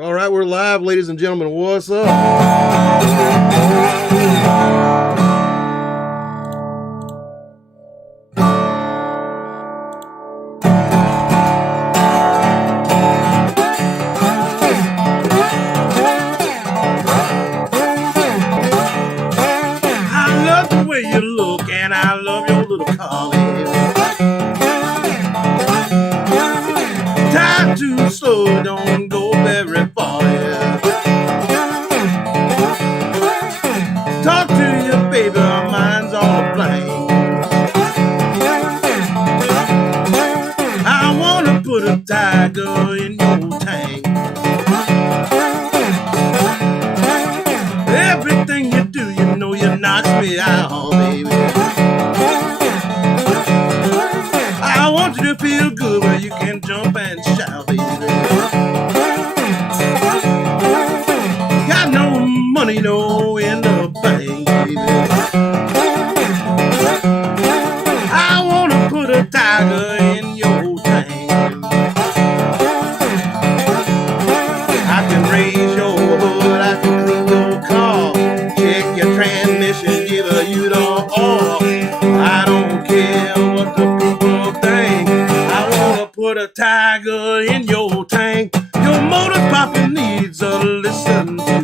All right, we're live, ladies and gentlemen. What's up? I love the way you look, and I love your little collie. Time too slow, don't go very far. Yeah. Talk to you, baby, our minds on a plane. I wanna put a tiger in your tank. Everything you do, you know you knocks me out, baby. I want you to feel good where you can jump and shout, baby. Got no money, no in the bank, baby. I wanna put a tiger in your tank. I can raise your hood, I can clean your car, check your transmission, give you the oil. I don't care what the people think. I wanna put a tiger in your tank. Your motor's popping needs a listen to.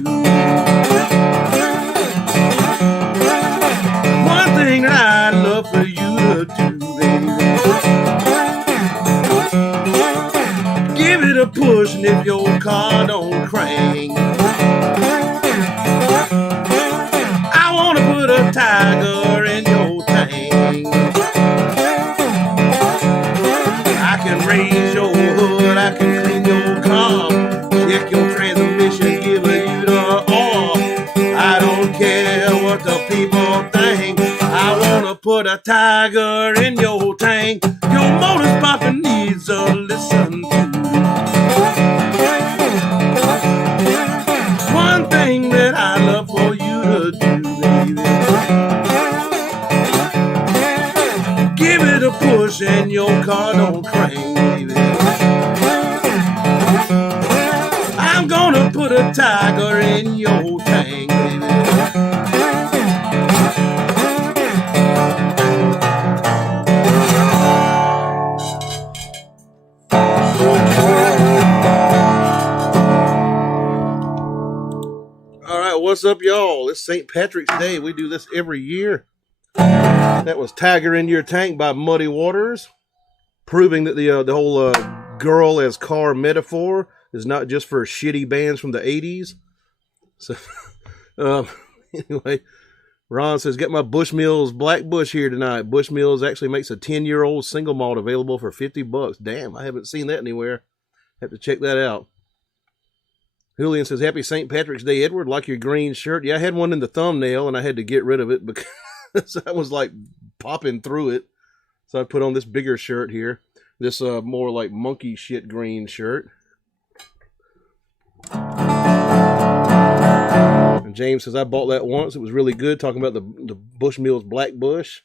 One thing that I'd love for you to do, baby, give it a push, and if your car don't crank, I wanna put a tiger in your tank. I can raise your hood, I can clean your car, check your transmission, give you the oil. I don't care what the people think. I wanna put a tiger in your tank. Your motor's popping needs a listen to. One thing that I love for you to do, baby, give it a push and your car don't crank, baby. I'm gonna put a tiger in your tank, baby. All right, what's up, y'all? It's St. Patrick's Day. We do this every year. That was Tiger in Your Tank by Muddy Waters, proving that the whole girl as car metaphor is not just for shitty bands from the 80s. So, anyway, Ron says, get my Bushmills Black Bush here tonight. Bushmills actually makes a 10-year-old single malt available for $50. Damn, I haven't seen that anywhere. Have to check that out. Julian says, happy St. Patrick's Day, Edward. Like your green shirt. Yeah, I had one in the thumbnail, and I had to get rid of it because I was like popping through it. So I put on this bigger shirt here. This more like monkey shit green shirt. And James says, I bought that once. It was really good, talking about the Bushmills Black Bush.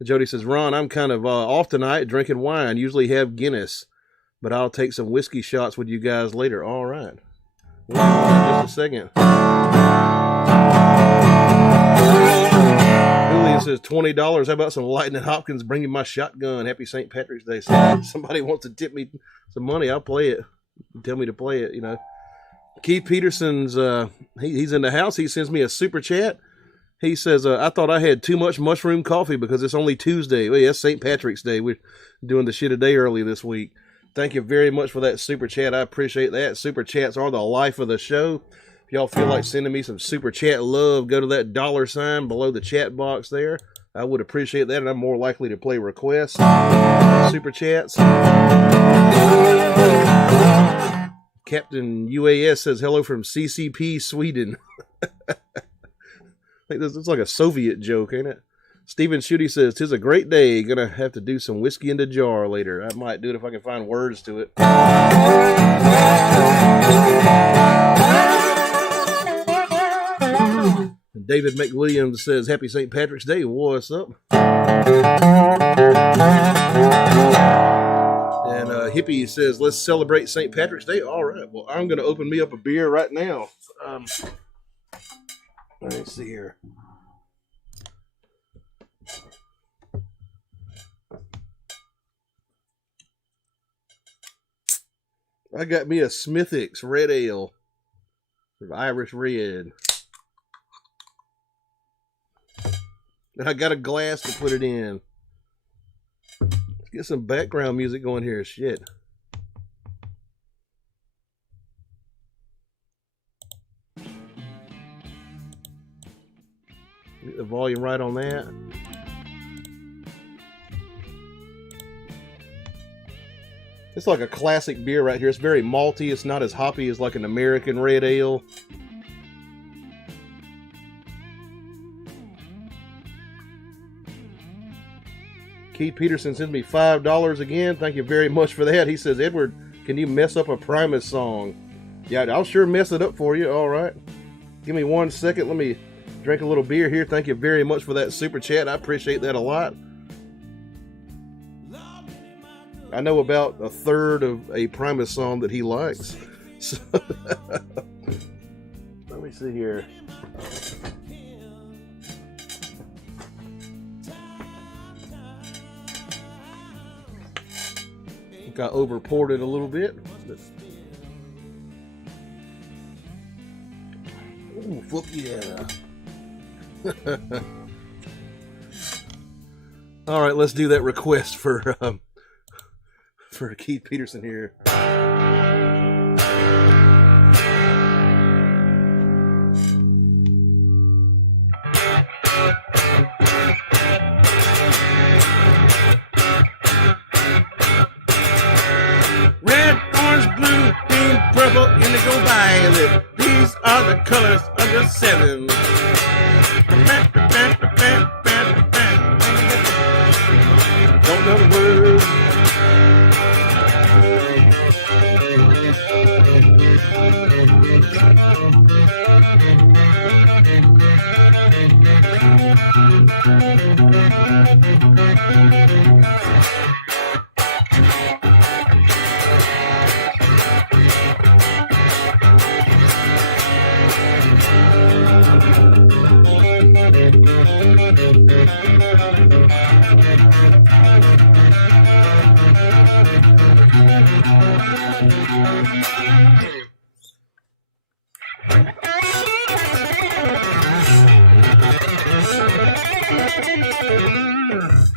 And Jody says, Ron, I'm kind of off tonight drinking wine. Usually have Guinness, but I'll take some whiskey shots with you guys later. All right. Well, just a second. Julian says, $20. How about some Lightning Hopkins bringing my shotgun? Happy St. Patrick's Day. So somebody wants to tip me some money, I'll play it. Tell me to play it, you know. Keith Peterson's, he's in the house. He sends me a super chat. He says, I thought I had too much mushroom coffee because it's only Tuesday. Well, yeah, it's St. Patrick's Day. We're doing the shit a day early this week. Thank you very much for that super chat. I appreciate that. Super chats are the life of the show. If y'all feel like sending me some super chat love, go to that $ below the chat box there. I would appreciate that, and I'm more likely to play requests. Super chats. Captain UAS says, hello from CCP, Sweden. I think this is like a Soviet joke, ain't it? Stephen Shooty says, 'tis a great day. Gonna have to do some whiskey in the jar later. I might do it if I can find words to it. And David McWilliams says, happy St. Patrick's Day. What's up? Yeah, And Hippie says, let's celebrate St. Patrick's Day. All right. Well, I'm going to open me up a beer right now. Let me see here. I got me a Smithwick's Red Ale. Irish Red. And I got a glass to put it in. Let's get some background music going here. Shit. Get the volume right on that. It's like a classic beer right here. It's very malty. It's not as hoppy as like an American red ale. Keith Peterson sends me $5 again. Thank you very much for that. He says, Edward, can you mess up a Primus song? Yeah, I'll sure mess it up for you. All right. Give me 1 second. Let me drink a little beer here. Thank you very much for that super chat. I appreciate that a lot. I know about a third of a Primus song that he likes. So let me see here. I think I over poured it a little bit. Ooh, fuck yeah. All right, let's do that request for Keith Peterson here. Red, orange, blue, pink, purple, indigo, violet. These are the colors of the seven. Don't know the words.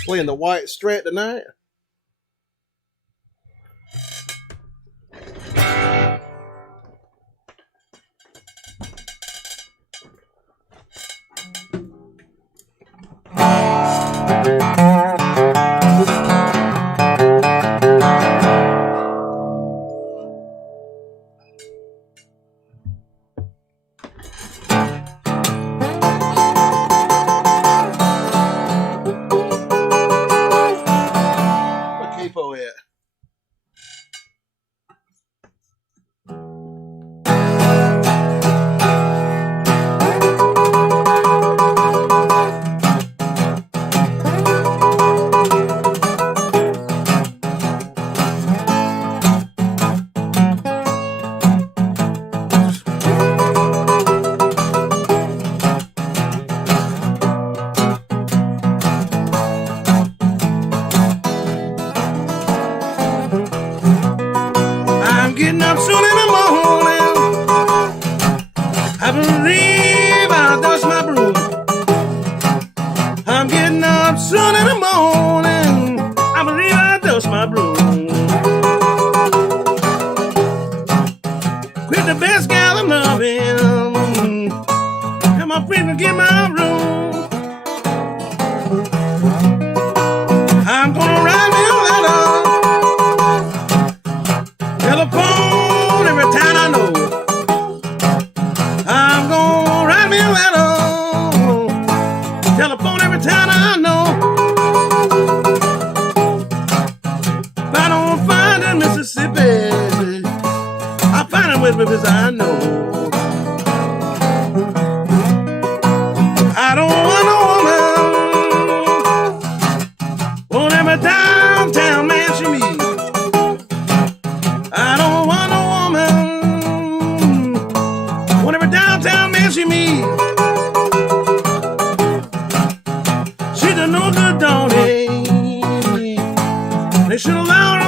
Playing the White Strat tonight.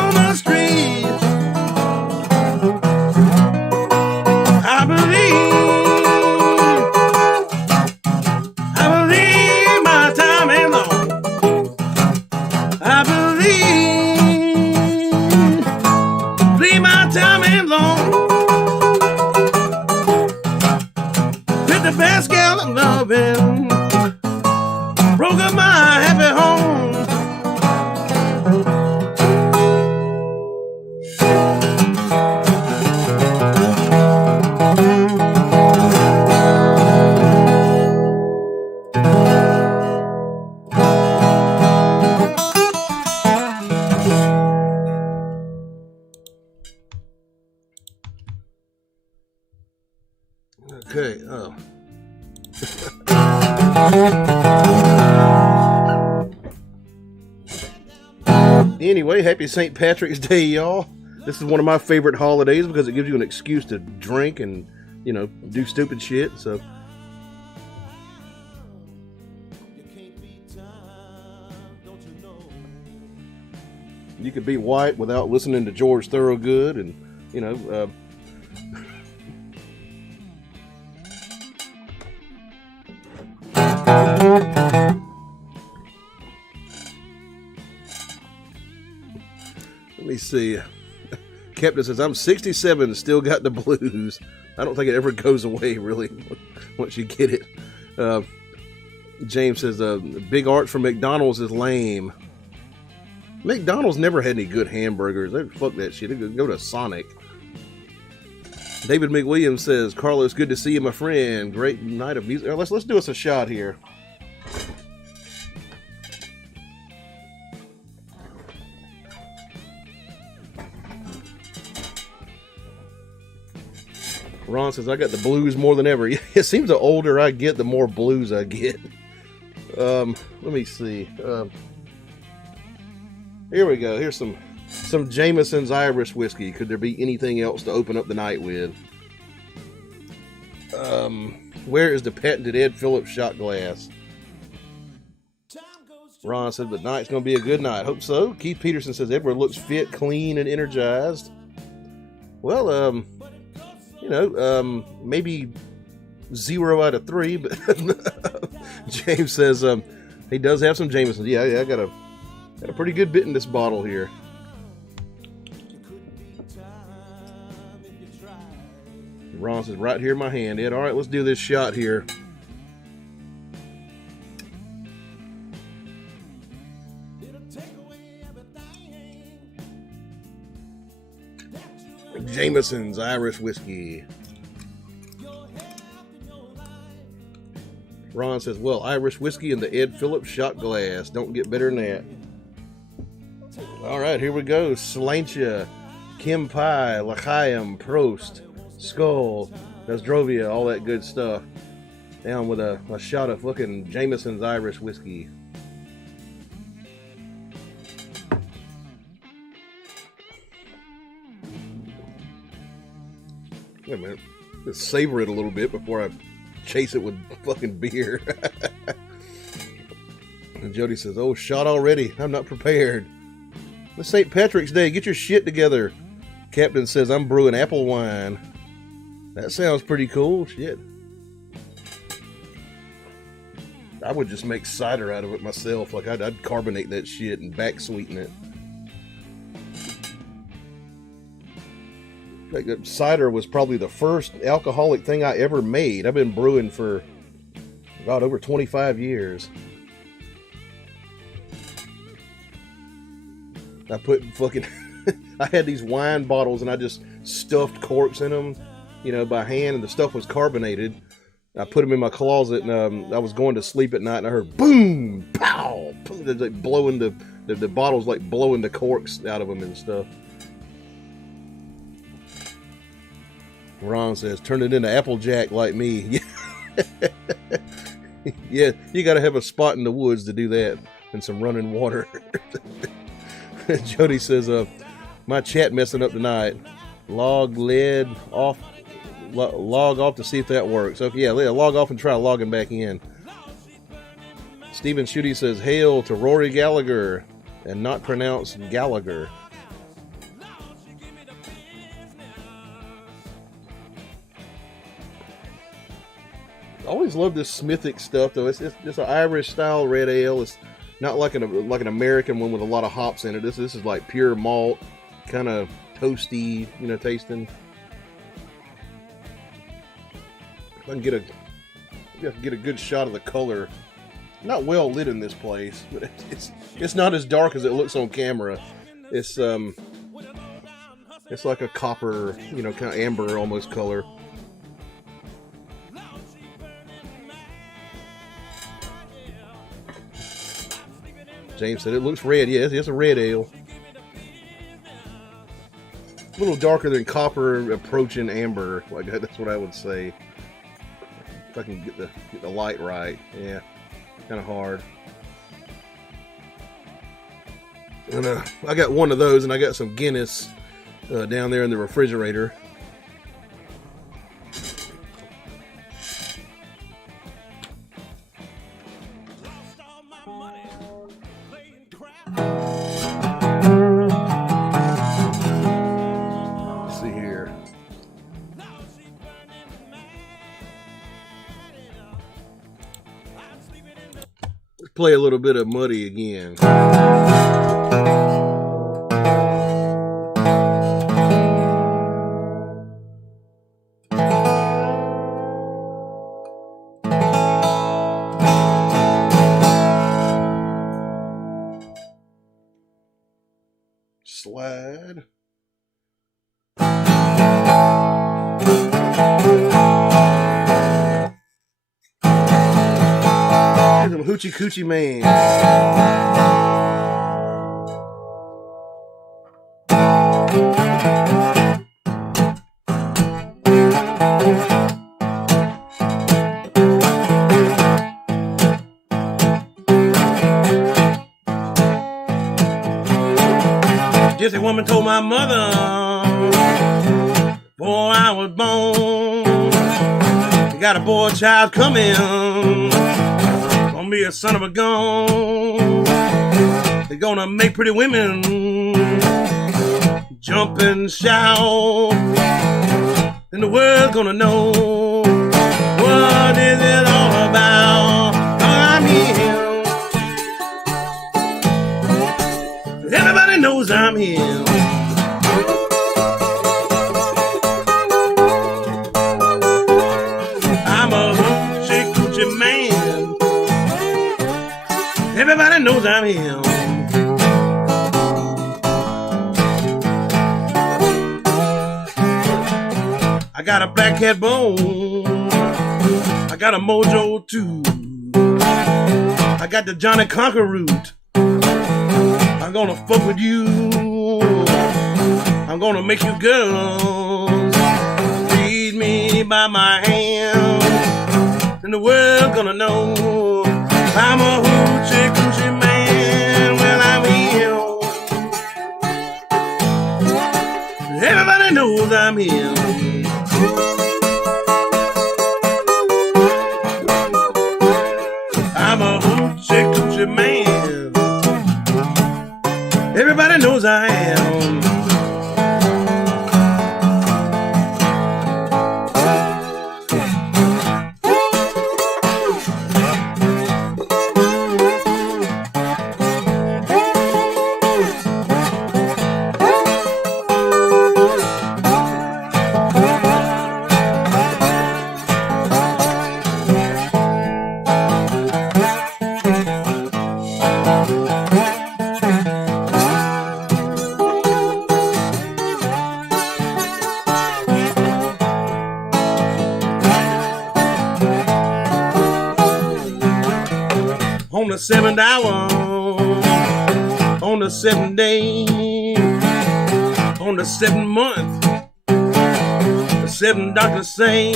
on the street. I believe my time ain't long. I believe my time ain't long. With the best gal I'm loving, broke up my happy home. Okay, oh. Anyway, happy St. Patrick's Day, y'all. This is one of my favorite holidays because it gives you an excuse to drink and, you know, do stupid shit, so. You could be white without listening to George Thorogood and, you know, let me see. Captain says, I'm 67 and still got the blues. I don't think it ever goes away, really, once you get it. James says, big arch from McDonald's is lame. McDonald's never had any good hamburgers. Fuck that shit. They go to Sonic. David McWilliams says, Carlos, good to see you, my friend. Great night of music. Let's do us a shot here. Ron says, I got the blues more than ever. It seems the older I get, the more blues I get. Let me see. Here we go. Here's some Jameson's Irish whiskey. Could there be anything else to open up the night with? Where is the patented Ed Phillips shot glass? Ron said, the night's going to be a good night. Hope so. Keith Peterson says, Edward looks fit, clean, and energized. Well, you know, maybe 0 out of 3, but James says he does have some Jameson. Yeah, I got a pretty good bit in this bottle here. Ron says, right here in my hand, Ed. All right, let's do this shot here. Jameson's Irish whiskey. Ron says, well, Irish whiskey in the Ed Phillips shot glass. Don't get better than that. All right, here we go. Slantia, Kim Pie, L'chaim, Prost, Skull, Nostrovia, all that good stuff. Down with a shot of fucking Jameson's Irish whiskey. Wait a minute. Let's savor it a little bit before I chase it with fucking beer. And Jody says, oh, shot already. I'm not prepared. It's St. Patrick's Day. Get your shit together. Captain says, I'm brewing apple wine. That sounds pretty cool. Shit. I would just make cider out of it myself. Like, I'd carbonate that shit and back sweeten it. Like, cider was probably the first alcoholic thing I ever made. I've been brewing for about over 25 years. I put fucking I had these wine bottles and I just stuffed corks in them, you know, by hand, and the stuff was carbonated. I put them in my closet, and I was going to sleep at night, and I heard boom, pow, like blowing the bottles, like blowing the corks out of them and stuff. Ron says, turn it into Applejack like me. Yeah, you got to have a spot in the woods to do that, and some running water. Jody says, my chat messing up tonight. Log off to see if that works. Okay, yeah, log off and try logging back in. Stephen Schutte says, hail to Rory Gallagher, and not pronounced Gallagher. always loved this Smithic stuff, though. It's an Irish style red ale. It's not like an American one with a lot of hops in it. This is like pure malt, kind of toasty, tasting. If I can get a good shot of the color. Not well lit in this place, but it's not as dark as it looks on camera. It's like a copper, kind of amber almost color. James said it looks red. Yes, it's a red ale. A little darker than copper, approaching amber. Like that's what I would say. If I can get the light right, yeah, kind of hard. And I got one of those, and I got some Guinness down there in the refrigerator. Let's see here. Let's play a little bit of Muddy again. Slide. Here's some Hoochie Coochie Man. Just a woman told my mother before I was born, you got a boy child coming, gonna be a son of a gun. They're gonna make pretty women jump and shout, and the world's gonna know what is it all about. I'm here. Everybody knows I'm him. I'm a hoochie coochie man. Everybody knows I'm him. I got a black cat bone. I got a mojo too. I got the Johnny Conquer root. I'm gonna fuck with you. I'm gonna make you girls lead me by my hand, and the world gonna know I'm a hoochie coochie man. Well, I'm him. Everybody knows I'm him. I'm a hoochie coochie man. Everybody knows I am. On the 7th hour, on the 7th day, on the 7th month, the 7th doctor say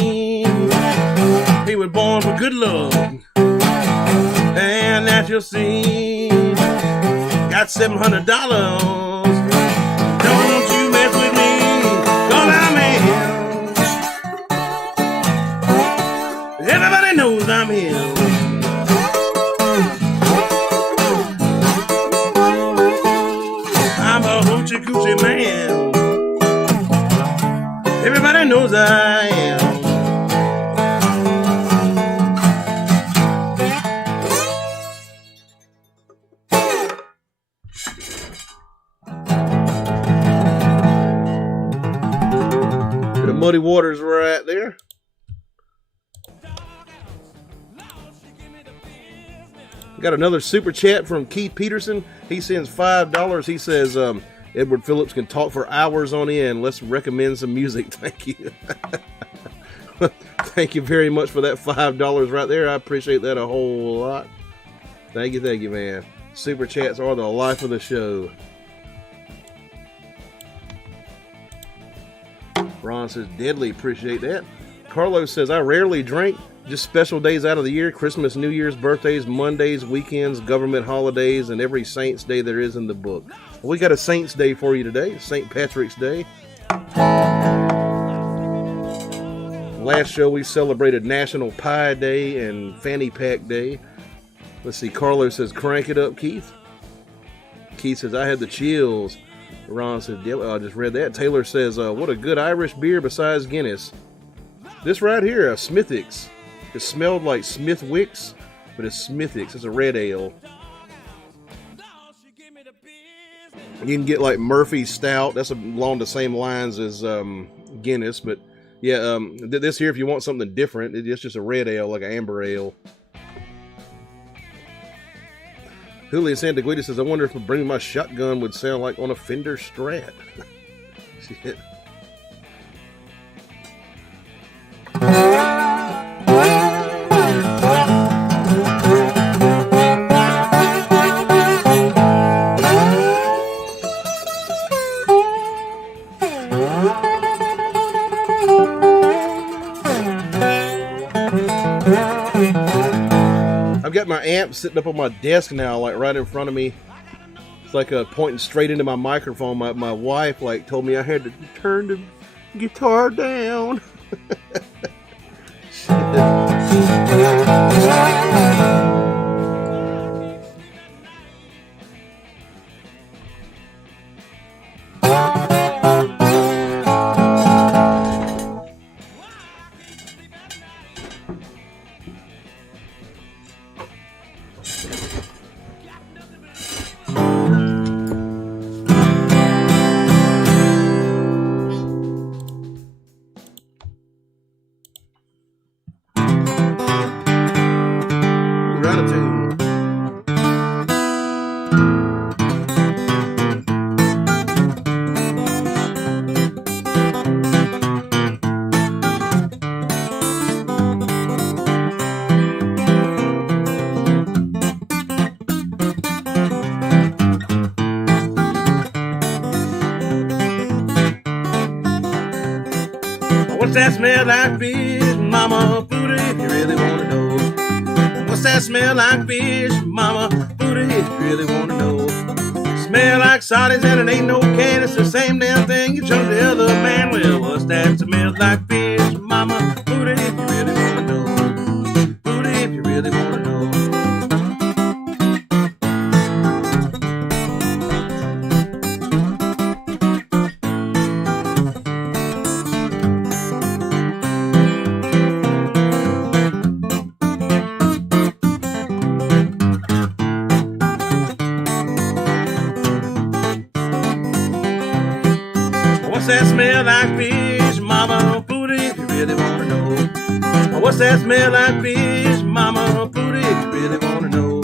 he was born for good luck, and that you'll see, got $700. Don't you mess with me, 'cause I'm him. Everybody knows I'm him. Hoochie coochie man. Everybody knows I am. Muddy Waters right there. Got another super chat from Keith Peterson. He sends $5. He says, Edward Phillips can talk for hours on end. Let's recommend some music. Thank you. Thank you very much for that $5 right there. I appreciate that a whole lot. Thank you, man. Super chats are the life of the show. Ron says, deadly appreciate that. Carlos says, I rarely drink. Just special days out of the year, Christmas, New Year's, birthdays, Mondays, weekends, government holidays, and every Saint's Day there is in the book. Well, we got a Saint's Day for you today, St. Patrick's Day. Last show we celebrated National Pie Day and Fanny Pack Day. Let's see, Carlos says, crank it up, Keith. Keith says, I had the chills. Ron says, yeah, I just read that. Taylor says, what a good Irish beer besides Guinness. This right here, Smithwick's. It smelled like Smithwick's, but it's Smithwick's. It's a red ale. You can get like Murphy's Stout. That's along the same lines as Guinness, but yeah, this here, if you want something different, it's just a red ale, like an amber ale. Julian Santaguida says, I wonder if bringing my shotgun would sound like on a Fender Strat. Shit. I've got my amp sitting up on my desk now, like right in front of me. It's like pointing straight into my microphone. My wife like told me I had to turn the guitar down. What's that smell like fish, mama? Booty, if you really want to know. What's that smell like fish, mama? Booty, if you really want to know. Smell like sardines and it ain't no can. It's the same damn thing you chose the other man. Well, what's that smell like fish, mama? Booty, if you really want to know. Booty, if you really want to know. What's that smell like fish, mama? Booty, if you really want to know. What's that smell like fish, mama? Booty, if you really want to know.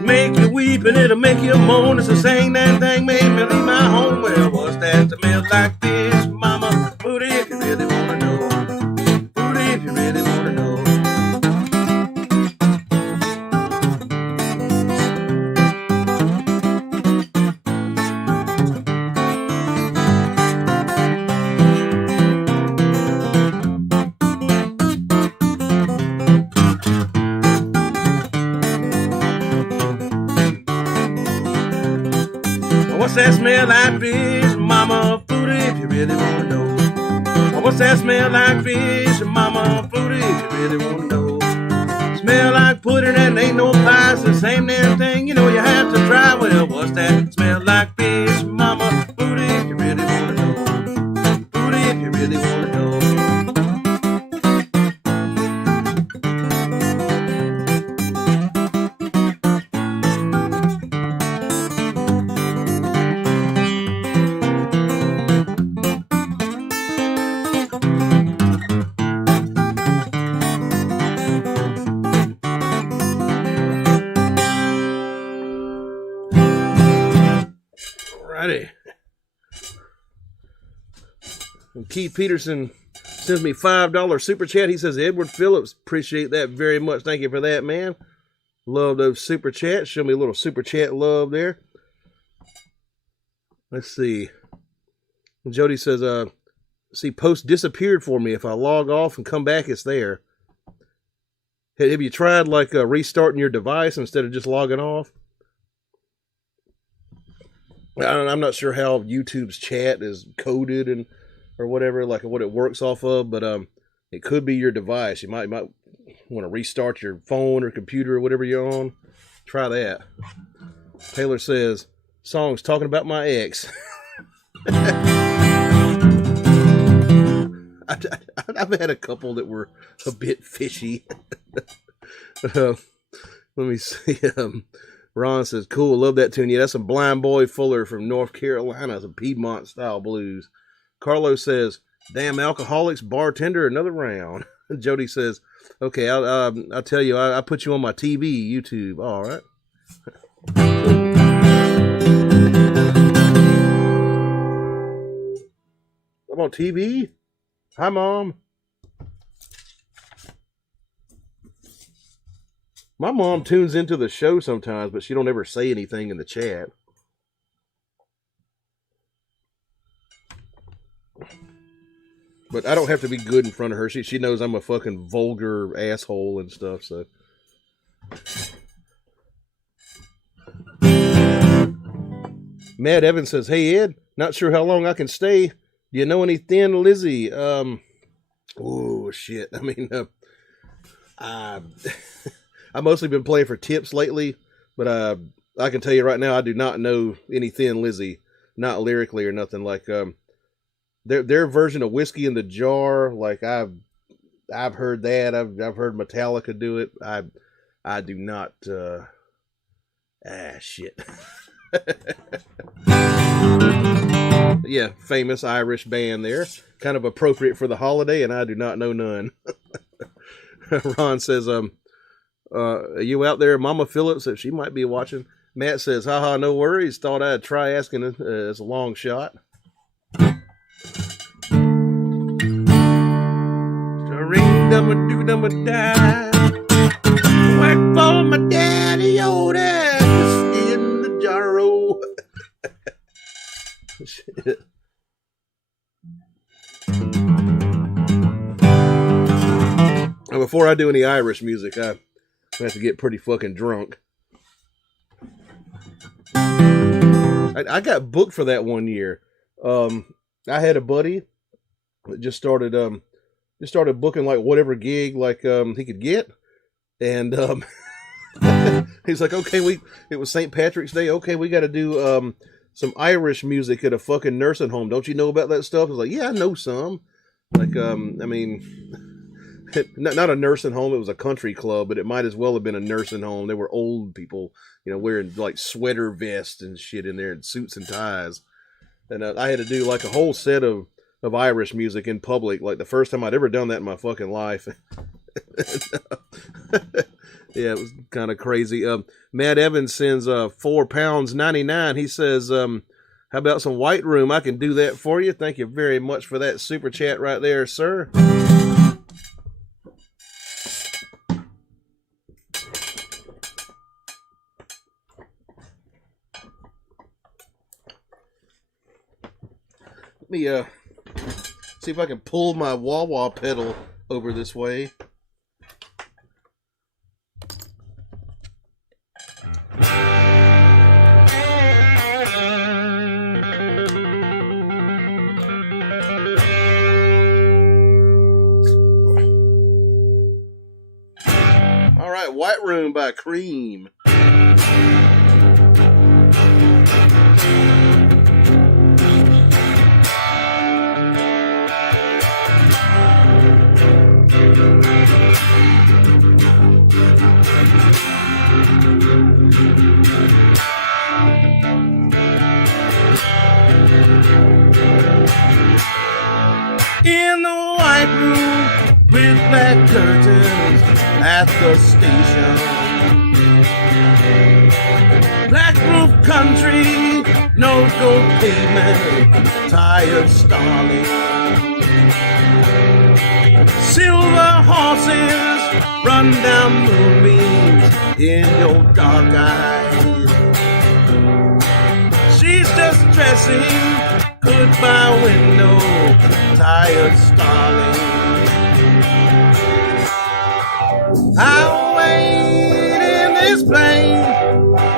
Make you weep and it'll make you moan. It's the same damn thing made me leave my home. Well, what's that smell like fish, mama? Booty, if you really want to know. Booty, if you really want to know. What's that smell like fish, mama? Booty, if you really want to know. What's that smell like fish, mama? Booty, if you really want to know. Smell like pudding and ain't no pie. It's the same damn thing, you know you have to try. Well, what's that smell like fish, mama? Booty, if you really want to know. Booty, if you really want to know. And Keith Peterson sends me $5 super chat. He says, Edward Phillips, appreciate that very much. Thank you for that, man. Love those super chats. Show me a little super chat love there. Let's see. Jody says, see, post disappeared for me. If I log off and come back, it's there. Have you tried like restarting your device instead of just logging off? I'm not sure how YouTube's chat is coded and or whatever, like what it works off of, but it could be your device. You might want to restart your phone or computer or whatever you're on. Try that. Taylor says, songs talking about my ex. I've had a couple that were a bit fishy. Let me see. Ron says, cool, love that tune. Yeah, that's some Blind Boy Fuller from North Carolina, some Piedmont style blues. Carlos says, damn alcoholics, bartender, another round. Jody says, okay, I'll tell you, I put you on my TV, YouTube. All right. I'm on TV? Hi, Mom. My mom tunes into the show sometimes, but she don't ever say anything in the chat. But I don't have to be good in front of her. She knows I'm a fucking vulgar asshole and stuff, so. Matt Evans says, hey, Ed, not sure how long I can stay. Do you know any Thin Lizzy? Oh, shit. I mean, I've mostly been playing for tips lately, but I can tell you right now, I do not know any Thin Lizzy, not lyrically or nothing. Like their version of Whiskey in the Jar, like I've heard that. I've heard Metallica do it. I do not. Shit. Yeah, famous Irish band there, kind of appropriate for the holiday, and I do not know none. Ron says, are you out there, Mama Phillips? She might be watching. Matt says, haha, no worries. Thought I'd try asking as a long shot. Whack for my daddy, old ass in the jarro. Shit. Now, before I do any Irish music, I have to get pretty fucking drunk. I got booked for that one year. I had a buddy that just started booking like whatever gig like he could get, and he's like, okay, it was St. Patrick's Day. Okay, we got to do some Irish music at a fucking nursing home. Don't you know about that stuff? I was like, yeah, I know some. Like, I mean. Not a nursing home. It was a country club, but it might as well have been a nursing home. There were old people, wearing like sweater vests and shit in there and suits and ties. And I had to do like a whole set of Irish music in public. Like the first time I'd ever done that in my fucking life. Yeah, it was kind of crazy. Matt Evans sends £4.99. He says, how about some White Room? I can do that for you. Thank you very much for that super chat right there, sir. Let me see if I can pull my wah-wah pedal over this way. All right, White Room by Cream. In the white room with black curtains at the station, black roof country, no gold pavement, tired starling. Silver horses run down moonbeams in your dark eyes. She's just dressing goodbye window, tired starling. I'll wait in this place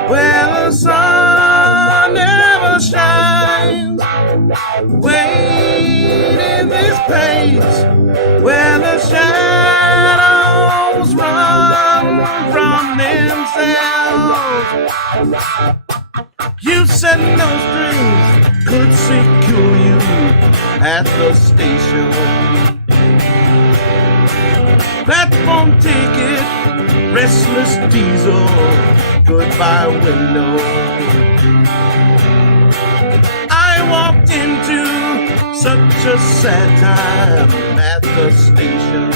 where the sun never shines. Wait in this place where the shadows run from themselves. You said no strings could secure you at the station. Platform ticket, restless diesel, goodbye window. I walked into such a sad time at the station.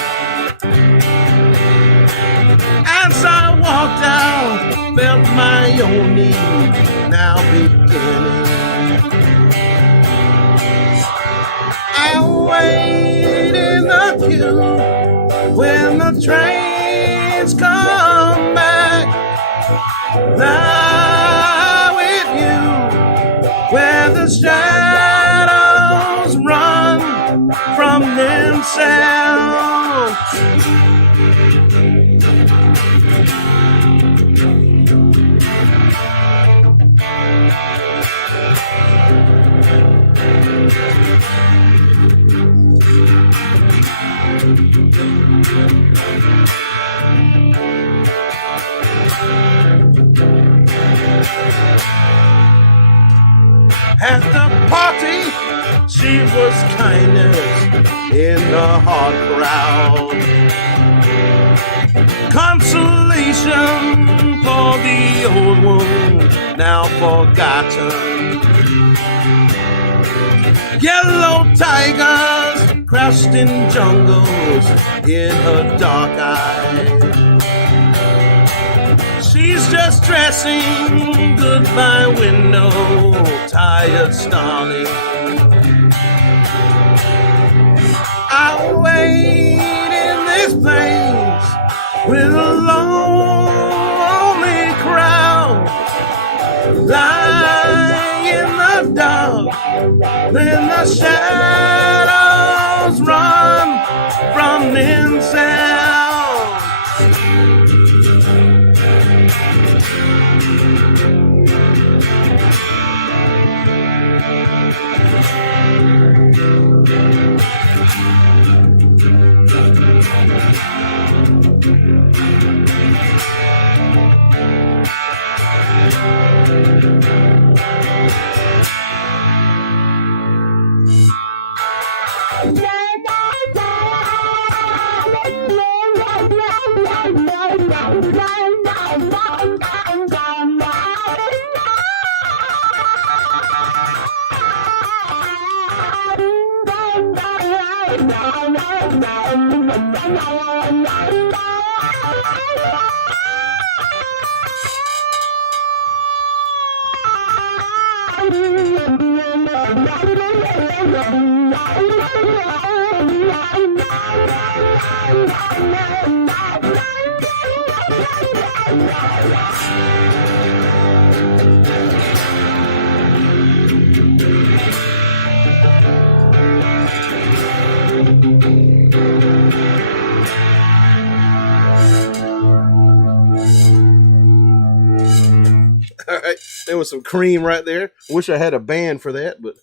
As I walked out, felt my own need now beginning. I wait in the queue when the trains come back. Lie with you where the shadows run from themselves. At the party, she was kindness in the hard crowd. Consolation for the old wound now forgotten. Yellow tigers crouched in jungles in her dark eyes. She's just dressing goodbye window, tired starling. I'll wait in this place with a lonely crowd. Lie in the dark, then the shadows run from themselves. All right, there was some cream right there. Wish I had a band for that, but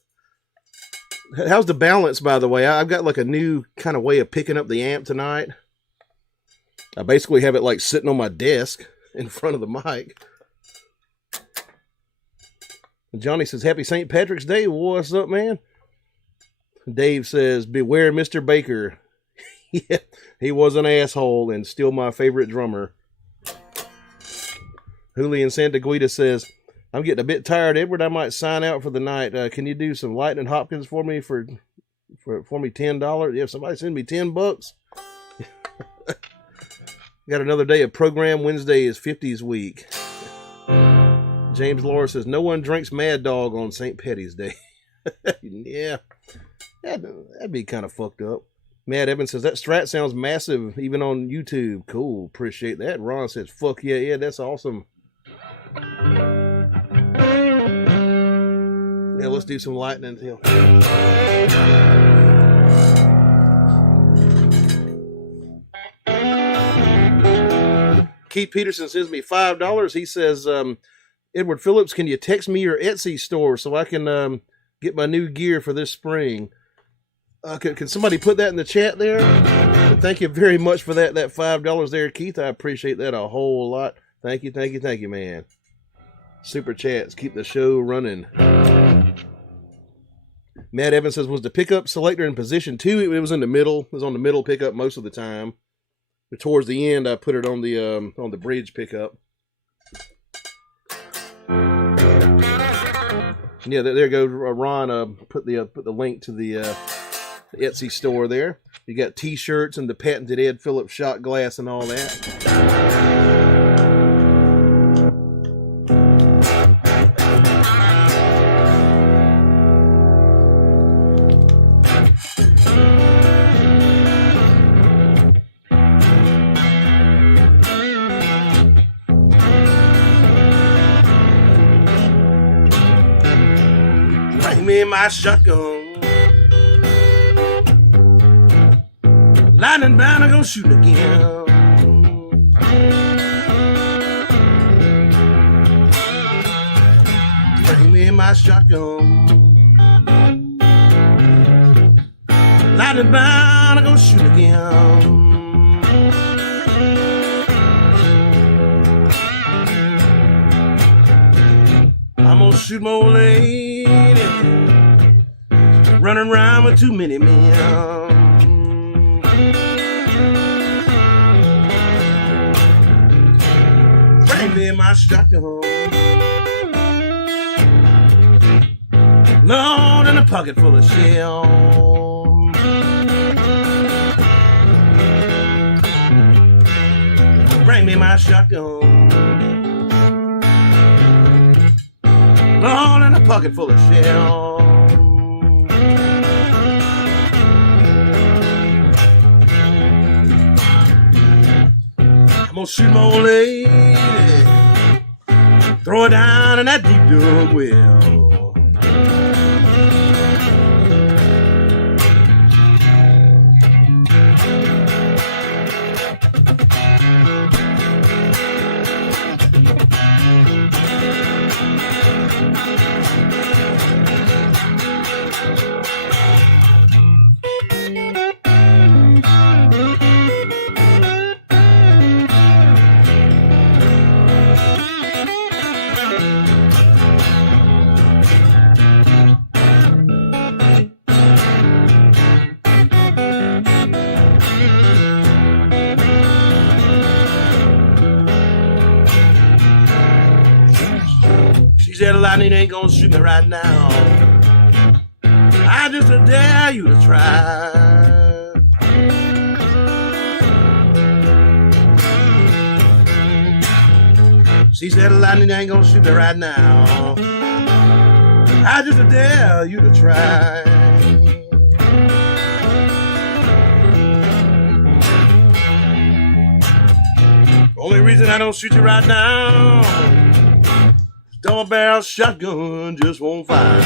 how's the balance, by the way? I've got like a new kind of way of picking up the amp tonight. I basically have it like sitting on my desk in front of the mic. Johnny says, happy St. Patrick's Day. What's up, man? Dave says, beware Mr. Baker. Yeah, he was an asshole and still my favorite drummer. Julian Santaguida says, I'm getting a bit tired, Edward. I might sign out for the night. Can you do some Lightning Hopkins for me for me $10? Yeah, somebody send me $10. Got another day of program. Wednesday is 50s week. James Laura says, no one drinks Mad Dog on St. Patty's Day. Yeah, that'd be kind of fucked up. Matt Evans says that Strat sounds massive even on YouTube. Cool, appreciate that. Ron says, "Fuck yeah, yeah, that's awesome." Yeah, let's do some lightning here. Keith Peterson sends me $5. He says, Edward Phillips, can you text me your Etsy store so I can get my new gear for this spring? Can somebody put that in the chat there? Thank you very much for that $5 there, Keith. I appreciate that a whole lot. Thank you, man. Super chats keep the show running. Matt Evans says, was the pickup selector in position 2? It was in the middle. It was on the middle pickup most of the time. But towards the end, I put it on the bridge pickup. Yeah, there goes Ron. Put the link to the Etsy store there. You got T-shirts and the patented Ed Phillips shot glass and all that. Me my shotgun, lightning bound, I'm gonna shoot again. Bring me my shotgun, lightning bound, I'm gonna shoot again. I'm gonna shoot my old lady running around with too many men. Bring me my shotgun, Lord, in a pocket full of shell. Bring me my shotgun, Lord, in a pocket full of shell. I'm gonna shoot my old lady, throw her down in that deep dug well. Said lightning ain't gonna shoot me right now. I just dare you to try. She said lightning ain't gonna shoot me right now. I just dare you to try. Only reason I don't shoot you right now, double barrel shotgun just won't fire.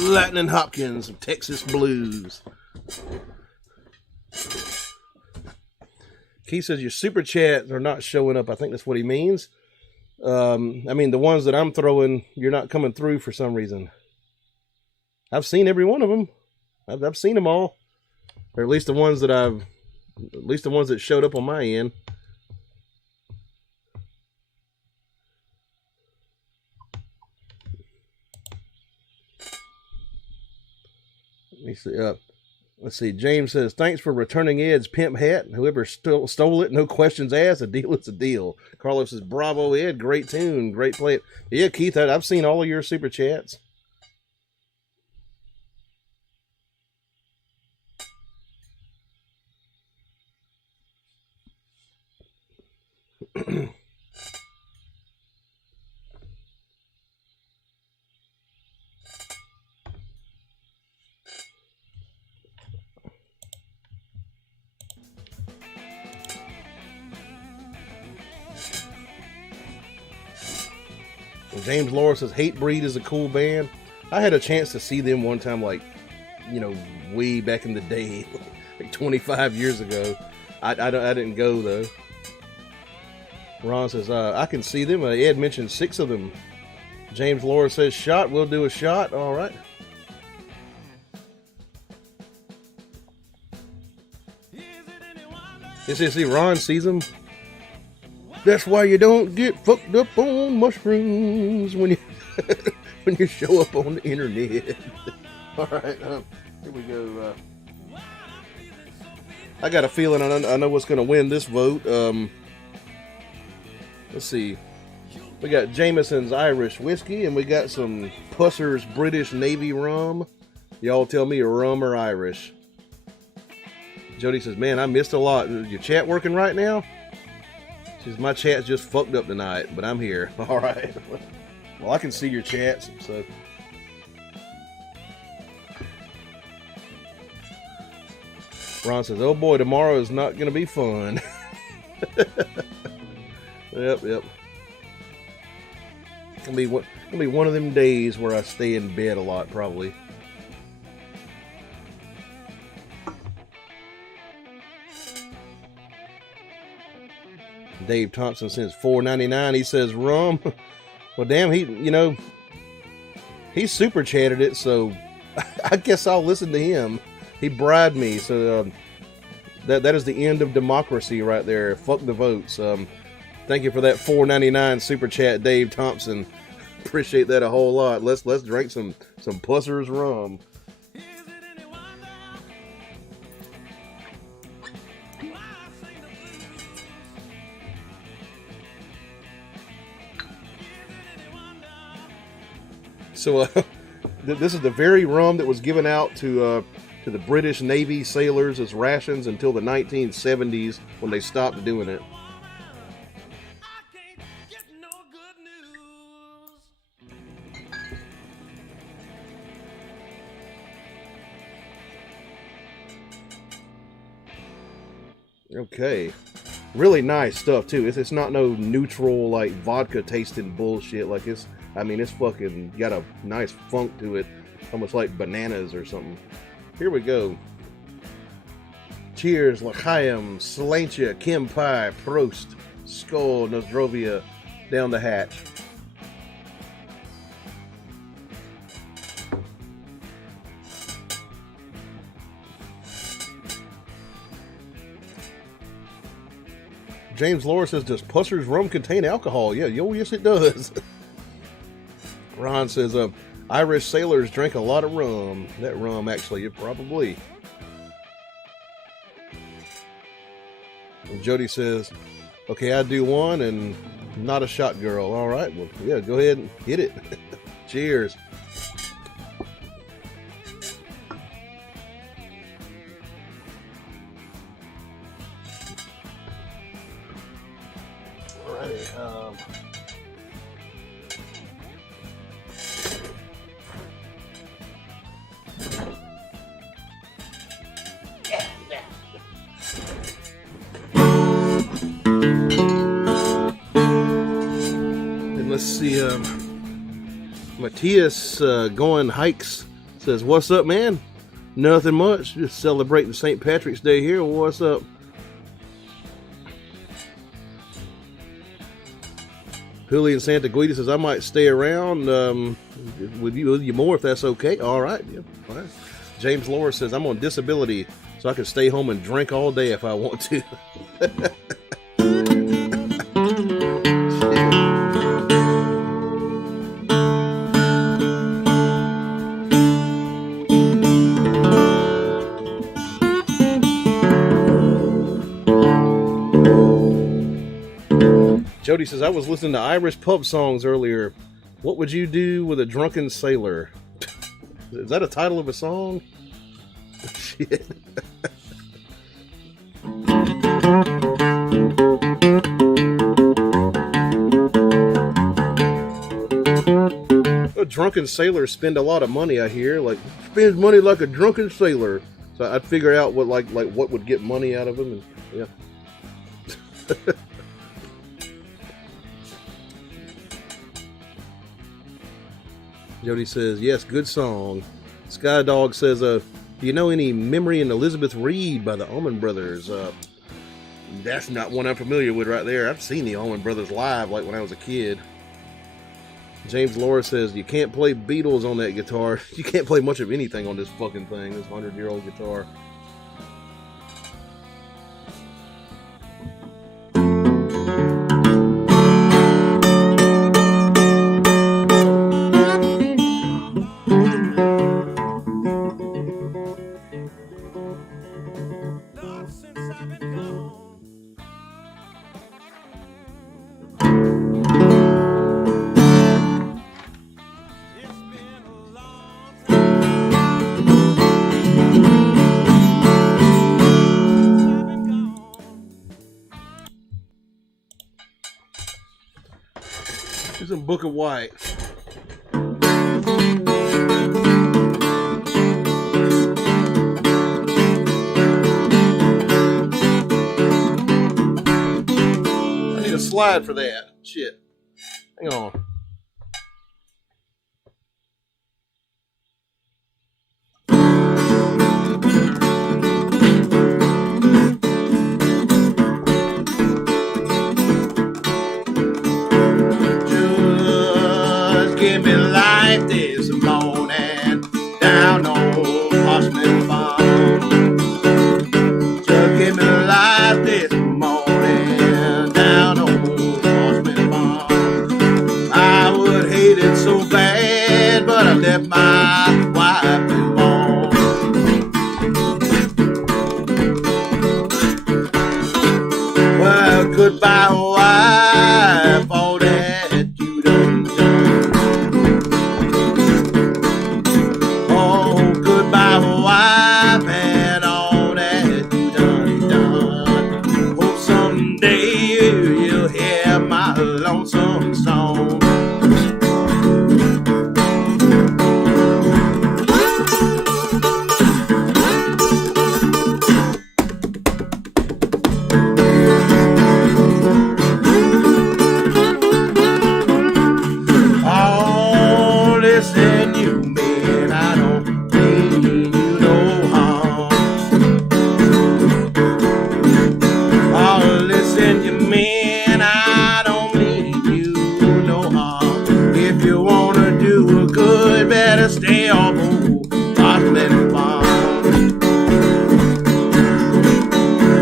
Lightning Hopkins of Texas Blues. Keith says your super chats are not showing up. I think that's what he means. I mean, the ones that I'm throwing, you're not coming through for some reason. I've seen every one of them. I've seen them all, or at least the ones that showed up on my end. Let me see. Let's see. James says, thanks for returning Ed's pimp hat. Whoever stole it, no questions asked. A deal is a deal. Carlos says, bravo, Ed. Great tune. Great play. Yeah, Keith, I've seen all of your super chats. James Laura says Hatebreed is a cool band. I had a chance to see them one time, like, you know, way back in the day, like 25 years ago. I didn't go though. Ron says I can see them. Ed mentioned 6 of them. James Laura says shot. We'll do a shot. All right. See, Ron sees them. That's why you don't get fucked up on mushrooms when you when you show up on the internet. All right, here we go. I got a feeling I know what's going to win this vote. Let's see. We got Jameson's Irish whiskey, and we got some Pusser's British Navy rum. Y'all tell me, rum or Irish? Jody says, man, I missed a lot. Is your chat working right now? She says, my chat's just fucked up tonight, but I'm here. All right. Well, I can see your chats, so. Ron says, oh boy, tomorrow is not going to be fun. Yep. It's gonna be one of them days where I stay in bed a lot, probably. Dave Thompson says $4.99. He says rum. Well, damn, he super chatted it, so I guess I'll listen to him. He bribed me, so that is the end of democracy right there. Fuck the votes. Thank you for that $4.99 super chat, Dave Thompson. Appreciate that a whole lot. Let's drink some Pusser's rum. So this is the very rum that was given out to the British Navy sailors as rations until the 1970s when they stopped doing it. Okay, really nice stuff too. It's not no neutral like vodka tasting bullshit. Like it's fucking got a nice funk to it, almost like bananas or something. Here we go. Cheers, L'chaim, Salentia, Kim Pie, Prost, Skol, Nozdrovia, down the hatch. James Laura says, does Pusser's rum contain alcohol? Yeah, yes it does. Ron says, Irish sailors drink a lot of rum. That rum, actually, probably. And Jody says, okay, I do one and not a shot girl. All right, well, yeah, go ahead and hit it. Cheers. Let's see, Matthias Going Hikes says, what's up, man? Nothing much, just celebrating St. Patrick's Day here. What's up? Julian Santaguida says, I might stay around with you more if that's okay. All right, yeah, all right. James Laura says, I'm on disability, so I can stay home and drink all day if I want to. Jody says, I was listening to Irish pub songs earlier. What would you do with a drunken sailor? Is that a title of a song? Shit. drunken sailors spend a lot of money, I hear. Like, spends money like a drunken sailor. So I'd figure out what like what would get money out of them, and yeah. Jody says, yes, good song. Skydog says, do you know any Memory and Elizabeth Reed by the Allman Brothers? That's not one I'm familiar with right there. I've seen the Allman Brothers live, like when I was a kid. James Laura says, you can't play Beatles on that guitar. You can't play much of anything on this fucking thing, this 100-year-old guitar. Here's a Book of White. I need a slide for that. Shit. Hang on. Give me life this morning down on Horseman Farm. Just give me life this morning down on Horseman Farm. I would hate it so bad, but I left my wife alone. Well, goodbye, wife, all that. Lonesome song. Oh, listen, you men, I don't mean you no harm. Oh, listen, you men, I don't mean you no harm. If you wanna do a good, better stay off old Horseman Farm.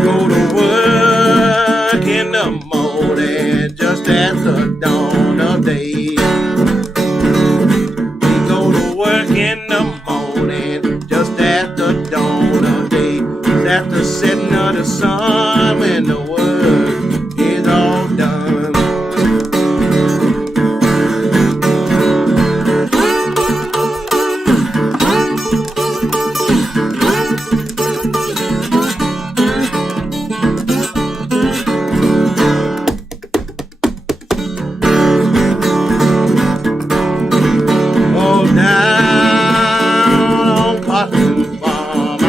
Go to work in the morning, just at the dawn of day. We go to work in the morning, just at the dawn of day. It's at the setting of the sun when the work is all done. Oh, down on Horseman Farm, I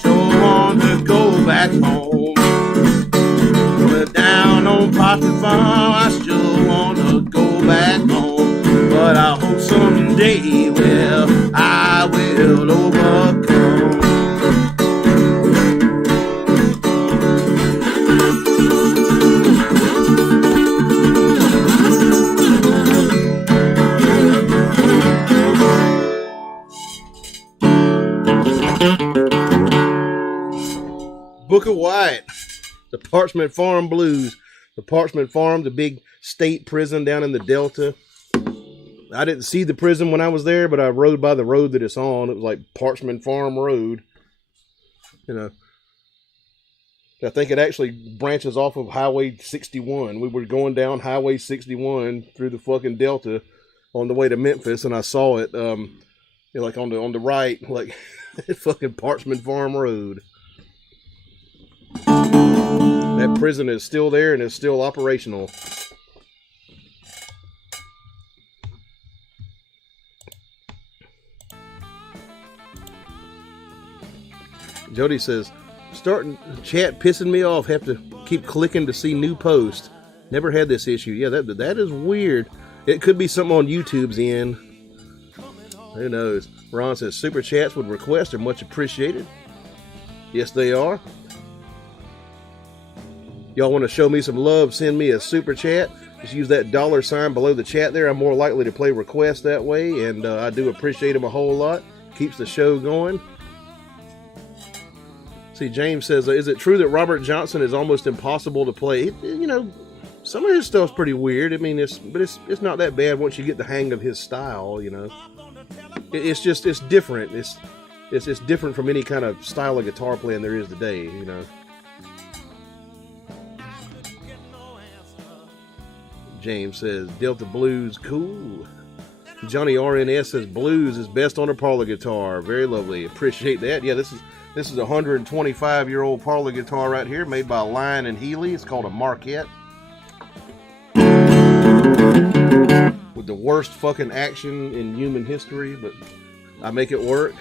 sure want to go back home. Well, down on Horseman Farm, I sure want to go back home. But I hope someday, well, I will overcome. Book of White, the Parchment Farm Blues. The Parchment Farm, the big state prison down in the Delta. I didn't see the prison when I was there, but I rode by the road that it's on. It was like Parchment Farm Road. You know, I think it actually branches off of Highway 61. We were going down Highway 61 through the fucking Delta on the way to Memphis, and I saw it, like on the right, like fucking Parchment Farm Road. That prison is still there and is still operational. Jody says, starting chat pissing me off. Have to keep clicking to see new posts. Never had this issue. Yeah, that is weird. It could be something on YouTube's end. Who knows? Ron says, super chats with requests are much appreciated. Yes, they are. Y'all want to show me some love, send me a super chat. Just use that $ below the chat there. I'm more likely to play requests that way, and I do appreciate them a whole lot. Keeps the show going. See, James says, is it true that Robert Johnson is almost impossible to play? You know, some of his stuff's pretty weird. I mean, it's not that bad once you get the hang of his style, you know. It's different. It's different from any kind of style of guitar playing there is today, you know. James says, Delta Blues, cool. Johnny RNS says, blues is best on a parlor guitar. Very lovely. Appreciate that. Yeah, this is a 125-year-old parlor guitar right here, made by Lion and Healy. It's called a Marquette. With the worst fucking action in human history, but I make it work.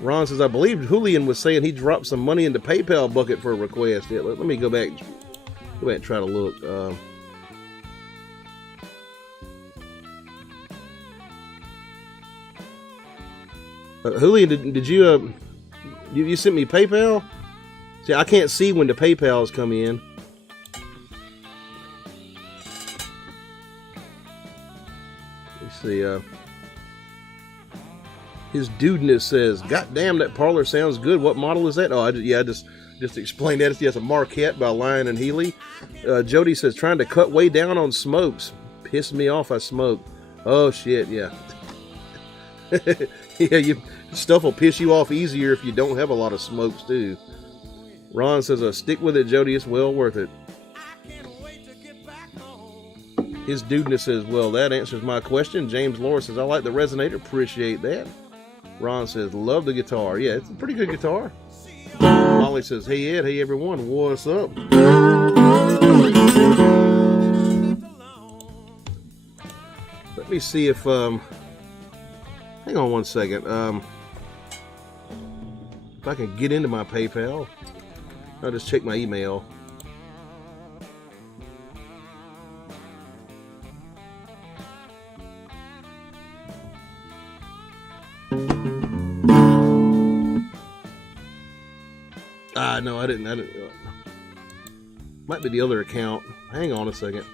Ron says, I believe Julian was saying he dropped some money in the PayPal bucket for a request. Yeah, let me go back and try to look. Julian, did you you sent me PayPal? See, I can't see when the PayPals come in. Let's see. His dudeness says, God damn, that parlor sounds good. What model is that? Oh, I just explained that. It's a Marquette by Lion and Healy. Jody says, trying to cut way down on smokes. Pissed me off, I smoke. Oh, shit, yeah. Yeah, stuff will piss you off easier if you don't have a lot of smokes, too. Ron says, stick with it, Jody. It's well worth it. His dudeness says, well, that answers my question. James Laura says, I like the resonator. Appreciate that. Ron says, love the guitar. Yeah, it's a pretty good guitar. Molly says, hey, Ed. Hey, everyone. What's up? Let me see if, hang on one second. If I can get into my PayPal, I'll just check my email. No, I didn't. Might be the other account. Hang on a second.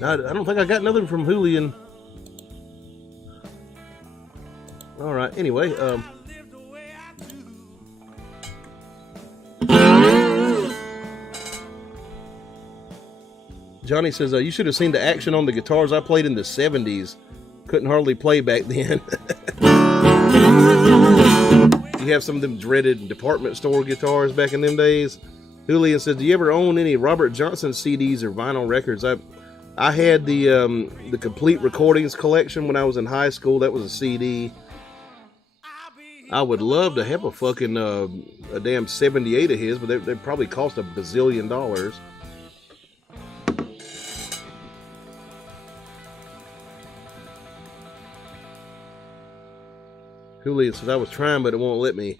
I don't think I got nothing from Julian. All right. Anyway, Johnny says, you should have seen the action on the guitars I played in the 70s. Couldn't hardly play back then. You have some of them dreaded department store guitars back in them days. Julian says, do you ever own any Robert Johnson CDs or vinyl records? I had the complete recordings collection when I was in high school. That was a CD. I would love to have a fucking a damn 78 of his, but they probably cost $1 bazillion. Julian says, I was trying, but it won't let me.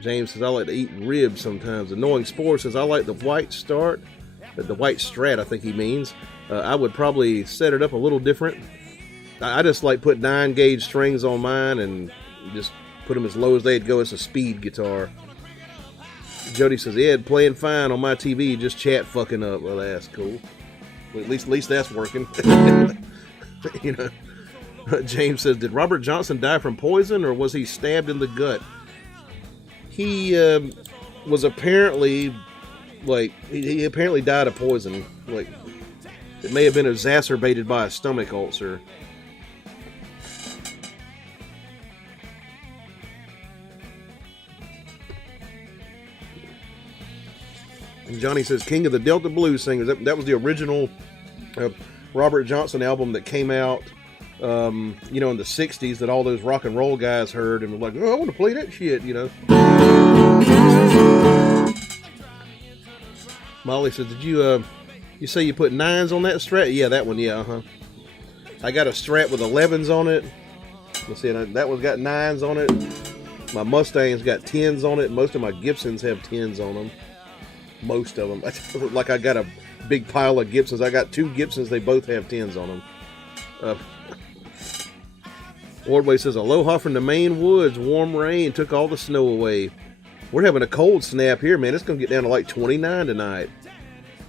James says, I like to eat ribs sometimes. Annoying Spore says, I like the white start. The white Strat, I think he means. I would probably set it up a little different. I just like put 9-gauge strings on mine and just put them as low as they'd go. It's a speed guitar. Jody says, Ed, playing fine on my TV, just chat fucking up. Well, that's cool. Well, at least that's working. You know. James says, did Robert Johnson die from poison or was he stabbed in the gut? He was apparently, he apparently died of poison. It may have been exacerbated by a stomach ulcer. And Johnny says, King of the Delta Blues Singers. That was the original Robert Johnson album that came out, in the 60s that all those rock and roll guys heard and were like, oh, I want to play that shit, Molly says, did you say you put 9s on that Strat? Yeah, that one, yeah, I got a Strat with 11s on it. Let's see, that one's got 9s on it. My Mustang's got 10s on it. Most of my Gibsons have 10s on them. Most of them. Like I got a big pile of Gibsons. I got 2 Gibsons. They both have 10s on them. Ordway says, aloha from the Maine woods. Warm rain took all the snow away. We're having a cold snap here, man. It's going to get down to like 29 tonight.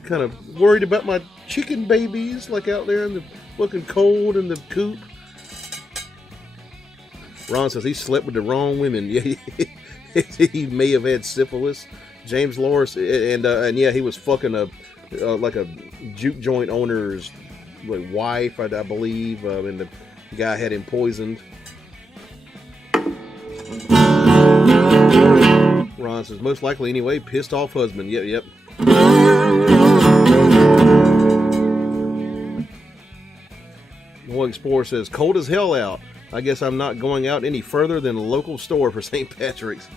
Kind of worried about my chicken babies, like out there in the fucking cold in the coop. Ron says he slept with the wrong women. Yeah, he may have had syphilis. James Loris, and yeah, he was fucking like a juke joint owner's wife, I believe, and the guy had him poisoned. Ron says most likely anyway, pissed off husband. Yep. Noah Explorer says cold as hell out. I guess I'm not going out any further than a local store for St. Patrick's.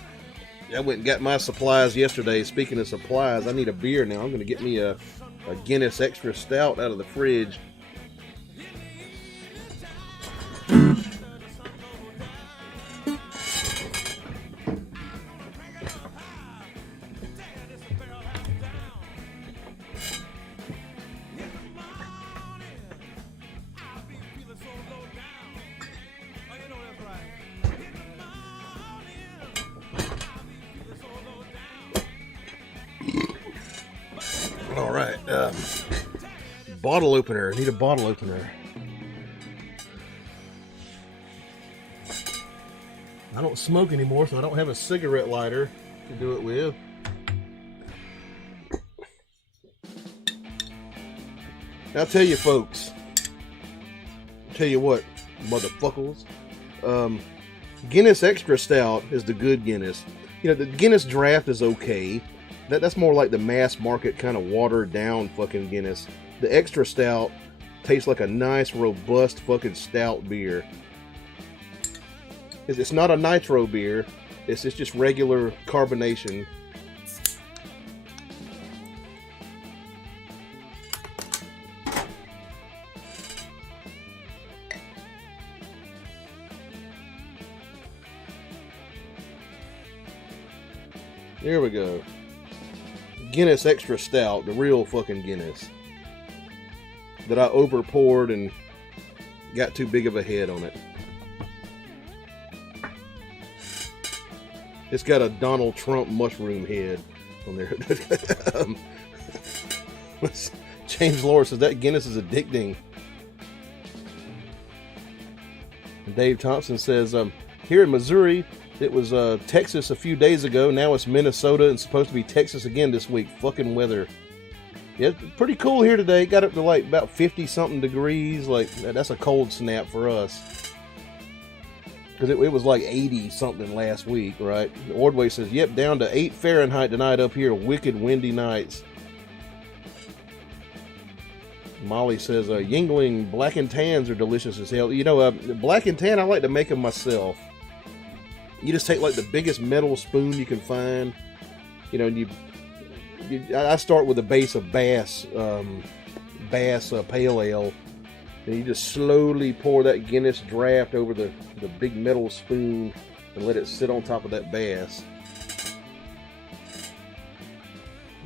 I went and got my supplies yesterday. Speaking of supplies, I need a beer now. I'm going to get me a Guinness Extra Stout out of the fridge. All right, bottle opener. I need a bottle opener. I don't smoke anymore, so I don't have a cigarette lighter to do it with. I'll tell you, folks. I'll tell you what, motherfuckers. Guinness Extra Stout is the good Guinness. The Guinness Draft is okay. That's more like the mass market kind of watered down fucking Guinness. The Extra Stout tastes like a nice, robust fucking stout beer. It's not a nitro beer. It's just regular carbonation. There we go. Guinness Extra Stout, the real fucking Guinness. That I over poured and got too big of a head on it. It's got a Donald Trump mushroom head on there. James Laura says that Guinness is addicting. And Dave Thompson says, here in Missouri, it was Texas a few days ago. Now it's Minnesota and supposed to be Texas again this week. Fucking weather. Yeah, it's pretty cool here today. Got up to like about 50 something degrees. Like that's a cold snap for us. Because it was like 80 something last week, right? Ordway says, yep, down to 8 Fahrenheit tonight up here. Wicked windy nights. Molly says, Yingling black and tans are delicious as hell. Black and tan, I like to make them myself. You just take like the biggest metal spoon you can find, and I start with a base of Bass Pale Ale, and you just slowly pour that Guinness Draft over the big metal spoon and let it sit on top of that Bass.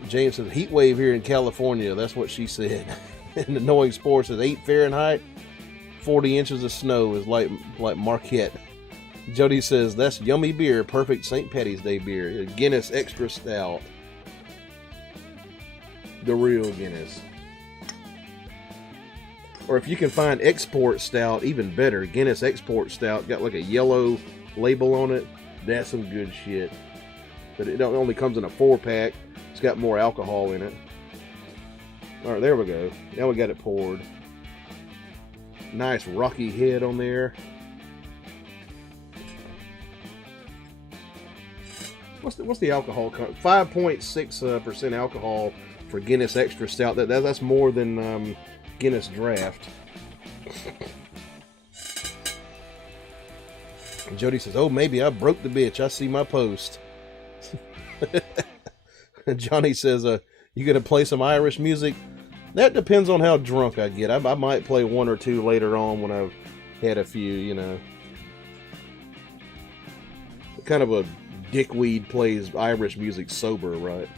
James says, heat wave here in California. That's what she said. And the Knowing Sport says 8 Fahrenheit, 40 inches of snow is like Marquette. Jody says, that's yummy beer. Perfect St. Patty's Day beer. Guinness Extra Stout. The real Guinness. Or if you can find Export Stout, even better. Guinness Export Stout. Got like a yellow label on it. That's some good shit. But it only comes in a 4-pack. It's got more alcohol in it. Alright, there we go. Now we got it poured. Nice rocky head on there. What's the alcohol? 5.6% alcohol for Guinness Extra Stout. That's more than Guinness Draft. And Jody says, "Oh, maybe I broke the bitch. I see my post." And Johnny says, "You gonna play some Irish music?" That depends on how drunk I get. I might play one or two later on when I've had a few, you know. What kind of a dickweed plays Irish music sober, right?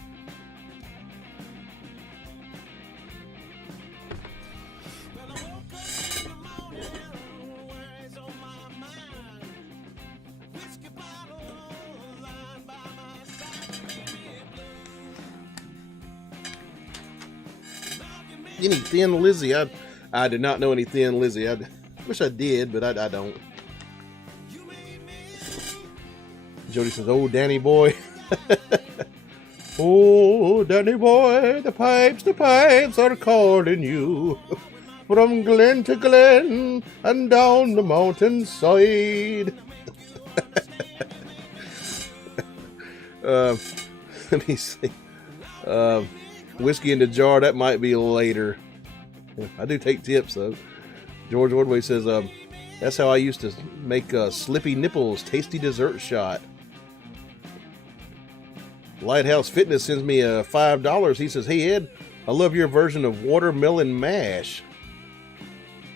Any Thin Lizzy? I did not know any Thin Lizzy. I wish I did, but I don't. Jody says, "Oh, Danny boy." "Oh, Danny boy, the pipes are calling you from glen to glen and down the mountainside." Let me see. Whiskey in the jar, that might be later. I do take tips, though. George Ordway says, "That's how I used to make Slippy Nipples tasty dessert shot." Lighthouse Fitness sends me $5. He says, "Hey, Ed, I love your version of watermelon mash."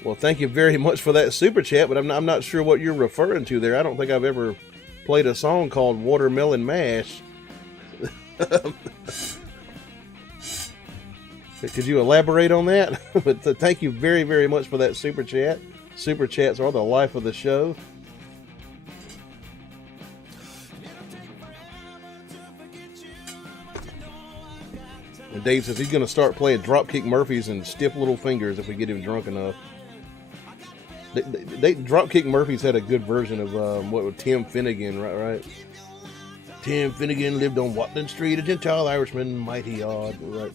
Well, thank you very much for that super chat, but I'm not sure what you're referring to there. I don't think I've ever played a song called Watermelon Mash. Could you elaborate on that? But thank you very, very much for that super chat. Super chats are the life of the show. And Dave says he's going to start playing Dropkick Murphys and Stiff Little Fingers if we get him drunk enough. Dropkick Murphys had a good version of what was Tim Finnegan, right? Tim Finnegan lived on Watling Street, a Gentile Irishman, mighty odd, right?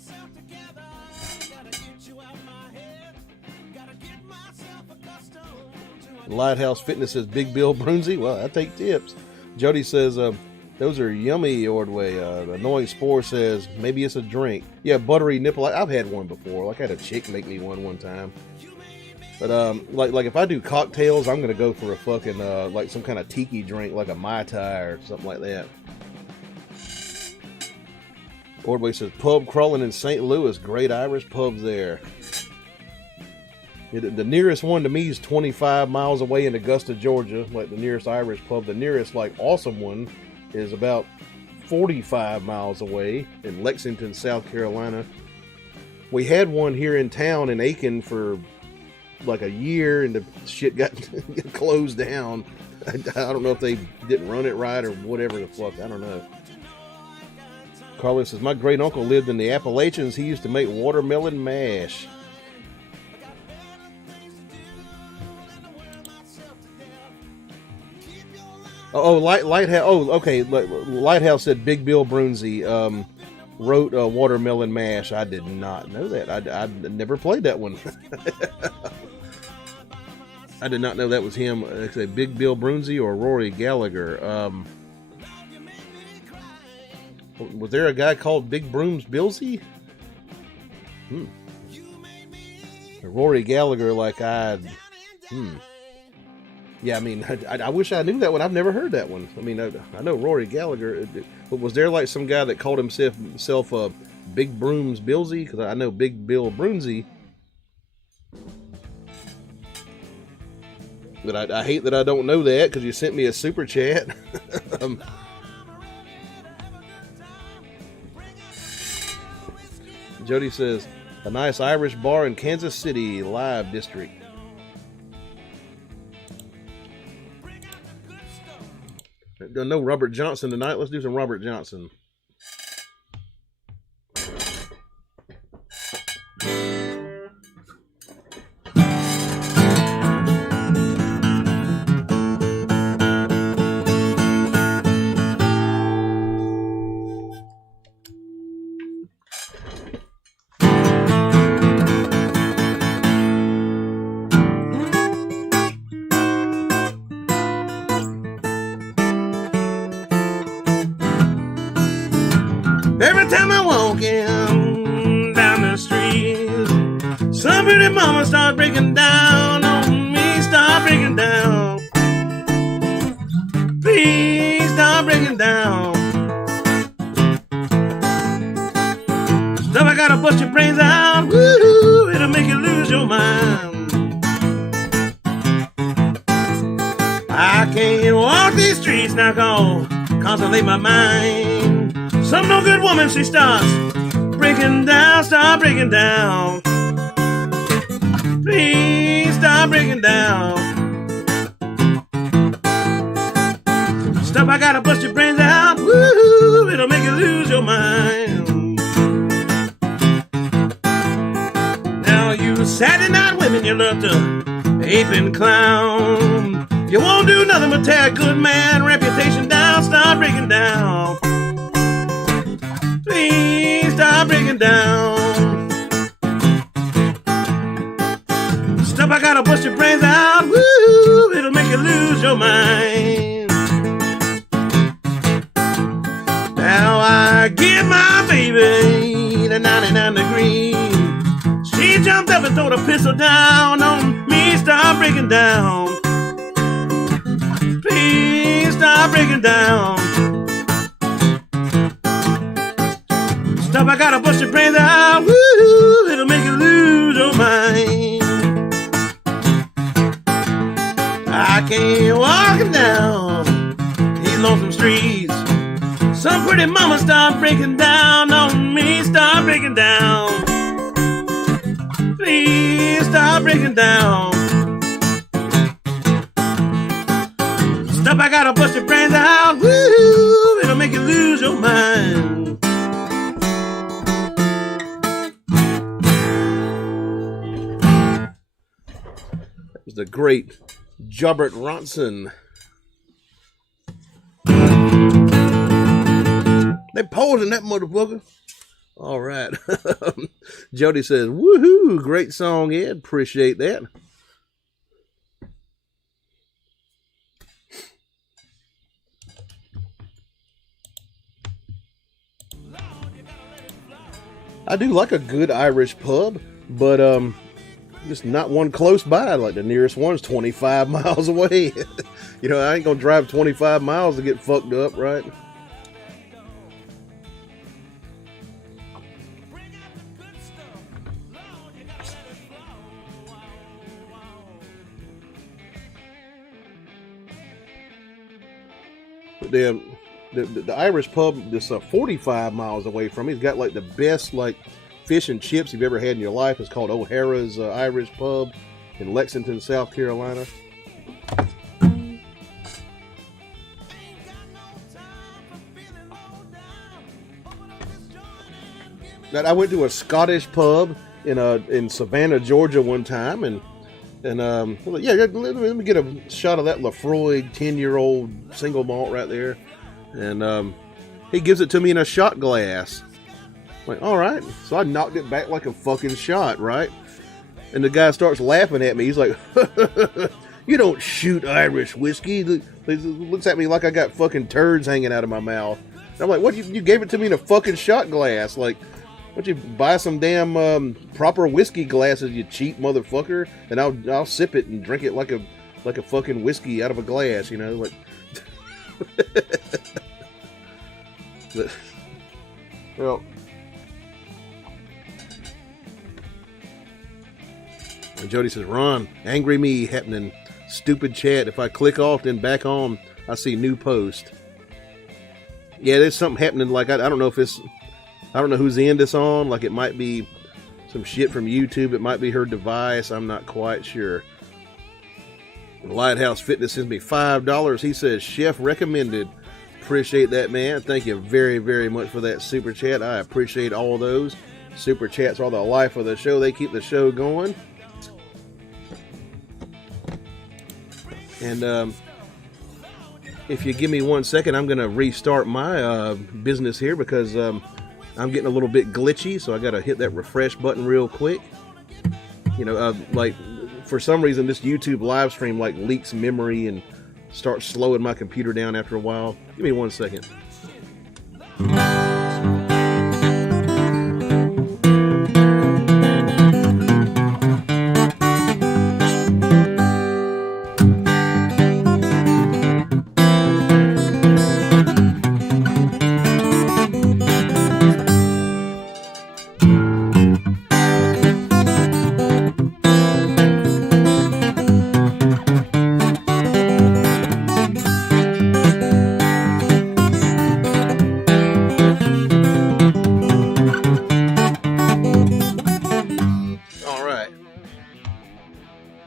Lighthouse Fitness says Big Bill Brunsey. Well, I take tips. Jody says those are yummy, Ordway. Annoying Spore says maybe it's a drink. Yeah, buttery nipple. I've had one before. Like I had a chick make me one time. But like if I do cocktails, I'm gonna go for a fucking like some kind of tiki drink, like a Mai Tai or something like that. Ordway says pub crawling in St. Louis. Great Irish pubs there. The nearest one to me is 25 miles away in Augusta, Georgia, like the nearest Irish pub. The nearest, like, awesome one is about 45 miles away in Lexington, South Carolina. We had one here in town in Aiken for, like, a year, and the shit got closed down. I don't know if they didn't run it right or whatever the fuck. I don't know. Carlos says, my great uncle lived in the Appalachians. He used to make watermelon mash. Oh, Lighthouse. Oh, okay. Lighthouse said Big Bill Brunsey wrote Watermelon Mash. I did not know that. I never played that one. I did not know that was him. Actually, Big Bill Brunsey or Rory Gallagher. Was there a guy called Big Brooms Billsy? Rory Gallagher, like Yeah, I mean, I wish I knew that one. I've never heard that one. I mean, I know Rory Gallagher, but was there like some guy that called himself Big Brooms Billsy? Because I know Big Bill Brunsey. But I hate that I don't know that because you sent me a super chat. Jody says, a nice Irish bar in Kansas City, Live District. No Robert Johnson tonight. Let's do some Robert Johnson. Every time I walk in down the street, some pretty mama start breaking down on me, start breaking down. Please start breaking down. Stuff I gotta bust your brains out, woo, it'll make you lose your mind. I can't walk these streets now, gonna consolate my mind. Some no good woman, she starts breaking down, start breaking down. Please stop breaking down. Stuff I gotta bust your brains out, woo, it'll make you lose your mind. Now you Saturday night women, you love to ape and clown. You won't do nothing but tear a good man reputation down, start breaking down. Please stop breaking down. Stuff I gotta bust your brains out, woo, it'll make you lose your mind. Now I give my baby the 99 degrees. She jumped up and threw the pistol down on me, start breaking down. Please stop breaking down. Stuff I gotta bust your brains out, woo, it'll make you lose your mind. I can't walk down these lonesome streets. Some pretty mama start breaking down on me, start breaking down. Please stop breaking down. Stuff I gotta bust your brains out, woo, it'll make you lose your mind. That was the great Jobbert Ronson. They posing that motherfucker. All right. Jody says, woohoo, great song, Ed. Appreciate that. I do like a good Irish pub, but just not one close by. Like the nearest one's 25 miles away. You know, I ain't gonna drive 25 miles to get fucked up, right? But the Irish pub that's 45 miles away from me, he's got like the best like fish and chips you've ever had in your life. It's called O'Hara's Irish Pub in Lexington, South Carolina. Now, I went to a Scottish pub in Savannah, Georgia one time, and yeah, let me get a shot of that Lefroy 10-year-old single malt right there, and he gives it to me in a shot glass. Like, all right. So I knocked it back like a fucking shot, right? And the guy starts laughing at me. He's like, you don't shoot Irish whiskey. He looks at me like I got fucking turds hanging out of my mouth. And I'm like, what? You gave it to me in a fucking shot glass. Like, why don't you buy some damn proper whiskey glasses, you cheap motherfucker? And I'll sip it and drink it like a fucking whiskey out of a glass, you know? Like, but, well... And Jody says, Ron, angry me happening. Stupid chat. If I click off, then back on, I see new post. Yeah, there's something happening. Like, I don't know if it's... I don't know whose end it's on. Like, it might be some shit from YouTube. It might be her device. I'm not quite sure. Lighthouse Fitness sends me $5. He says, Chef recommended. Appreciate that, man. Thank you very, very much for that super chat. I appreciate all those. Super chats are the life of the show. They keep the show going. And if you give me 1 second, I'm going to restart my business here because I'm getting a little bit glitchy, so I got to hit that refresh button real quick. You know, like, for some reason, this YouTube live stream, like, leaks memory and starts slowing my computer down after a while. Give me 1 second.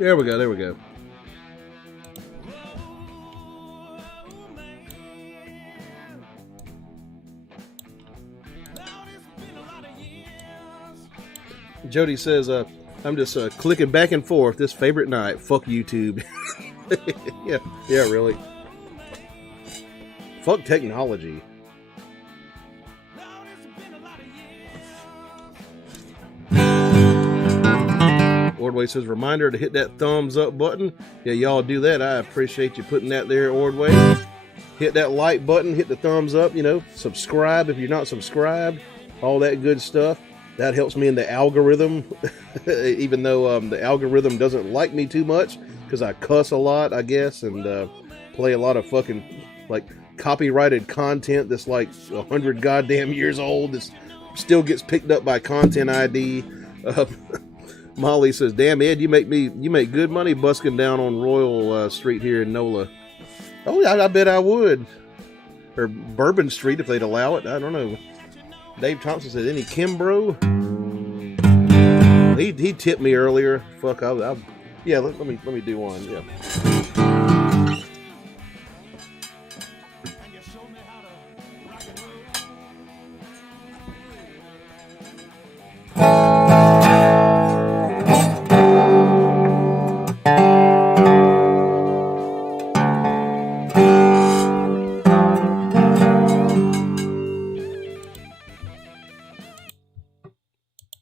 There we go. There we go. Jody says, I'm just clicking back and forth this favorite night. Fuck YouTube. yeah, really. Fuck technology. Ordway says, reminder to hit that thumbs up button. Yeah, y'all do that. I appreciate you putting that there, Ordway. Hit that like button, hit the thumbs up, subscribe if you're not subscribed, all that good stuff. That helps me in the algorithm, even though the algorithm doesn't like me too much because I cuss a lot, I guess, and play a lot of fucking, copyrighted content that's 100 goddamn years old that still gets picked up by Content ID. Molly says, damn, Ed, you make good money busking down on Royal Street here in NOLA. Oh, yeah, I bet I would. Or Bourbon Street if they'd allow it. I don't know. Dave Thompson said, any Kimbro? He tipped me earlier. Fuck, yeah, let me do one, yeah.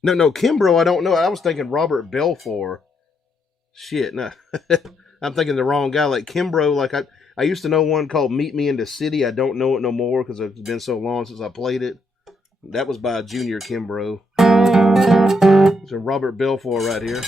No, Kimbro, I don't know. I was thinking Robert Belfour. Shit, no. I'm thinking the wrong guy. Like Kimbro, I used to know one called Meet Me in the City. I don't know it no more because it's been so long since I played it. That was by Junior Kimbro. So Robert Belfour right here.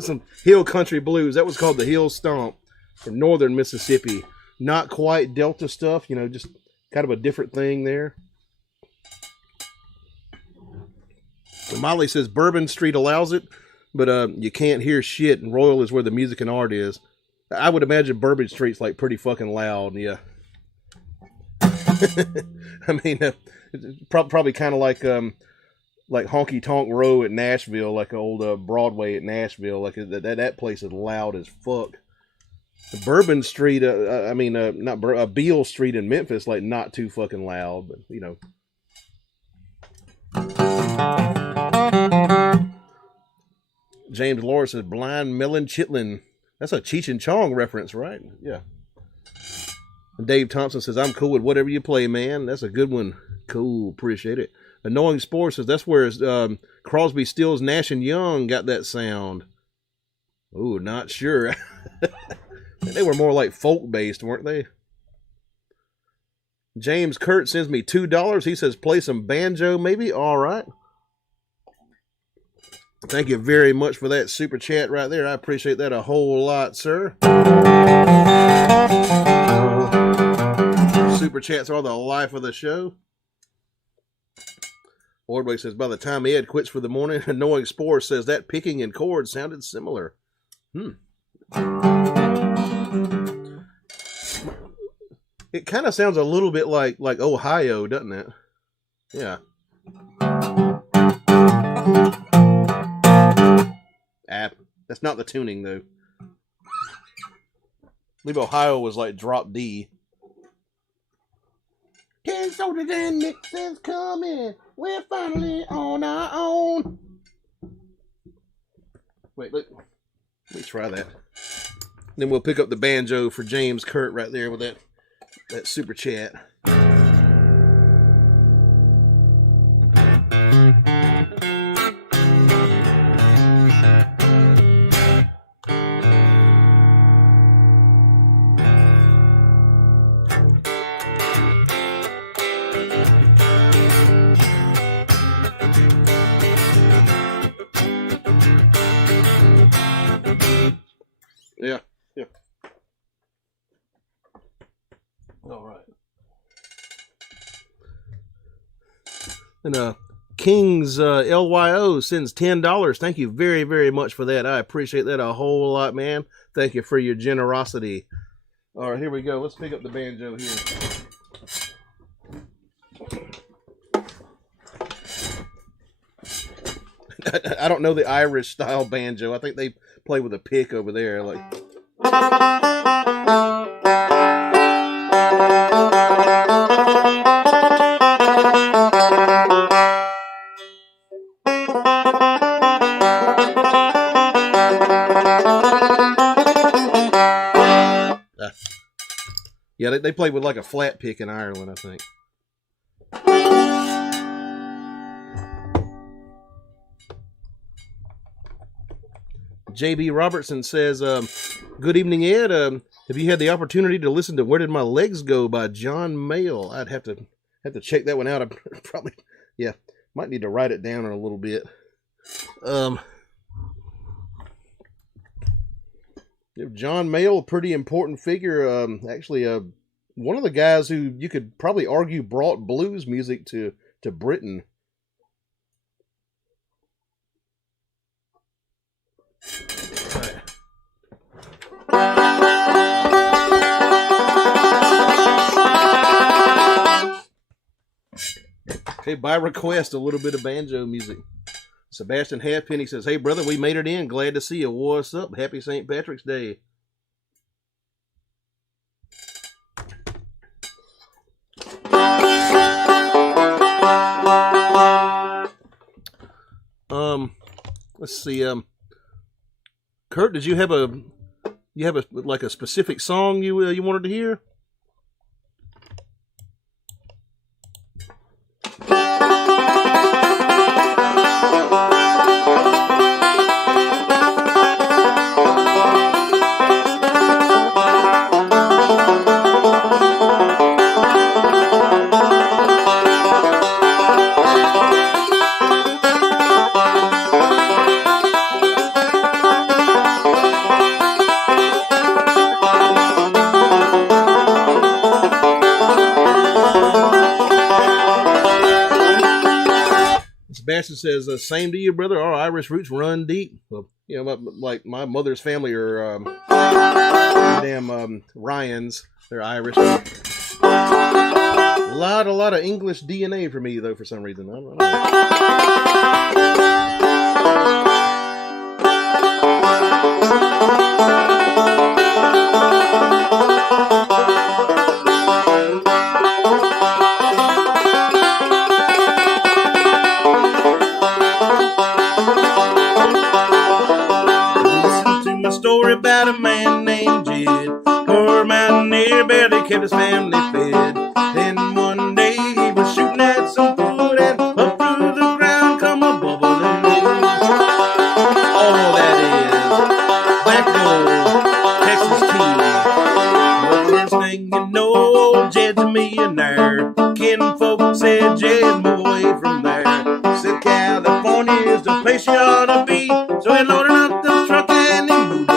Some hill country blues. That was called the Hill Stomp from northern Mississippi. Not quite Delta stuff, just kind of a different thing there. Molly says Bourbon Street allows it, but you can't hear shit, and Royal is where the music and art is. I would imagine Bourbon Street's pretty fucking loud, yeah. I mean, probably kind of like Honky Tonk Row at Nashville, like old Broadway at Nashville. That place is loud as fuck. The Bourbon Street, Beale Street in Memphis, not too fucking loud, but James Lawrence says Blind Melon Chitlin. That's a Cheech and Chong reference, right? Yeah. And Dave Thompson says, I'm cool with whatever you play, man. That's a good one. Cool. Appreciate it. Annoying Sports says that's where Crosby, Stills, Nash and Young got that sound. Ooh, not sure. They were more like folk based, weren't they? James Kurt sends me $2. He says play some banjo, maybe. All right. Thank you very much for that super chat right there. I appreciate that a whole lot, sir. Super chats are the life of the show. Ordway says, by the time Ed quits for the morning, Annoying Spore says that picking and chord sounded similar. It kind of sounds a little bit like Ohio, doesn't it? Yeah. That's not the tuning, though. believe Ohio was like drop D. 10 soldiers and Nixon's coming. We're finally on our own. Wait, let me try that. Then we'll pick up the banjo for James Kurt right there with that super chat. Yeah. All right. And Kings LYO sends $10. Thank you very, very much for that. I appreciate that a whole lot, man. Thank you for your generosity. All right, here we go. Let's pick up the banjo here. I don't know the Irish style banjo. I think they play with a pick over there, like. Yeah, they play with like a flat pick in Ireland, I think. JB Robertson says, good evening, Ed. Have you had the opportunity to listen to Where Did My Legs Go by John Mayall? I'd have to check that one out. I probably, yeah, might need to write it down in a little bit. John Mayall, pretty important figure. Actually, one of the guys who you could probably argue brought blues music to Britain. Okay, by request, a little bit of banjo music. Sebastian Halfpenny says, hey, brother, we made it in. Glad to see you. What's up? Happy St. Patrick's Day. Let's see. Kurt, did you have a like a specific song you wanted to hear? Sebastian says, same to you, brother. Our Irish roots run deep. Well, you know, like my mother's family are Ryans. They're Irish. A lot of English DNA for me, though, for some reason. I don't know. About a man named Jed, poor mountaineer, barely kept his family fed. Then one day he was shooting at some food, and up through the ground come a bubbling dude. All that is black gold, Texas tea. Well, first thing you know, old Jed's a millionaire. Kinfolk said, Jed, move away from there. Said California is the place you ought to be. So he loaded up the truck and he moved.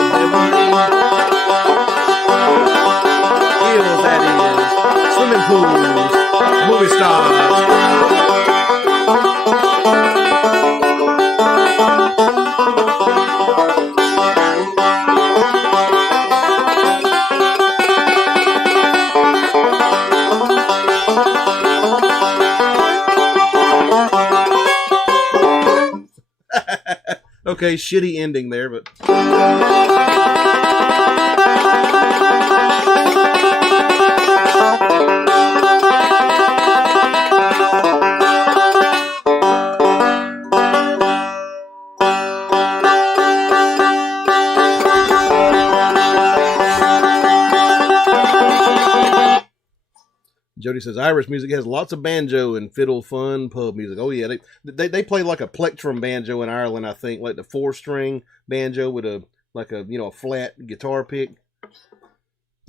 Hills, that is. Swimming pools. Movie stars. Okay, shitty ending there, but Jody says Irish music has lots of banjo and fiddle fun pub music. Oh yeah, they play like a plectrum banjo in Ireland, I think, like the 4-string banjo with a flat guitar pick.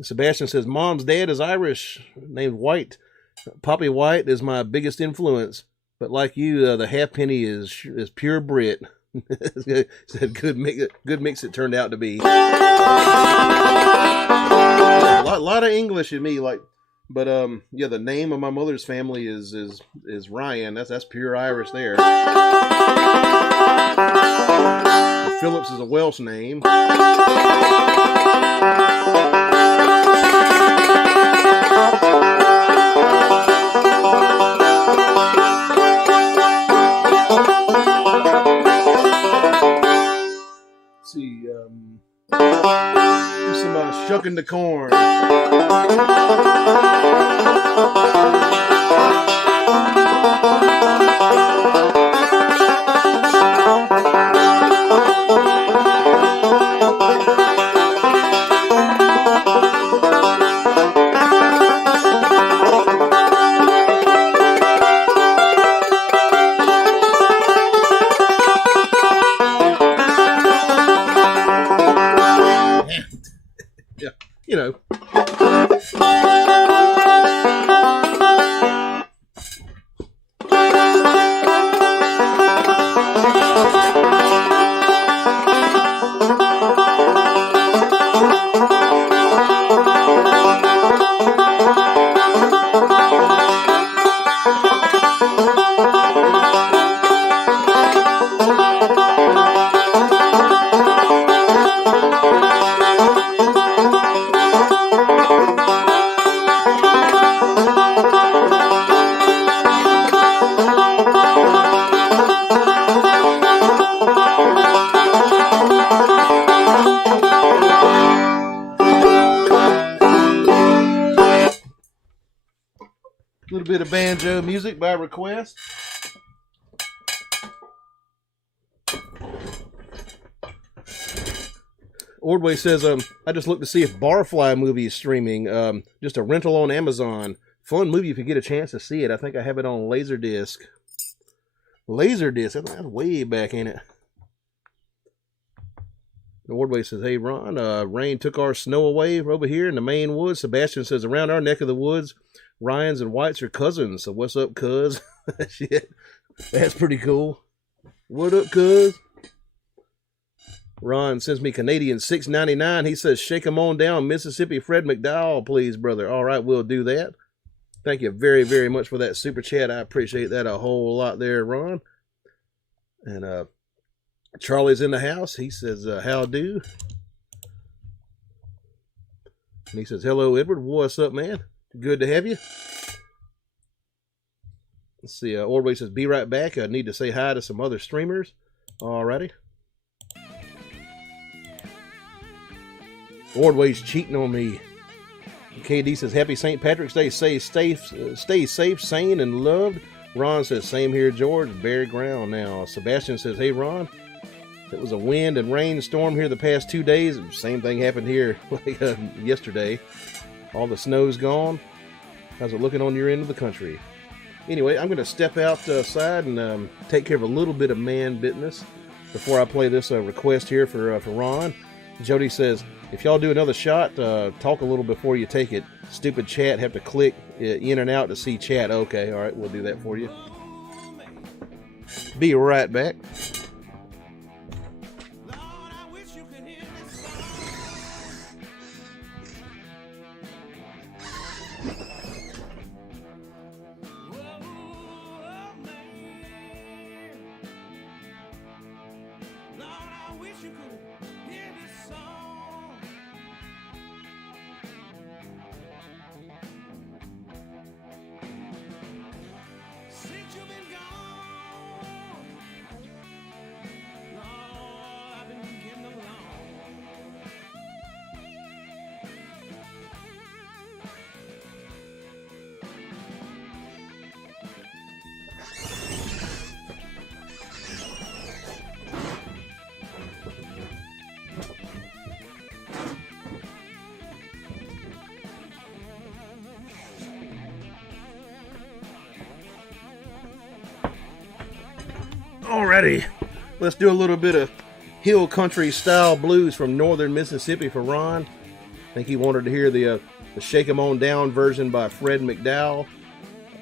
Sebastian says Mom's dad is Irish, named White. Poppy White is my biggest influence, but like you, the halfpenny is pure Brit. Said good mix it turned out to be. A lot of English in me, like. But yeah, the name of my mother's family is Ryan. That's pure Irish there. Phillips is a Welsh name. Let's see, do some shucking the corn. Yeah, you know. A little bit of banjo music by request. Ordway says, I just looked to see if Barfly movie is streaming. Just a rental on Amazon. Fun movie if you get a chance to see it. I think I have it on Laserdisc. Laserdisc, that's way back, ain't it? Ordway says, hey, Ron, rain took our snow away over here in the Maine woods. Sebastian says, around our neck of the woods, Ryans and Whites are cousins. So what's up, cuz? Shit, that's pretty cool. What up, cuz? Ron sends me Canadian $6.99. He says, shake 'em on down, Mississippi Fred McDowell, please, brother. All right, we'll do that. Thank you very, very much for that super chat. I appreciate that a whole lot there, Ron. And Charlie's in the house. He says, how do? And he says, hello, Edward. What's up, man? Good to have you. Let's see. Ordway says, be right back. I need to say hi to some other streamers. Alrighty. Ordway's cheating on me. KD says, happy St. Patrick's Day. Stay safe, sane, and loved. Ron says, same here, George. Bare ground now. Sebastian says, hey, Ron. It was a wind and rain storm here the past 2 days. Same thing happened here yesterday. All the snow's gone. How's it looking on your end of the country? Anyway, I'm going to step outside and take care of a little bit of man business before I play this request here for Ron. Jody says, if y'all do another shot, talk a little before you take it. Stupid chat, have to click in and out to see chat. Okay, all right, we'll do that for you. Be right back. righty. Let's do a little bit of hill country style blues from northern Mississippi for Ron. I think he wanted to hear the Shake 'Em On Down version by Fred McDowell.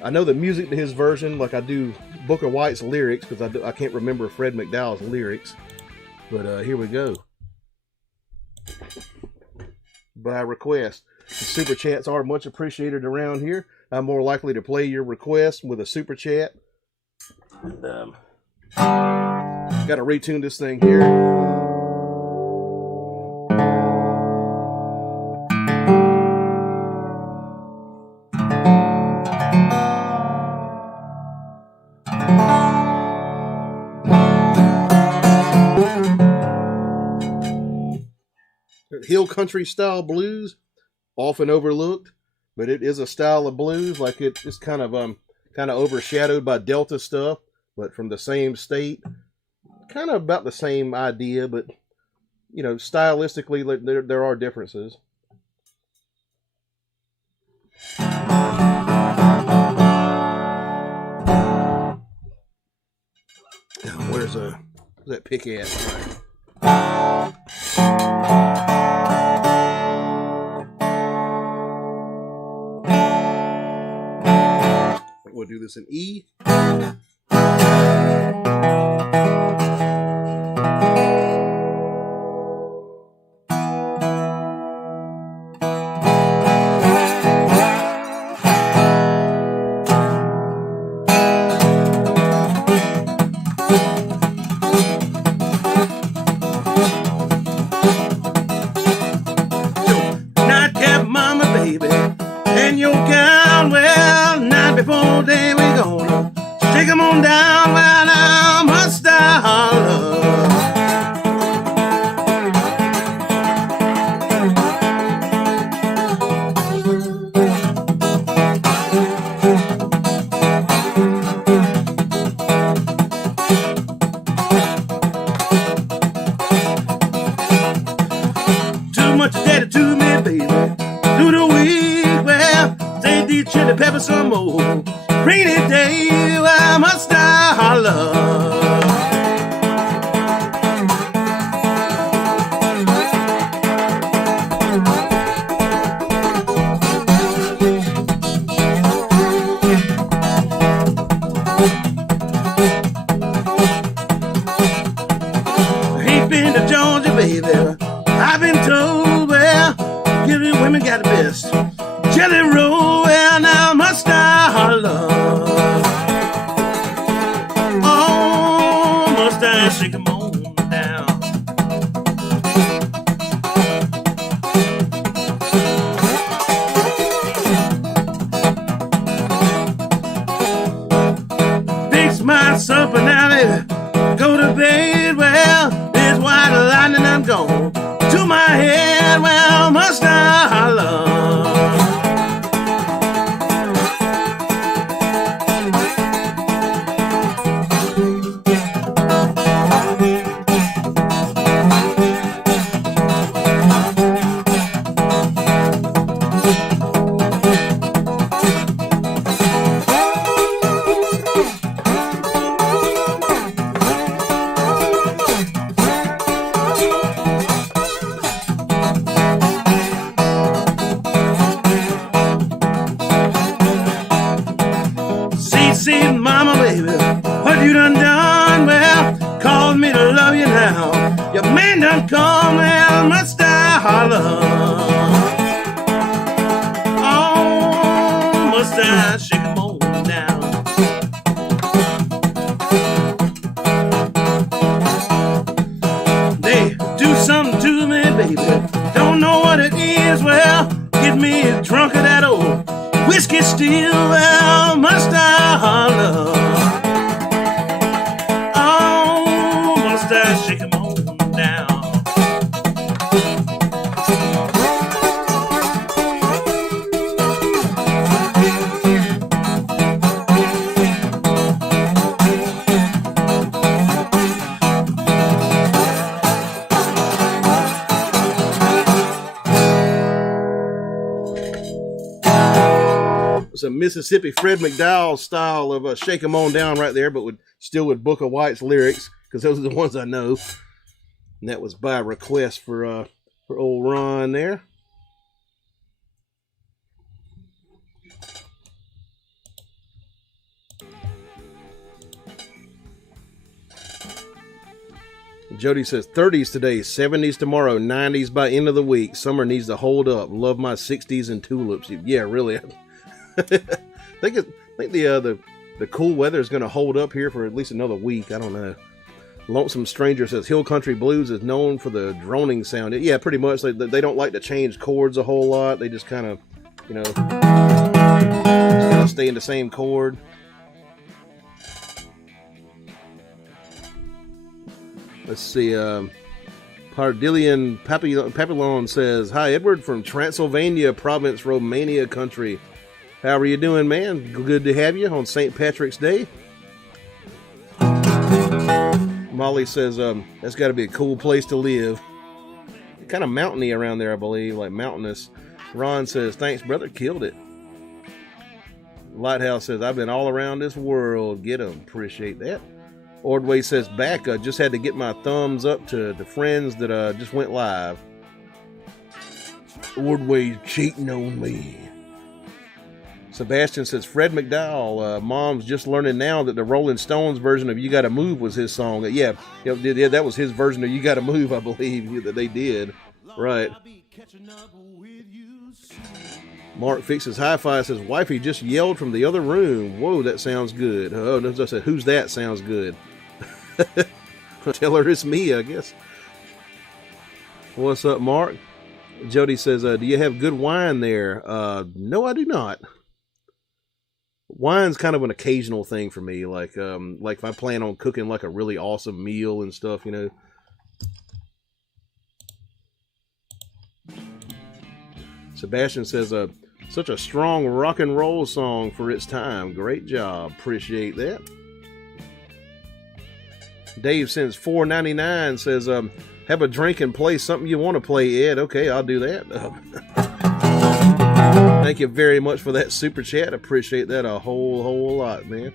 I know the music to his version, like I do Booker White's lyrics, because I can't remember Fred McDowell's lyrics. But here we go. By request. The super chats are much appreciated around here. I'm more likely to play your request with a super chat. And got to retune this thing here. Hill country style blues, often overlooked, but it is a style of blues. Like it's kind of overshadowed by Delta stuff, but from the same state, kind of about the same idea, but you know, stylistically there are differences. Where's that pick at? We'll do this in E. Nightcap mama, baby, and your gown, well, night before day we gonna shake 'em on down, well, I'm a star. Too much daddy to me, baby, through the week, well, take these chili peppers some more. Rainy day, well, I must holler. Ain't been to Georgia, baby. I've been told, well, the women got the best. Jelly roll, well, now must I holler. Oh, must I shake 'em on down. Fix my supper now, baby. Go to bed, well, this white lightning I'm gone. To my head, well, must I holler. See, mama, baby, what you done done? Well, called me to love you now. Your man done come, well, must I holler. Oh, must I shake 'em on down. They do something to me, baby, don't know what it is. Well, get me drunk of that old whiskey still, well, must I holler. Oh, must I shake 'em on down. some Mississippi Fred McDowell style of Shake 'Em On Down right there, but would Booker White's lyrics, because those are the ones I know. And that was by request for old Ron there. Jody says 30s today, 70s tomorrow, 90s by end of the week. Summer needs to hold up. Love my 60s and tulips. Yeah, really. I think the cool weather is going to hold up here for at least another week. I don't know. Lonesome Stranger says Hill Country Blues is known for the droning sound. Yeah, pretty much. They don't like to change chords a whole lot. They just kind of, just kind of stay in the same chord. Let's see. Pardillion Papillon says, "Hi, Edward from Transylvania Province, Romania country. How are you doing, man? Good to have you on St. Patrick's Day." Molly says, "That's got to be a cool place to live. Kind of mountainy around there, I believe, like mountainous." Ron says, "Thanks, brother. Killed it." Lighthouse says, "I've been all around this world. Get 'em. Appreciate that." Ordway says, "Back, just had to get my thumbs up to the friends that just went live." Ordway cheating on me. Sebastian says, "Fred McDowell, Mom's just learning now that the Rolling Stones version of You Gotta Move was his song." Yeah, that was his version of You Gotta Move, I believe, that they did. Right. Mark Fixes Hi-Fi says, "Wifey just yelled from the other room. Whoa, that sounds good." Oh, no, I said, "Who's that? Sounds good." Tell her it's me, I guess. What's up, Mark? Jody says, "Do you have good wine there?" No, I do not. Wine's kind of an occasional thing for me. Like if I plan on cooking like a really awesome meal and stuff, Sebastian says, "Such a strong rock and roll song for its time. Great job. Appreciate that." Dave sends $4.99, says, "Have a drink and play something you want to play, Ed." Okay, I'll do that. Thank you very much for that super chat. Appreciate that a whole lot, man.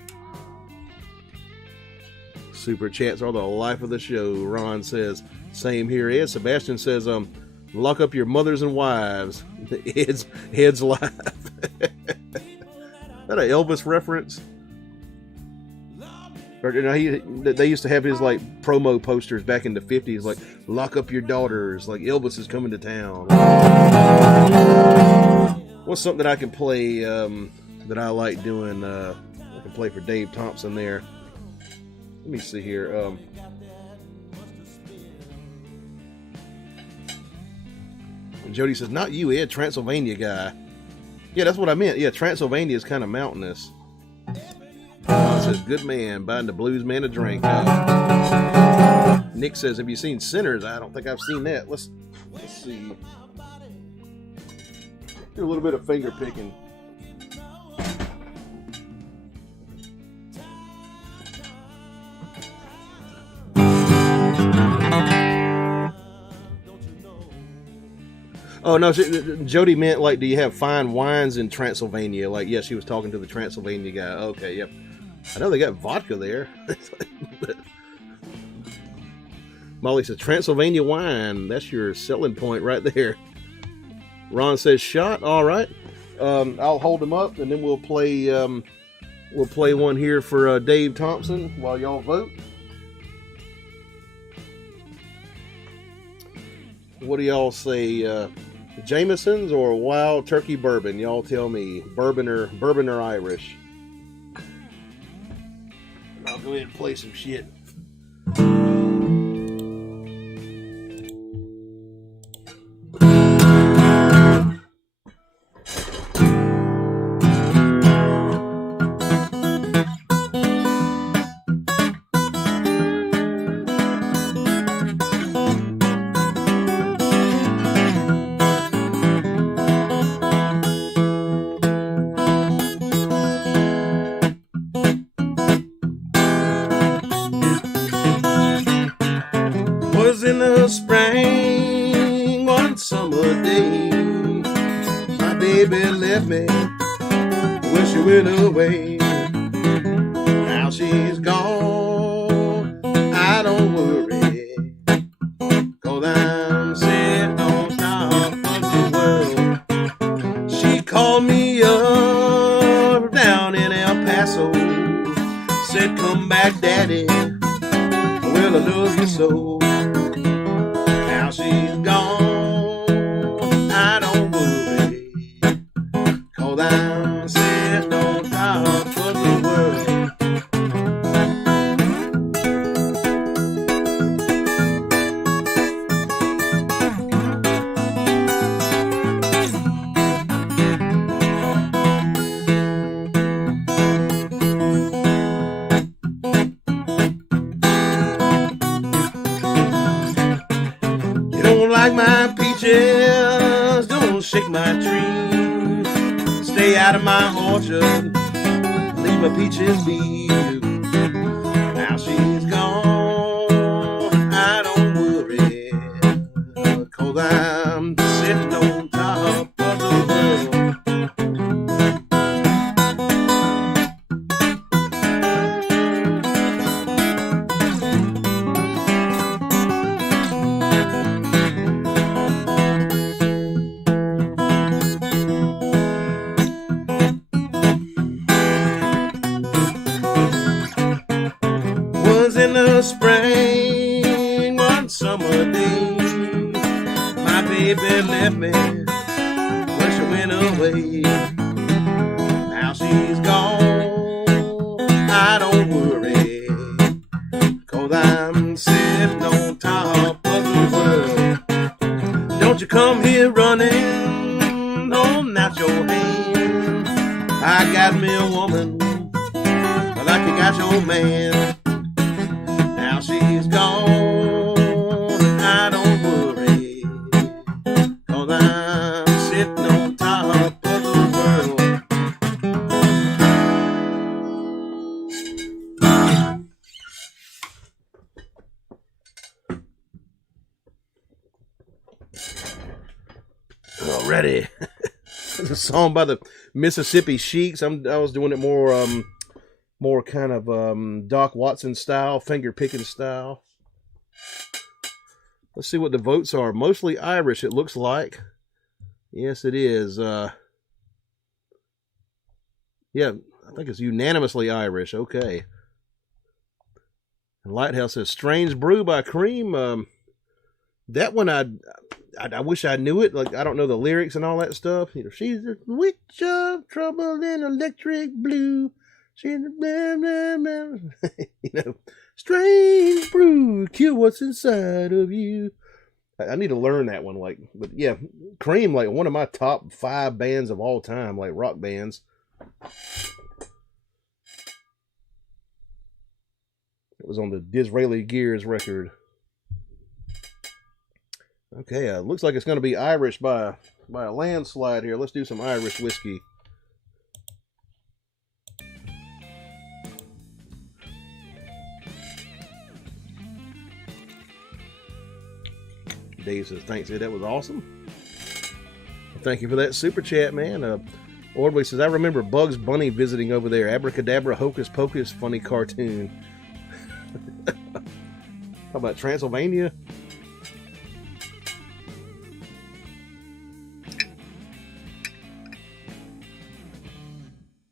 Super chats are the life of the show. Ron says, "Same here, Ed." Sebastian says, "Lock up your mothers and wives." Ed's live. That an Elvis reference? Or, they used to have his like promo posters back in the 50s, like "Lock up your daughters," like Elvis is coming to town. What's something that I can play that I like doing? I can play for Dave Thompson there. Let me see here. Jody says, "Not you, Ed, Transylvania guy." Yeah, that's what I meant. Yeah, Transylvania is kind of mountainous. Says, "Good man, buying the blues man a drink." Nick says, "Have you seen Sinners?" I don't think I've seen that. Let's see. Do a little bit of finger picking. Oh, no, Jody meant, like, do you have fine wines in Transylvania? Like, yeah, she was talking to the Transylvania guy. Okay, yep. I know they got vodka there. Molly says, "Transylvania wine. That's your selling point right there." Ron says, "Shot." All right. I'll hold them up, and then we'll play one here for Dave Thompson while y'all vote. What do y'all say? Jameson's or Wild Turkey Bourbon? Y'all tell me. Bourbon or Irish? I'll go ahead and play some shit. In the spring, one summer day, my baby left me. Well, she went away. Now she's gone, I don't worry, 'cause I'm sitting on top of the world. She called me up down in El Paso, said, come back, daddy, well, I love you so. Now she's gone, I don't worry, 'cause I'm sitting on top of the world. You don't like my peaches, don't shake my tree. Stay out of my orchard, leave my peaches be. Now she's gone, I don't worry, 'cause I'm sitting on top of the world. In the spring, one summer day, my baby left me when she went away. Now she's gone, I don't worry, 'cause I'm sitting on top of the world. Don't you come here running, holding out your hand. I got me a woman like you got your man. Now she's gone, I don't worry, 'cause I'm sitting on top of the world. Already. It's a song by the Mississippi Sheiks. I was doing it more kind of Doc Watson style, finger picking style. Let's see what the votes are. Mostly Irish, it looks like. Yes, it is. Yeah, I think it's unanimously Irish. Okay. And Lighthouse says Strange Brew by Cream. That one I wish I knew it. Like, I don't know the lyrics and all that stuff. You know, she's a witch of trouble in electric blue. She's a blah, blah, blah. You know, strange brew, kill what's inside of you. I need to learn that one. Like, but yeah, Cream, like one of my top 5 bands of all time, like rock bands. It was on the Disraeli Gears record. Okay, looks like it's going to be Irish by a landslide here. Let's do some Irish whiskey. Dave says, thanks, Ed. That was awesome. Thank you for that super chat, man. Ordway says, I remember Bugs Bunny visiting over there. Abracadabra, hocus pocus, funny cartoon. How about Transylvania?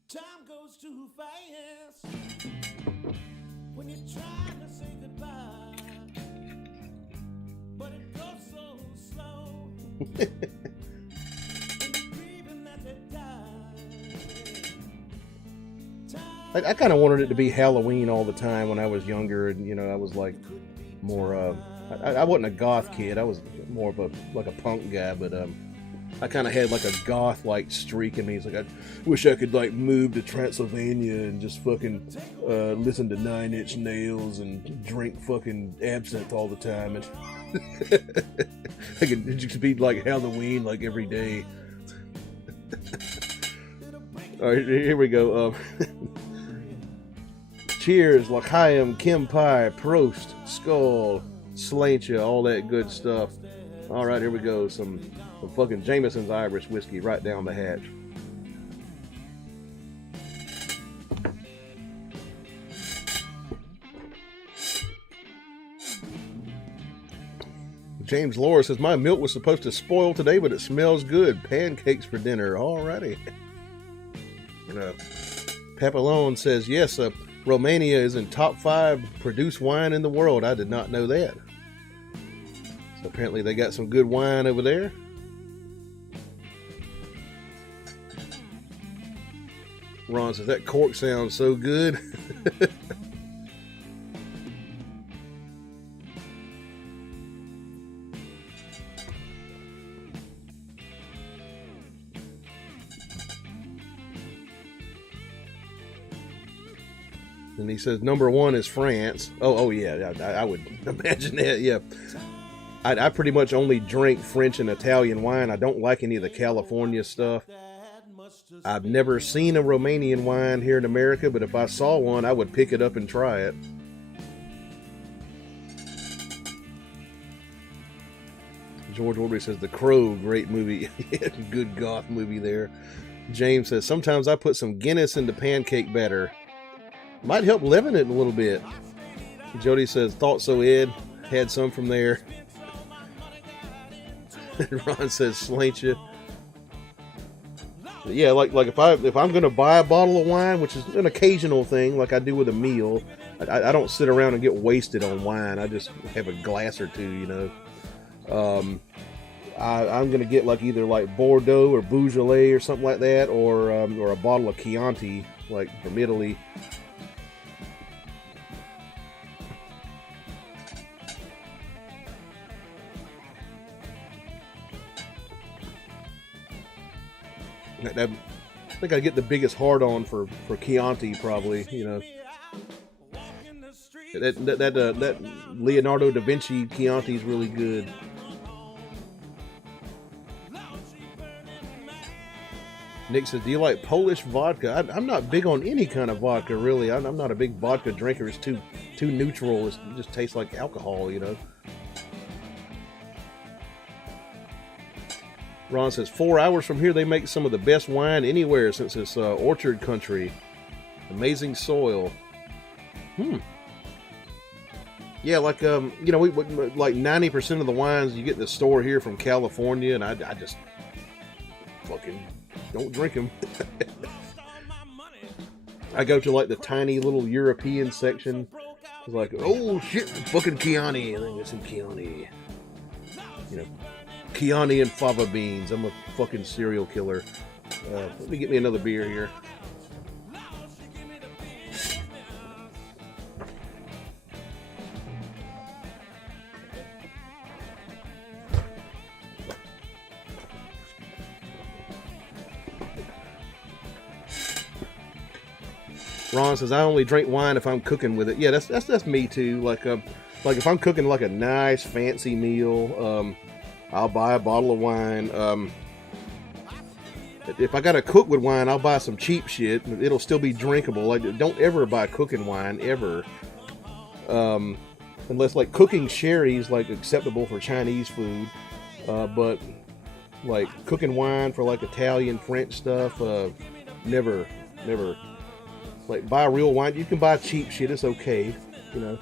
Time goes too fast when you're trying to say goodbye, but it goes so slow. I kind of wanted it to be Halloween all the time when I was younger, and you know, I was like more. I wasn't a goth kid. I was more of a punk guy, but I kind of had like a goth like streak in me. It's like I wish I could like move to Transylvania and just fucking listen to 9 Inch Nails and drink fucking absinthe all the time, and I could just be like Halloween like every day. All right, here we go. Cheers, L'chaim, Kimpai, Prost, Skull, Slantia, all that good stuff. All right, here we go. Some fucking Jameson's Irish whiskey right down the hatch. James Laura says, my milk was supposed to spoil today, but it smells good. Pancakes for dinner. Alrighty. Papillon says, yes, Romania is in top 5 produced wine in the world. I did not know that. So apparently they got some good wine over there. Ron says, that cork sounds so good. And he says, number 1 is France. Oh yeah, I would imagine that, yeah. I pretty much only drink French and Italian wine. I don't like any of the California stuff. I've never seen a Romanian wine here in America, but if I saw one, I would pick it up and try it. George Orby says, The Crow, great movie. Good goth movie there. James says, sometimes I put some Guinness into pancake batter. Might help leaven it a little bit. Jody says, thought so, Ed. Had some from there. Ron says, slaint you. Yeah, like if I'm gonna buy a bottle of wine, which is an occasional thing, like I do with a meal, I don't sit around and get wasted on wine. I just have a glass or two, you know. I'm gonna get like either like Bordeaux or Beaujolais or something like that, or a bottle of Chianti, like from Italy. I think I get the biggest hard on for Chianti, probably, you know. That Leonardo da Vinci Chianti is really good. Nick says, do you like Polish vodka? I'm not big on any kind of vodka, really. I'm not a big vodka drinker. It's too neutral. It just tastes like alcohol, you know. Ron says, 4 hours from here, they make some of the best wine anywhere since it's orchard country. Amazing soil. Yeah, like, you know, we like 90% of the wines you get in the store here from California, and I just fucking don't drink them. I go to like the tiny little European section. It's like, oh shit, fucking Chianti. I think there's some Chianti. You know. Chianti and fava beans. I'm a fucking serial killer. Let me get me another beer here. Ron says, I only drink wine if I'm cooking with it. Yeah, that's me too. Like if I'm cooking like a nice fancy meal, I'll buy a bottle of wine. If I gotta cook with wine, I'll buy some cheap shit. It'll still be drinkable. Like, don't ever buy cooking wine, ever. Unless, like, cooking sherry is, like, acceptable for Chinese food. But, like, cooking wine for, like, Italian, French stuff, never. Like, buy real wine. You can buy cheap shit. It's okay, you know.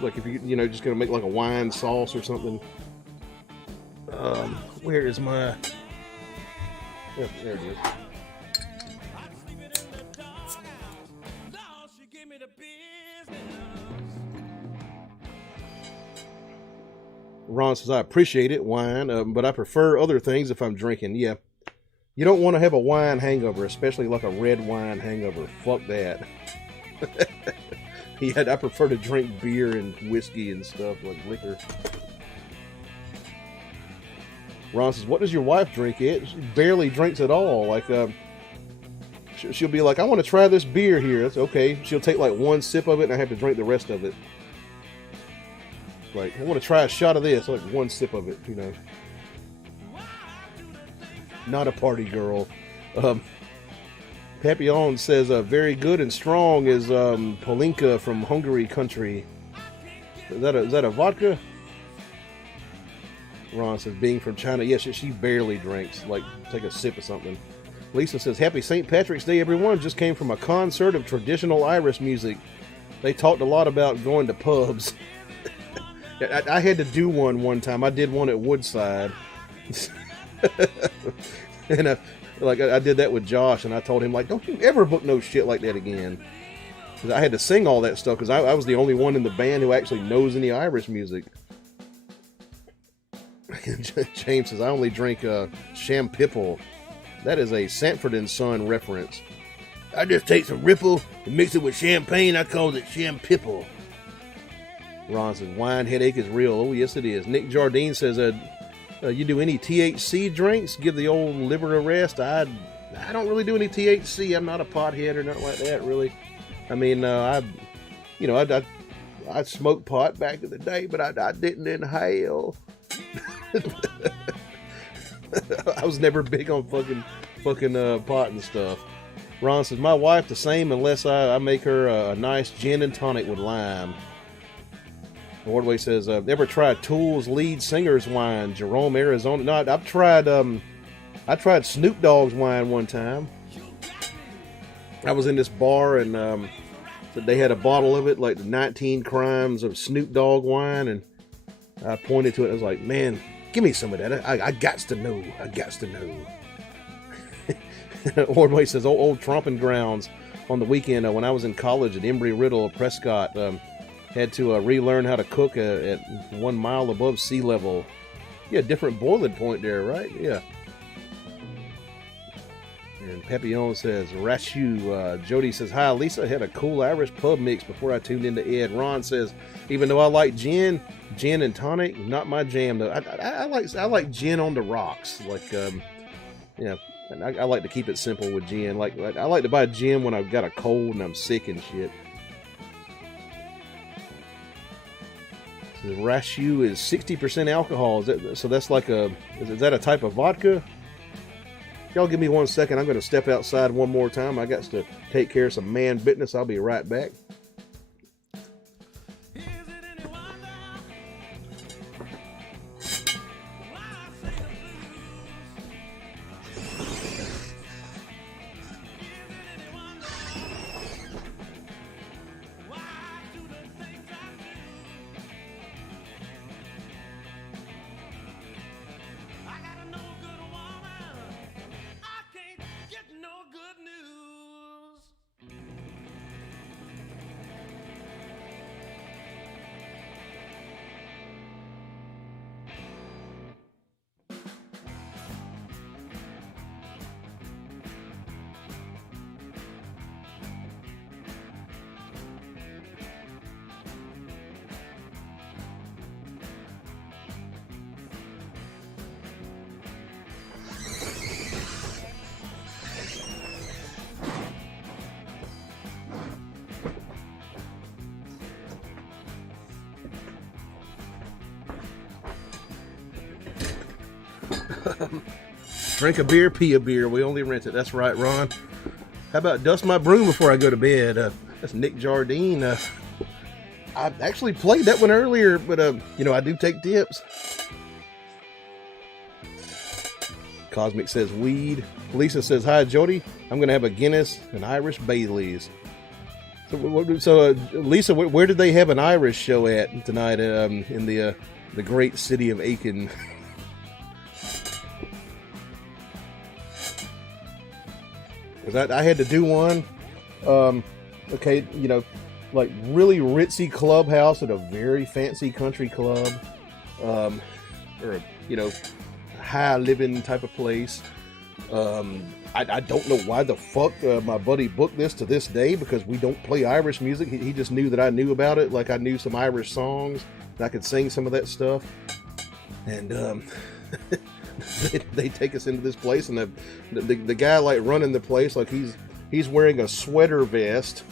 Like if you know, just gonna make like a wine sauce or something. Where is my? Yep, there it is. Ron says, I appreciate it, wine, but I prefer other things if I'm drinking. Yeah, you don't want to have a wine hangover, especially like a red wine hangover. Fuck that. Yeah, I prefer to drink beer and whiskey and stuff, like liquor. Ron says, what does your wife drink? She barely drinks at all. Like, she'll be like, I want to try this beer here. That's okay. She'll take like one sip of it and I have to drink the rest of it. Like, I want to try a shot of this. Like, one sip of it, you know. Not a party girl. Papillon says, very good and strong is Polinka from Hungary country. Is that a vodka? Ron says, being from China, yes, she barely drinks. Like, take a sip of something. Lisa says, happy St. Patrick's Day, everyone. Just came from a concert of traditional Irish music. they talked a lot about going to pubs. I had to do one time. I did one at Woodside. And I did that with Josh, and I told him, like, don't you ever book no shit like that again. Because I had to sing all that stuff, because I was the only one in the band who actually knows any Irish music. James says, I only drink Champipple. That is a Sanford and Son reference. I just take some Ripple and mix it with champagne. I call it Champipple. Ron says, wine headache is real. Oh, yes, it is. Nick Jardine says, you do any THC drinks? Give the old liver a rest. I don't really do any THC. I'm not a pothead or nothing like that, really. I mean, I smoked pot back in the day, but I didn't inhale. I was never big on fucking pot and stuff. Ron says, my wife the same unless I make her a nice gin and tonic with lime. Wardway says, ever tried Tool's lead singer's wine, Jerome, Arizona? No, I tried Snoop Dogg's wine one time. I was in this bar, and they had a bottle of it, like the 19 Crimes of Snoop Dogg wine, and I pointed to it. I was like, man, give me some of that. I gots to know. I gots to know. Ordway says, old tromping grounds on the weekend when I was in college at Embry-Riddle, Prescott. Had to relearn how to cook at 1 mile above sea level. Yeah, different boiling point there, right? Yeah. And Papillon says, Rashu. Jody says, hi, Lisa. I had a cool Irish pub mix before I tuned into Ed. Ron says, even though I like gin and tonic, not my jam though. I like gin on the rocks. Like, yeah, I like to keep it simple with gin. Like I like to buy gin when I've got a cold and I'm sick and shit. The Rashu is 60% alcohol. So that's like is that a type of vodka? Y'all give me 1 second. I'm going to step outside one more time. I got to take care of some man business. I'll be right back. Drink a beer, pee a beer. We only rent it. That's right, Ron. How about dust my broom before I go to bed? That's Nick Jardine. I actually played that one earlier, but I do take tips. Cosmic says weed. Lisa says, hi, Jody. I'm going to have a Guinness and Irish Baileys. So Lisa, where did they have an Irish show at tonight in the great city of Aiken? Because I had to do one. Okay, like really ritzy clubhouse at a very fancy country club. Or, high living type of place. I don't know why the fuck my buddy booked this to this day, because we don't play Irish music. He just knew that I knew about it. Like I knew some Irish songs and I could sing some of that stuff. And they take us into this place, and the guy like running the place, like he's wearing a sweater vest.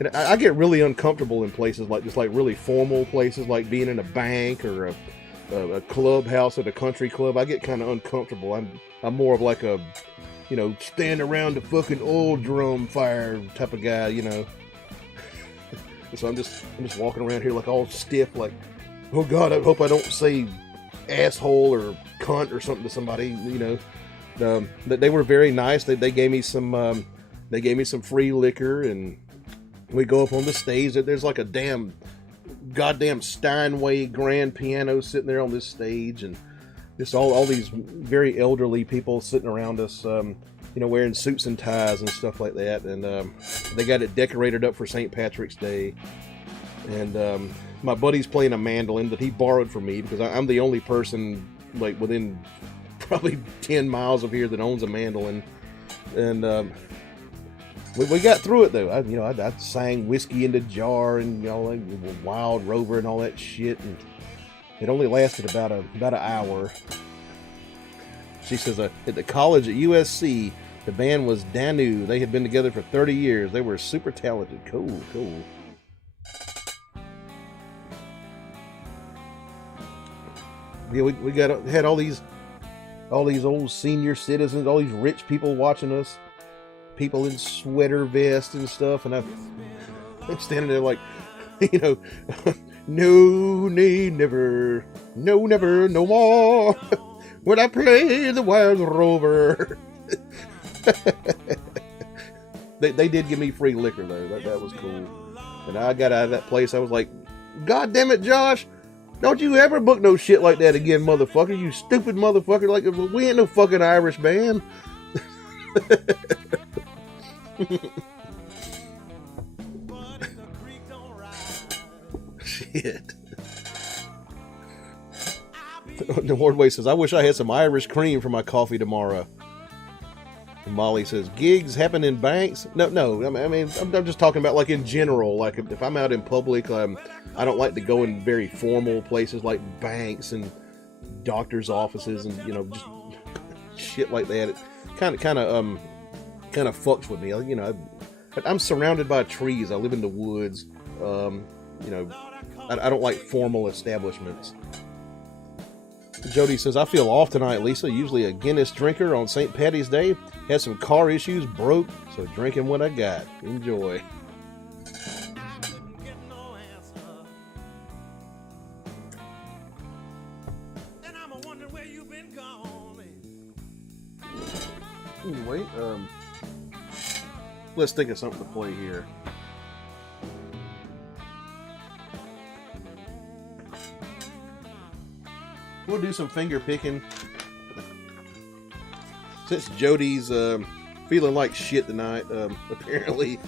And I get really uncomfortable in places like just like really formal places, like being in a bank or a clubhouse at a country club. I get kind of uncomfortable. I'm more of like a, stand around the fucking oil drum fire type of guy, So I'm just walking around here like all stiff, like, oh God, I hope I don't say asshole or cunt or something to somebody, They were very nice. They gave me some free liquor, and We go up on the stage. There's like a goddamn Steinway grand piano sitting there on this stage, and just all these very elderly people sitting around us, wearing suits and ties and stuff like that. And they got it decorated up for St. Patrick's Day. And my buddy's playing a mandolin that he borrowed from me because I'm the only person like within probably 10 miles of here that owns a mandolin. And we got through it though. I sang Whiskey in the Jar and like Wild Rover and all that shit, and it only lasted about an hour. She says at the college at USC, the band was Danu. They had been together for 30 years. They were super talented. Cool. Yeah, we had all these old senior citizens, all these rich people watching us. People in sweater vests and stuff, and I'm standing there like, no, nay, never, no, never, no more. When I play the Wild Rover. They did give me free liquor though. That was cool. And I got out of that place. I was like, God damn it, Josh! Don't you ever book no shit like that again, motherfucker! You stupid motherfucker! Like we ain't no fucking Irish band. Shit. The Wardway says, I wish I had some Irish cream for my coffee tomorrow. And Molly says, gigs happen in banks? No. I mean, I'm just talking about like in general. Like if I'm out in public, I don't like to go in very formal places like banks and doctors' offices and just shit like that. It kind of fucks with me. I'm surrounded by trees. I live in the woods. I don't like formal establishments. Jody says, I feel off tonight, Lisa. Usually a Guinness drinker on St. Patty's Day. Had some car issues, broke, so drinking what I got. Enjoy. Anyway, let's think of something to play here. We'll do some finger picking. Since Jody's feeling like shit tonight, apparently,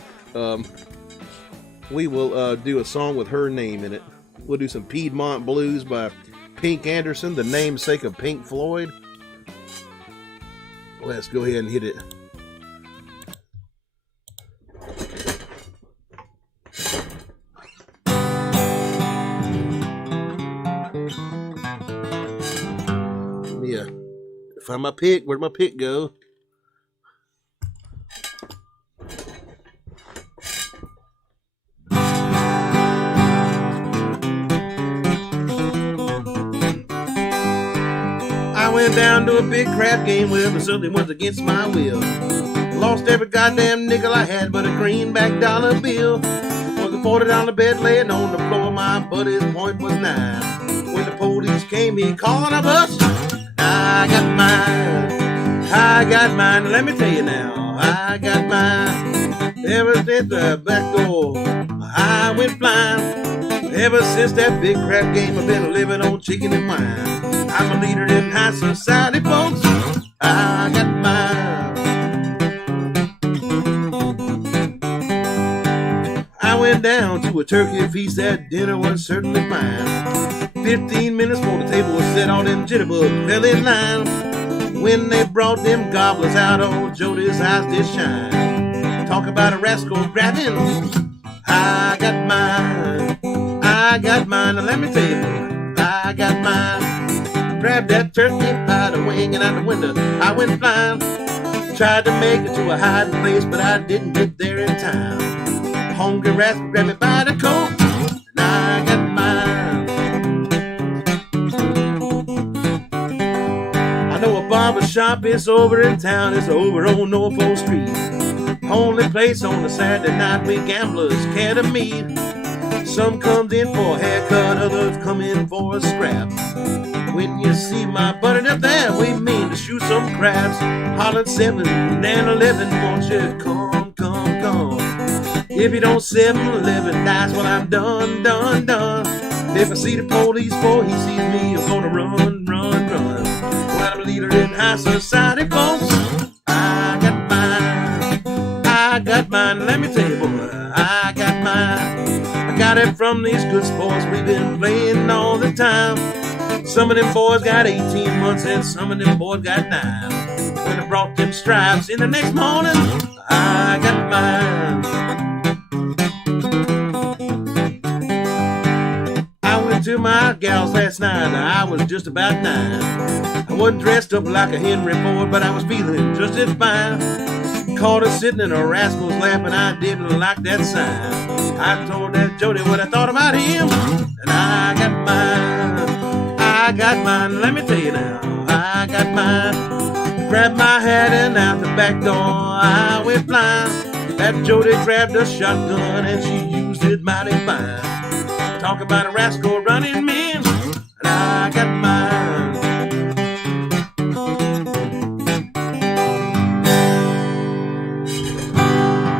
we will do a song with her name in it. We'll do some Piedmont Blues by Pink Anderson, the namesake of Pink Floyd. Let's go ahead and hit it. Yeah. Find my pick. Where'd my pick go? I went down to a big crap game where something was against my will. Lost every goddamn nickel I had but a greenback dollar bill. Was a $40 bet laying on the floor. My buddy's point was 9. When the police came, he called a bus. I got mine. Let me tell you now, I got mine. Ever since the back door, I went flying. Ever since that big crap game, I've been living on chicken and wine. I'm a leader in high society, folks. I got mine. I went down to a turkey feast. That dinner was certainly fine. 15 minutes before the table was set, all them jitterbugs fell in line. When they brought them gobblers out, old Jody's eyes did shine. Talk about a rascal grabbing. I got mine. I got mine. Now let me tell you, I got mine. Grabbed that turkey by the wing and out the window I went flying. Tried to make it to a hiding place, but I didn't get there in time. Hungry rascal grabbed me by the coat, and I got mine. I know a barber shop is over in town. It's over on Norfolk Street. Only place on a Saturday night we gamblers care to meet. Some comes in for a haircut, others come in for a scrap. When you see my buddy up there, we mean to shoot some craps. Hollered 7 and 11, won't you come? If you don't 7-Eleven dice, well, I'm done, done, done. If I see the police boy, he sees me, I'm gonna run, run, run. Well, I'm a leader in high society, folks. I got mine, let me tell you, boy, I got mine. I got it from these good sports we've been playing all the time. Some of them boys got 18 months and some of them boys got 9. When I brought them stripes in the next morning, I got mine. I went to my gal's last night, I was just about 9. I wasn't dressed up like a Henry Ford, but I was feeling just as fine. Caught her sitting in a rascal's lap and I didn't like that sign. I told that Jody what I thought about him, and I got mine. I got mine, let me tell you now, I got mine. Grabbed my hat and out the back door I went flying. That Jody grabbed a shotgun and she used it mighty fine. Talk about a rascal running men, and I got mine.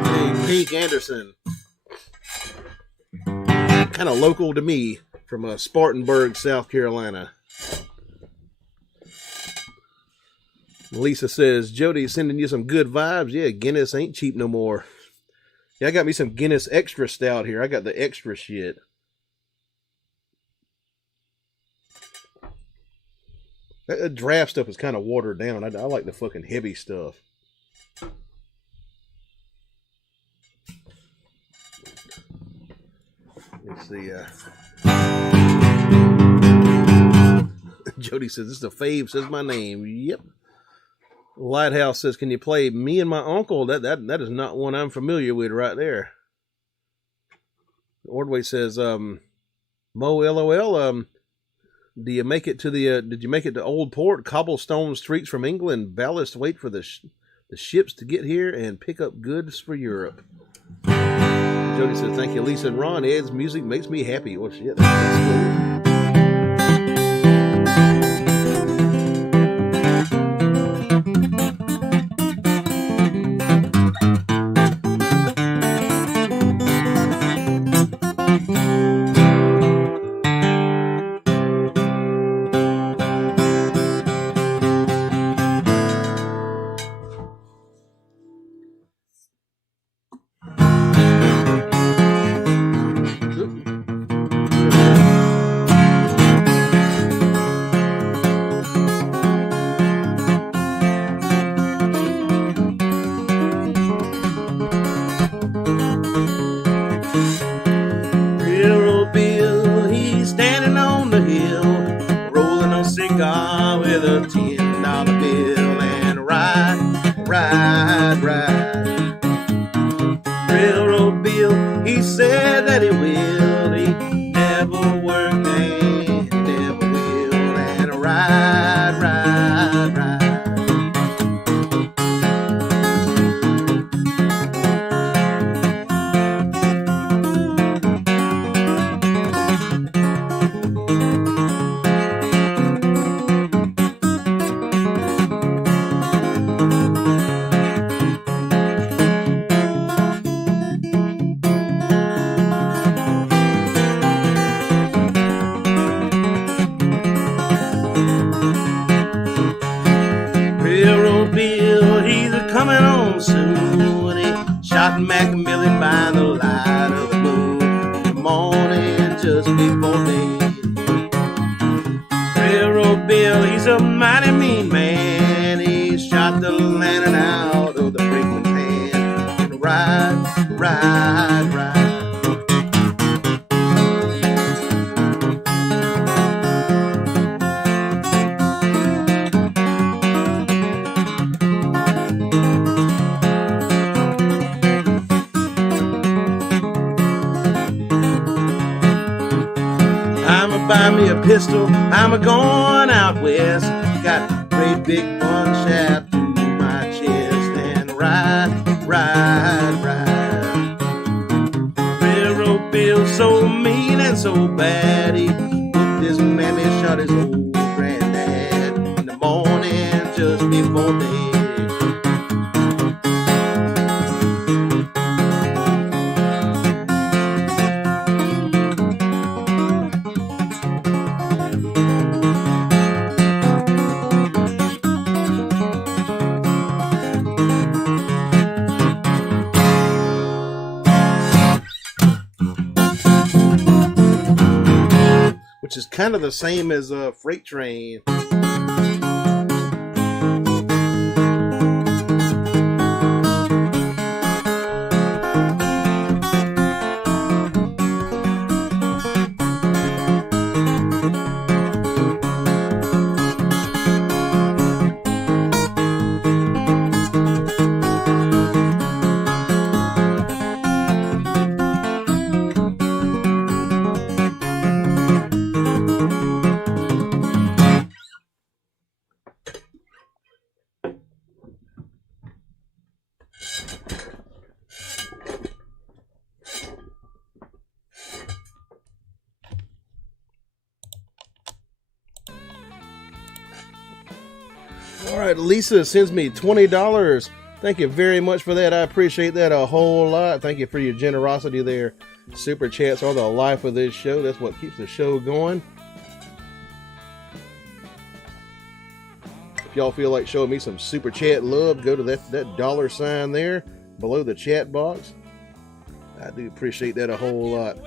Hey, Pete Anderson. Kind of local to me, from Spartanburg, South Carolina. Lisa says, Jody sending you some good vibes. Yeah, Guinness ain't cheap no more. Yeah, I got me some Guinness Extra Stout here. I got the extra shit. That draft stuff is kind of watered down. I like the fucking heavy stuff. Let's see. Jody says, this is a fave, says my name. Yep. Lighthouse says, can you play Me and My Uncle? That is not one I'm familiar with right there. Ordway says, Mo LOL, do you make it to the, did you make it to Old Port? Cobblestone streets from England. Ballast wait for the ships to get here and pick up goods for Europe. Jody says, thank you, Lisa and Ron. Ed's music makes me happy. Well, shit, that's cool. I'm a going out west, got a great big fun shaft to my chest, and ride. Railroad Bill so mean and so bad, he put this mammy shot his old granddad in the morning just before bed. which is kind of the same as a Freight Train. All right, Lisa sends me $20. Thank you very much for that. I appreciate that a whole lot. Thank you for your generosity there. Super chats are the life of this show. That's what keeps the show going. If y'all feel like showing me some super chat love, go to that dollar sign there below the chat box. I do appreciate that a whole lot.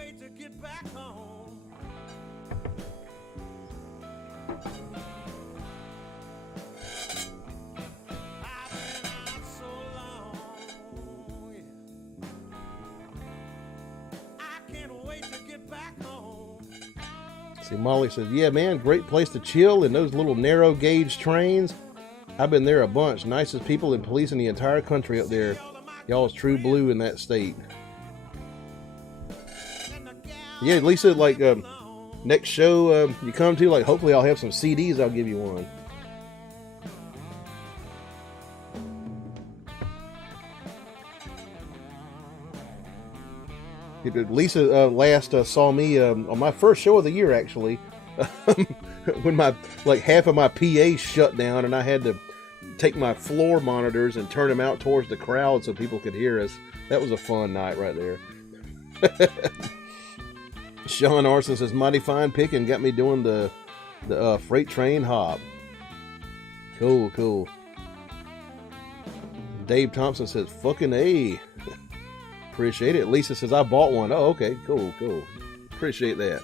See, Molly says, yeah, man, great place to chill in those little narrow gauge trains. I've been there a bunch. Nicest people and police in the entire country up there. Y'all's true blue in that state. Yeah, Lisa, like, next show you come to, like, hopefully I'll have some CDs. I'll give you one. Lisa last saw me on my first show of the year, actually, when half of my PA shut down and I had to take my floor monitors and turn them out towards the crowd so people could hear us. That was a fun night right there. Sean Arson says, mighty fine picking, got me doing the freight train hop. Cool. Dave Thompson says, fucking A. Appreciate it. Lisa says, I bought one. Oh, okay. Cool. Appreciate that.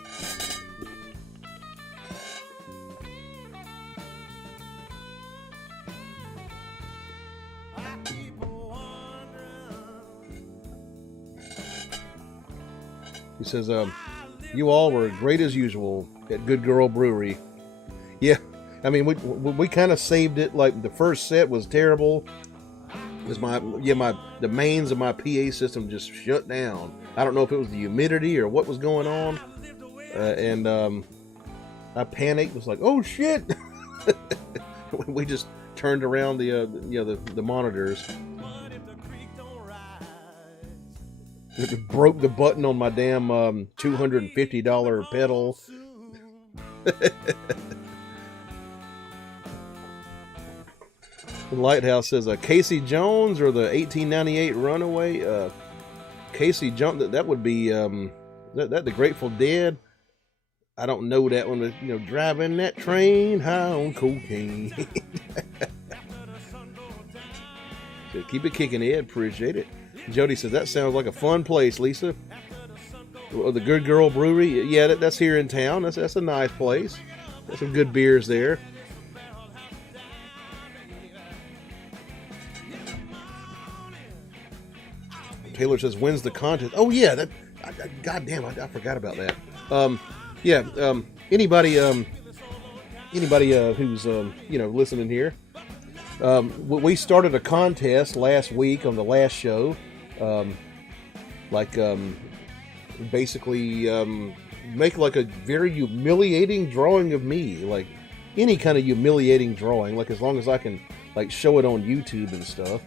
He says, you all were great as usual at Good Girl Brewery. Yeah, I mean, we kind of saved it. Like, the first set was terrible. Because the mains of my PA system just shut down. I don't know if it was the humidity or what was going on, and I panicked. Was like, oh shit! We just turned around the monitors. It broke the button on my damn $250 pedal. The Lighthouse says, Casey Jones or the 1898 Runaway. Casey Jones, that would be that the Grateful Dead. I don't know that one, but driving that train high on cocaine. So keep it kicking, Ed. Appreciate it. Jody says, that sounds like a fun place, Lisa. Well, the Good Girl Brewery, yeah, that's here in town. That's a nice place. There's some good beers there. Taylor says, when's the contest? Oh yeah, goddamn, I forgot about that. Anybody who's listening here, we started a contest last week on the last show, basically make like a very humiliating drawing of me, like any kind of humiliating drawing, like as long as I can like show it on YouTube and stuff,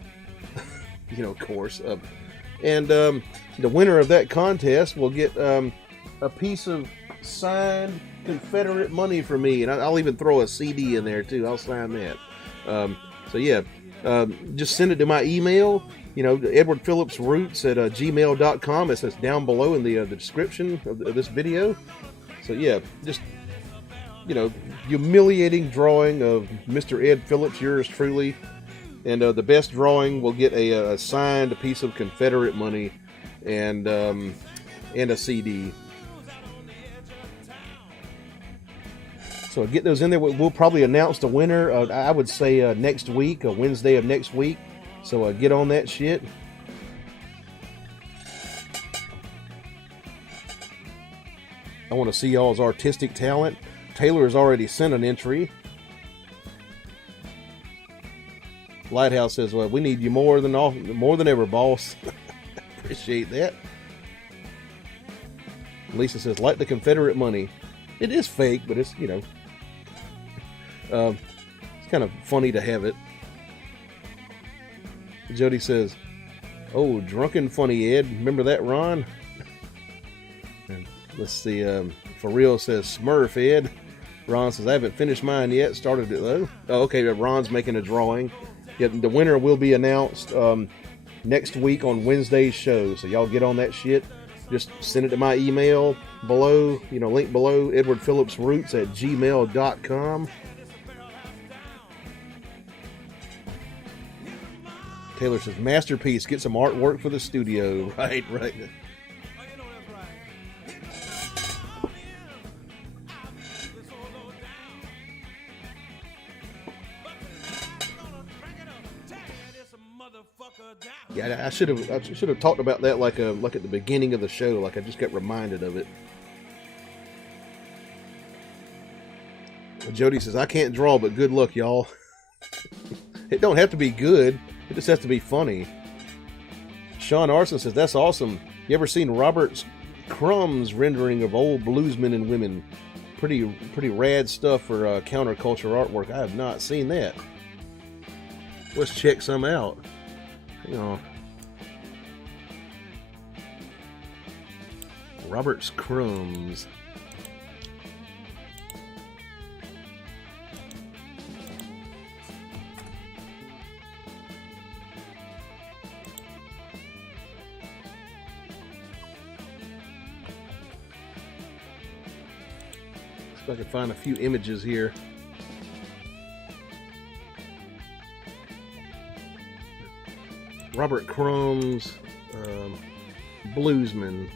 of course. And the winner of that contest will get a piece of signed Confederate money for me, and I'll even throw a CD in there too. I'll sign that. Just send it to my email, Edward Phillips Roots at gmail.com. It says down below in the description of this video. So yeah, just humiliating drawing of Mr. Ed Phillips, yours truly. And the best drawing will get a signed piece of Confederate money and a CD. So get those in there. We'll probably announce the winner. I would say next week, Wednesday of next week. So get on that shit. I want to see y'all's artistic talent. Taylor has already sent an entry. Lighthouse says, "Well, we need you more than ever, boss." Appreciate that. Lisa says, "Like the Confederate money." It is fake, but it's, it's kind of funny to have it. Jody says, "Oh, drunken funny, Ed. Remember that, Ron?" And let's see. For real says, "Smurf, Ed." Ron says, "I haven't finished mine yet. Started it though." Oh, okay. Ron's making a drawing. Yeah, the winner will be announced next week on Wednesday's show. So y'all get on that shit. Just send it to my email below, link below, edwardphillipsroots@gmail.com. Taylor says, "Masterpiece, get some artwork for the studio." Right. Yeah, I should have talked about that like at the beginning of the show. Like I just got reminded of it. Jody says, "I can't draw, but good luck, y'all." It don't have to be good. It just has to be funny. Sean Arson says, "That's awesome. You ever seen Robert Crumb's rendering of old bluesmen and women? Pretty rad stuff for counterculture artwork. I have not seen that. Let's check some out." Robert's Crumbs. See if I can find a few images here. Robert Crumb's Bluesman.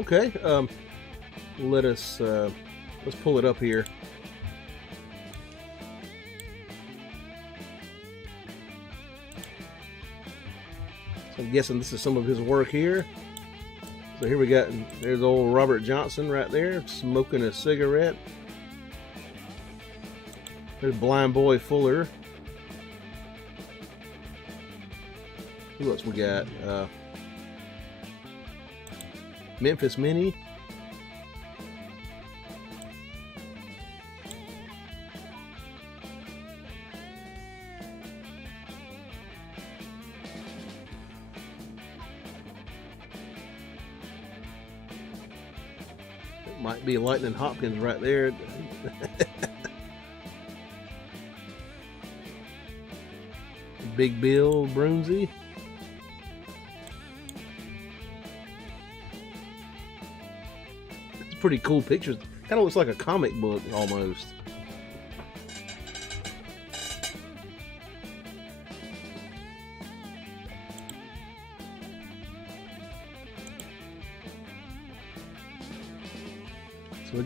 Okay, let's pull it up here. So I'm guessing this is some of his work here. So here we got, there's old Robert Johnson right there, smoking a cigarette. There's Blind Boy Fuller. Who else we got? Memphis Minnie. Might be Lightning Hopkins right there. Big Bill Broomsey. It's pretty cool pictures. Kind of looks like a comic book almost. So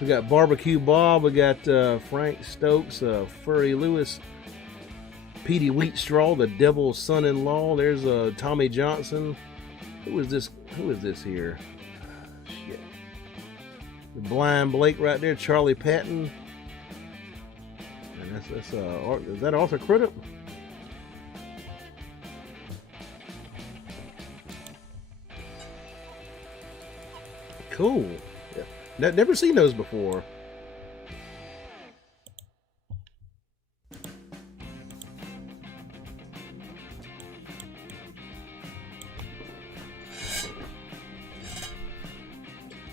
we got Barbecue Bob, we got Frank Stokes, Furry Lewis, Petey Wheatstraw, the Devil's Son-in-Law. There's Tommy Johnson. Who is this here? Shit. The Blind Blake right there, Charlie Patton. And that's is that Arthur Crudup? Cool. Yeah. Never seen those before.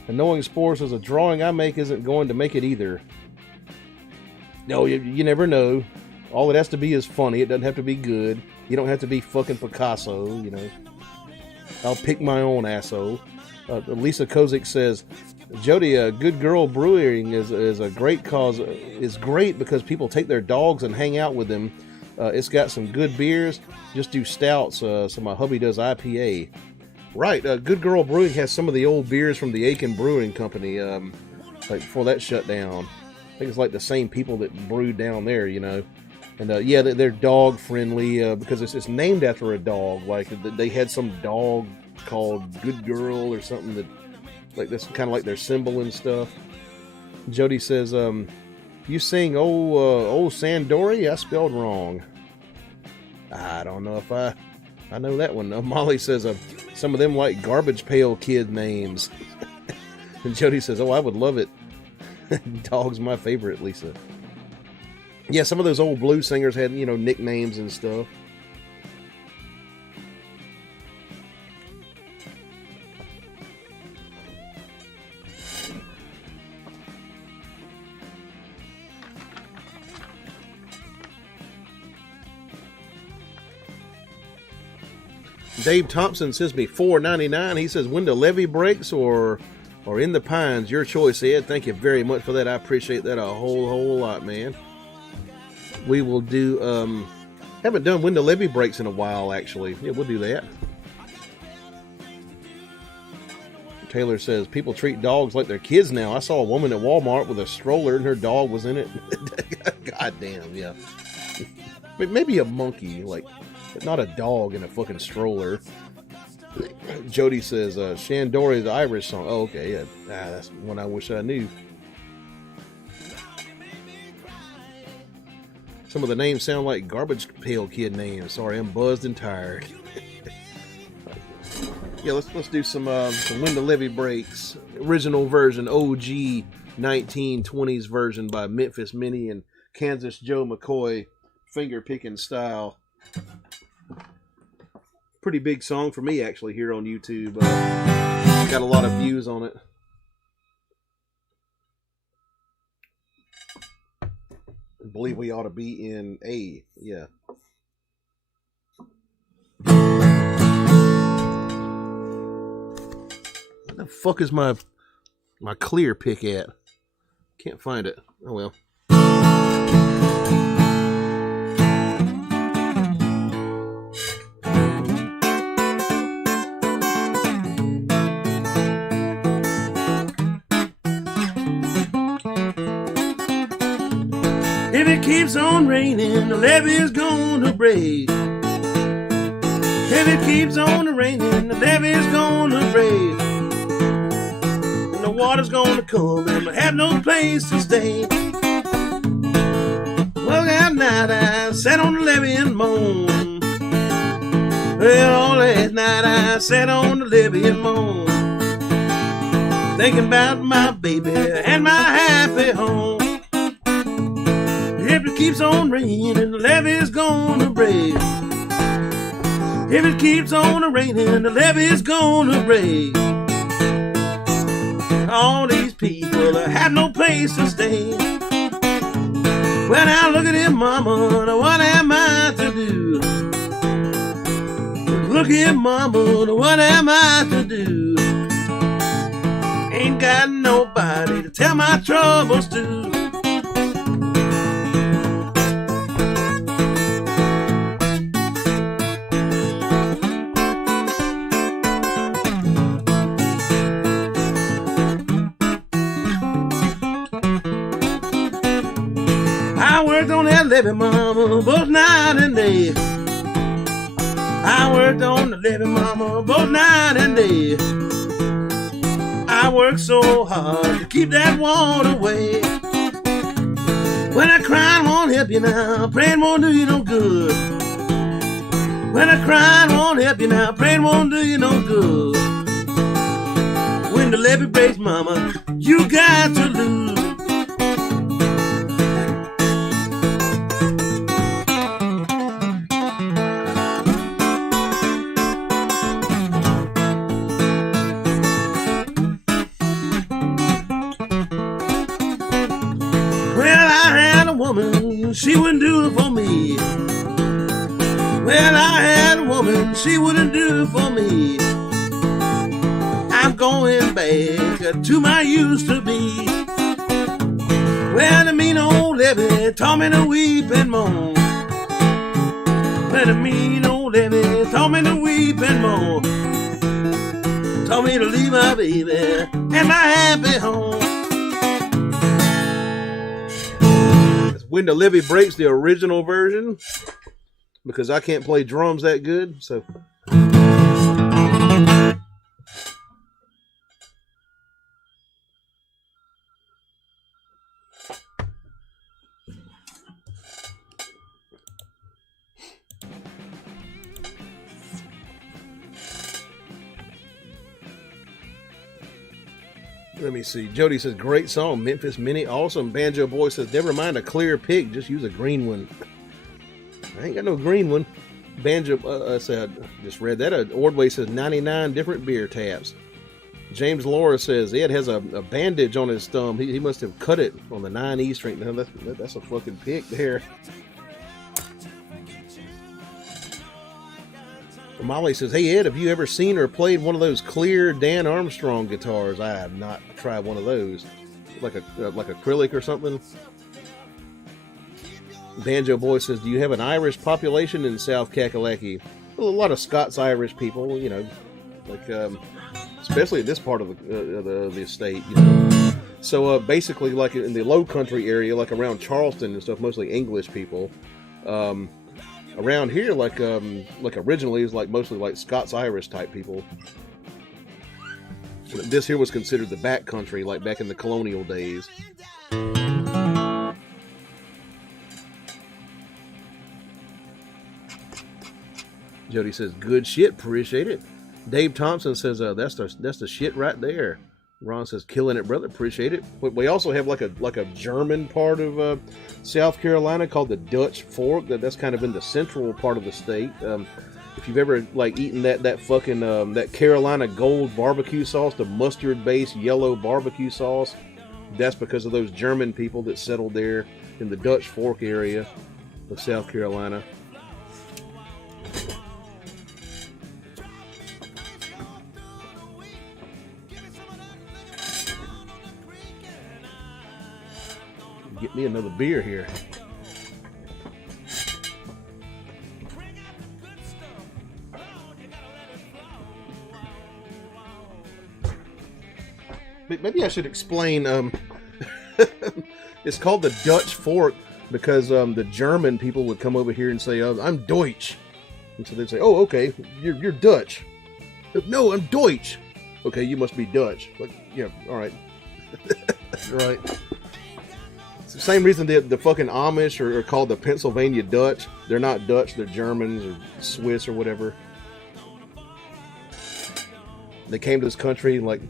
And knowing sports as a drawing I make isn't going to make it either. No, you never know. All it has to be is funny. It doesn't have to be good. You don't have to be fucking Picasso, you know. I'll pick my own asshole. Lisa Kozik says, Jody, Good Girl Brewing is a great cause. It's great because people take their dogs and hang out with them. It's got some good beers. Just do stouts. So my hubby does IPA. Right. Good Girl Brewing has some of the old beers from the Aiken Brewing Company. Like before that shut down. I think it's like the same people that brewed down there, you know. And yeah, they're dog friendly because it's named after a dog. Like they had some dog called Good Girl or something that, like, that's kind of like their symbol and stuff. Jody says, you sing old Sandori? I spelled wrong. I don't know if I know that one. Molly says, some of them like Garbage Pail Kid names. And Jody says, oh, I would love it. Dog's my favorite, Lisa. Yeah, some of those old blues singers had, you know, nicknames and stuff. Dave Thompson sends me $4.99. He says, when the levee breaks or in the pines, your choice, Ed. Thank you very much for that. I appreciate that a whole lot, man. We will do, haven't done when the levee breaks in a while, actually. Yeah, we'll do that. Taylor says, people treat dogs like they're kids now. I saw a woman at Walmart with a stroller and her dog was in it. God damn, yeah. Maybe a monkey, like, not a dog in a fucking stroller. Jody says, Shandori, the Irish song. Oh, okay, yeah. That's one I wish I knew. Some of the names sound like Garbage Pail Kid names. Sorry, I'm buzzed and tired. Yeah, let's do some When the Levee Breaks. Original version, OG 1920s version by Memphis Minnie and Kansas Joe McCoy. Finger picking style. Pretty big song for me, actually, here on YouTube. Got a lot of views on it. I believe we ought to be in A. Yeah. Where the fuck is my clear pick at? Can't find it. Oh well. If it keeps on raining, the levee's gonna break. If it keeps on raining, the levee's gonna break. And the water's gonna come and I have no place to stay. Well, that night I sat on the levee and moaned. Well, all last night I sat on the levee and moaned, thinking about my baby and my happy home. If it keeps on raining, the levee's gonna break. If it keeps on raining, the levee's gonna break. All these people have no place to stay. Well, now look at him, mama, what am I to do? Look at him, mama, what am I to do? Ain't got nobody to tell my troubles to. I worked on that levee, mama, both night and day. I worked on the levee, mama, both night and day. I worked so hard to keep that water away. When I cry, won't help you now, praying won't do you no good. When I cry, won't help you now, praying won't do you no good. When the levee breaks, mama, you got to lose. She wouldn't do it for me. Well, I had a woman, she wouldn't do it for me. I going back to my used to be. Well, the mean old levy taught me to weep and moan. Well, the mean old levy taught me to weep and moan. Taught me to leave my baby and my happy home. When the levee breaks, the original version, because I can't play drums that good, so. Let me see. Jody says, great song. Memphis Minnie, awesome. Banjo Boy says, never mind a clear pig, just use a green one. I ain't got no green one. Banjo said, just read that. Ordway says, 99 different beer taps. James Laura says, Ed has a bandage on his thumb. He must have cut it on the 9 E string. Now, that's a fucking pick there. Molly says, hey Ed, have you ever seen or played one of those clear Dan Armstrong guitars? I have not tried one of those. Like acrylic or something. Banjo Boy says, do you have an Irish population in South Kakalaki? Well, a lot of Scots-Irish people, you know, like especially in this part of the state, you know. So basically, like in the Low Country area, like around Charleston and stuff, mostly English people. Around here, like originally, it was like mostly like Scots-Irish type people. This here was considered the back country, like back in the colonial days. Jody says, good shit, appreciate it. Dave Thompson says, that's the shit right there. Ron says, killing it, brother, appreciate it. We also have like a German part of South Carolina called the Dutch Fork. That's kind of in the central part of the state. If you've ever like eaten that fucking that Carolina Gold barbecue sauce, the mustard-based yellow barbecue sauce, that's because of those German people that settled there in the Dutch Fork area of South Carolina. Get me another beer here. Maybe I should explain. It's called the Dutch Fork because the German people would come over here and say, I'm Deutsch. And so they'd say, oh, okay, you're Dutch. No, I'm Deutsch. Okay, you must be Dutch. Like, yeah, all right. Right. It's the same reason the fucking Amish are called the Pennsylvania Dutch. They're not Dutch, they're Germans or Swiss or whatever. They came to this country like,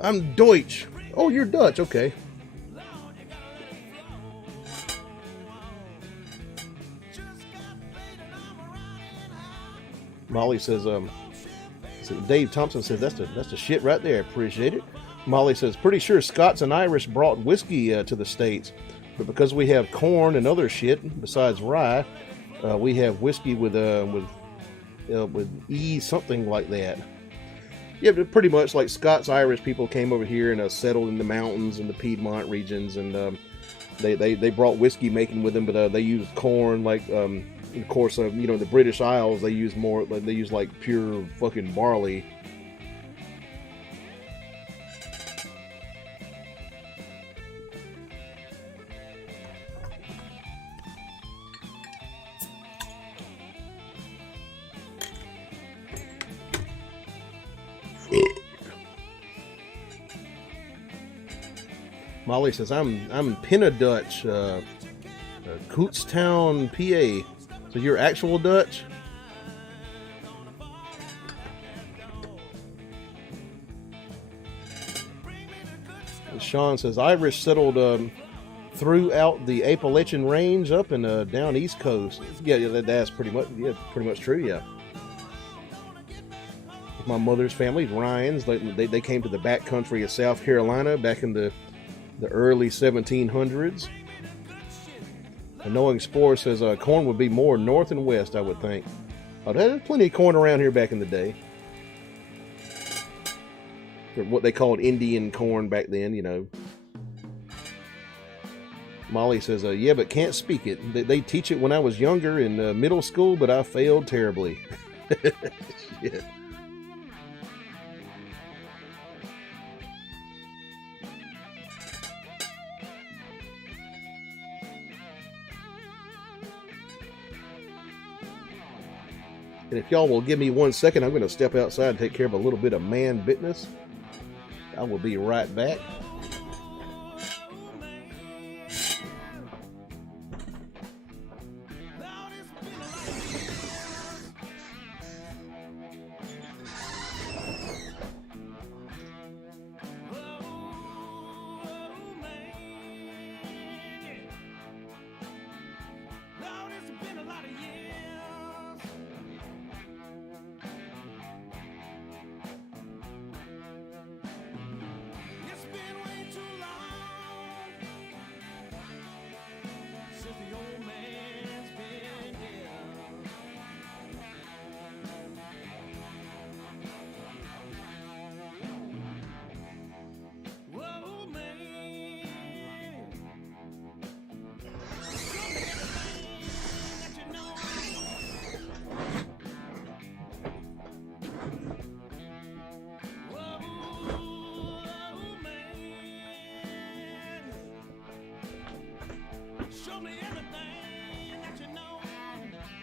I'm Deutsch. Oh, you're Dutch, okay. Molly says, Dave Thompson says, that's the shit right there. Appreciate it. Molly says, pretty sure Scots and Irish brought whiskey to the States, but because we have corn and other shit besides rye, we have whiskey with E something like that. Yeah, but pretty much like Scots Irish people came over here and settled in the mountains and the Piedmont regions, and they brought whiskey making with them, but they used corn like. Of course, the British Isles, they use like pure fucking barley. Molly says, I'm Pinnadutch, Cootstown, PA. So you're actual Dutch? And Sean says Irish settled throughout the Appalachian Range up and down East Coast. Yeah, that's pretty much true. Yeah. My mother's family, Ryans, they came to the back country of South Carolina back in the early 1700s. And Knowing Spore says corn would be more north and west, I would think. Oh, there's plenty of corn around here back in the day. what they called Indian corn back then, you know. Molly says, yeah, but can't speak it. They teach it when I was younger in middle school, but I failed terribly. Shit. And if y'all will give me 1 second, I'm going to step outside and take care of a little bit of man business. I will be right back.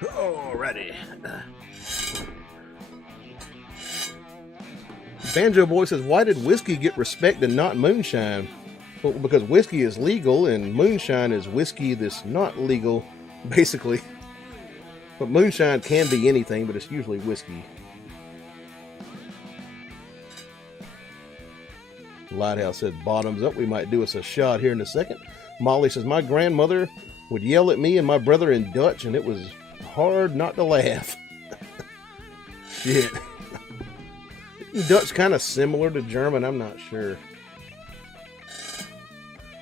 Alrighty. Banjo Boy says, why did whiskey get respect and not moonshine? Well, because whiskey is legal and moonshine is whiskey that's not legal, basically. But moonshine can be anything, but it's usually whiskey. Lighthouse said, bottoms up. We might do us a shot here in a second. Molly says, my grandmother would yell at me and my brother in Dutch, and it was hard not to laugh. Shit. Dutch kind of similar to German, I'm not sure.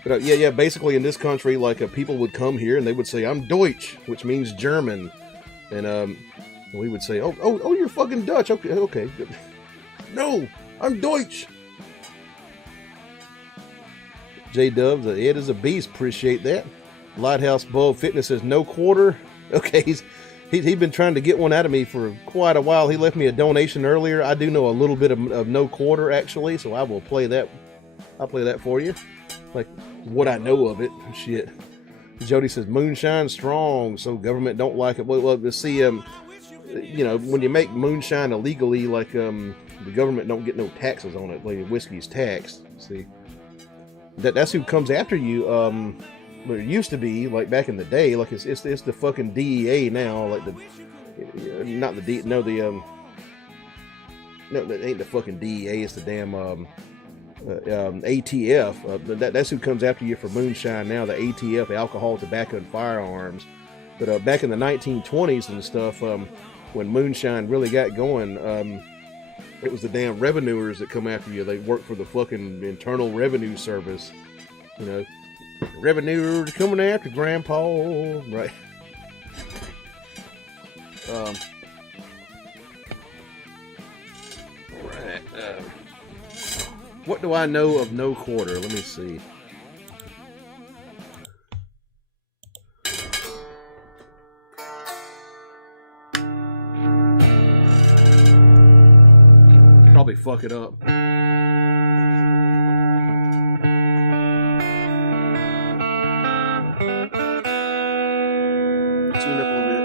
But yeah, basically in this country, like people would come here and they would say, I'm Deutsch, which means German. And we would say, oh, you're fucking Dutch. Okay. No, I'm Deutsch. J-Dubs, Ed is a beast. Appreciate that. Lighthouse Bulb Fitness says, no quarter. Okay, he's been trying to get one out of me for quite a while. He left me a donation earlier. I do know a little bit of no quarter, actually, so I will play that. I'll play that for you. Like, what I know of it. Shit. Jody says, moonshine strong, so government don't like it. Well, let's see, you know, when you make moonshine illegally, like, the government don't get no taxes on it. Like, whiskey's taxed. See? That's who comes after you. But it used to be, like, back in the day, like, it's the fucking DEA now, like, not the no, that ain't the fucking DEA, it's the damn, ATF. That's who comes after you for moonshine now, the ATF, alcohol, tobacco, and firearms. But, back in the 1920s and stuff, when moonshine really got going, it was the damn revenuers that come after you. They work for the fucking Internal Revenue Service, you know. Revenue coming after Grandpa, right? Right. What do I know of no quarter? Let me see. Probably fuck it up. Tune up a little bit.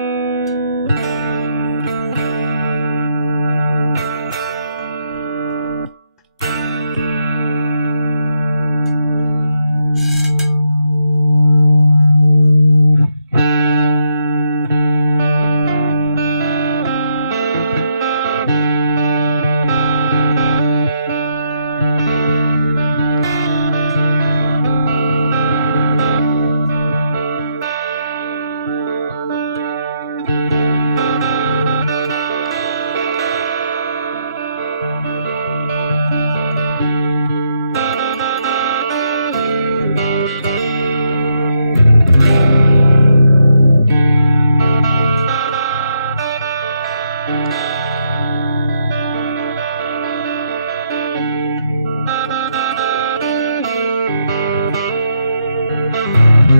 That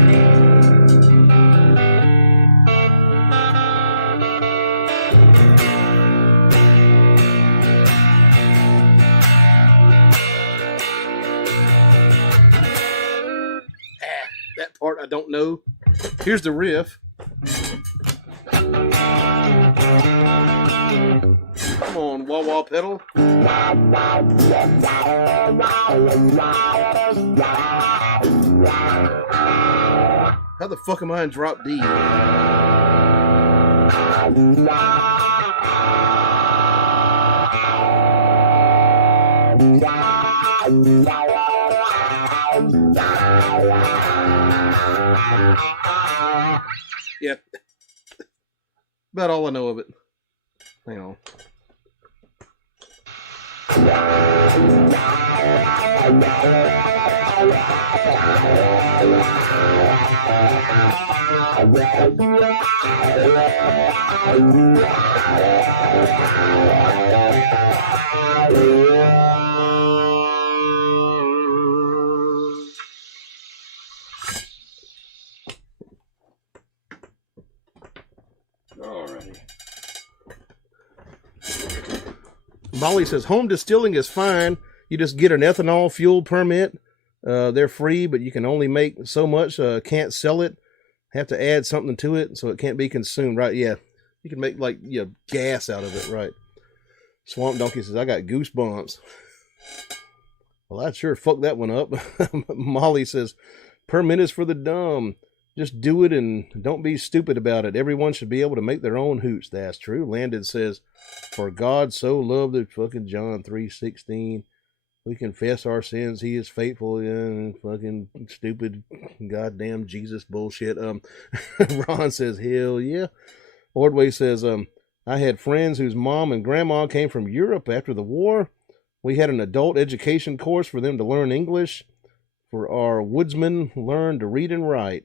part I don't know. Here's the riff. Come on, wah wah pedal. How the fuck am I in drop D? Yeah. About all I know of it. Hang on. Alrighty. Molly says home distilling is fine. You just get an ethanol fuel permit. They're free, but you can only make so much. Can't sell it. Have to add something to it so it can't be consumed. Right? Yeah, you can make like gas out of it. Right? Swamp Donkey says I got goosebumps. Well, I'd sure fuck that one up. Molly says permit is for the dumb. Just do it and don't be stupid about it. Everyone should be able to make their own hoots. That's true. Landon says, for God so loved the fucking John 3:16. We confess our sins. He is faithful and fucking stupid goddamn Jesus bullshit. Ron says, hell yeah. Ordway says, I had friends whose mom and grandma came from Europe after the war. We had an adult education course for them to learn English. For our woodsmen learn to read and write.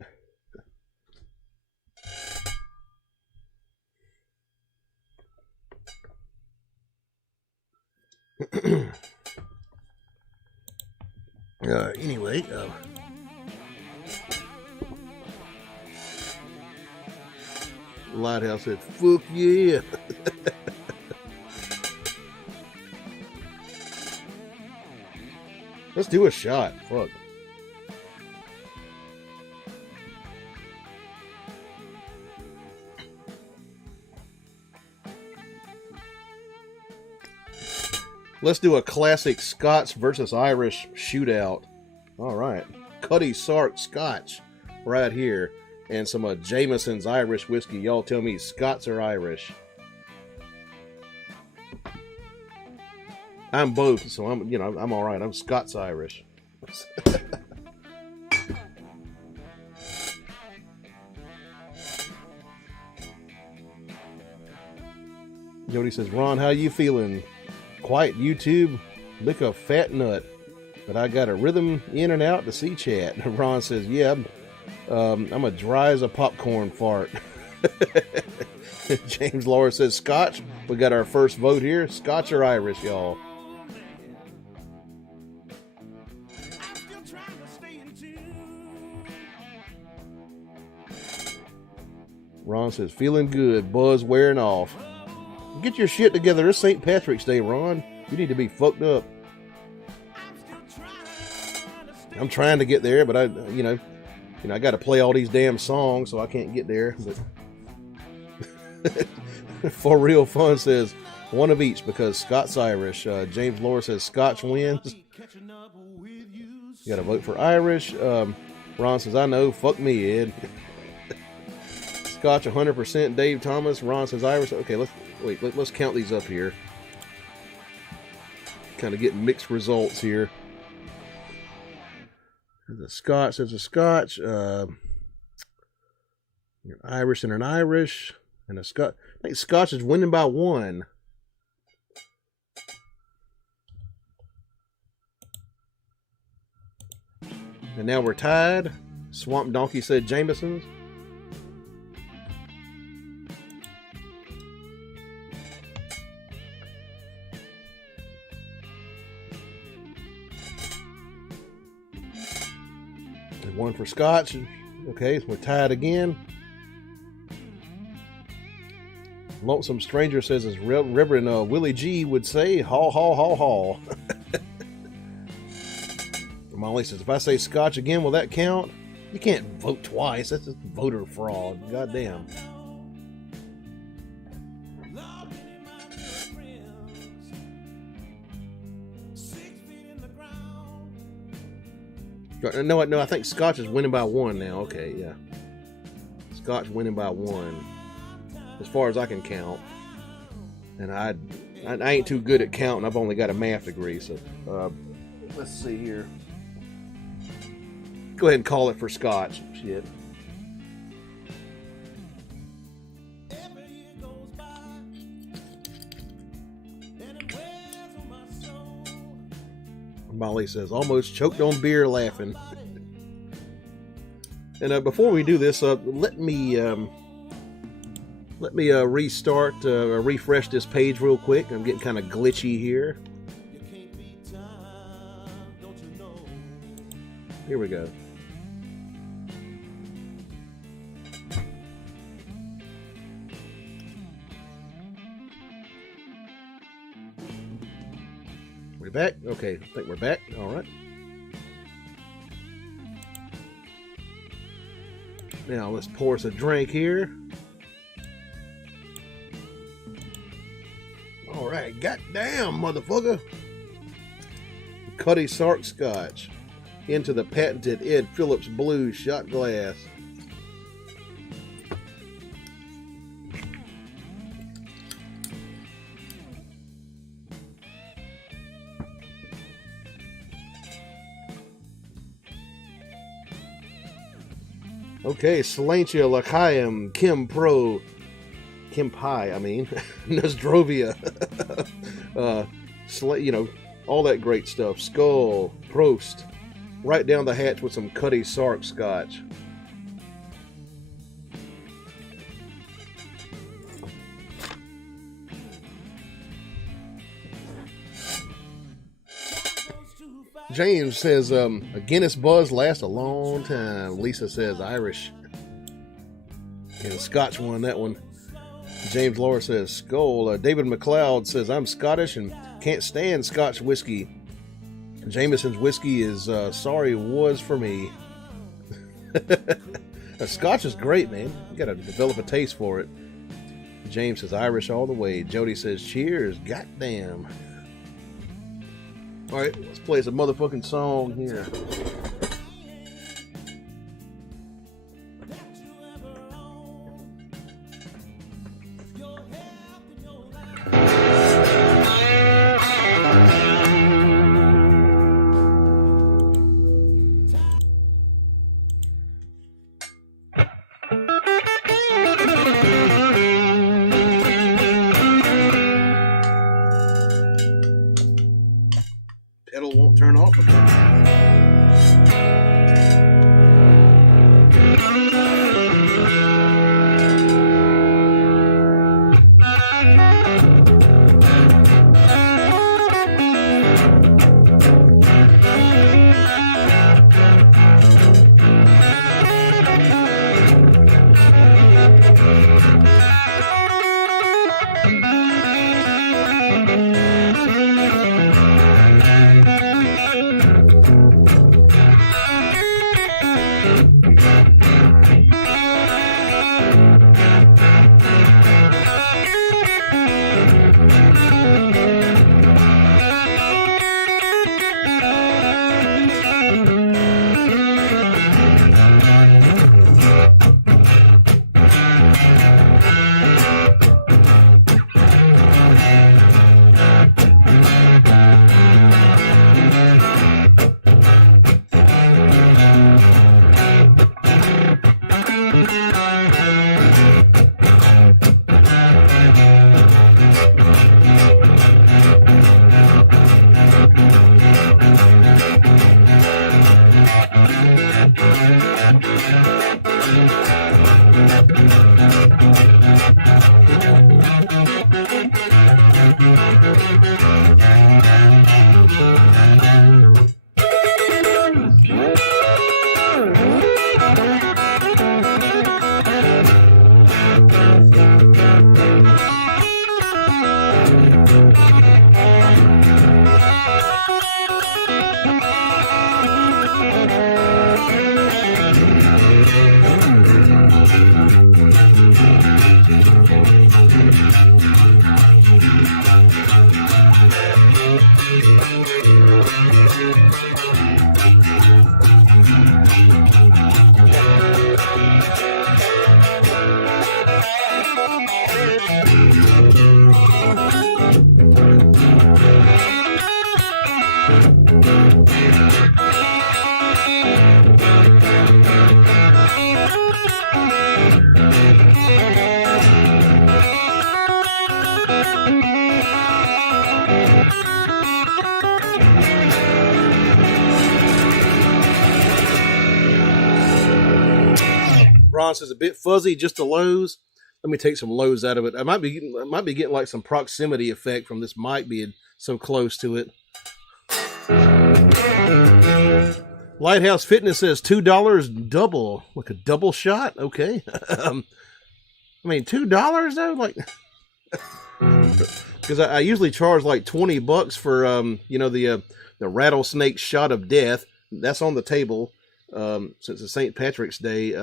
Anyway, Lighthouse said, fuck yeah. Let's do a shot. Fuck. Let's do a classic Scots versus Irish shootout. All right. Cuddy Sark Scotch right here. And some Jameson's Irish whiskey. Y'all tell me Scots or Irish? I'm both, so I'm all right. I'm Scots Irish. Jody says, Ron, how you feeling? Quiet YouTube, lick a fat nut, but I got a rhythm in and out to see chat. Ron says, yeah, I'm a dry as a popcorn fart. James Laura says, Scotch. We got our first vote here. Scotch or Irish, y'all? Ron says, feeling good, buzz wearing off. Get your shit together. It's St. Patrick's Day, Ron. You need to be fucked up. I'm trying to get there, but I got to play all these damn songs, so I can't get there. But For Real Fun says one of each because Scots Irish. James Laura says Scotch wins. You got to vote for Irish. Ron says I know. Fuck me, Ed. Scotch 100%. Dave Thomas. Ron says Irish. Okay, let's count these up here. Kind of getting mixed results here. There's a Scotch. There's a Scotch. An Irish and an Irish. And a Scotch. I think Scotch is winning by 1. And now we're tied. Swamp Donkey said Jameson's. And 1 for Scotch. Okay, we're tied again. Lonesome Stranger says, as Reverend Willie G would say, haw, haw, haw, haw. Molly says, if I say Scotch again, will that count? You can't vote twice. That's just voter fraud. Goddamn. No, I think Scotch is winning by 1 now. Okay, yeah. Scotch winning by 1. As far as I can count. And I ain't too good at counting. I've only got a math degree. So let's see here. Go ahead and call it for Scotch. Shit. Molly says, almost choked on beer laughing. And before we do this, let me restart, refresh this page real quick. I'm getting kind of glitchy here. Here we go. We're back? Okay, I think we're back. All right. Now let's pour us a drink here. All right, goddamn, motherfucker. Cuddy Sark Scotch into the patented Ed Phillips Blue shot glass. Okay, Salantia, L'chaim, Kim Pro, Kim Pie, I mean, Nozdrovia, you know, all that great stuff. Skull, Prost, right down the hatch with some Cuddy Sark Scotch. James says, a Guinness Buzz lasts a long time. Lisa says, Irish. And a Scotch one, that one. James Laura says, Skull. David McLeod says, I'm Scottish and can't stand Scotch whiskey. Jameson's whiskey is sorry was for me. Scotch is great, man. You gotta develop a taste for it. James says, Irish all the way. Jody says, cheers. Goddamn. All right, let's play some motherfucking song here. Pedal won't turn off again. Ron says a bit fuzzy, just the lows. Let me take some lows out of it. I might be getting like some proximity effect from this mic being so close to it. Lighthouse Fitness says $2 double, like a double shot. Okay. I mean, $2 though, like, because I usually charge like $20 for the rattlesnake shot of death. That's on the table since it's St. Patrick's Day.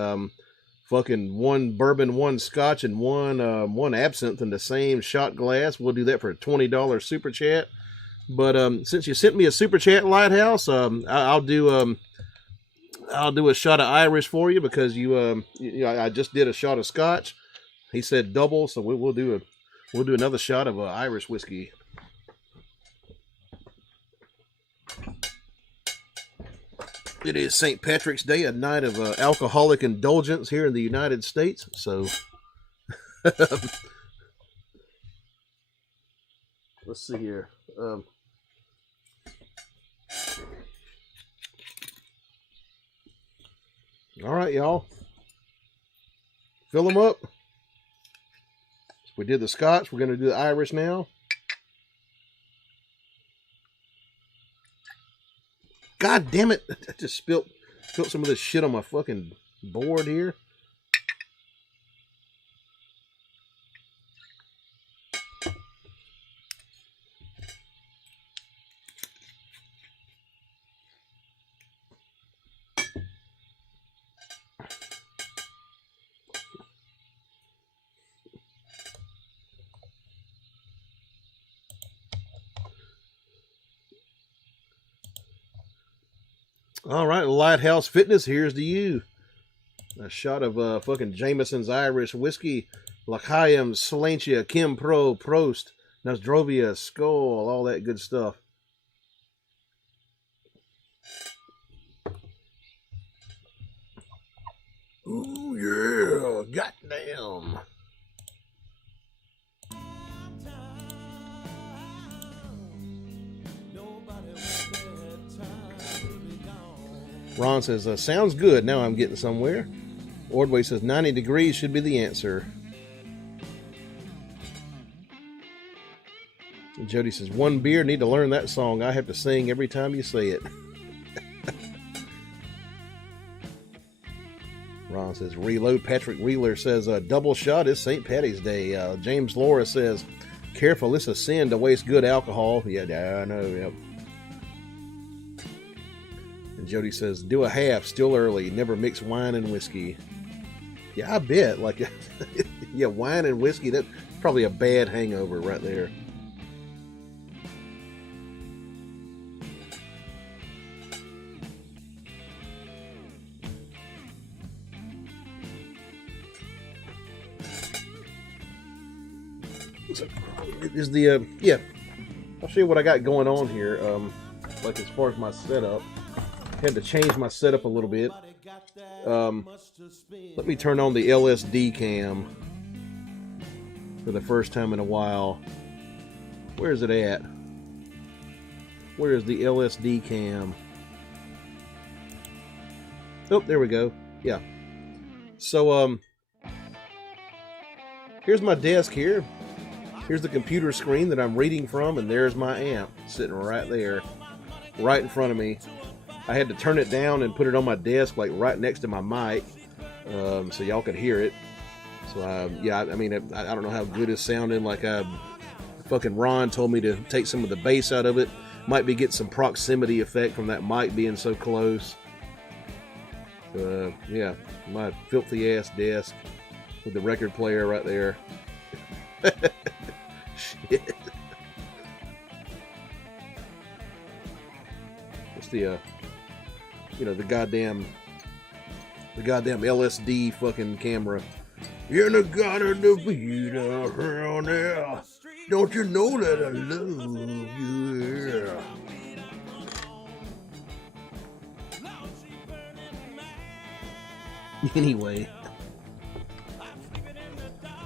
Fucking one bourbon, one scotch, and one absinthe in the same shot glass. We'll do that for a $20 super chat. But since you sent me a super chat, Lighthouse, I'll do a shot of Irish for you because I just did a shot of scotch. He said double, so we'll do another shot of Irish whiskey. It is St. Patrick's Day, a night of alcoholic indulgence here in the United States. So let's see here. All right, y'all. Fill them up. We did the scotch. We're going to do the Irish now. God damn it. I just spilled some of this shit on my fucking board here. All right, Lighthouse Fitness, here's to you. A shot of fucking Jameson's Irish whiskey, L'Chaim, Slantia, Kim Pro, Prost, Nasdrovia, Skull, all that good stuff. Ooh, yeah, goddamn. Ron says, sounds good. Now I'm getting somewhere. Ordway says, 90 degrees should be the answer. And Jody says, one beer, need to learn that song. I have to sing every time you say it. Ron says, reload. Patrick Wheeler says, double shot is St. Patty's Day. James Laura says, careful, it's a sin to waste good alcohol. Yeah, I know, yep. And Jody says, do a half, still early, never mix wine and whiskey. Yeah, I bet. Like, yeah, wine and whiskey, that's probably a bad hangover right there. So, is the, yeah, I'll show you what I got going on here, like as far as my setup. Had to change my setup a little bit. Let me turn on the LSD cam for the first time in a while. Where is it at? Where is the LSD cam? Oh, there we go. Yeah. So, here's my desk here. Here's the computer screen that I'm reading from, and there's my amp sitting right there, right in front of me. I had to turn it down and put it on my desk, like right next to my mic, so y'all could hear it. So, yeah, I mean, I don't know how good it's sounding. Like, fucking Ron told me to take some of the bass out of it. Might be getting some proximity effect from that mic being so close. Yeah, my filthy ass desk with the record player right there. Shit. What's the the goddamn LSD fucking camera. You're the god of the beat around there. Don't you know that I love you? Yeah. Anyway.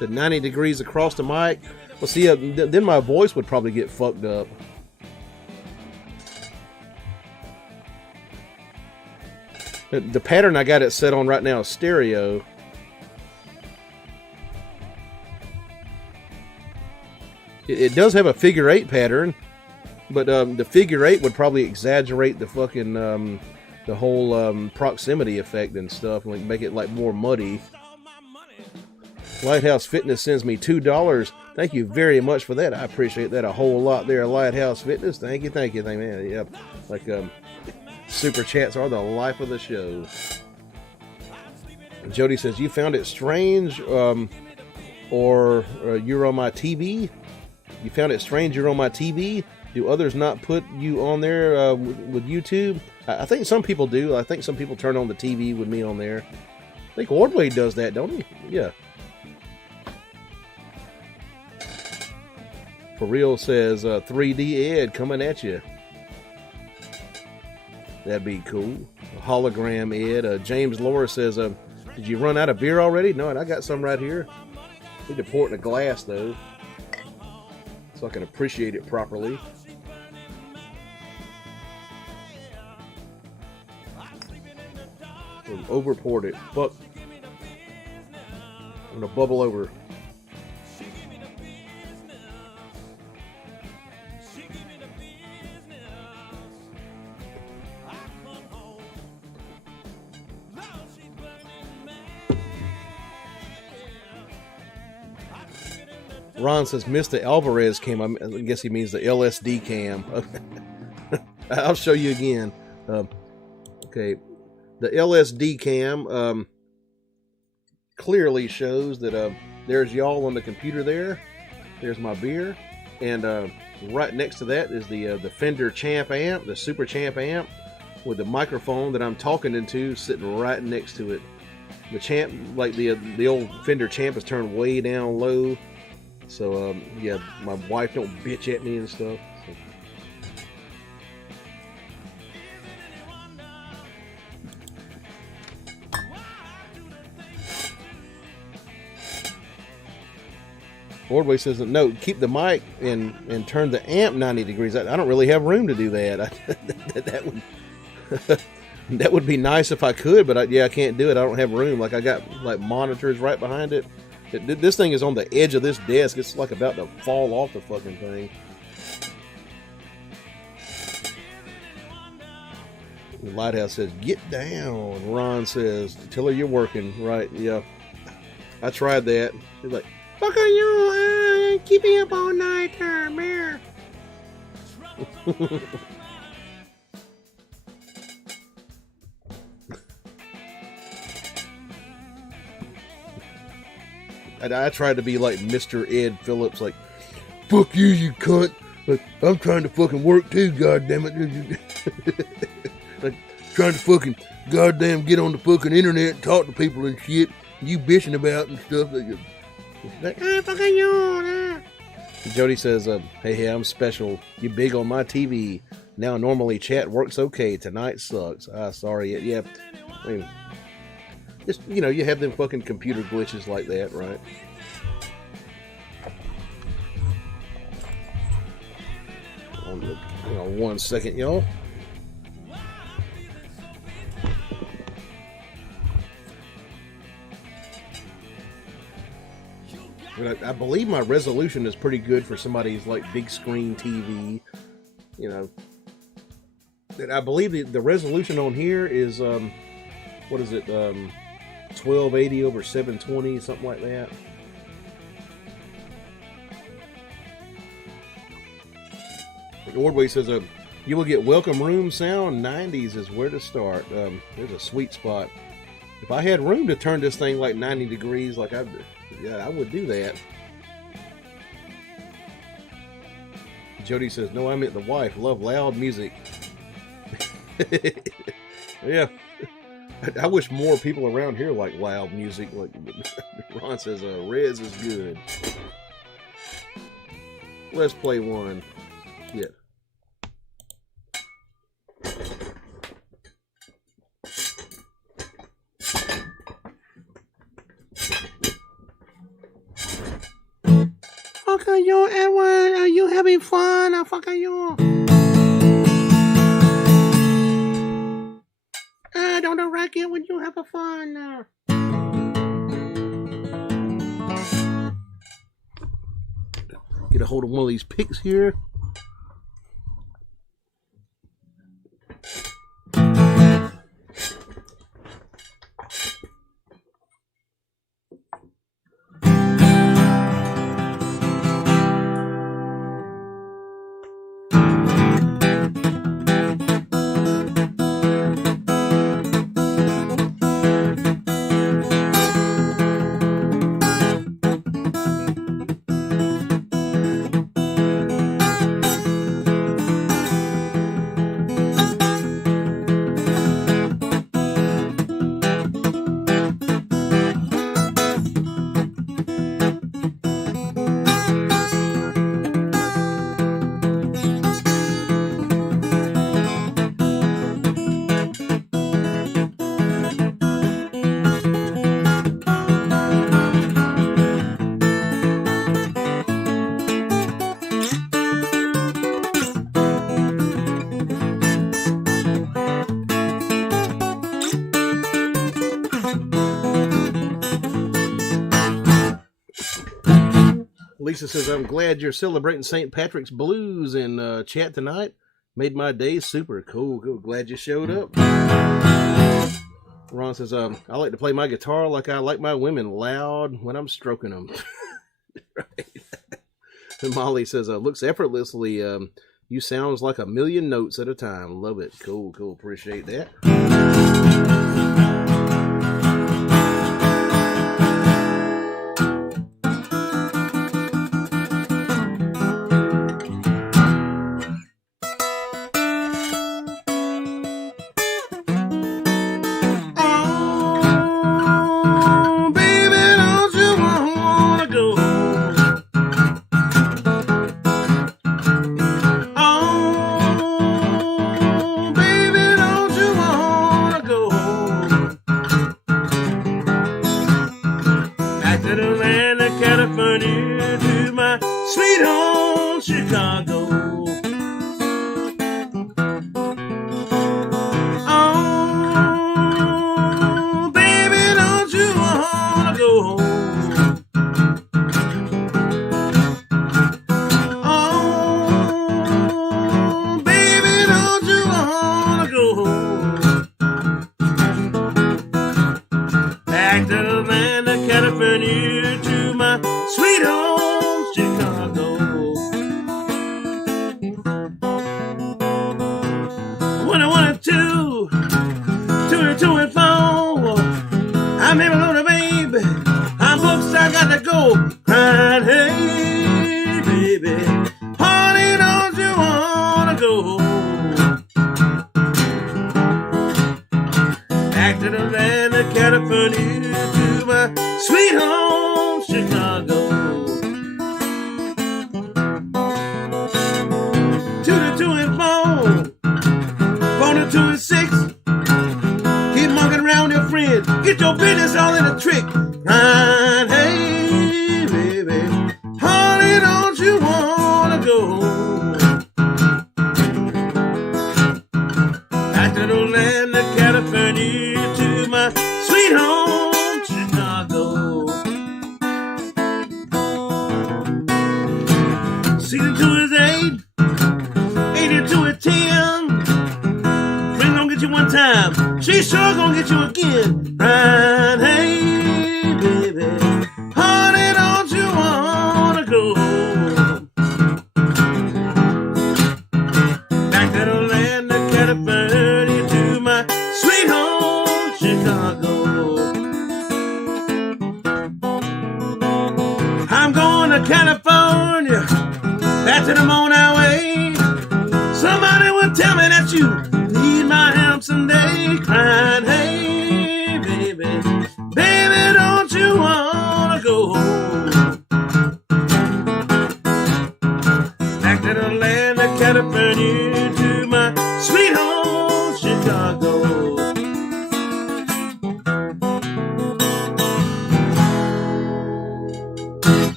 Said 90 degrees across the mic. Well, see, then my voice would probably get fucked up. The pattern I got it set on right now is stereo, It does have a figure 8 pattern, but the figure 8 would probably exaggerate the fucking the whole proximity effect and stuff, and like make it like more muddy. Lighthouse Fitness sends me $2. Thank you very much for that. I appreciate that a whole lot there, Lighthouse Fitness. Thank you, man. Yeah, like super chats are the life of the show. Jody says, you found it strange, or you're on my TV? You found it strange you're on my TV? Do others not put you on there with YouTube? I think some people do. I think some people turn on the TV with me on there. I think Ordway does that, don't he? Yeah. For real says 3D Ed coming at you. That'd be cool. Hologram Ed. James Laura says, did you run out of beer already? No, and I got some right here. Need to pour it in a glass though, so I can appreciate it properly. Over poured it. Fuck. I'm gonna bubble over. Ron says Mr. Alvarez cam. I guess he means the LSD cam. I'll show you again. Okay, the LSD cam clearly shows that there's y'all on the computer there. There's my beer, and right next to that is the Fender Champ amp, the Super Champ amp, with the microphone that I'm talking into sitting right next to it. The Champ, like the old Fender Champ, is turned way down low. So, yeah, my wife don't bitch at me and stuff. So. Ordway says, no, keep the mic and turn the amp 90 degrees. I don't really have room to do that. That would be nice if I could, but I can't do it. I don't have room. Like, I got like monitors right behind it. This thing is on the edge of this desk. It's like about to fall off the fucking thing. The Lighthouse says, get down. Ron says, tell her you're working. Right, yeah. I tried that. She's like, fuck are you? Keep me up all night, man. I tried to be like Mr. Ed Phillips, like, fuck you, you cunt. Like, I'm trying to fucking work too, goddammit. Like, trying to fucking goddamn get on the fucking internet and talk to people and shit. You bitching about and stuff. Like, fucking you. Jody says, hey, I'm special. You big on my TV. Now normally chat works okay. Tonight sucks. Sorry. Yeah. I mean, just, you have them fucking computer glitches like that, right? Hang on 1 second, y'all. I believe my resolution is pretty good for somebody's like big screen TV. I believe the resolution on here is what is it? 1280 over 720, something like that. Ordway says, you will get welcome room sound. 90s is where to start. There's a sweet spot. If I had room to turn this thing like 90 degrees, like I would do that. Jody says, no, I meant the wife. Love loud music. Yeah. I wish more people around here like loud music. Like Ron says, Rez is good. Let's play one. Yeah. Fuck are you, Edward? Are you having fun? Fuck are you? Don't wreck it when you have a fun. Get a hold of one of these picks here. Lisa says, I'm glad you're celebrating St. Patrick's Blues in chat tonight. Made my day super cool. Glad you showed up. Ron says, I like to play my guitar like I like my women, loud when I'm stroking them. Right. And Molly says, looks effortlessly. You sounds like a million notes at a time. Love it. Cool. Appreciate that.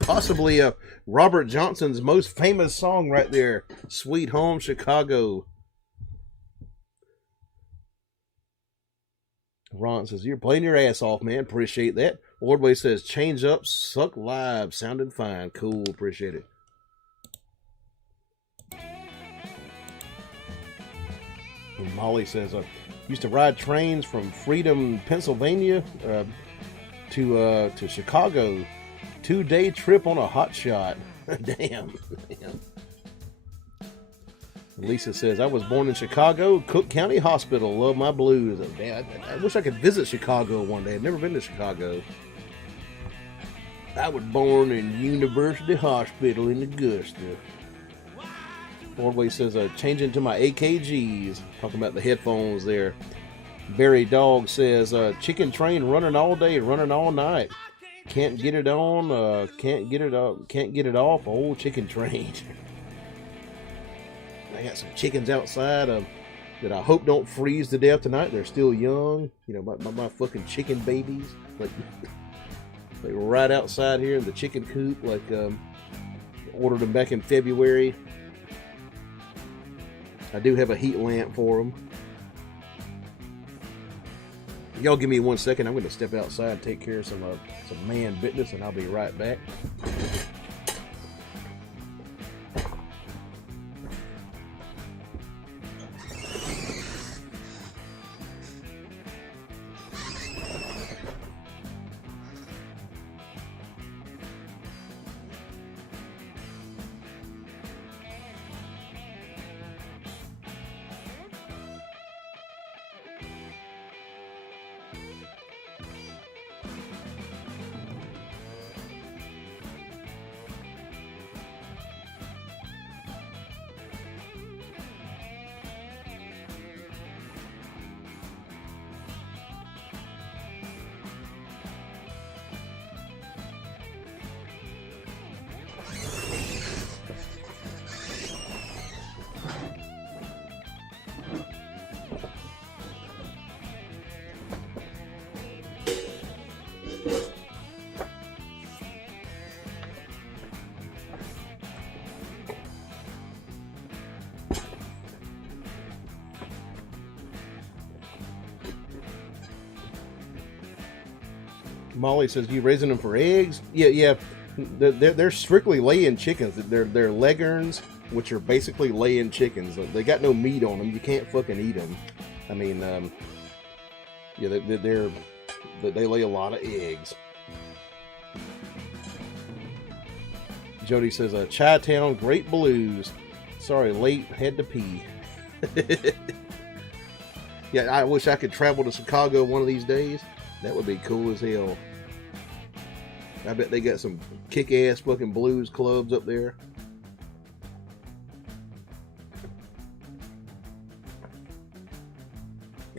Possibly Robert Johnson's most famous song right there, Sweet Home Chicago. Ron says, you're playing your ass off, man. Appreciate that. Ordway says, change up, suck live. Sounding fine. Cool. Appreciate it. And Molly says, used to ride trains from Freedom, Pennsylvania to Chicago. 2-day trip on a hot shot. Damn. Lisa says, I was born in Chicago, Cook County Hospital. Love my blues. Damn, I wish I could visit Chicago one day. I've never been to Chicago. I was born in University Hospital in Augusta. Ordway says, changing to my AKGs. Talking about the headphones there. Barry Dog says, chicken train running all day, running all night. Can't get it on, can't get it off. Old chicken train. I got some chickens outside that I hope don't freeze to death tonight. They're still young. You know, my fucking chicken babies. Like, they were right outside here in the chicken coop. Like, ordered them back in February. I do have a heat lamp for them. Y'all give me 1 second. I'm going to step outside and take care of some man business, and I'll be right back. Molly says, you raising them for eggs? Yeah. They're strictly laying chickens. They're leghorns, which are basically laying chickens. They got no meat on them. You can't fucking eat them. I mean, yeah, they lay a lot of eggs. Jody says, Chi-Town, great blues. Sorry, late, had to pee. Yeah, I wish I could travel to Chicago one of these days. That would be cool as hell. I bet they got some kick-ass fucking blues clubs up there.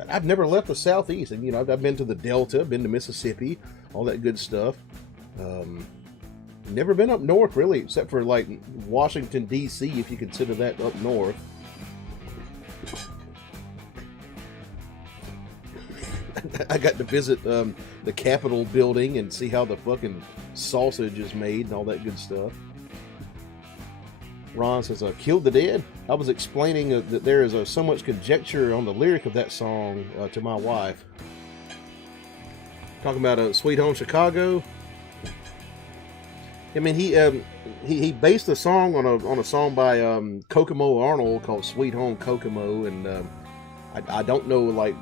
I've never left the Southeast. And, you know, I've been to the Delta, been to Mississippi, all that good stuff. Never been up north, really, except for, like, Washington, D.C., if you consider that up north. I got to visit the Capitol building and see how the fucking sausage is made and all that good stuff. Ron says, Killed the Dead? I was explaining that there is so much conjecture on the lyric of that song to my wife. Talking about Sweet Home Chicago. I mean, he based the song on a song by Kokomo Arnold called Sweet Home Kokomo, and I don't know, like,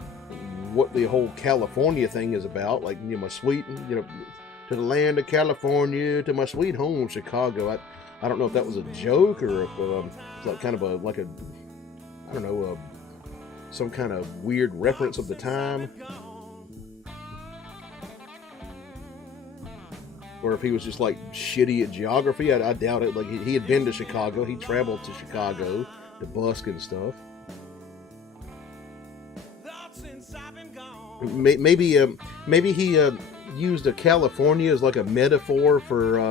what the whole California thing is about. Like, you know, my sweet, you know, to the land of California, to my sweet home Chicago. I don't know if that was a joke or if it's like kind of I don't know, some kind of weird reference of the time, or if he was just like shitty at geography. I doubt it. Like, he had been to Chicago, he traveled to Chicago to busk and stuff. Maybe he used a California as like a metaphor for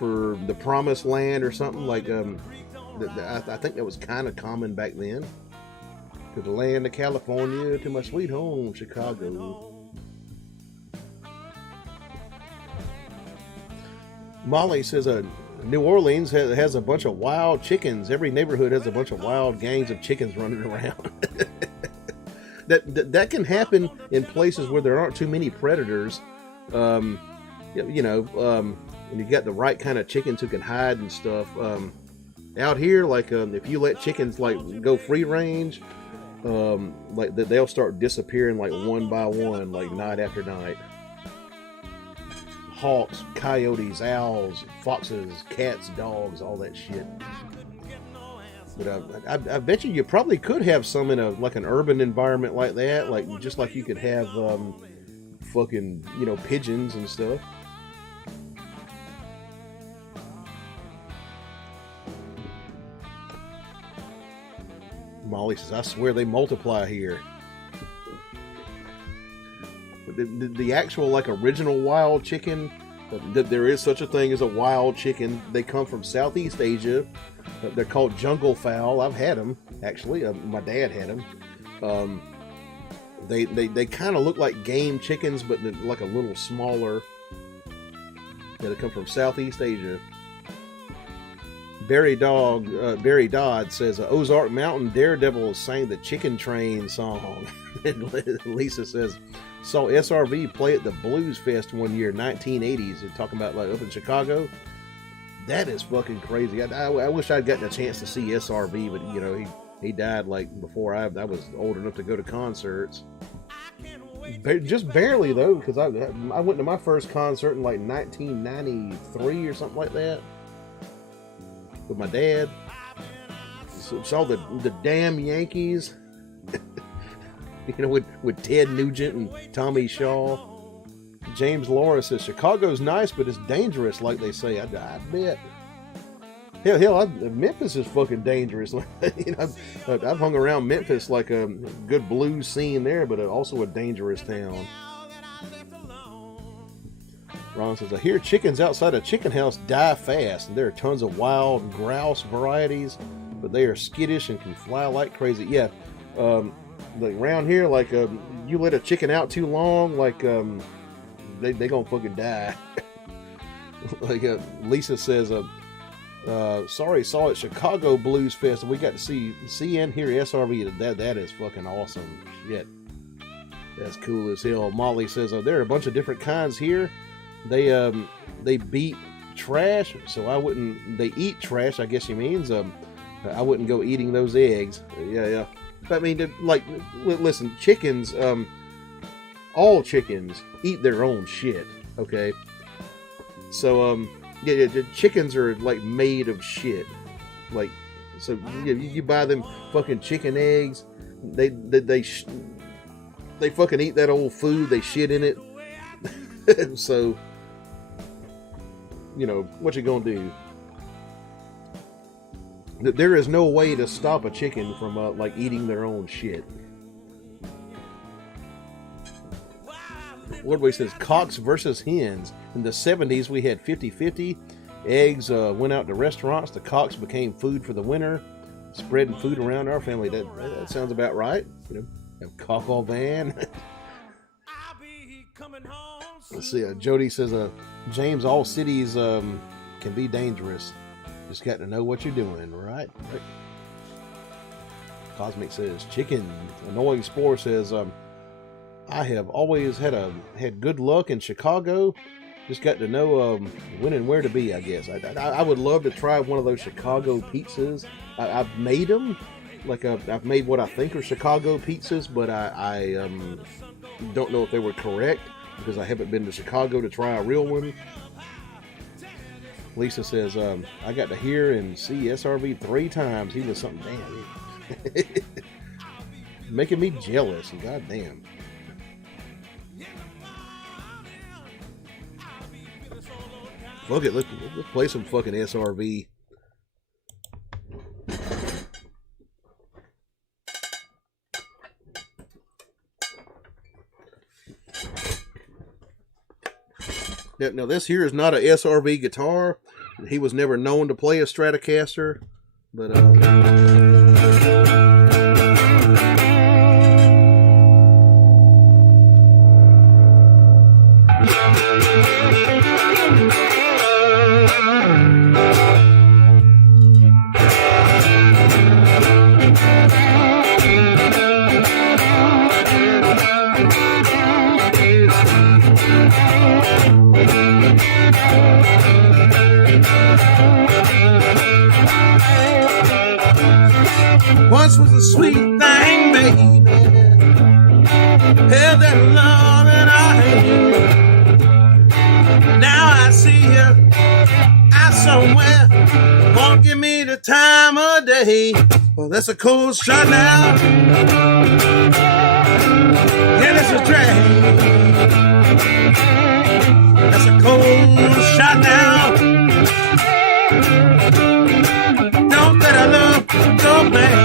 the promised land or something. Like, I think that was kind of common back then. To the land of California, to my sweet home Chicago. Molly says, New Orleans has a bunch of wild chickens. Every neighborhood has a bunch of wild gangs of chickens running around. that can happen in places where there aren't too many predators. And you got the right kind of chickens who can hide and stuff. Out here, like if you let chickens like go free range, like they'll start disappearing like one by one, like night after night. Hawks, coyotes, owls, foxes, cats, dogs, all that shit. But I bet you probably could have some in like an urban environment like that, like just like you could have fucking pigeons and stuff. Molly says, I swear they multiply here. The actual like original wild chicken, there is such a thing as a wild chicken. They come from Southeast Asia. They're called jungle fowl. I've had them, actually. My dad had them. They kind of look like game chickens, but they're like a little smaller. Yeah, they come from Southeast Asia. Barry Dodd says, Ozark Mountain Daredevil sang the Chicken Train song. And Lisa says, saw SRV play at the Blues Fest one year, 1980s. They're talking about like up in Chicago. That is fucking crazy. I wish I'd gotten a chance to see SRV, but he died like before I was old enough to go to concerts. Just barely though, because I went to my first concert in like 1993 or something like that with my dad. Saw the damn Yankees, with Ted Nugent and Tommy Shaw. James Laura says Chicago's nice, but it's dangerous, like they say. I bet. Hell, Memphis is fucking dangerous. I've hung around Memphis, like a good blues scene there, but also a dangerous town. Ron says, I hear chickens outside a chicken house die fast, and there are tons of wild grouse varieties, but they are skittish and can fly like crazy. Yeah, like around here, like you let a chicken out too long, like they gonna fucking die. Like Lisa says, sorry, saw at Chicago Blues Fest, and we got to see and hear SRV. That is fucking awesome. Shit, that's cool as hell. Molly says, there are a bunch of different kinds here. They beat trash, so I wouldn't. They eat trash, I guess she means. I wouldn't go eating those eggs. Yeah. I mean, like, listen, chickens. All chickens eat their own shit. Okay. So yeah, the chickens are like made of shit. Like, so you buy them fucking chicken eggs. They fucking eat that old food. They shit in it. So, what you gonna do? There is no way to stop a chicken from like eating their own shit. Woodway says cocks versus hens. In the 70s, we had 50-50. Eggs went out to restaurants. The cocks became food for the winter, spreading food around our family. That sounds about right. Have cock all van. Let's see. Jody says, James, all cities can be dangerous. Just got to know what you're doing, right? Cosmic says, chicken. Annoying Spore says, I have always had good luck in Chicago. Just got to know when and where to be, I guess. I would love to try one of those Chicago pizzas. I've made them. Like, I've made what I think are Chicago pizzas, but I don't know if they were correct, because I haven't been to Chicago to try a real one. Lisa says, I got to hear and see SRV 3 times. He was something, damn. Making me jealous, goddamn. Fuck it, let's play some fucking SRV. Now this here is not a SRV guitar. He was never known to play a Stratocaster, but Once was a sweet thing, baby. Held that love in our hand. Now I see you out somewhere. Won't give me the time of day. Well, that's a cold shot now. Yeah, that's a drag. That's a cold shot now. Don't let our love go back.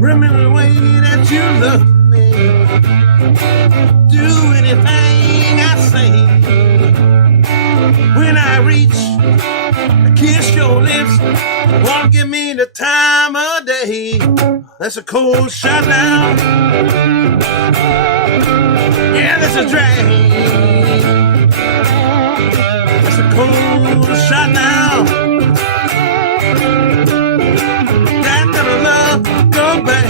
Remember the way that you love me. Do anything I say. When I reach, kiss your lips. Won't give me the time of day. That's a cold shot now. Yeah, that's a drag. That's a cold shot now. That never love go back.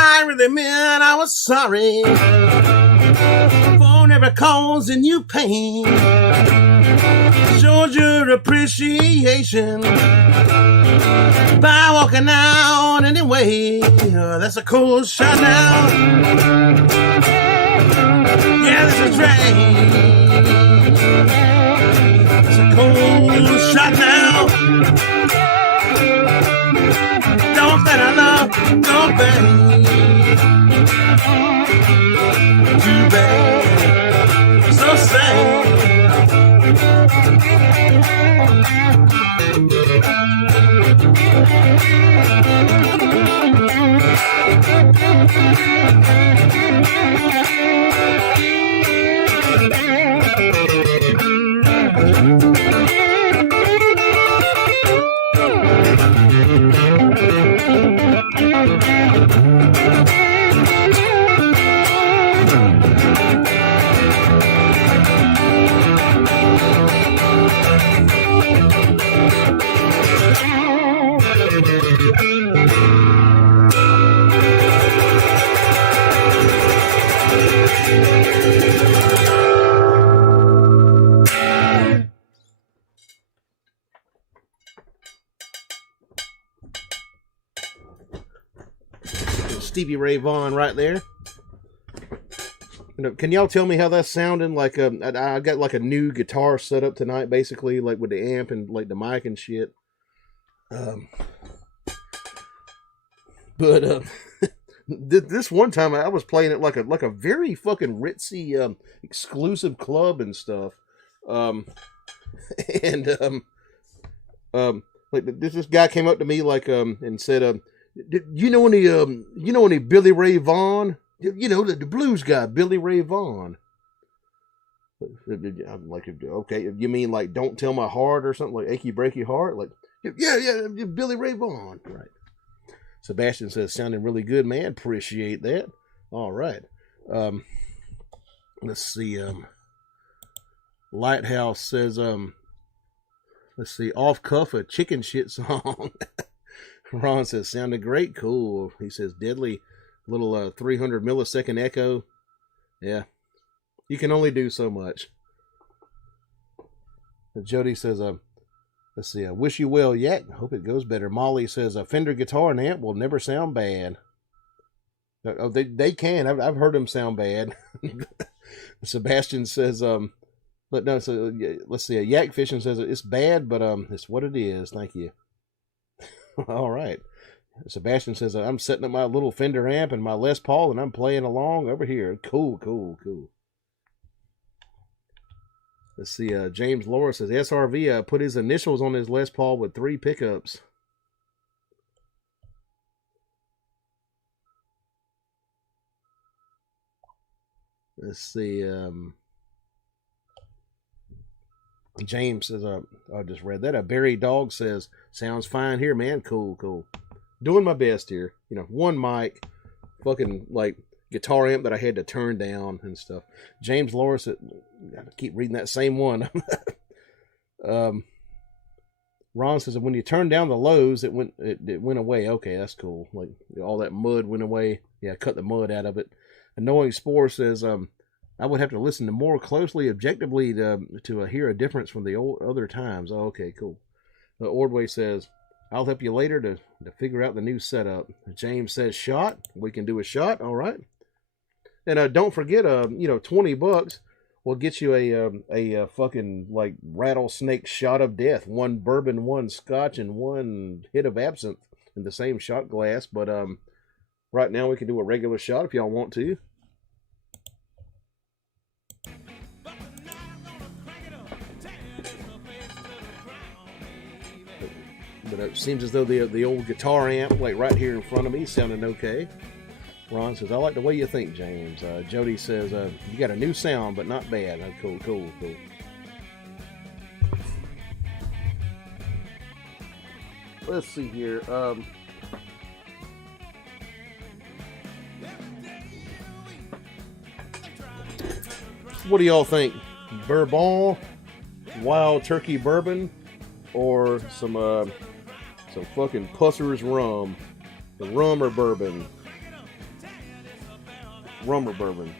I really meant I was sorry for never causing you pain. Showed your appreciation by walking out anyway. That's a cold shot now. Yeah, that's a drag. That's a cold shot now. Don't let our love go back. Too bad, so sad. Stevie Ray Vaughan right there. Can y'all tell me how that's sounding? Like I got like a new guitar set up tonight, basically, like with the amp and like the mic and shit. But this one time I was playing it like a very fucking ritzy exclusive club and stuff. And like this guy came up to me like and said you know any Billy Ray Vaughan? You know, the blues guy, Billy Ray Vaughan. I'm like, okay, you mean like Don't Tell My Heart or something, like Achy Breaky Heart? Like, yeah, Billy Ray Vaughan. Right. Sebastian says, sounding really good, man. Appreciate that. All right. Let's see. Lighthouse says, let's see, off cuff a chicken shit song. Ron says, sounded great, cool. He says, deadly little 300 millisecond echo. Yeah, you can only do so much. Jody says, let's see, I wish you well, Yak. Hope it goes better. Molly says, a Fender guitar and amp will never sound bad. Oh, they can. I've heard them sound bad. Sebastian says, but no, so let's see. Yak Fishing says it's bad, but it's what it is. Thank you. All right. Sebastian says, I'm setting up my little Fender amp and my Les Paul, and I'm playing along over here. Cool. Let's see. James Laura says SRV put his initials on his Les Paul with 3 pickups. Let's see. James says, I just read that. Barry Dog says, sounds fine here, man. Cool. Doing my best here. You know, one mic, fucking like guitar amp that I had to turn down and stuff. James Laura said, I keep reading that same one. Ron says, when you turn down the lows, it went away. Okay, that's cool. Like all that mud went away. Yeah, cut the mud out of it. Annoying Spore says, I would have to listen to more closely, objectively to hear a difference from the old other times. Oh, okay, cool. Ordway says, I'll help you later to figure out the new setup. James says, shot. We can do a shot. All right. And don't forget, $20 will get you a fucking like rattlesnake shot of death. 1 bourbon, 1 scotch, and 1 hit of absinthe in the same shot glass. But right now we can do a regular shot if y'all want to. But it seems as though the old guitar amp, like right here in front of me, is sounding okay. Ron says, I like the way you think, James. Jody says, you got a new sound, but not bad. Cool. Let's see here. What do y'all think? Bourbon, Wild Turkey Bourbon, or some fucking Pusser's rum? The rum or bourbon? Rum or bourbon?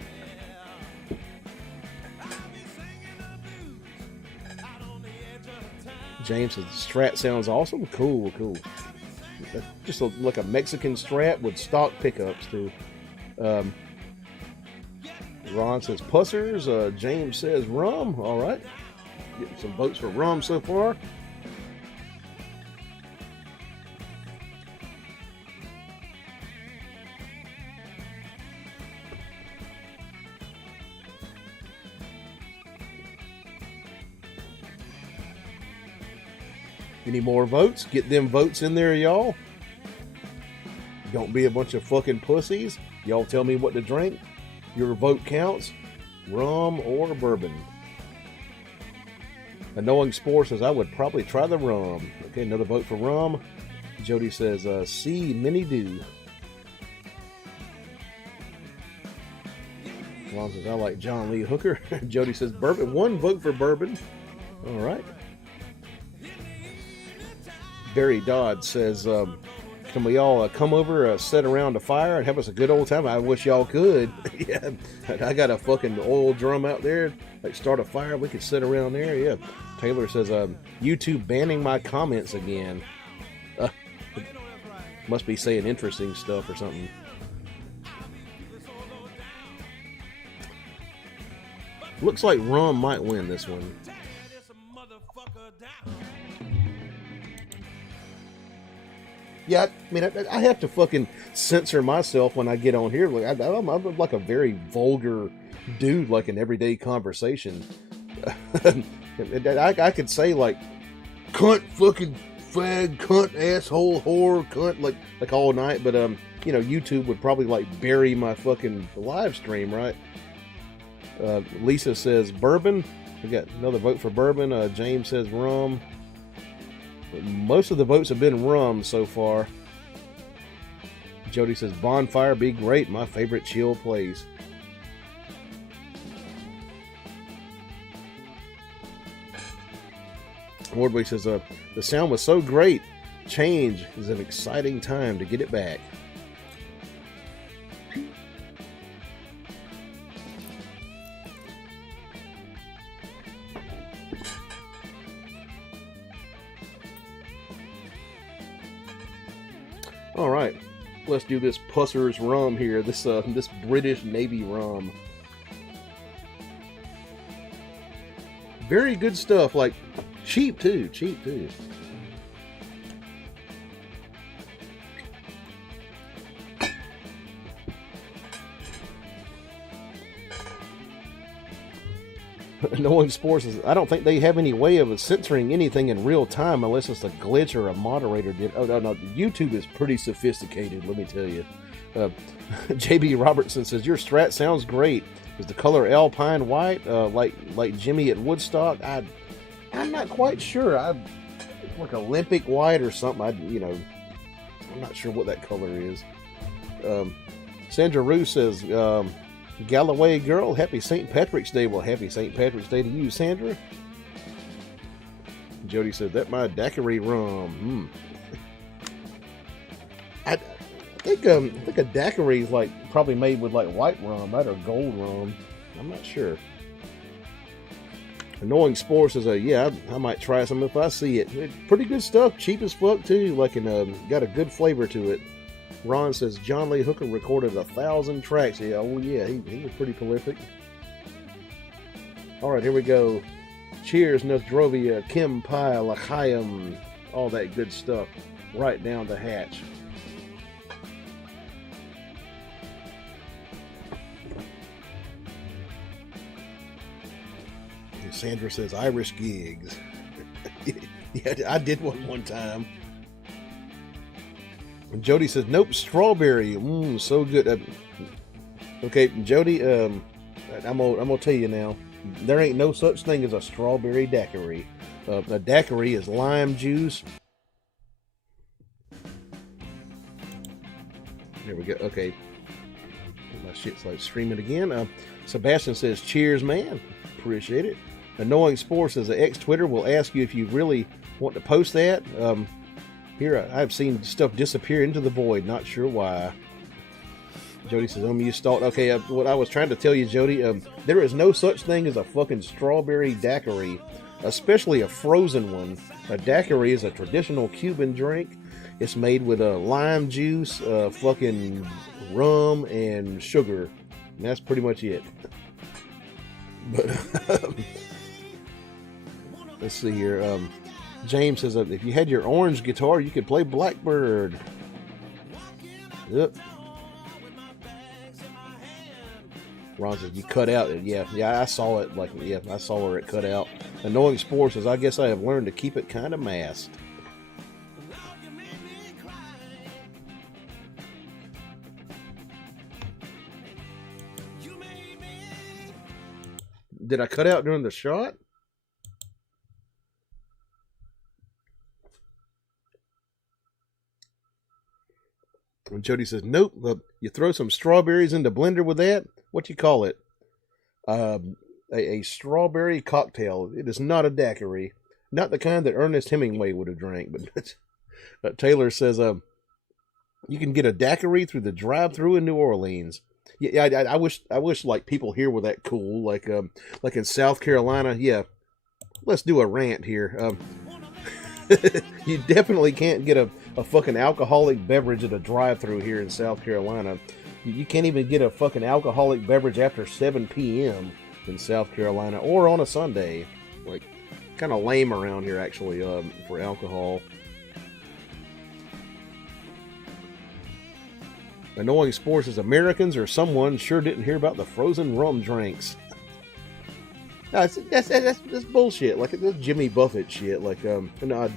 James says, Strat sounds awesome. Cool. That's just like a Mexican Strat with stock pickups too. Ron says Pussers. James says rum. All right. Getting some votes for rum so far. Any more votes? Get them votes in there, y'all. Don't be a bunch of fucking pussies. Y'all tell me what to drink. Your vote counts. Rum or bourbon. Annoying Spore says, I would probably try the rum. Okay, another vote for rum. Jody says, see, many do. Ron says, I like John Lee Hooker. Jody says, bourbon. 1 vote for bourbon. All right. Barry Dodd says, can we all come over, sit around a fire and have us a good old time? I wish y'all could. Yeah, I got a fucking oil drum out there. Like, start a fire. We could sit around there. Yeah. Taylor says, YouTube banning my comments again. Must be saying interesting stuff or something. Looks like rum might win this one. Yeah, I mean, I have to fucking censor myself when I get on here. Like, I'm like a very vulgar dude, like in everyday conversation. I could say like, cunt, fucking fag, cunt, asshole, whore, cunt, like all night. But YouTube would probably like bury my fucking live stream, right? Lisa says bourbon. We got another vote for bourbon. James says rum. Most of the votes have been rum so far. Jody says bonfire be great. My favorite chill place. Wardway says the sound was so great. Change is an exciting time to get it back. All right, let's do this Pusser's rum here. This British Navy rum. Very good stuff. Like cheap too. Knowing Sports says, I don't think they have any way of censoring anything in real time unless it's a glitch or a moderator did. Oh, no. YouTube is pretty sophisticated, let me tell you. JB Robertson says, your Strat sounds great. Is the color Alpine white, like Jimmy at Woodstock? I'm not quite sure. It's like Olympic white or something. I'm not sure what that color is. Sandra Rue says, Galloway girl, happy St. Patrick's Day. Well, happy St. Patrick's Day to you, Sandra. Jody said, that my daiquiri rum. I think a daiquiri is like probably made with like white rum, right, or gold rum. I'm not sure. Annoying Spore says, yeah, I might try some if I see it. Pretty good stuff, cheap as fuck too. Like, got a good flavor to it. Ron says John Lee Hooker recorded 1,000 tracks. Yeah, oh yeah, he was pretty prolific. All right, here we go. Cheers, Nostrovia, Kim Pie, L'chaim, all that good stuff. Right down the hatch. Sandra says Irish gigs. Yeah, I did one time. And Jody says, nope, strawberry. So good. Okay, Jody, I'm gonna tell you now. There ain't no such thing as a strawberry daiquiri. A daiquiri is lime juice. There we go. Okay. My shit's like streaming again. Sebastian says, cheers, man. Appreciate it. Annoying Spore says, the X-Twitter will ask you if you really want to post that. Here, I've seen stuff disappear into the void. Not sure why. Jody says, you stalled. Okay, what I was trying to tell you, Jody, there is no such thing as a fucking strawberry daiquiri, especially a frozen one. A daiquiri is a traditional Cuban drink. It's made with lime juice, fucking rum, and sugar. And that's pretty much it. But let's see here. James says, if you had your orange guitar, you could play Blackbird. Yep. Ron says, you cut out. Yeah, I saw it. I saw where it cut out. Annoying Spore says, I guess I have learned to keep it kind of masked. Did I cut out during the shot? And Jody says, nope. You throw some strawberries in the blender with that? What you call it? A strawberry cocktail. It is not a daiquiri. Not the kind that Ernest Hemingway would have drank. But Taylor says, you can get a daiquiri through the drive-thru in New Orleans. Yeah, I wish like people here were that cool. Like in South Carolina. Yeah, let's do a rant here. You definitely can't get a fucking alcoholic beverage at a drive-thru here in South Carolina. You can't even get a fucking alcoholic beverage after 7 p.m. in South Carolina or on a Sunday. Like, kind of lame around here actually for alcohol. Annoying Spore says Americans or someone sure didn't hear about the frozen rum drinks. No, that's bullshit. Like, that's Jimmy Buffett shit. Like,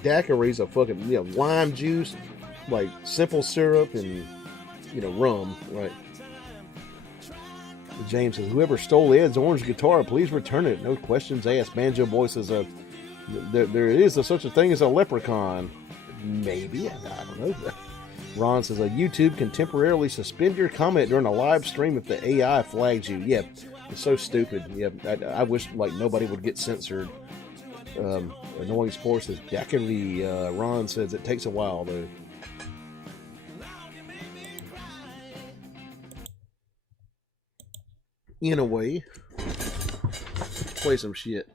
daiquiri's a fucking, lime juice, like simple syrup and, rum. Right. James says, whoever stole Ed's orange guitar, please return it. No questions asked. Banjo Boy says, there is such a thing as a leprechaun. Maybe. I don't know. Ron says, YouTube can temporarily suspend your comment during a live stream if the AI flags you. Yeah, it's so stupid. Yeah, I wish like nobody would get censored. Annoying Sports says, daiquiri. Ron says it takes a while though. In a way, play some shit.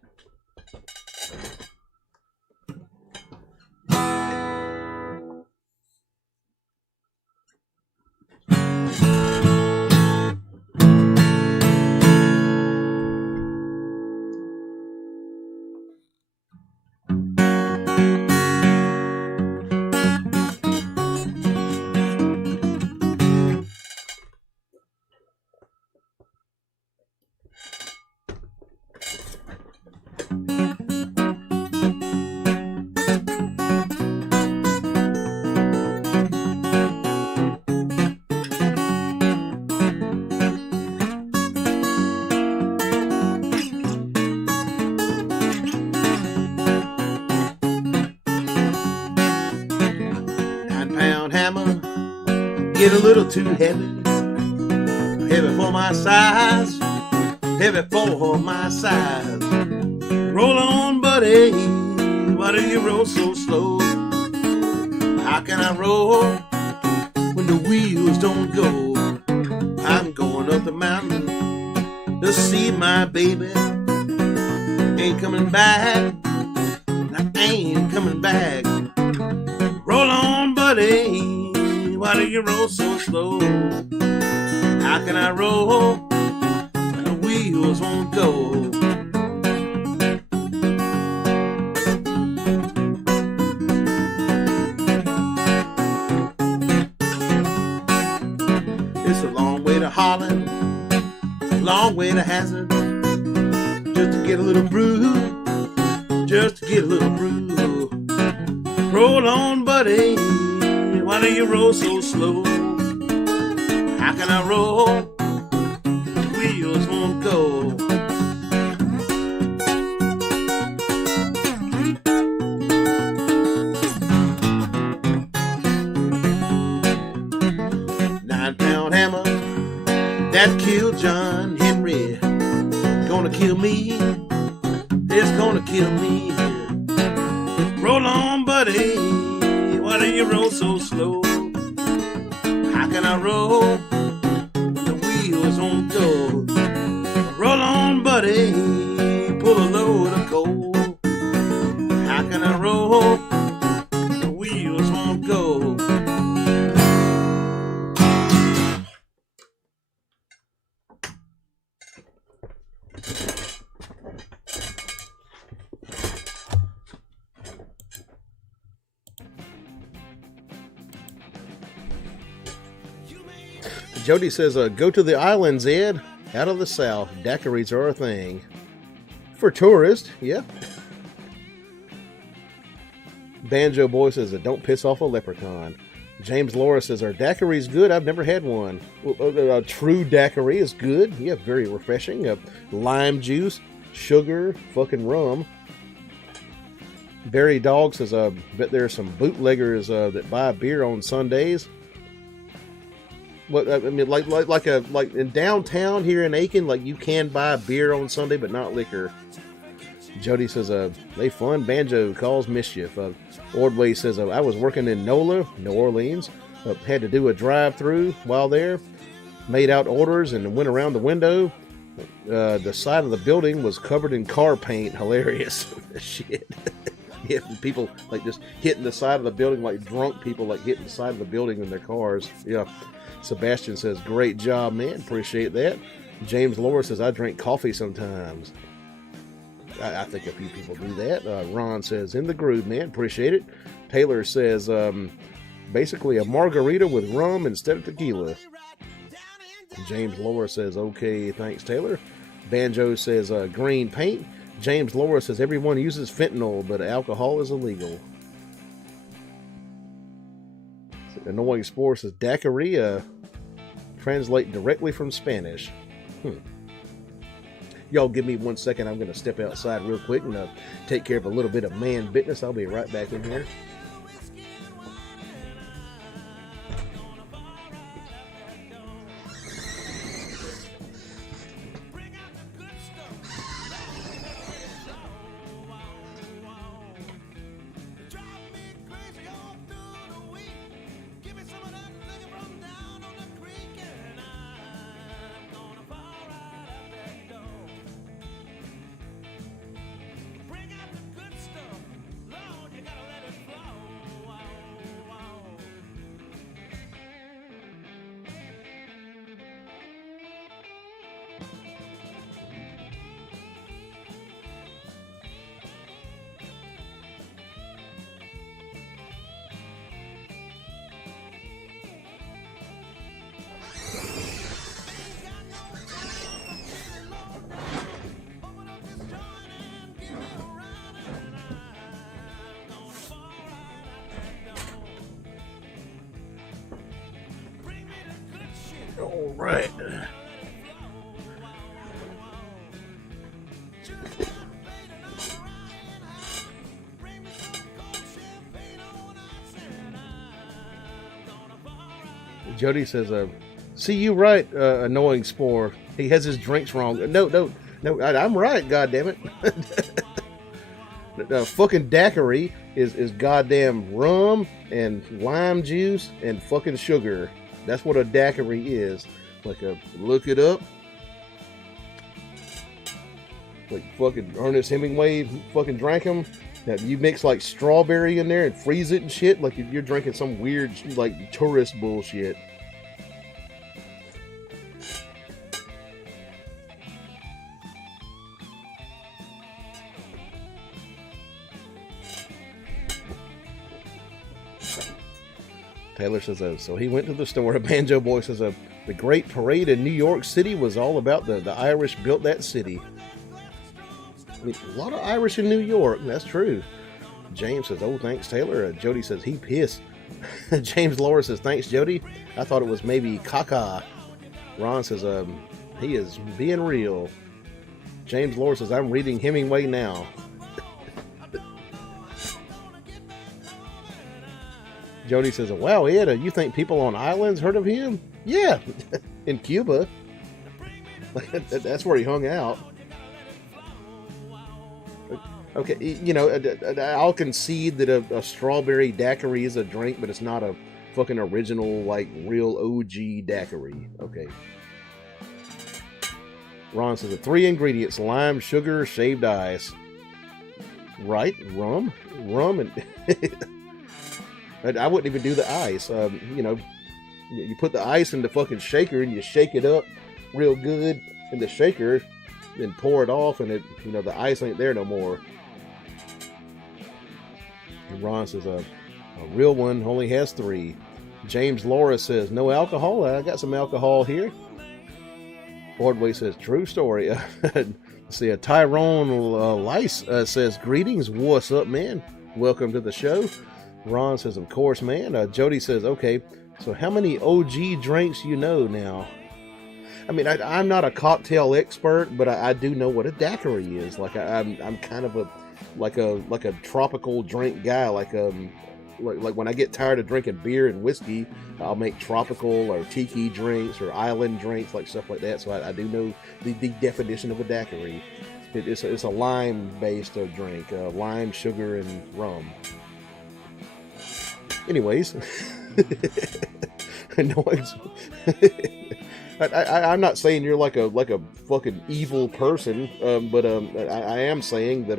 get a little too heavy. Heavy for my size. Heavy for my size. Roll on, buddy. Why do you roll so slow? How can I roll when the wheels don't go? I'm going up the mountain to see my baby. Ain't coming back. I ain't coming back. Roll on, buddy. Why do you roll so slow? How can I roll when the wheels won't go? It's a long way to Holland, long way to Hazard, just to get a little brew, just to get a little brew. Roll on, buddy, why do you roll so slow? How can I roll? The wheels won't go. Nine-pound hammer that killed John Henry. Gonna kill me. It's gonna kill me. Roll on, buddy. Why do you roll so slow? How can I roll when the wheels won't go? Roll on, buddy. Pull a load of coal. How can I roll when the wheels won't go? Jody says, go to the islands, Ed. Out of the south, daiquiris are a thing. For tourists, yeah. Banjo Boy says, don't piss off a leprechaun. James Laura says, are daiquiris good? I've never had one. A true daiquiri is good. Yeah, very refreshing. Lime juice, sugar, fucking rum. Barry Dog says, I bet there are some bootleggers that buy beer on Sundays. What I mean, like in downtown here in Aiken, like you can buy beer on Sunday, but not liquor. Jody says, they fun. Banjo calls mischief. Ordway says, I was working in NOLA, New Orleans. Had to do a drive-through while there. Made out orders and went around the window. The side of the building was covered in car paint. Hilarious. Shit. Yeah, people like just hitting the side of the building like drunk people, like hitting the side of the building in their cars. Yeah. Sebastian says, great job, man. Appreciate that. James Laura says, I drink coffee sometimes. I think a few people do that. Ron says, in the groove, man. Appreciate it. Taylor says, basically a margarita with rum instead of tequila. James Laura says, okay, thanks, Taylor. Banjo says, green paint. James Laura says, everyone uses fentanyl, but alcohol is illegal. Annoying Spore says, daiquiri, translate directly from Spanish. Y'all give me 1 second. I'm going to step outside real quick and take care of a little bit of man business. I'll be right back in here. All right. Jody says, see you right, annoying spore. He has his drinks wrong. No, I'm right, goddammit. The fucking daiquiri is goddamn rum and lime juice and fucking sugar. That's what a daiquiri is. Like look it up. Like fucking Ernest Hemingway fucking drank them. Now, you mix like strawberry in there and freeze it and shit. Like you're drinking some weird like tourist bullshit. Taylor says, so he went to the store. Banjo Boy says, the great parade in New York City was all about the Irish built that city. I mean, a lot of Irish in New York. That's true. James says, oh, thanks, Taylor. Jody says, he pissed. James Laura says, thanks, Jody. I thought it was maybe caca. Ron says, he is being real. James Laura says, I'm reading Hemingway now. Jody says, wow, Ed, you think people on islands heard of him? Yeah, in Cuba. That's where he hung out. Okay, you know, I'll concede that a strawberry daiquiri is a drink, but it's not a fucking original, like, real OG daiquiri. Okay. Ron says, the 3 ingredients, lime, sugar, shaved ice. Right, rum, and... I wouldn't even do the ice. You know, you put the ice in the fucking shaker and you shake it up real good in the shaker, then pour it off, and you know, the ice ain't there no more. And Ron says, a real one only has 3. James Laura says, no alcohol. I got some alcohol here. Ordway says, true story. See, Tyrone Lice says, greetings. What's up, man? Welcome to the show. Ron says, of course, man. Jody says, okay, so how many OG drinks you know now? I mean, I'm not a cocktail expert, but I do know what a daiquiri is. Like, I'm kind of a tropical drink guy. Like when I get tired of drinking beer and whiskey, I'll make tropical or tiki drinks or island drinks, like stuff like that. So I do know the definition of a daiquiri. It's a lime-based drink, lime, sugar, and rum. Anyways, I'm not saying you're like a fucking evil person, but I am saying that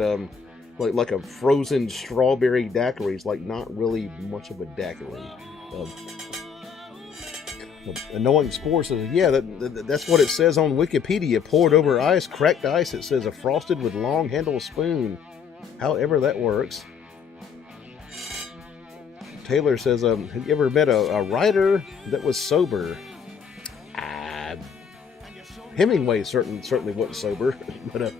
like a frozen strawberry daiquiri is like not really much of a daiquiri. Annoying Spore says, yeah, that's what it says on Wikipedia. Poured over ice, cracked ice. It says a frosted with long handle spoon. However that works. Taylor says, have you ever met a writer that was sober? Hemingway certainly wasn't sober. But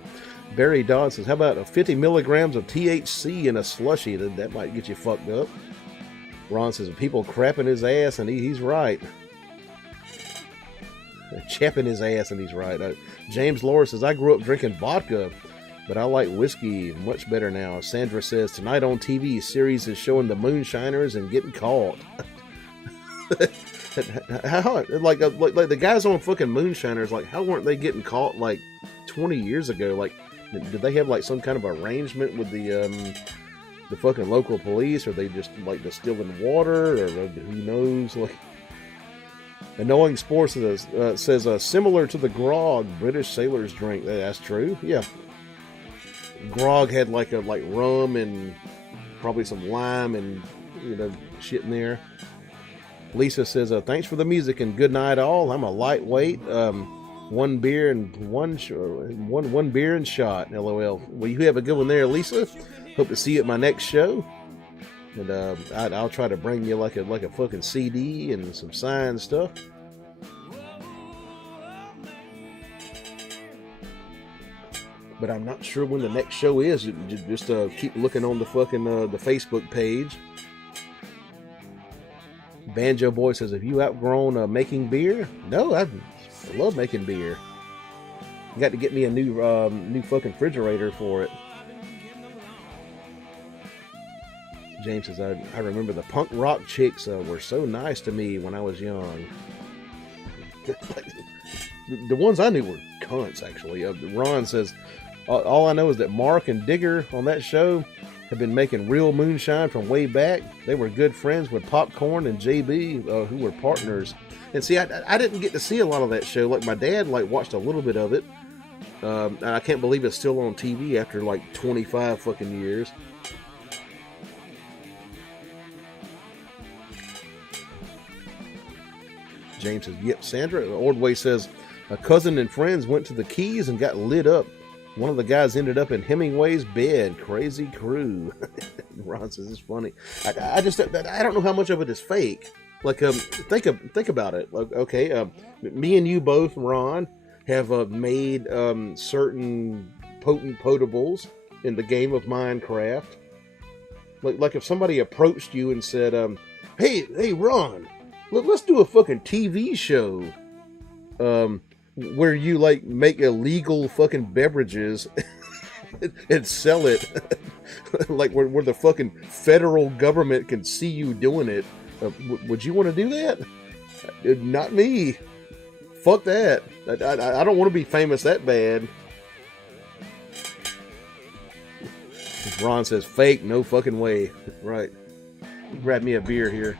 Barry Dodd says, how about 50 milligrams of THC in a slushie? That might get you fucked up. Ron says, people crapping his ass, and he's right. Chapping his ass, and he's right. James Laura says, I grew up drinking vodka, but I like whiskey much better now. Sandra says, tonight on TV, series is showing the moonshiners and getting caught. How like the guys on fucking moonshiners, like how weren't they getting caught like 20 years ago? Like, did they have like some kind of arrangement with the fucking local police, or they just like distilling water, or who knows? Like, Annoying Spore says similar to the grog British sailors drink. That's true. Yeah. Grog had like rum and probably some lime and shit in there. Lisa says, thanks for the music and good night all. I'm a lightweight. One beer and one beer and shot. LOL. Well, you have a good one there, Lisa. Hope to see you at my next show. And I'll try to bring you like a fucking CD and some signed stuff. But I'm not sure when the next show is. Just keep looking on the fucking the Facebook page. Banjo Boy says, have you outgrown making beer? No, I love making beer. You got to get me a new fucking refrigerator for it. James says, I remember the punk rock chicks were so nice to me when I was young. The ones I knew were cunts, actually. Ron says, all I know is that Mark and Digger on that show have been making real moonshine from way back. They were good friends with Popcorn and JB, who were partners. And see, I didn't get to see a lot of that show. Like, my dad watched a little bit of it. And I can't believe it's still on TV after 25 fucking years. James says, yep. Sandra Ordway says, a cousin and friends went to the Keys and got lit up. One of the guys ended up in Hemingway's bed. Crazy crew. Ron says, it's funny. I don't know how much of it is fake. Think about it. Okay, me and you both, Ron, have made certain potent potables in the game of Minecraft. Like if somebody approached you and said, hey, Ron, let's do a fucking TV show where you make illegal fucking beverages and sell it, where the fucking federal government can see you doing it. Would you want to do that? Not me. Fuck that. I don't want to be famous that bad. Ron says, fake, no fucking way. Right. Grab me a beer here.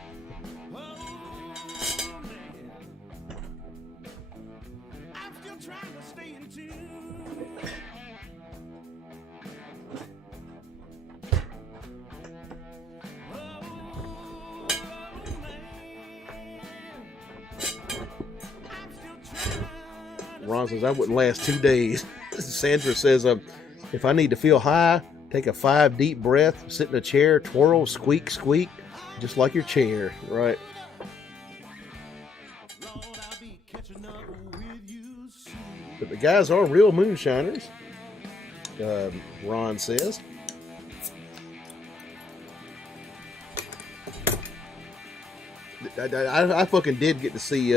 Ron says, I wouldn't last 2 days. Sandra says, if I need to feel high, take a 5 deep breath, sit in a chair, twirl, squeak, squeak, just like your chair. Right. But the guys are real moonshiners, Ron says. I fucking did get to see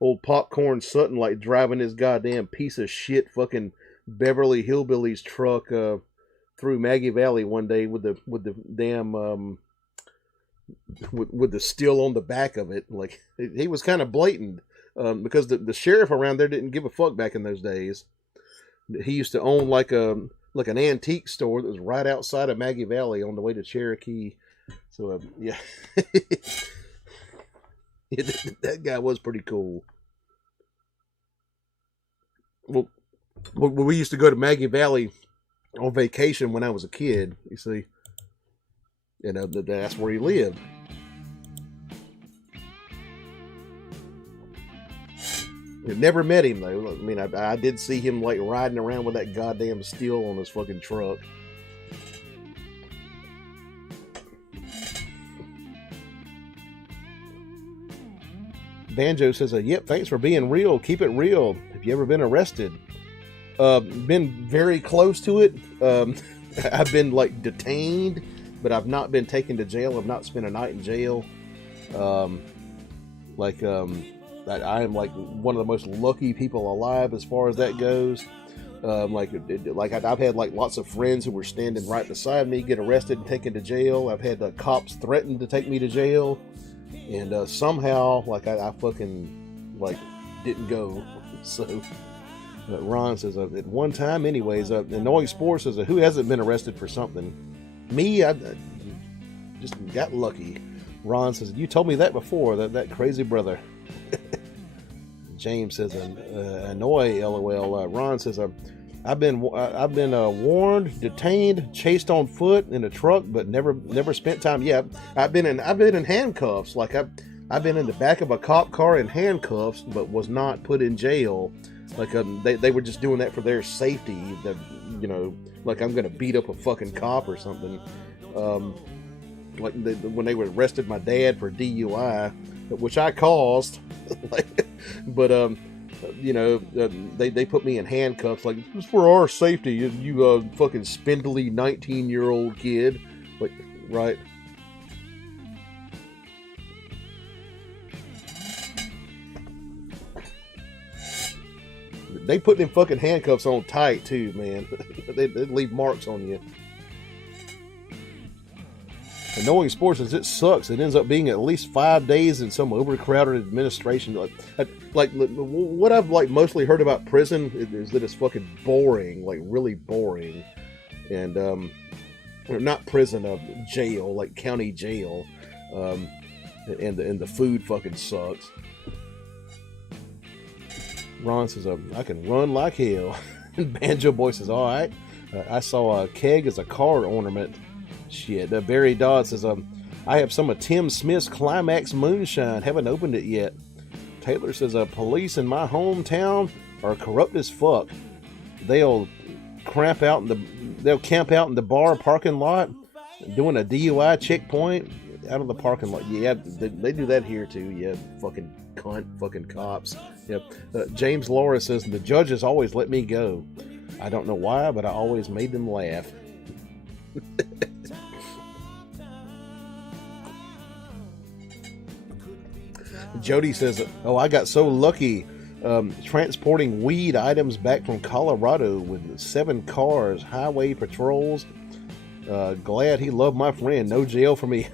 old Popcorn Sutton driving his goddamn piece of shit fucking Beverly Hillbillies truck through Maggie Valley one day with the damn with the still on the back of it. He was kind of blatant because the sheriff around there didn't give a fuck back in those days. He used to own an antique store that was right outside of Maggie Valley on the way to Cherokee. So yeah. That guy was pretty cool. Well, we used to go to Maggie Valley on vacation when I was a kid, you see. And that's where he lived. I never met him, though. I mean, I did see him, riding around with that goddamn steel on his fucking truck. Banjo says, yep, thanks for being real. Keep it real. Have you ever been arrested? Been very close to it. I've been detained, but I've not been taken to jail. I've not spent a night in jail. I am one of the most lucky people alive as far as that goes. I've had lots of friends who were standing right beside me get arrested and taken to jail. I've had cops threaten to take me to jail. And somehow, I fucking, didn't go. So, Ron says, at one time, anyways, Annoying Sports says, who hasn't been arrested for something? Me, I just got lucky. Ron says, you told me that before, that crazy brother. James says, annoy, lol. Ron says, I've been warned, detained, chased on foot in a truck, but never spent time. Yeah, I've been in handcuffs. I've been in the back of a cop car in handcuffs, but was not put in jail. They were just doing that for their safety. That I'm gonna beat up a fucking cop or something. When they arrested my dad for DUI, which I caused, but they put me in handcuffs. It's for our safety. You fucking spindly 19-year-old kid, right? They put them fucking handcuffs on tight too, man. They leave marks on you. And knowing sports is it sucks. It ends up being at least 5 days in some overcrowded administration. Like what I've like mostly heard about prison is that it's fucking boring, like really boring, and or not prison, jail, like county jail, and the food fucking sucks. Ron says, I can run like hell. And Banjo Boy says, all right. I saw a keg as a car ornament. Shit. Barry Dodd says, I have some of Tim Smith's Climax Moonshine. Haven't opened it yet. Taylor says, police in my hometown are corrupt as fuck. They'll camp out in the bar parking lot, doing a DUI checkpoint out of the parking lot. Yeah, they do that here too. Yeah, fucking cunt, fucking cops. Yep. James Laura says, the judges always let me go. I don't know why, but I always made them laugh. Jody says, oh, I got so lucky transporting weed items back from Colorado with 7 cars, highway patrols. Glad he loved my friend. No jail for me.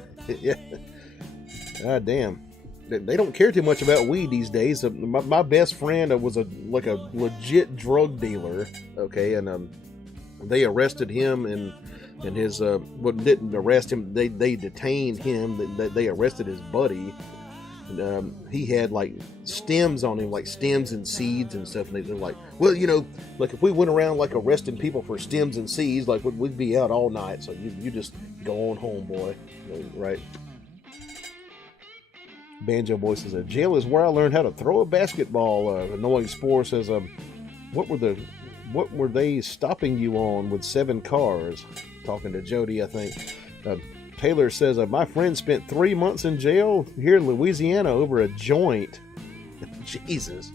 God damn. They don't care too much about weed these days. My best friend was a legit drug dealer. Okay, and they arrested him and his didn't arrest him. They detained him. They arrested his buddy. And, he had like stems on him, like stems and seeds and stuff. And they're like, well, you know, like if we went around like arresting people for stems and seeds, like we'd be out all night. So you just go on home, boy. Right. Banjo Boy says, jail is where I learned how to throw a basketball. Annoying Spore says, what were they stopping you on with 7 cars? Talking to Jody, I think. Taylor says, my friend spent 3 months in jail here in Louisiana over a joint. Jesus.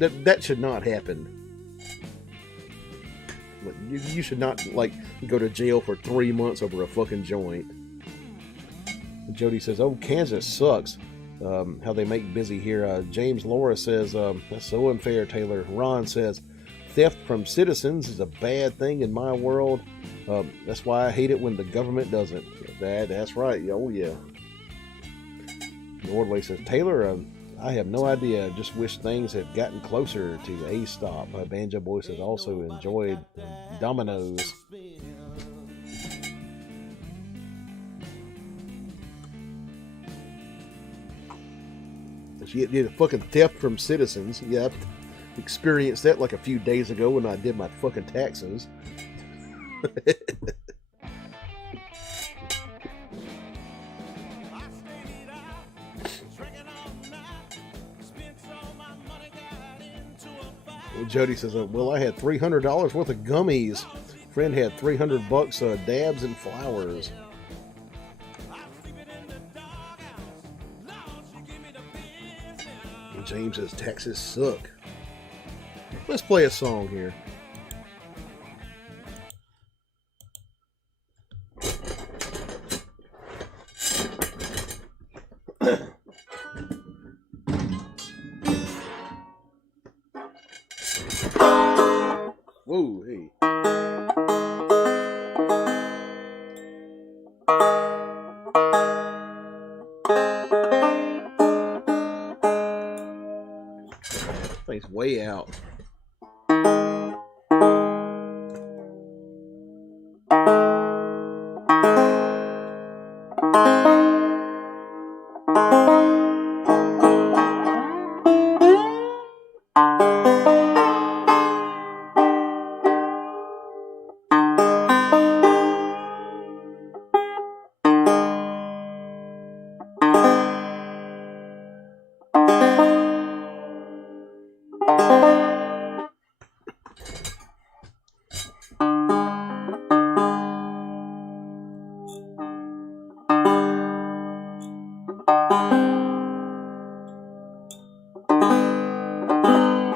That should not happen. You should not, like, go to jail for 3 months over a fucking joint. Jody says, oh, Kansas sucks. How they make busy here. James Laura says, that's so unfair, Taylor. Ron says, theft from citizens is a bad thing in my world. That's why I hate it when the government doesn't. That's right. Oh, yeah. Nordley says, Taylor, I have no idea. I just wish things had gotten closer to a stop. Banjo Boy says, also enjoyed Dominoes. You had a fucking theft from citizens. Yeah, I experienced that like a few days ago when I did my fucking taxes. Jody says, well, I had $300 worth of gummies. Friend had $300 dabs and flowers. James says, taxes suck. Let's play a song here. Whoa, hey. Thing's way out.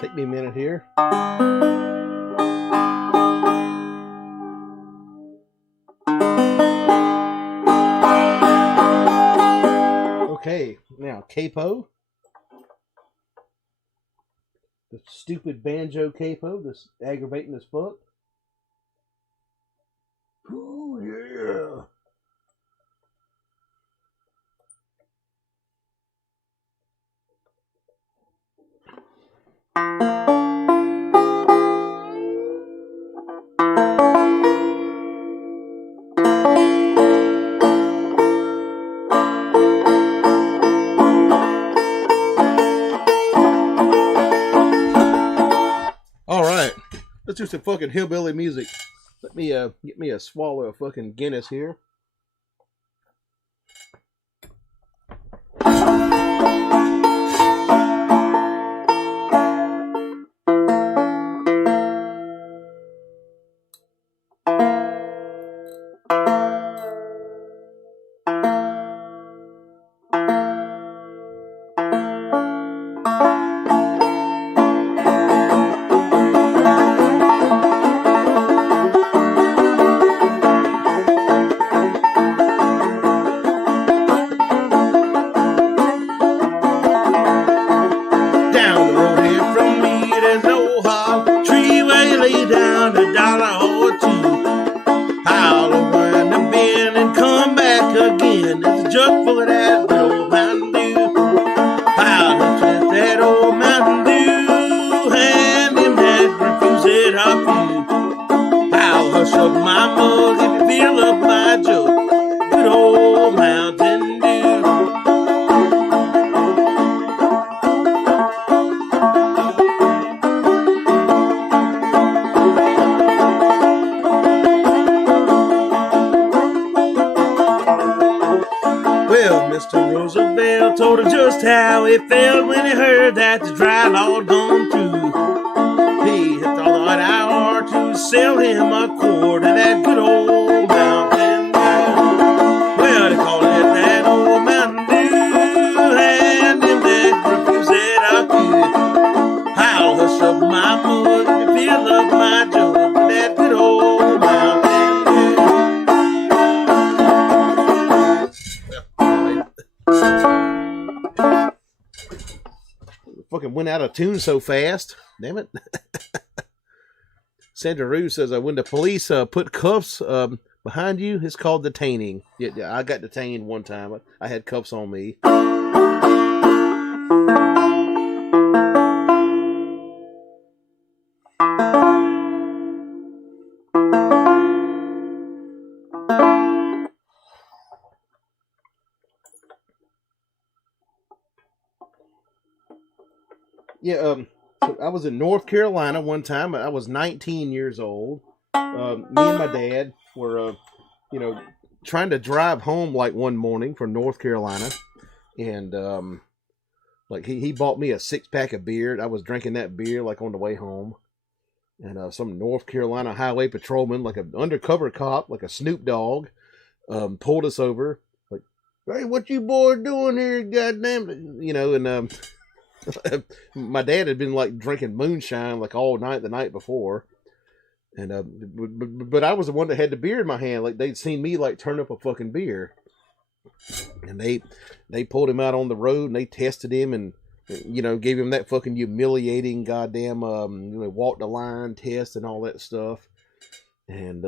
Take me a minute here. Okay, now capo. The stupid banjo capo that's aggravating as fuck. Ooh, yeah. do some fucking hillbilly music. Let me get me a swallow of fucking Guinness here. Mr. Roosevelt told her just how it felt when he heard that the dry law gone through. He had thought hour to sell him a quart of that good old Mountain Dew. Well, they call it that old Mountain Dew, and in that refuse that I could. I'll hush up my mug and fill up my jug with that good old Mountain Dew. Fucking went out of tune so fast. Damn it. Sandra Rue says, when the police put cuffs behind you, it's called detaining. Yeah, I got detained one time. I had cuffs on me. Yeah, so I was in North Carolina one time. I was 19 years old. Me and my dad were, trying to drive home like one morning from North Carolina. And, like he bought me a 6-pack of beer. I was drinking that beer like on the way home. And some North Carolina highway patrolman, like an undercover cop, like a Snoop Dogg, pulled us over. Like, hey, what you boys doing here, goddamn? And my dad had been like drinking moonshine like all night the night before, and but I was the one that had the beer in my hand. Like they'd seen me like turn up a fucking beer, and they pulled him out on the road and they tested him and gave him that fucking humiliating goddamn walk the line test and all that stuff. And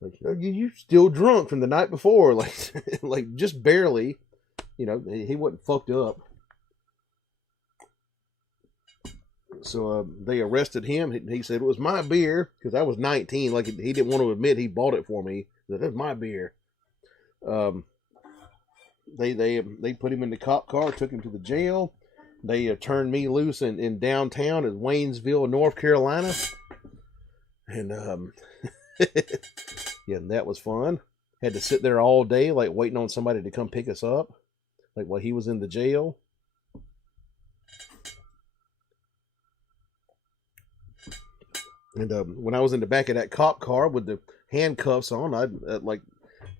like, you still drunk from the night before, like like just barely, he wasn't fucked up. So they arrested him. He said it was my beer because I was 19. Like he didn't want to admit he bought it for me. That was my beer. They put him in the cop car, took him to the jail. They turned me loose in downtown in Waynesville, North Carolina, and yeah, that was fun. Had to sit there all day, like waiting on somebody to come pick us up, like while he was in the jail. And when I was in the back of that cop car with the handcuffs on, I like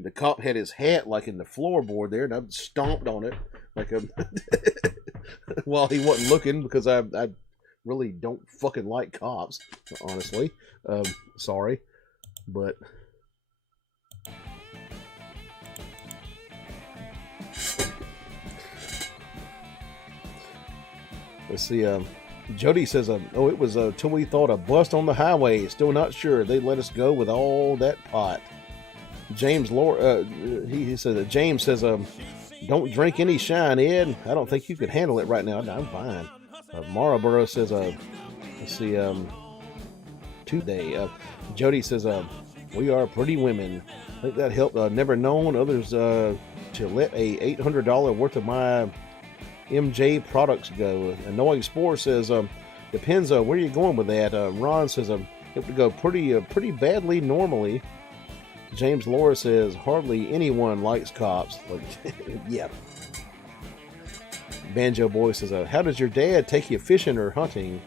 the cop had his hat like in the floorboard there, and I stomped on it like while he wasn't looking because I really don't fucking like cops, honestly. Sorry, but let's see. Jody says, it was till we thought a bust on the highway. Still not sure. They let us go with all that pot. James he says, James says, don't drink any shine, Ed. I don't think you could handle it right now. I'm fine. Marlboro says, let's see, today. Jody says, we are pretty women. I think that helped. Never known others to let a $800 worth of my MJ products go. Annoying Spore says, depends where you're going with that. Ron says, it Have to go pretty badly normally. James Laura says hardly anyone likes cops. Like, yeah. Banjo Boy says, how does your dad take you fishing or hunting?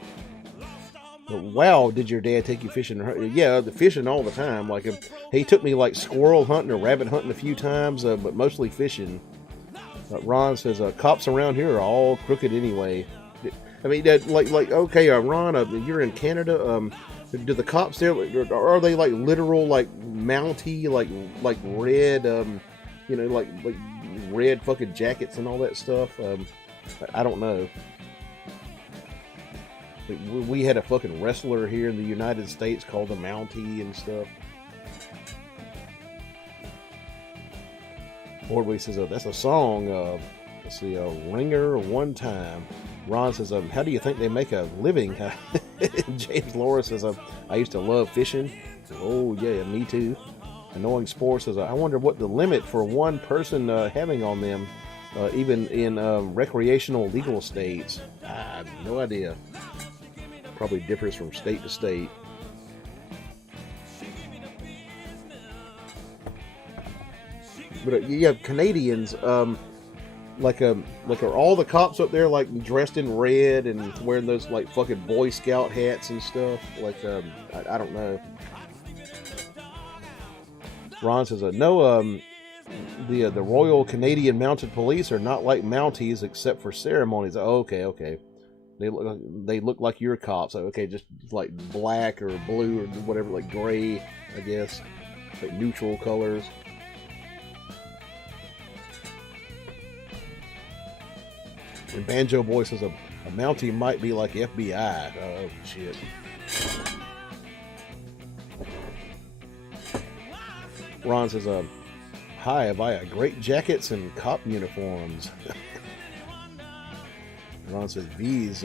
Wow, did your dad take you fishing or hunting? Yeah, the fishing all the time. Like, he took me like squirrel hunting or rabbit hunting a few times, but mostly fishing. Ron says, cops around here are all crooked anyway. I mean, okay, Ron, you're in Canada. Do the cops there, are they like literal, like Mountie, like red, like red fucking jackets and all that stuff? I don't know. We had a fucking wrestler here in the United States called a Mountie and stuff. Ordway says, that's a song. Let's see, Ringer One Time. Ron says, how do you think they make a living? James Laura says, I used to love fishing. Oh, yeah, me too. Annoying Spore says, I wonder what the limit for one person having on them, even in recreational legal states. I have no idea. Probably differs from state to state. But yeah, Canadians, are all the cops up there like dressed in red and wearing those like fucking Boy Scout hats and stuff? Like, I don't know. Ron says, no, the Royal Canadian Mounted Police are not like Mounties except for ceremonies. Okay. They look like your cops. Okay, just like black or blue or whatever, like gray, I guess, like neutral colors. And Banjo Boy says a Mountie might be like FBI. Oh, shit. Ron says, hi, I buy great jackets and cop uniforms. Ron says, V's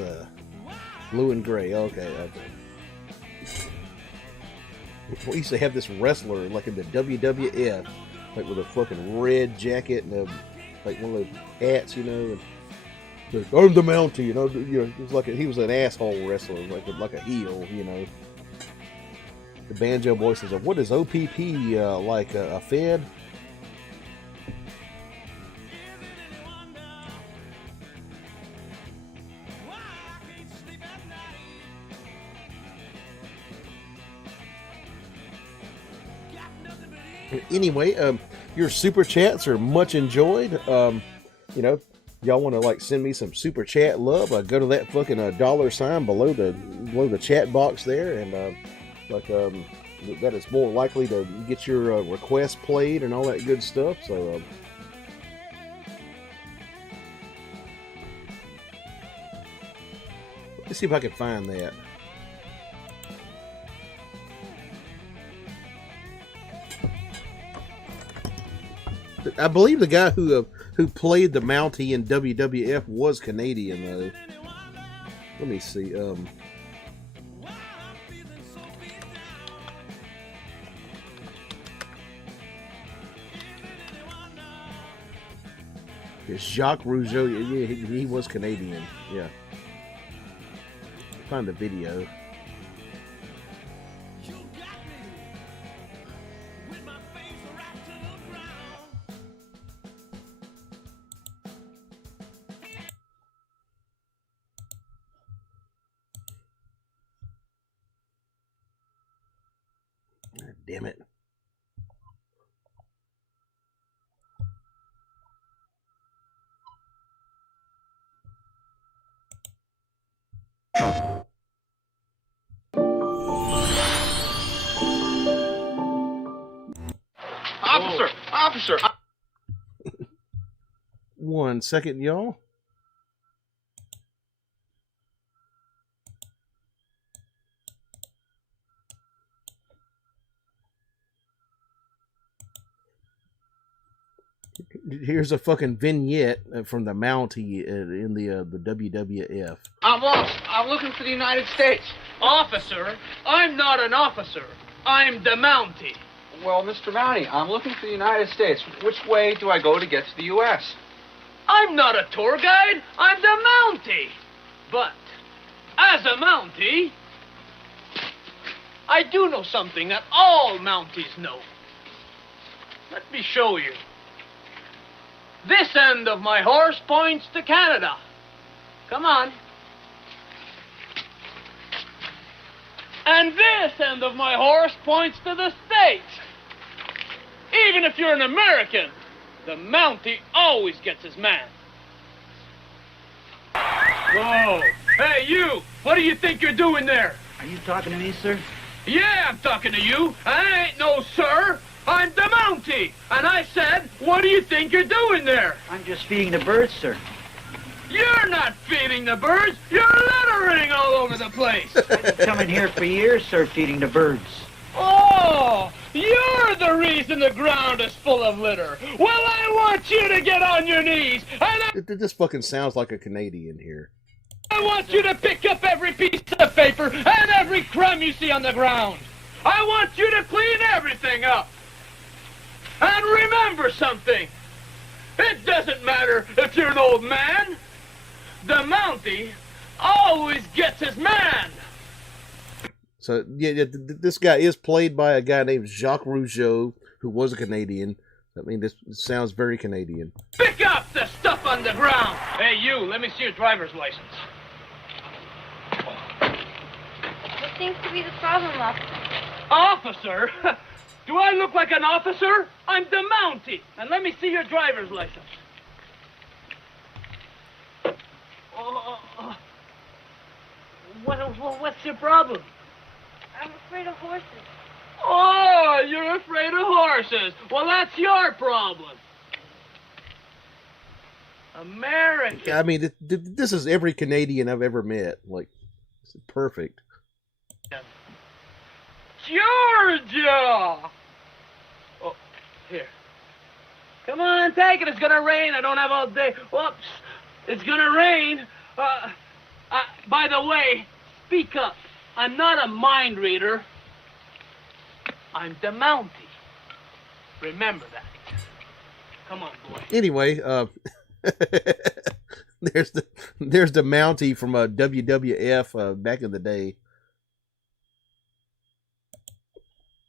blue and gray. Okay. We used to have this wrestler, like in the WWF, like with a fucking red jacket and like one of those hats, and I'm the Mountie, It's like he was an asshole wrestler, like a heel, The Banjo Boy says, what is OPP, like a Fed? Anyway, your super chats are much enjoyed. Y'all want to like send me some super chat love? Go to that fucking $sign below the chat box there, and that is more likely to get your request played and all that good stuff. So let's see if I can find that. I believe the guy who played the Mountie in WWF was Canadian, though. Let me see. It's Jacques Rougeau. Yeah, he was Canadian. Yeah. Find the video. Damn it. Officer. 1 second, y'all. Here's a fucking vignette from the Mountie in the WWF. I'm lost. I'm looking for the United States. Officer, I'm not an officer. I'm the Mountie. Well, Mr. Mountie, I'm looking for the United States. Which way do I go to get to the U.S.? I'm not a tour guide. I'm the Mountie. But as a Mountie, I do know something that all Mounties know. Let me show you. This end of my horse points to Canada. Come on. And this end of my horse points to the States. Even if you're an American, the Mountie always gets his man. Whoa! Hey, you! What do you think you're doing there? Are you talking to me, sir? Yeah, I'm talking to you. I ain't no sir. I'm the Mountie. And I said, what do you think you're doing there? I'm just feeding the birds, sir. You're not feeding the birds. You're littering all over the place. I've been coming here for years, sir, feeding the birds. Oh, you're the reason the ground is full of litter. Well, I want you to get on your knees, and This fucking sounds like a Canadian here. I want you to pick up every piece of paper and every crumb you see on the ground. I want you to clean everything up. And remember something. It doesn't matter if you're an old man. The Mountie always gets his man. So, yeah, this guy is played by a guy named Jacques Rougeau, who was a Canadian. I mean, this sounds very Canadian. Pick up the stuff on the ground. Hey, you, let me see your driver's license. What seems to be the problem, officer? Officer? Do I look like an officer? I'm the Mountie. And let me see your driver's license. What's your problem? I'm afraid of horses. Oh, you're afraid of horses. Well, that's your problem. American. I mean, this is every Canadian I've ever met. Like, it's perfect. Georgia! Oh, here. Come on, take it. It's gonna rain. I don't have all day. Whoops. It's gonna rain. By the way, speak up. I'm not a mind reader. I'm the Mountie. Remember that. Come on, boy. Anyway, there's the Mountie from WWF back in the day.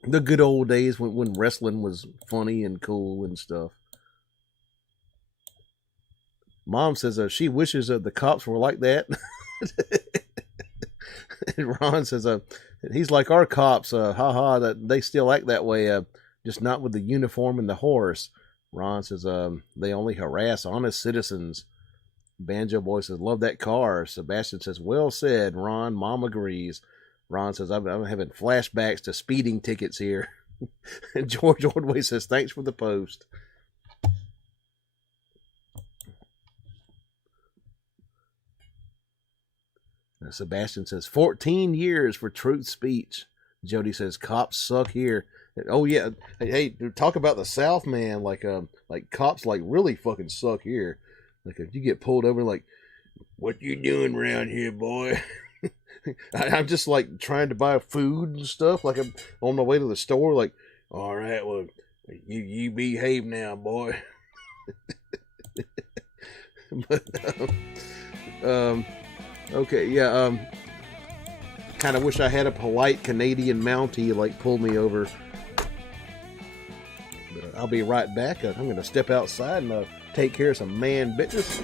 The good old days when wrestling was funny and cool and stuff. Mom says she wishes the cops were like that. And Ron says he's like our cops, haha, that they still act that way, just not with the uniform and the horse. Ron says they only harass honest citizens. Banjo Boy says, love that car. Sebastian says, well said, Ron. Mom agrees. Ron says, I'm having flashbacks to speeding tickets here. And George Ordway says, thanks for the post. Sebastian says, 14 years for truth speech. Jody says, cops suck here. Oh, yeah. Hey, talk about the South, man. Like cops, like, really fucking suck here. Like, if you get pulled over, like, what you doing around here, boy? I'm just like trying to buy food and stuff. Like I'm on my way to the store. Like, all right, well, you behave now, boy. But okay, yeah. Kind of wish I had a polite Canadian Mountie like pull me over. But I'll be right back. I'm going to step outside and take care of some man business.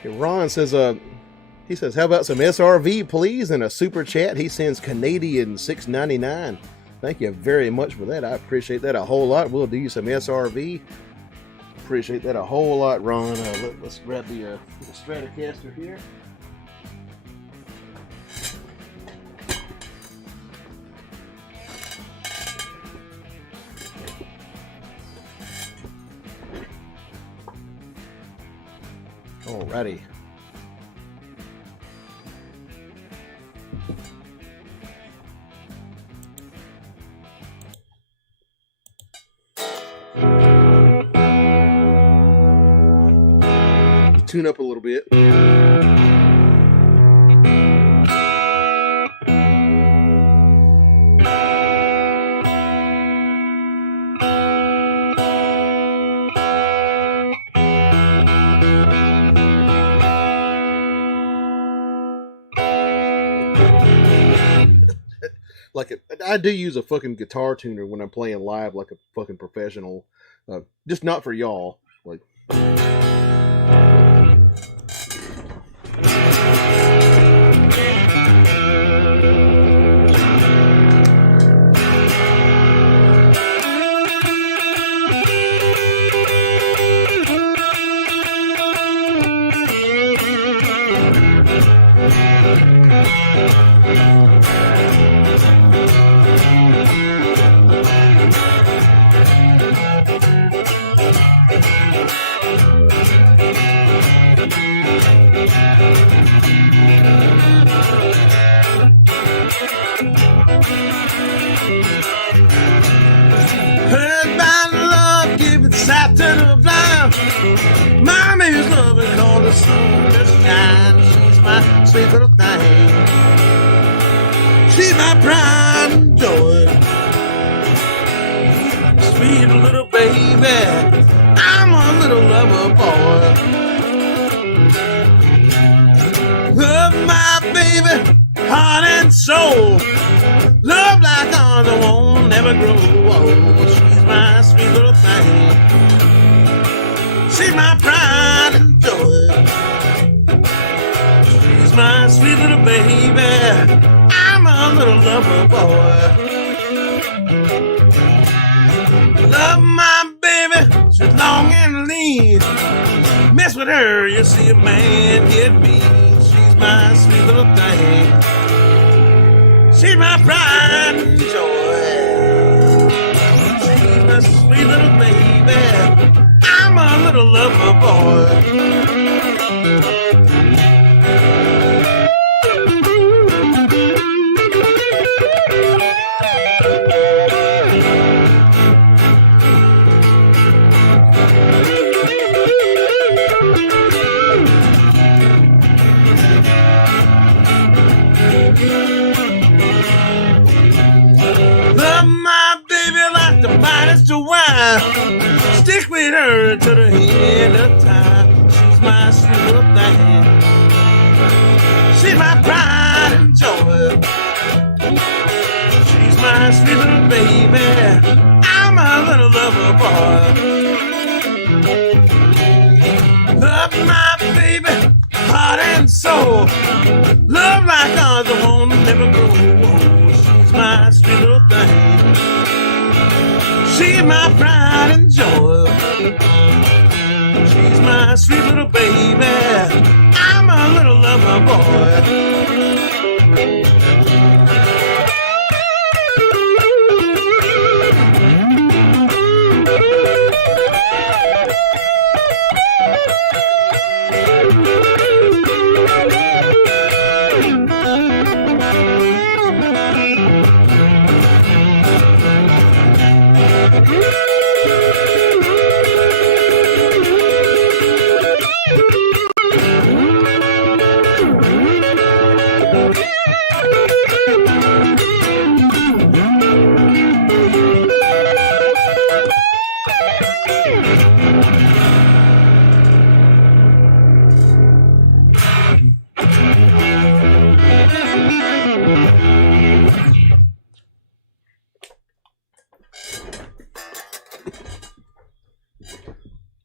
Okay, Ron says, he says, how about some SRV, please? And a super chat. He sends Canadian $6.99. Thank you very much for that. I appreciate that a whole lot. We'll do you some SRV. Appreciate that a whole lot, Ron. Let's grab the Stratocaster here. Alrighty. Tune up a little bit. I do use a fucking guitar tuner when I'm playing live like a fucking professional. Just not for y'all. Like. Sight to the blind. Mommy's loving called the sun just shine. She's my sweet little thing. She's my pride and joy. Sweet little baby. I'm a little lover boy. Love my baby, heart and soul. Love like ours, I won't never grow old. She's my sweet little thing. She's my pride and joy. She's my sweet little baby. I'm a little lover boy. Love my baby, she's long and lean. Mess with her, you see a man get mean. She's my sweet little thing. She's my pride and joy. She's my sweet little baby. I'm a little lover boy. Stick with her to the end of time. She's my sweet little thing. She's my pride and joy. She's my sweet little baby. I'm a little lover boy. Love my baby, heart and soul. Love like ours, I won't never grow old. She's my sweet little thing. She's my pride and joy. She's my sweet little baby. I'm a little lover boy.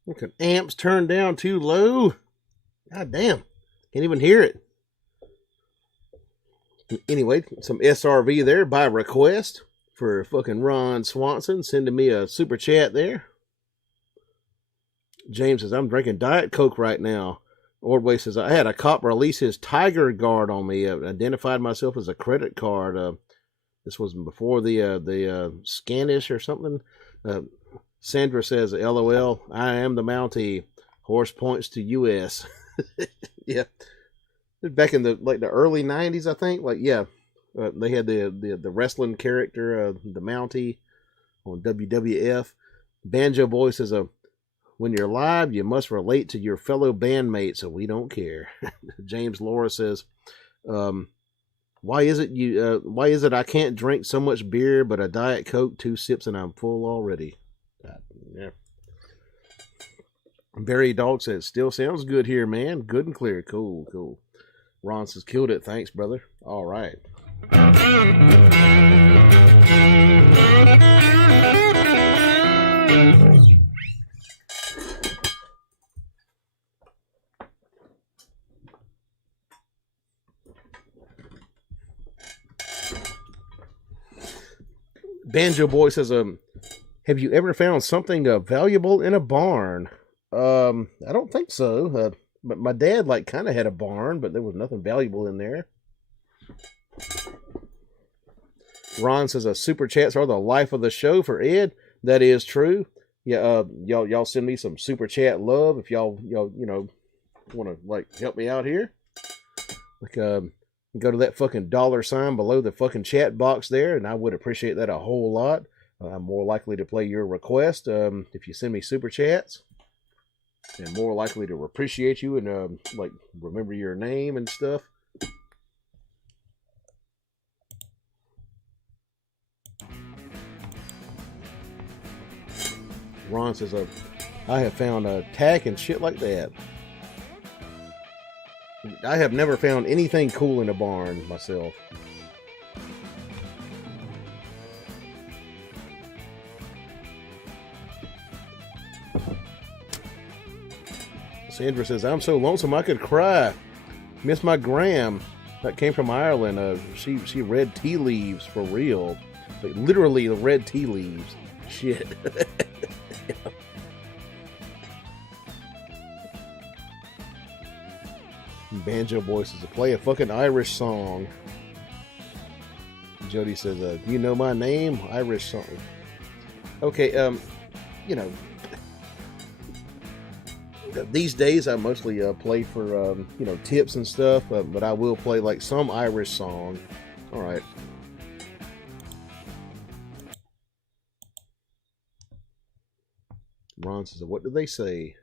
Look at amps turned down too low. God damn. Can't even hear it. Anyway, some SRV there by request for fucking Ron Swanson sending me a super chat there. James says, I'm drinking Diet Coke right now. Ordway says, I had a cop release his Tiger Guard on me. Identified myself as a credit card. This was before the Scanish or something. Sandra says, LOL, I am the Mountie. Horse points to US. Yeah. Back in the early 90s, I think. They had the wrestling character, the Mountie, on WWF. Banjo Boy says, when you're live, you must relate to your fellow bandmates, so we don't care. James Laura says, why is it I can't drink so much beer, but a Diet Coke, 2 sips, and I'm full already? Yeah. Barry Dog says, still sounds good here, man. Good and clear. Cool. Ron says, killed it. Thanks, brother. All right. Banjo Boy says, have you ever found something valuable in a barn? I don't think so. But my dad kind of had a barn, but there was nothing valuable in there. Ron says, super chats are the life of the show for Ed. That is true. Yeah, y'all send me some super chat love if y'all want to help me out here. Go to that fucking $ below the fucking chat box there, and I would appreciate that a whole lot. I'm more likely to play your request if you send me super chats, and more likely to appreciate you and remember your name and stuff. Ron says, I have found tack and shit like that. I have never found anything cool in a barn myself. Sandra says, I'm so lonesome I could cry. Miss my gram. That came from Ireland. She read tea leaves for real. Literally read tea leaves. Shit. Banjo Boy says, play a fucking Irish song. Jody says, do you know my name? Irish song. Okay, these days I mostly play for, tips and stuff, but I will play some Irish song. All right. Ron says, what did they say?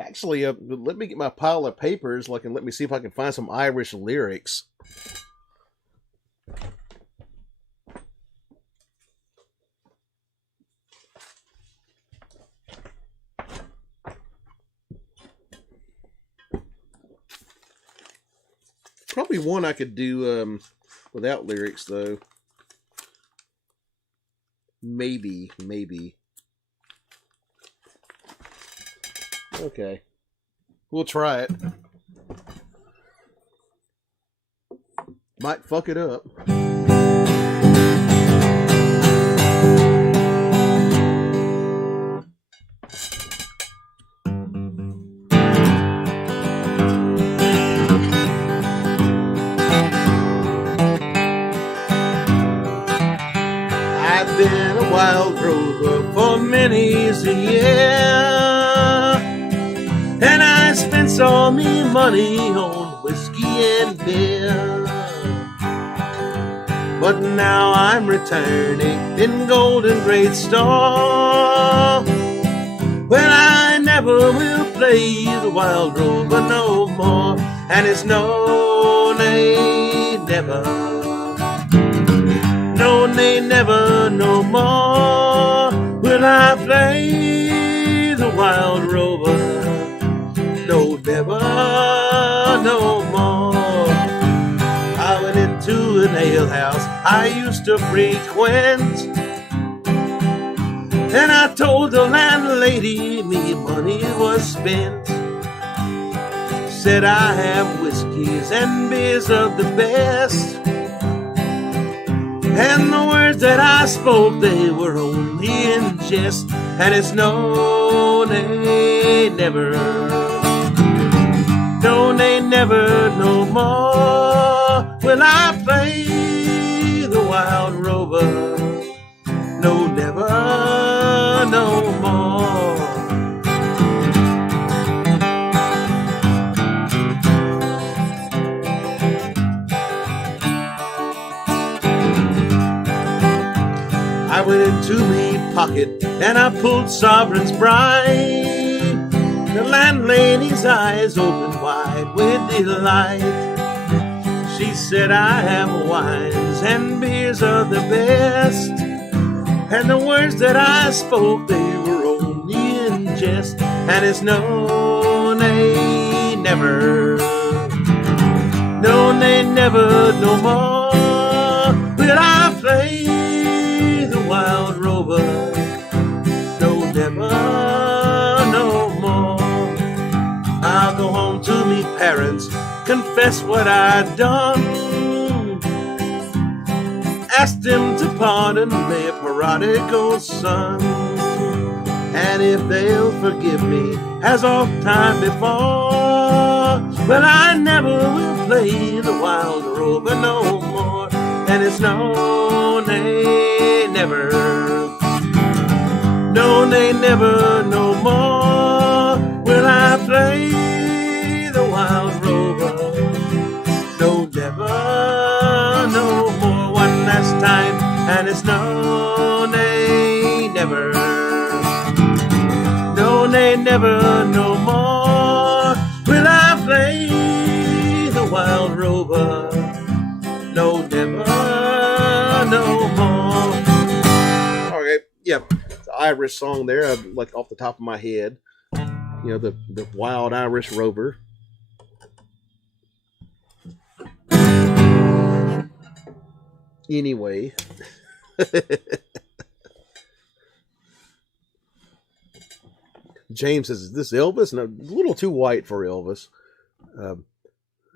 Actually, let me get my pile of papers, and let me see if I can find some Irish lyrics. Probably one I could do without lyrics, though. Maybe. Okay. We'll try it. Might fuck it up. I've been a wild rover for many a year. And I spent all me money on whiskey and beer. But now I'm returning in golden great store. Well, I never will play the wild rover no more. And it's no, nay, never. No, nay, never, no more will I play the wild rover. No, never, no more. I went into an alehouse I used to frequent. And I told the landlady me money was spent. Said I have whiskeys and beers of the best. And the words that I spoke, they were only in jest. And it's no, nay, never. No, nay, never, no more will I play the wild rover. No, never, no more. I went into me pocket and I pulled sovereigns bright. The landlady's eyes opened wide with delight. She said, I have wines and beers of the best. And the words that I spoke, they were only in jest. And it's no, nay, never. No, nay, never, no more will I play the wild rover. No, never, no more. I'll go home to me parents, confess what I'd done. Ask them to pardon me, prodigal son. And if they'll forgive me, as oft time before, well, I never will play the wild rover no more. And it's no, nay, never. No, nay, never, no more will I play the wild rover. No, never, no more. One last time, and it's no, nay, never. No, nay, never, no more will I play the wild rover. No, never, no more. Okay, yeah, it's an Irish song there, like off the top of my head. You know, the Wild Irish Rover. Anyway. James says, is this Elvis? No, a little too white for Elvis.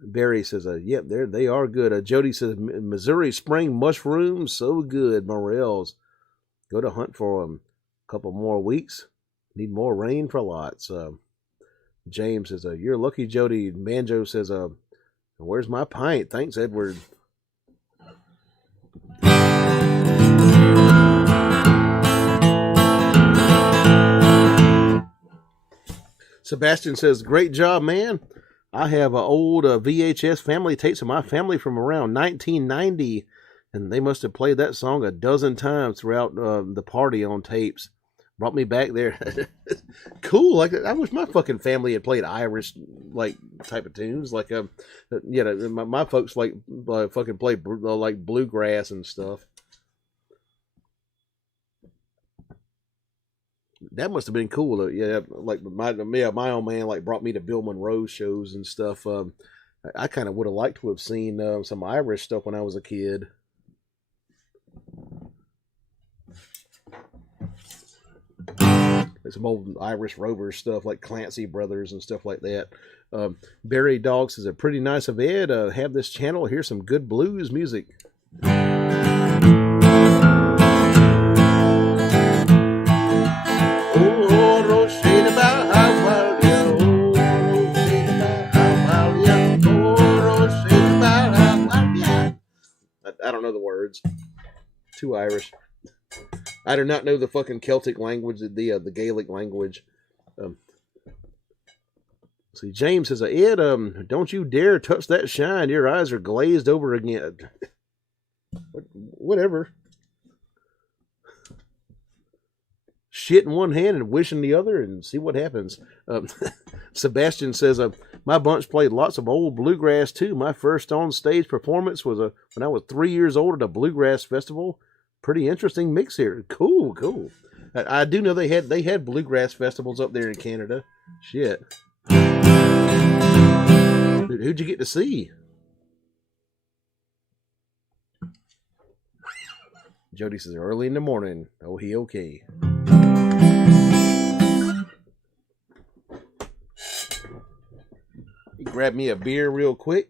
Barry says, yep, they are good. Jody says, Missouri spring mushrooms, so good. Morels, go to hunt for them. A couple more weeks. Need more rain for lots. James says, you're lucky, Jody. Banjo says, where's my pint? Thanks, Edward. Sebastian says, great job, man. I have old VHS family tapes of my family from around 1990, and they must have played that song a dozen times throughout the party on tapes. Brought me back there. Cool. Like, I wish my fucking family had played Irish like type of tunes. Like, my folks like fucking play like bluegrass and stuff. That must have been cool. Yeah, like my old man like brought me to Bill Monroe shows and stuff. I kind of would have liked to have seen some Irish stuff when I was a kid. Some old Irish Rover stuff like Clancy Brothers and stuff like that. Barry Dog says, a pretty nice of Ed. Have this channel. Here's some good blues music. I don't know the words. Too Irish. I do not know the fucking Celtic language, the Gaelic language. See, James says, Ed, don't you dare touch that shine. Your eyes are glazed over again. Whatever. Shit in one hand and wish in the other and see what happens. Sebastian says, my bunch played lots of old bluegrass too. My first on stage performance was when I was 3 years old at a bluegrass festival. Pretty interesting mix here. Cool. I do know they had bluegrass festivals up there in Canada. Shit. Who'd you get to see? Jody says, early in the morning. Oh, he okay. grab me a beer real quick.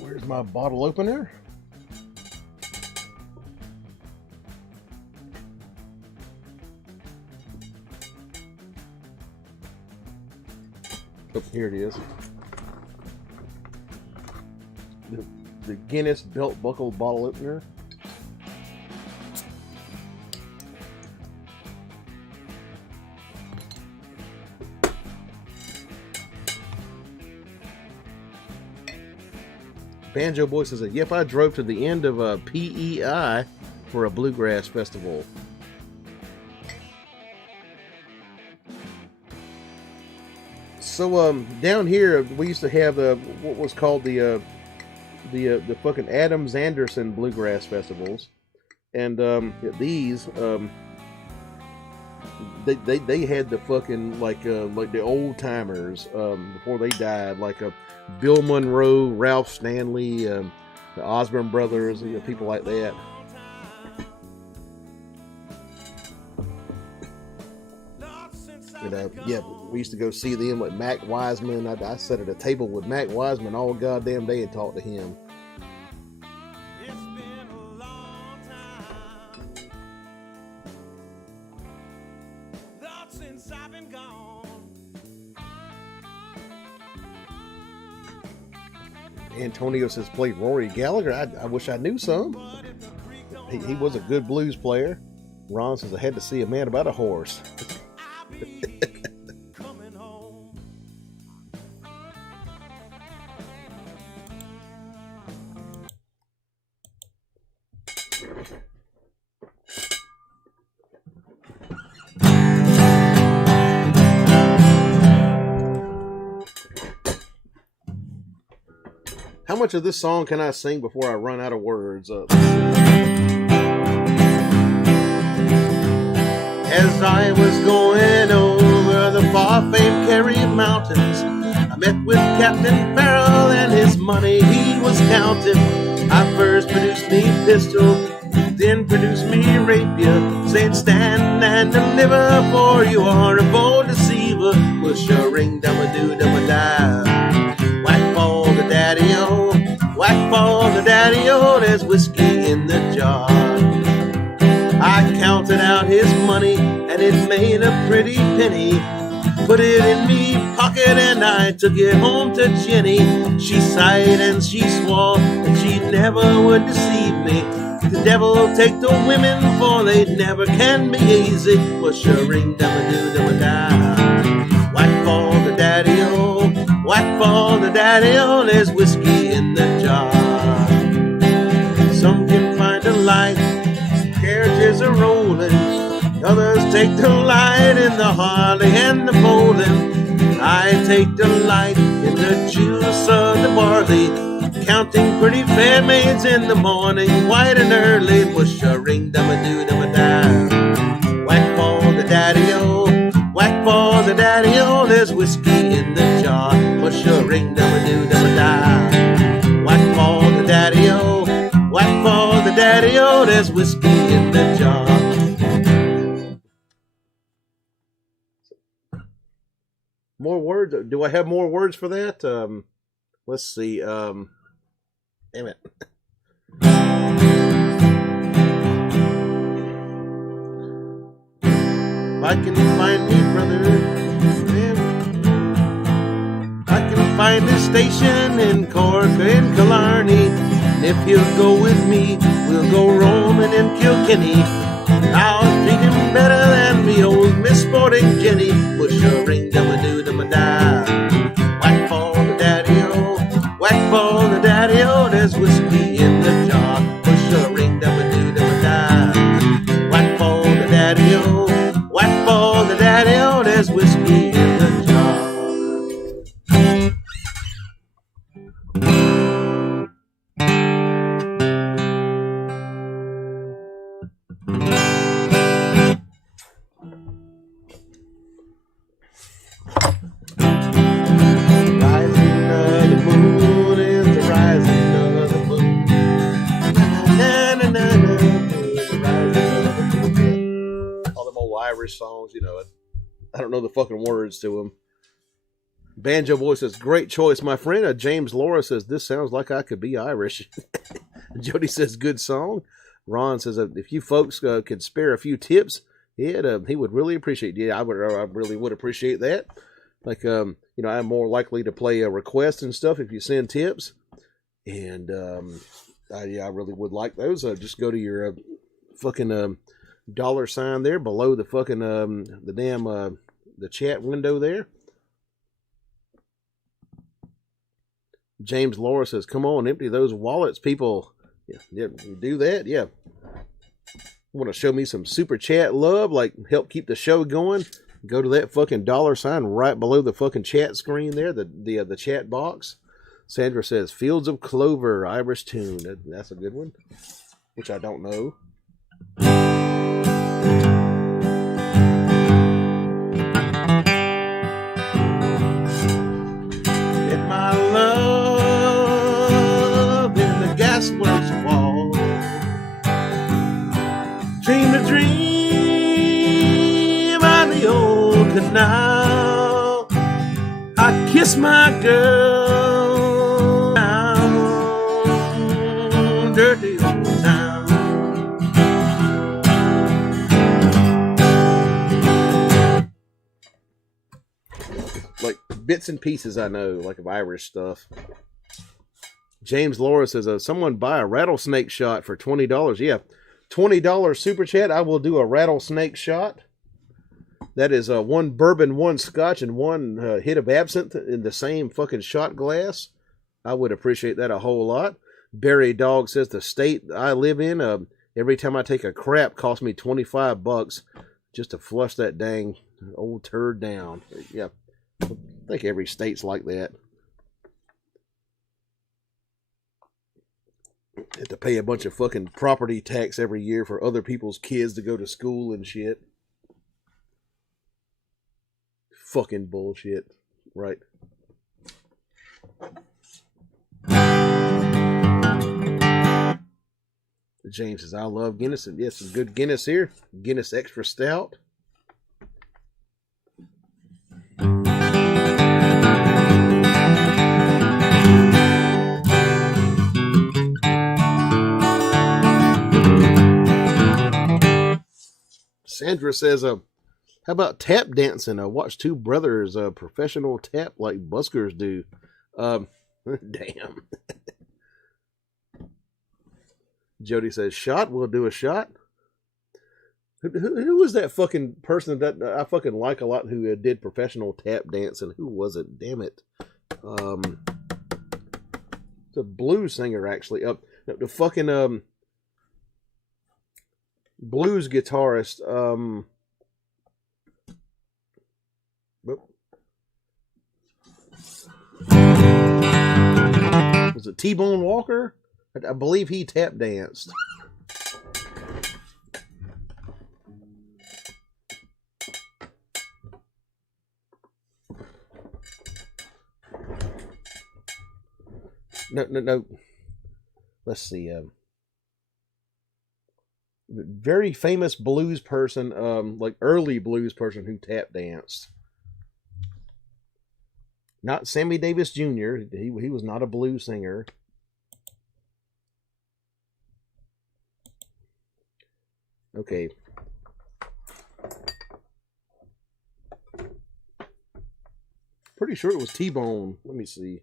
Where's my bottle opener? Oh, here it is. The Guinness belt buckle bottle opener. Banjo Boy says, yep, I drove to the end of PEI for a bluegrass festival. So down here we used to have what was called the fucking Adams Anderson bluegrass festivals, and these they had the fucking like the old timers before they died, like Bill Monroe, Ralph Stanley, the Osborne brothers, people like that. And yeah, we used to go see them with Mac Wiseman. I sat at a table with Mac Wiseman all goddamn day and talked to him. Antonio says, played Rory Gallagher. I wish I knew some. He was a good blues player. Ron says, I had to see a man about a horse. How much of this song can I sing before I run out of words? As I was going over the far-famed Kerry Mountains, I met with Captain Farrell and his money he was counting. I first produced me pistol, then produced me rapier, saying stand and deliver, for you are a bold deceiver. Push a ring, dum-a-doo-dum-a-die. Whack ball the daddy-o, whack ball the daddy-o, there's whiskey in the jar. I counted out his money and it made a pretty penny. Put it in me pocket and I took it home to Jenny. She sighed and she swore that she never would deceive me. The devil take the women, for they never can be easy. Push a ring, dum-a-doo-dum-a-die. Whack for the daddy-o, whack for the daddy-o, there's whiskey in the jar. Some can find a light, carriages are rolling. Others take delight in the Harley and the bowling. I take delight in the juice of the barley, counting pretty fair maids in the morning, white and early. Push a ring, dum-a-doo-dum-a-die. Whack for the daddy-o, whack for the daddy-o, there's whiskey in the jar. Push a ring, dum-a-doo-dum-a-die. Whack for the daddy-o, whack for the daddy-o, there's whiskey in the jar. More words? Do I have more words for that? Let's see. Damn it. If I can find me, brother, I can find a station in Cork and Killarney. And if he'll go with me, we'll go roaming in Kilkenny. I'll treat him better than me old Miss Sporting Jenny. Push a ring, dum-a-doo-dum-a-die. Whack for the daddy-o, whack for the daddy-o, there's whiskey in the jar. Push a ring, dum-a-doo-dum-a-die. Whack for the daddy-o, whack for the daddy-o, Irish songs. You know, I don't know the fucking words to them. Banjo Boy says, great choice, my friend. James Laura says, this sounds like I could be Irish. Jody says, good song. Ron says, if you folks could spare a few tips, he would really appreciate it. Yeah, I really would appreciate that. Like, you know, I'm more likely to play a request and stuff if you send tips. And, I really would like those. Just go to your fucking $sign there below the fucking, the damn, the chat window there. James Laura says, come on, empty those wallets, people. Yeah, do that, yeah. Want to show me some super chat love, like help keep the show going? Go to that fucking $sign right below the fucking chat screen there, the chat box. Sandra says, Fields of Clover, Irish tune. That's a good one, which I don't know. Get my love in the gasworks wall. Dream a dream on the old canal. I kiss my girl down dirty old town. Like bits and pieces I know, like of Irish stuff. James Laura says, someone buy a rattlesnake shot for $20. Yeah, $20 super chat. I will do a rattlesnake shot. That is one bourbon, one scotch, and one hit of absinthe in the same fucking shot glass. I would appreciate that a whole lot. Barry Dog says, the state I live in, every time I take a crap costs me $25 just to flush that dang old turd down. Yeah, I think every state's like that. Have to pay a bunch of fucking property tax every year for other people's kids to go to school and shit. Fucking bullshit. Right. James says, I love Guinness. And yes, some good Guinness here. Guinness Extra Stout. Sandra says, how about tap dancing? I watched two brothers professional tap like buskers do. Damn. Jody says, shot? We'll do a shot. Who was that fucking person that I fucking like a lot who did professional tap dancing? Who was it? Damn it. It's a blues singer, actually. The fucking blues guitarist. Was it T-Bone Walker? I believe he tap danced. No. Let's see. Very famous blues person, like early blues person who tap danced. Not Sammy Davis Jr. He was not a blues singer. Okay. Pretty sure it was T-Bone. Let me see.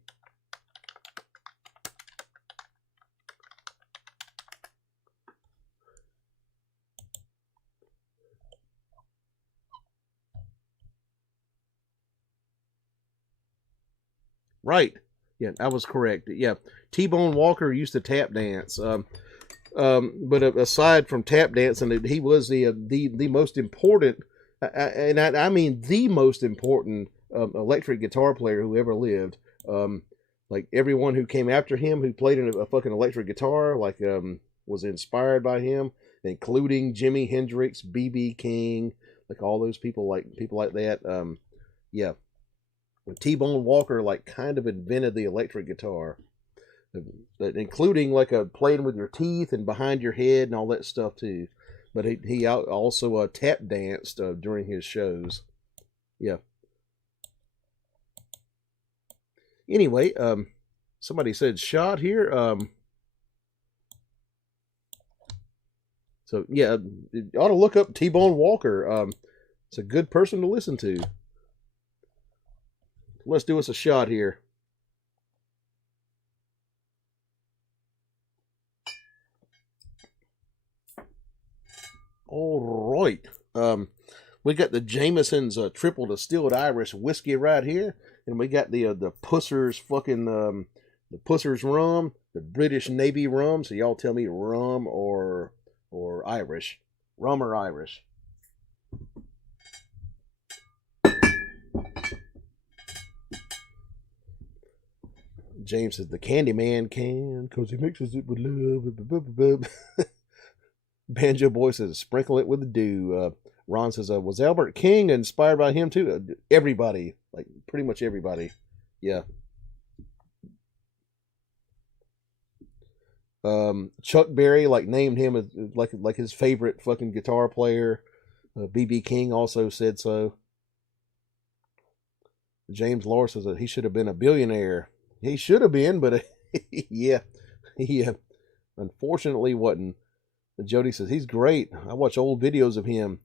Right. Yeah, I was correct. Yeah. T-Bone Walker used to tap dance. But aside from tap dancing, he was the most important, and I mean the most important electric guitar player who ever lived. Like everyone who came after him who played a fucking electric guitar, like was inspired by him, including Jimi Hendrix, B.B. King, like all those people like that. Yeah. T-Bone Walker like kind of invented the electric guitar, including like playing with your teeth and behind your head and all that stuff too. But he also tap danced during his shows. Yeah. Anyway, somebody said shot here. So yeah, you ought to look up T-Bone Walker. It's a good person to listen to. Let's do us a shot here. All right. We got the Jameson's triple distilled Irish whiskey right here, and we got the Pusser's fucking the Pusser's rum, the British Navy rum. So y'all tell me rum or Irish, rum or Irish. James says the Candyman can, cause he mixes it with love. Banjo Boy says sprinkle it with the dew. Ron says was Albert King inspired by him too? Everybody, like pretty much everybody. Yeah. Chuck Berry named him as like his favorite fucking guitar player. BB King also said so. James Law says that he should have been a billionaire. He should have been, but yeah, he unfortunately wasn't. Jody says he's great. I watch old videos of him.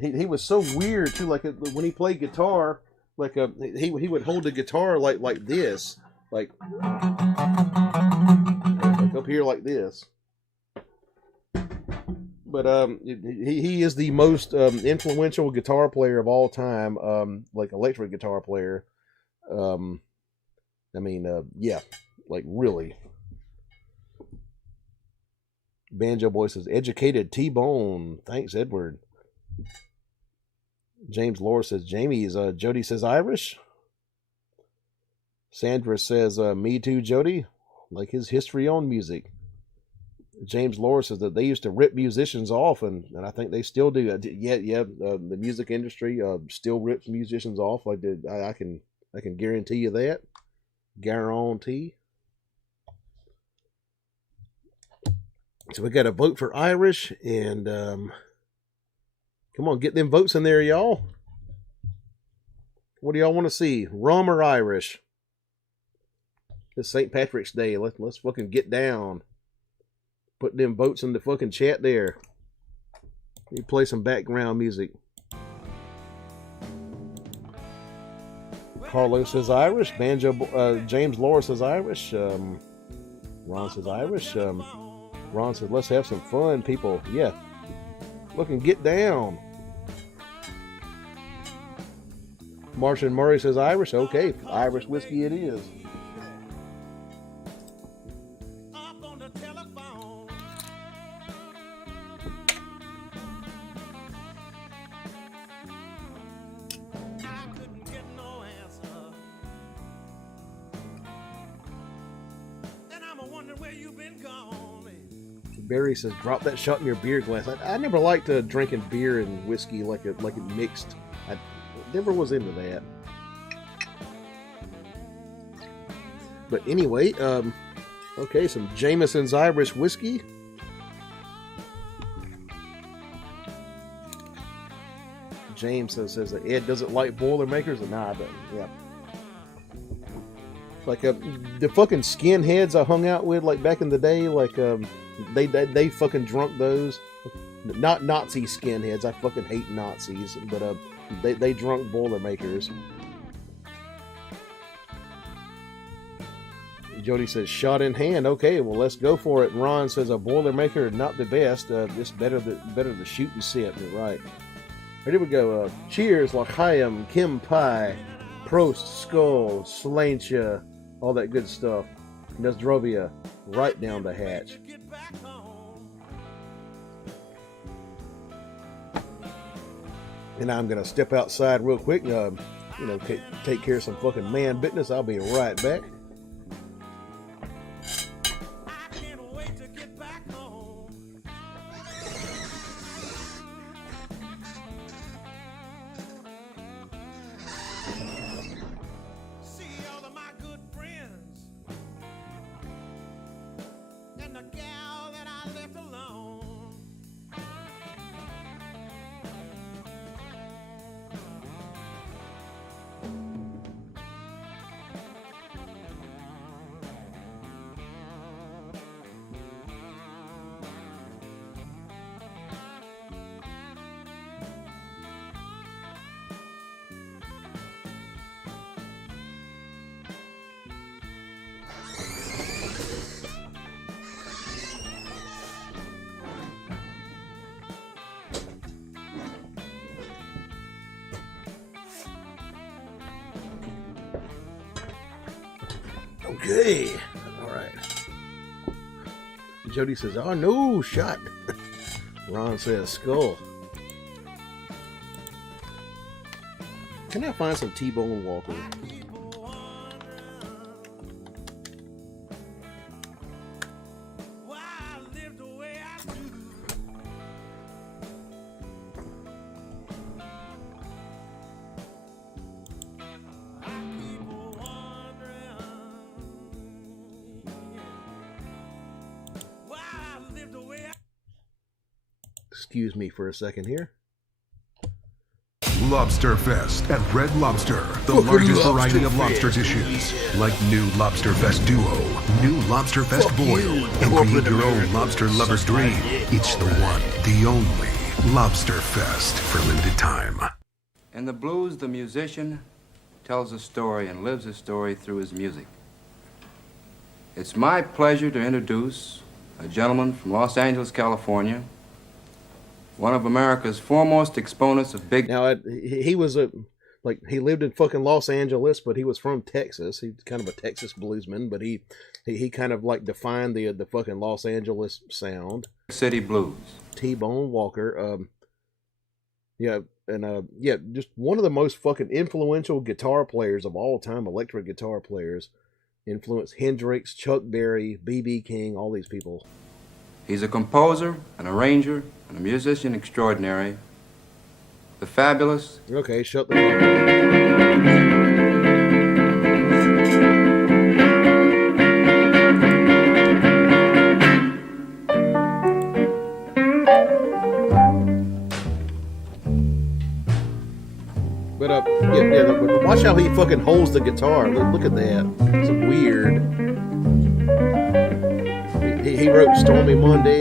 He was so weird too. Like when he played guitar, he would hold the guitar like this, like up here like this. But he is the most influential guitar player of all time. Like electric guitar player. Yeah, like really. Banjo Boy says, educated T-Bone. Thanks, Edward. James Laura says, Jamie is, Jody says, Irish. Sandra says, me too, Jody. Like his history on music. James Laura says that they used to rip musicians off, and I think they still do. The music industry still rips musicians off. I can guarantee you that. Guarantee. So we got a vote for Irish, and come on, get them votes in there, y'all. What do y'all want to see, rum or Irish? It's St. Patrick's Day. Let's fucking get down. Put them votes in the fucking chat there. You play some background music. Carlos says Irish. James Laura says Irish. Ron says Irish. Ron says, let's have some fun, people. Yeah. Look and get down. Martian Murray says Irish. Okay. Irish whiskey it is. Barry says, drop that shot in your beer glass. I never liked drinking beer and whiskey like it mixed. I never was into that. But anyway, okay, some Jameson's Irish whiskey. James says that Ed doesn't like Boilermakers. Nah, but yeah. Like the fucking skinheads I hung out with like back in the day, like they fucking drunk those. Not Nazi skinheads. I fucking hate Nazis, but they drunk Boilermakers. Jody says shot in hand. Okay, well let's go for it. Ron says a Boilermaker not the best. Just better to shoot and sip. Right. Here we go. Cheers, L'chaim, Kim Pie, Prost, Skull, Slantia, all that good stuff. Nesdrovia, right down the hatch. And I'm gonna step outside real quick. Take care of some fucking man business. I'll be right back. Okay. All right. Jody says, "Oh no, shot." Ron says, "Skull." Can I find some T-Bone Walker? Excuse me for a second here. Lobster Fest at Red Lobster. The largest variety of lobster dishes. Like new Lobster Fest Duo, new Lobster Fest Boil, and create your own lobster lover's dream. It's the one, the only Lobster Fest for limited time. In the blues, the musician tells a story and lives a story through his music. It's my pleasure to introduce a gentleman from Los Angeles, California, one of America's foremost exponents of big... Now, he was he lived in fucking Los Angeles, but he was from Texas. He's kind of a Texas bluesman, but he kind of like defined the fucking Los Angeles sound. City blues. T-Bone Walker. Just one of the most fucking influential guitar players of all time, electric guitar players. Influenced Hendrix, Chuck Berry, B.B. King, all these people. He's a composer, an arranger, and a musician extraordinary. The fabulous... Okay, shut the fuck up. But watch how he fucking holds the guitar. Look at that. It's weird. He wrote Stormy Monday.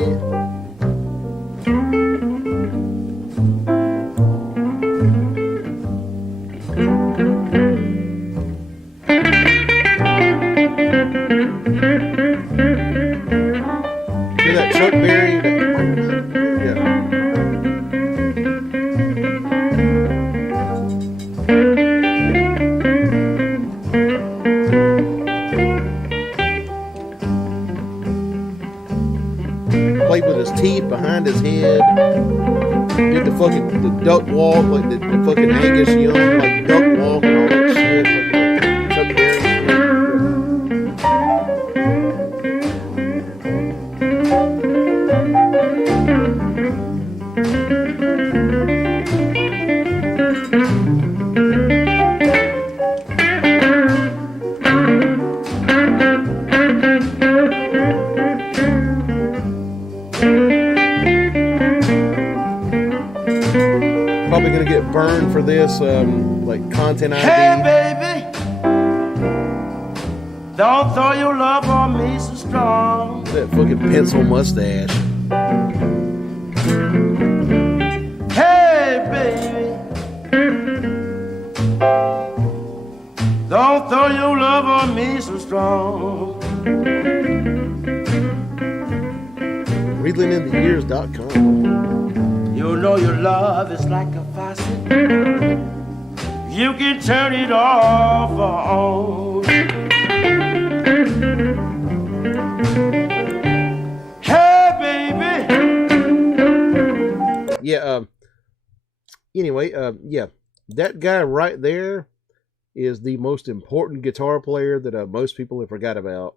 See that Chuck Berry? Yeah. Played with his teeth behind his head. Did the duck walk, like the fucking Angus Young, like duck walk and all that shit. Like Chuck Berry. Probably gonna get burned for this, like content ID. Hey, baby, don't throw your love on me so strong. That fucking pencil mustache. Hey, baby, don't throw your love on me so strong. ReelingInTheYears.com. You know your love is like a faucet. You can turn it off or on. Hey, baby. Yeah, anyway, that guy right there is the most important guitar player that most people have forgot about.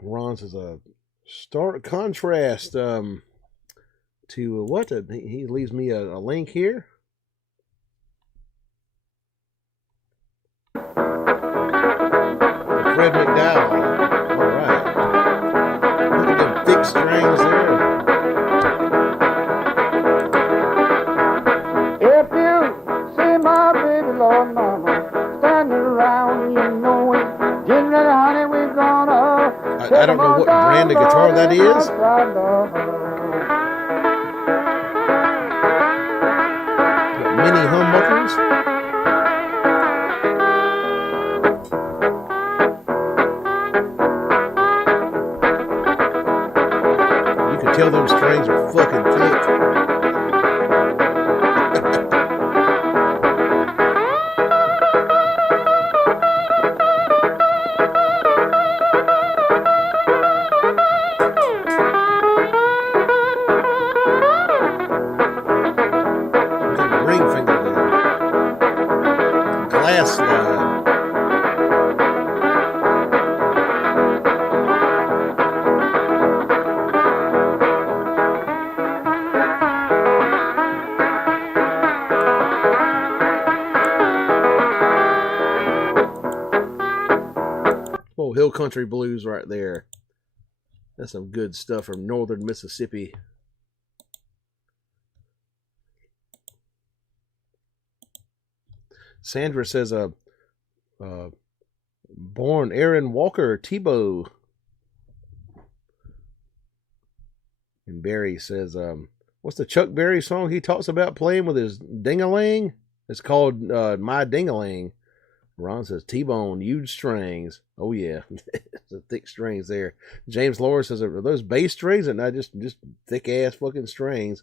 Ron says a stark contrast to what? He leaves me a link here. Fred McDowell. All right. Look at them thick strings there. If you see my baby Lord Mama standing around, you know it. Get ready, honey, we're gonna. I don't know what brand of guitar that is. Mini humbuckers. country blues right there. That's some good stuff from northern Mississippi. Sandra says, born Aaron Walker, Tebow. And Barry says, what's the Chuck Berry song he talks about playing with his ding-a-ling? It's called My Ding-a-ling. Ron says, T-Bone, huge strings. Oh, yeah. The thick strings there. James Laura says, are those bass strings? And not just thick-ass fucking strings.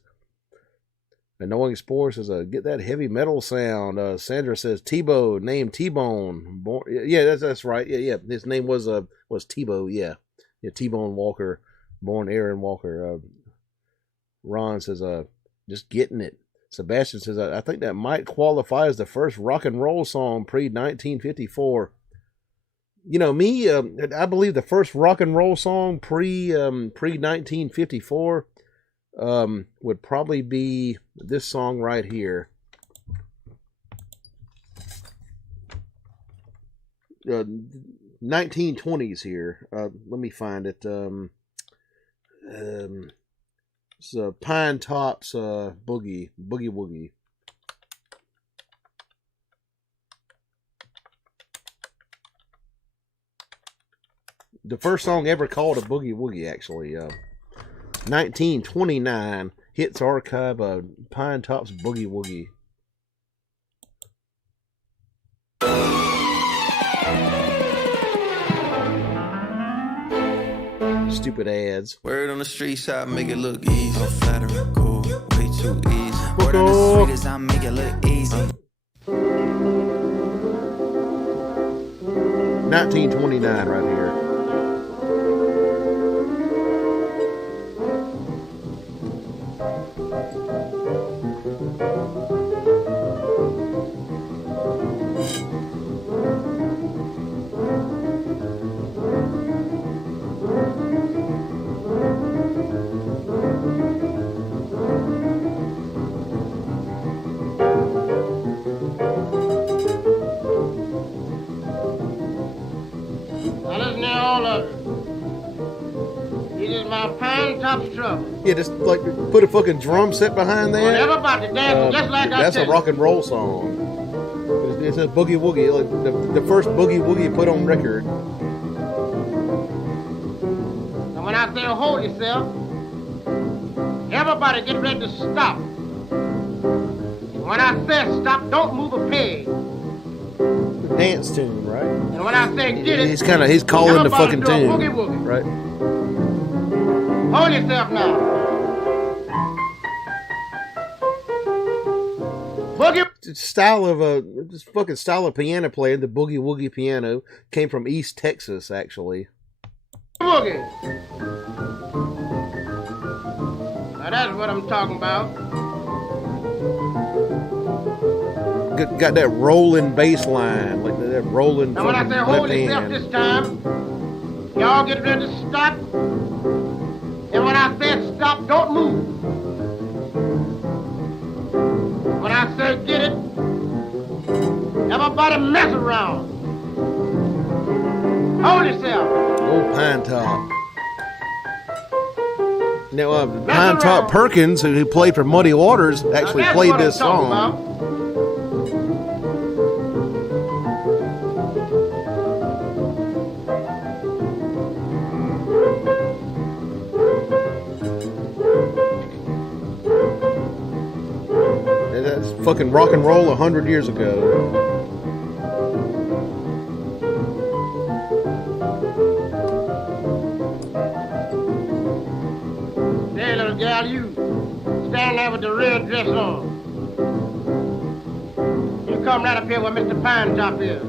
And Knowing Explorer says, get that heavy metal sound. Sandra says, Tebow, name T-Bone. Yeah, that's right. Yeah. His name was Tebow, yeah. Yeah, T-Bone Walker, born Aaron Walker. Ron says, just getting it. Sebastian says, I think that might qualify as the first rock and roll song pre-1954. You know, me, I believe the first rock and roll song pre-1954 would probably be this song right here. 1920s here. Let me find it. It's Pine Tops Boogie Woogie. The first song ever called a Boogie Woogie, actually. 1929 Hits Archive, Pine Tops Boogie Woogie. Stupid ads. Word on the streets, I make it look easy. I'm flattering, cool, way too easy. Word on the streets, I make it look easy. 1929 right here. Yeah, just like put a fucking drum set behind that. Everybody dancing just like I That's a rock and roll song. It says Boogie Woogie, like the first Boogie Woogie put on record. And when I say hold yourself, everybody get ready to stop. And when I say stop, don't move a peg. Dance tune, right? And when I say get it, he's calling the fucking tune, boogie woogie. right? Hold yourself now. Boogie. Style of this fucking style of piano playing, the Boogie Woogie piano, came from East Texas, actually. Boogie. Now that's what I'm talking about. Got that rolling bass line, like that rolling. Now when I say hold yourself this time, y'all get ready to stop. And when I say stop, don't move. When I say get it, everybody mess around. Hold yourself. Old Pine Top. Now, Pine Top Perkins, who played for Muddy Waters, actually played this song. Fucking rock and roll 100 years ago. Hey, little gal, you stand there with the red dress on. You come right up here where Mr. Pine Top is.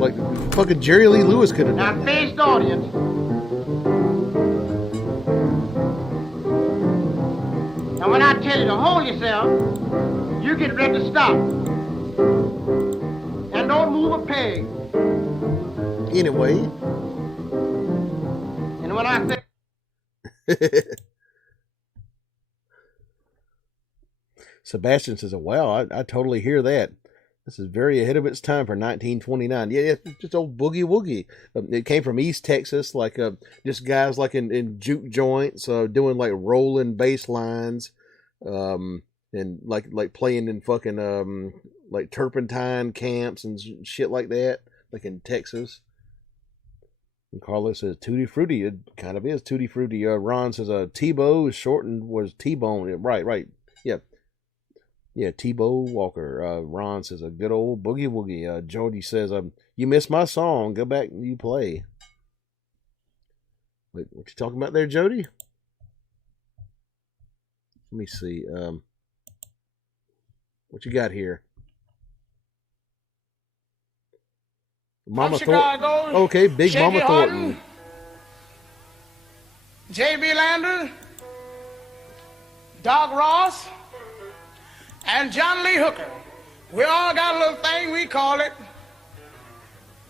Like fucking Jerry Lee Lewis could have done. Now face the audience. And when I tell you to hold yourself, you get ready to stop. And don't move a peg. Anyway. And when I say... Sebastian says, wow, I totally hear that. This is very ahead of its time for 1929. Yeah, it's just old boogie woogie. It came from East Texas, like just guys like in juke joints, doing like rolling bass lines, and like playing in fucking like turpentine camps and shit like that, like in Texas. And Carlos says Tutti Frutti. It kind of is Tutti Frutti. Ron says Tebow is shortened was T-Bone. Right. Yeah, Tebow Walker. Ron says a good old boogie woogie. Jody says, you missed my song. Go back and you play. Wait, what you talking about there, Jody? Let me see. What you got here? Mama Thornton. Okay, Big Shaky Mama Thornton. J.B. Lander, Doc Ross, and John Lee Hooker. We all got a little thing, we call it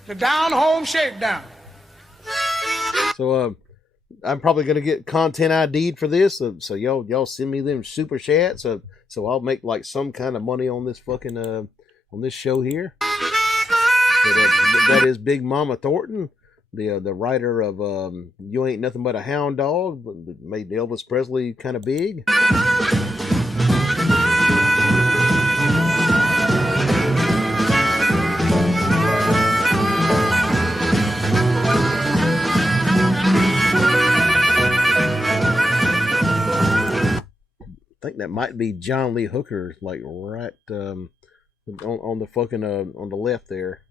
the Down Home Shakedown. So I'm probably gonna get content ID'd for this. So y'all send me them super chats. So I'll make like some kind of money on this fucking on this show here. So that is Big Mama Thornton, the writer of You Ain't Nothing But a Hound Dog, that made Elvis Presley kind of big. I think that might be John Lee Hooker, like right on the fucking on the left there.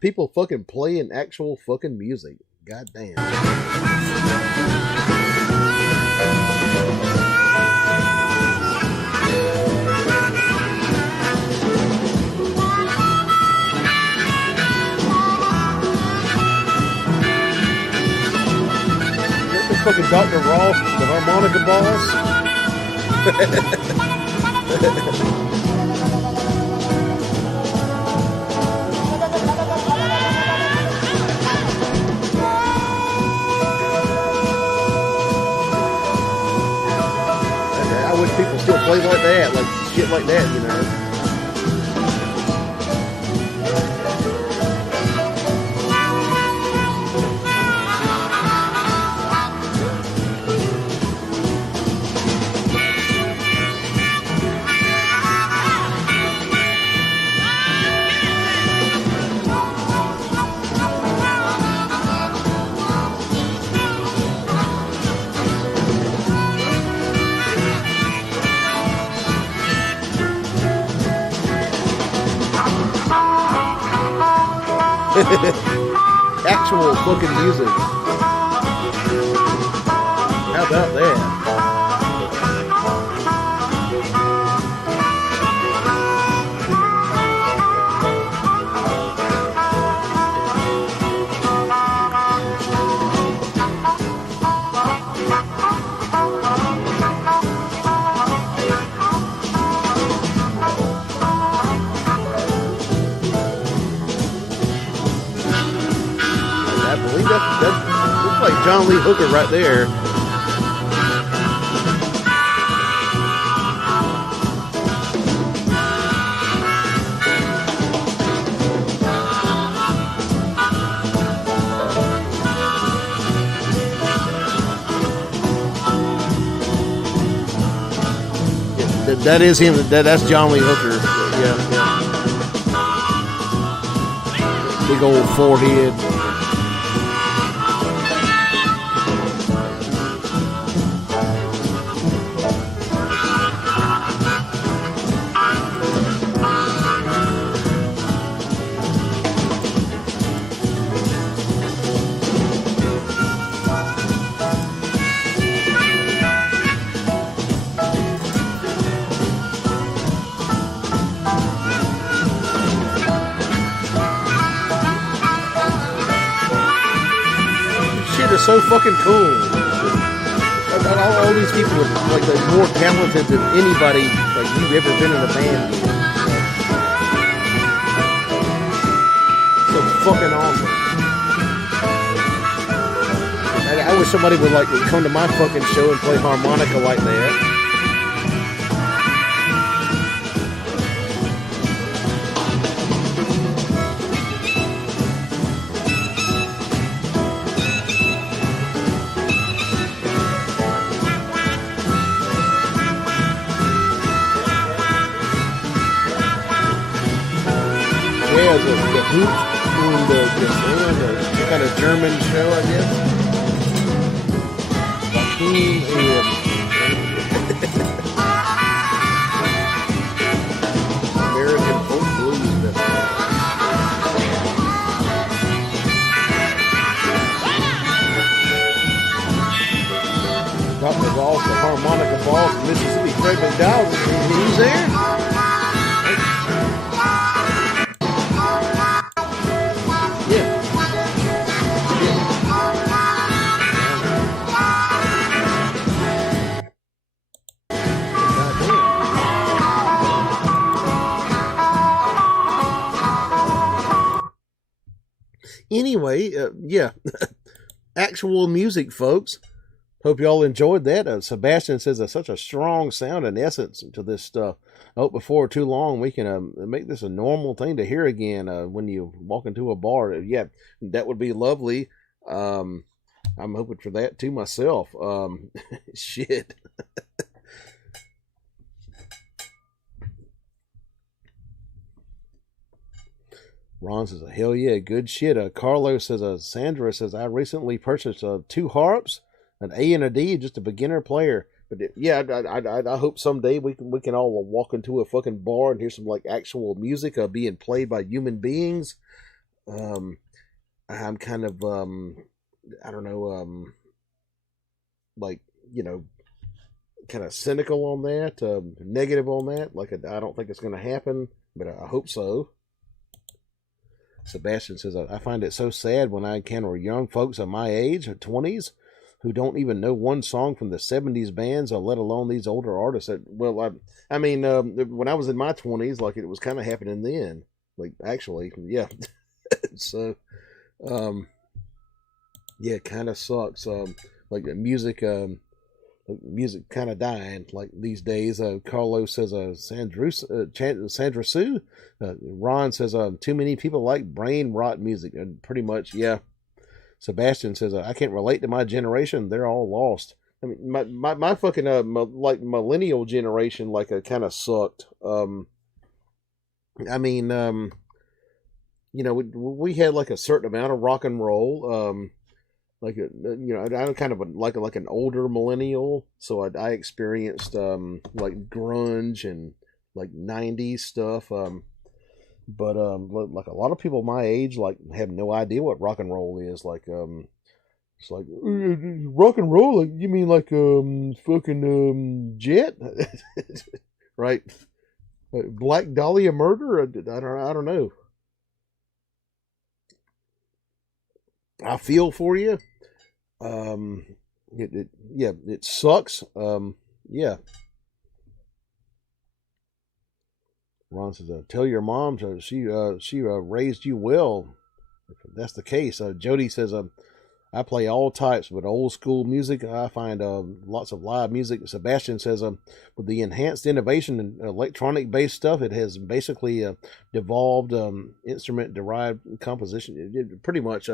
People fucking playing actual fucking music. God damn. Fucking Dr. Ross, the harmonica boss. I wish people still play like that, like shit like that, you know. Actual fucking music. How about that? That looks like John Lee Hooker right there. Yeah, that is him. That's John Lee Hooker. Yeah. Big old forehead. So fucking cool. All these people are like they're more talented than anybody like you've ever been in a band with. fucking awesome. I wish somebody would like come to my fucking show and play harmonica like that. Yeah, the hoot doing the kind of German show, I guess. American folk blues. Dr. Ross, the harmonica boss of Mississippi, Fred McDowell, he's there. Anyway, yeah, actual music, folks. Hope y'all enjoyed that. Sebastian says there's such a strong sound and essence to this stuff. I hope before too long we can make this a normal thing to hear again when you walk into a bar. Yeah, that would be lovely. I'm hoping for that too myself. Shit. Ron says, hell yeah, good shit. Carlos says, Sandra says, I recently purchased 2 harps, an A and a D, just a beginner player. But yeah, I hope someday we can all walk into a fucking bar and hear some like actual music being played by human beings. I'm kind of I don't know, like, you know, kind of cynical on that, negative on that. Like I don't think it's going to happen, but I hope so. Sebastian says, I find it so sad when I encounter young folks of my age, 20s, who don't even know one song from the 70s bands, or let alone these older artists. Well, I mean, when I was in my 20s, like it was kind of happening then. Like, actually, yeah. So, yeah, it kind of sucks. Like the music kind of dying like these days. Carlos says Sandra Sue. Ron says too many people like brain rot music, and pretty much, yeah. Sebastian says I can't relate to my generation, they're all lost. I mean, my fucking like millennial generation like kind of sucked. I mean, you know, we had like a certain amount of rock and roll. Like you know, I'm kind of like an older millennial, so I experienced like grunge and like 90s stuff. But like a lot of people my age like have no idea what rock and roll is. Like it's like rock and roll. Like, you mean like fucking Jet, right? Black Dahlia Murder. I don't know. I feel for you. Yeah, it sucks. Yeah. Ron says, tell your mom she raised you well. If that's the case. Jody says, I play all types, but old school music, I find lots of live music. Sebastian says, with the enhanced innovation and electronic based stuff, it has basically devolved instrument derived composition. Pretty much,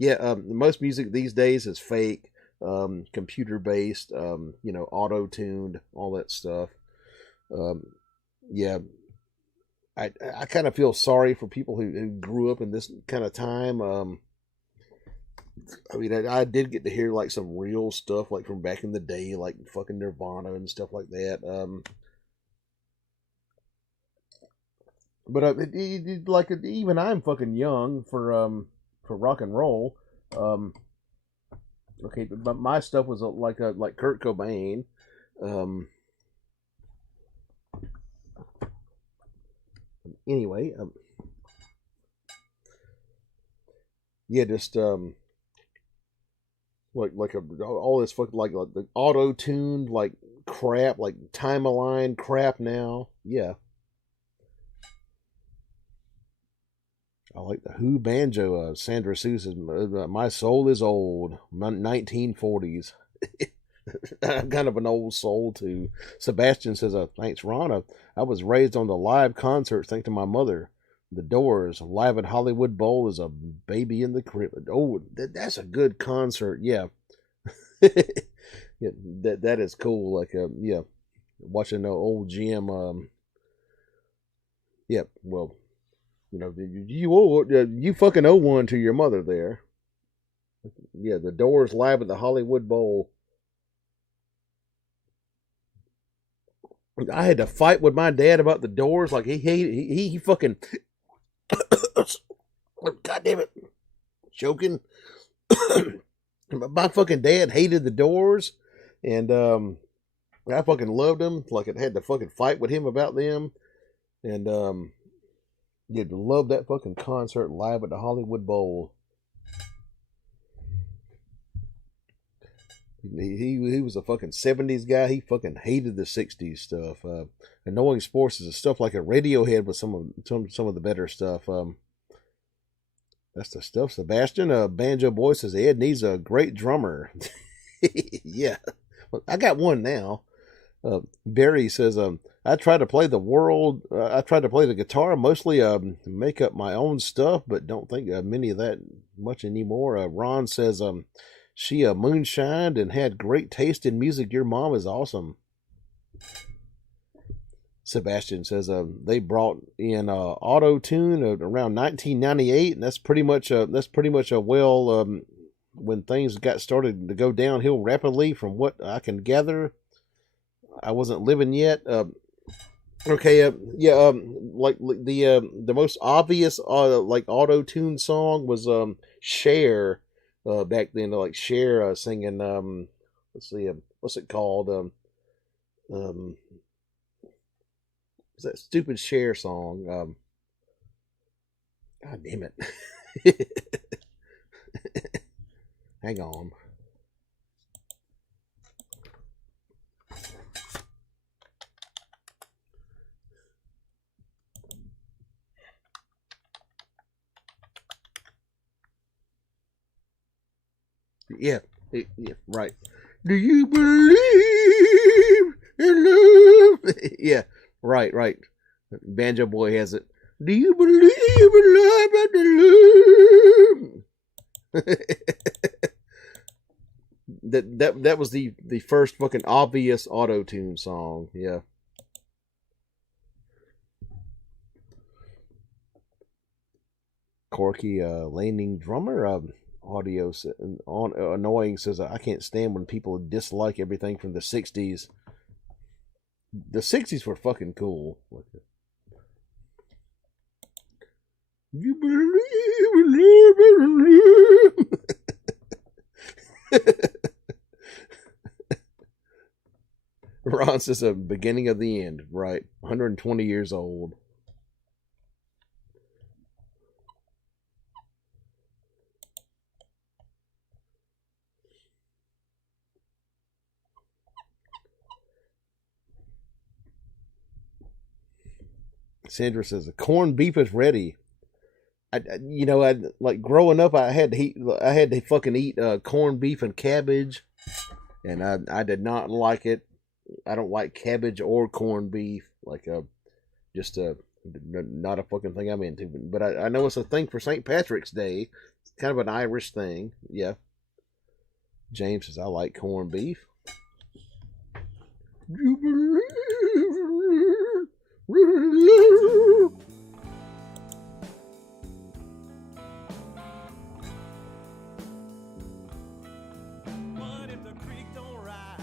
yeah. Most music these days is fake, computer based, you know, auto tuned, all that stuff. Yeah. I kind of feel sorry for people who grew up in this kind of time. I mean, I did get to hear like some real stuff like from back in the day, like fucking Nirvana and stuff like that. But like even I'm fucking young for rock and roll. Okay, but my stuff was like Kurt Cobain. Anyway, yeah, just like all this fucking like the auto tuned like crap, like time aligned crap now. Yeah. I like the Who banjo. Sandra Sue says, "My soul is old." 1940s. I'm kind of an old soul too. Sebastian says, "Thanks, Ron. I was raised on the live concerts thanks to my mother. The Doors, live at Hollywood Bowl is a baby in the crib." Oh, that's a good concert. Yeah. Yeah, that is cool. Like, yeah, watching the old Jim. Yeah, well, you fucking owe one to your mother there. Yeah, the Doors live at the Hollywood Bowl. I had to fight with my dad about the Doors. Like he fucking. God damn it, choking. My fucking dad hated the Doors, and I fucking loved them. Like I had to fucking fight with him about them, and you'd love that fucking concert live at the Hollywood Bowl. He was a fucking 70s guy. He fucking hated the 60s stuff. Annoying Sports is stuff like a Radiohead with some of the better stuff. That's the stuff. Sebastian, Banjo Boy says Ed needs a great drummer. Yeah, well, I got one now. Barry says, I try to play the guitar, mostly make up my own stuff, but don't think many of that much anymore. Ron says, she moonshined and had great taste in music. Your mom is awesome. Sebastian says they brought in auto tune around 1998, and that's pretty much when things got started to go downhill rapidly. From what I can gather, I wasn't living yet. Okay, yeah, like the most obvious like auto tune song was Cher. Back then, like Cher singing, let's see, what's it called? What's that stupid Cher song? God damn it! Hang on. Yeah, right. Do you believe in love? Yeah, right. Banjo Boy has it. Do you believe in love and love? That was the first fucking obvious auto tune song. Yeah. Corky Laning drummer. Audio on annoying says I can't stand when people dislike everything from the 60s. The 60s were fucking cool. You believe in love. Ron says a beginning of the end, right? 120 years old. Sandra says the corned beef is ready. I like growing up. I had to fucking eat corned beef and cabbage, and I did not like it. I don't like cabbage or corned beef. Like just not a fucking thing I'm into. But I know it's a thing for St. Patrick's Day. It's kind of an Irish thing. Yeah. James says I like corned beef. You believe. What if the creek don't rise?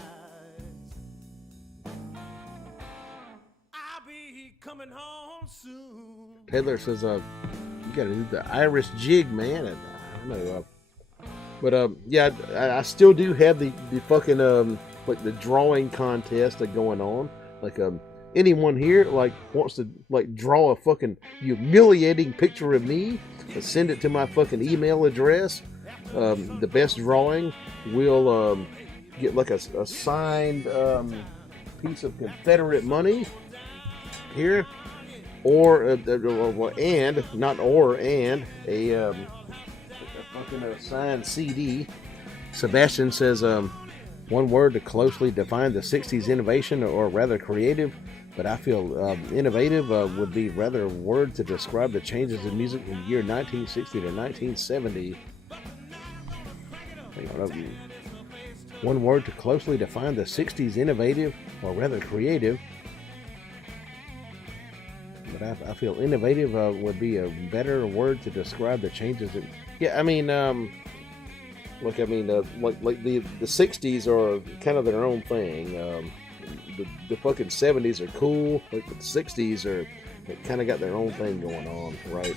I'll be coming home soon. Taylor says you gotta do the Irish jig, man. And I don't know, but yeah, I still do have the fucking like the drawing contest going on. Like anyone here like wants to like draw a fucking humiliating picture of me, send it to my fucking email address. The best drawing will get like a signed piece of Confederate money here. and not or and a fucking signed CD. Sebastian says, one word to closely define the 60s innovation, or rather creative, but I feel innovative would be rather a word to describe the changes in music from the year 1960 to 1970. Hang on, one word to closely define the 60s innovative, or rather creative, but I feel innovative would be a better word to describe the changes in... Yeah, I mean, like the 60s are kind of their own thing. The fucking 70s are cool, but the 60s are kind of got their own thing going on, right?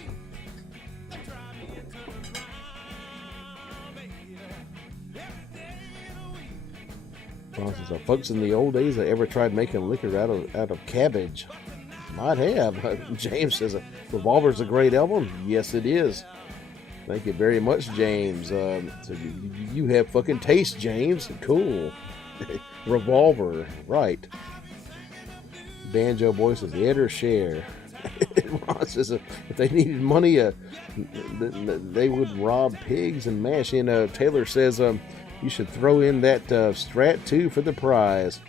Folks in the old days that ever tried making liquor out of cabbage? Might have. James says, Revolver's a great album. Yes, it is. Thank you very much, James. So you have fucking taste, James. Cool. Revolver, right. Banjo Boy says, Ed or Share. Ron says, if they needed money, they would rob pigs and mash. And Taylor says, you should throw in that Strat 2 for the prize.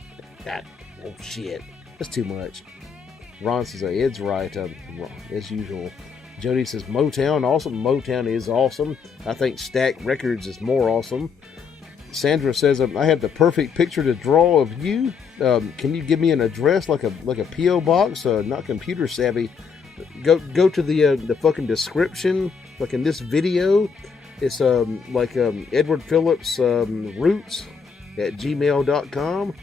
Oh, shit. That's too much. Ron says, Ed's right, as usual. Jody says, Motown, awesome. Motown is awesome. I think Stack Records is more awesome. Sandra says, I have the perfect picture to draw of you. Can you give me an address, like a P.O. box? Not computer savvy. Go to the fucking description, like in this video. It's Edward Phillips roots at gmail.com.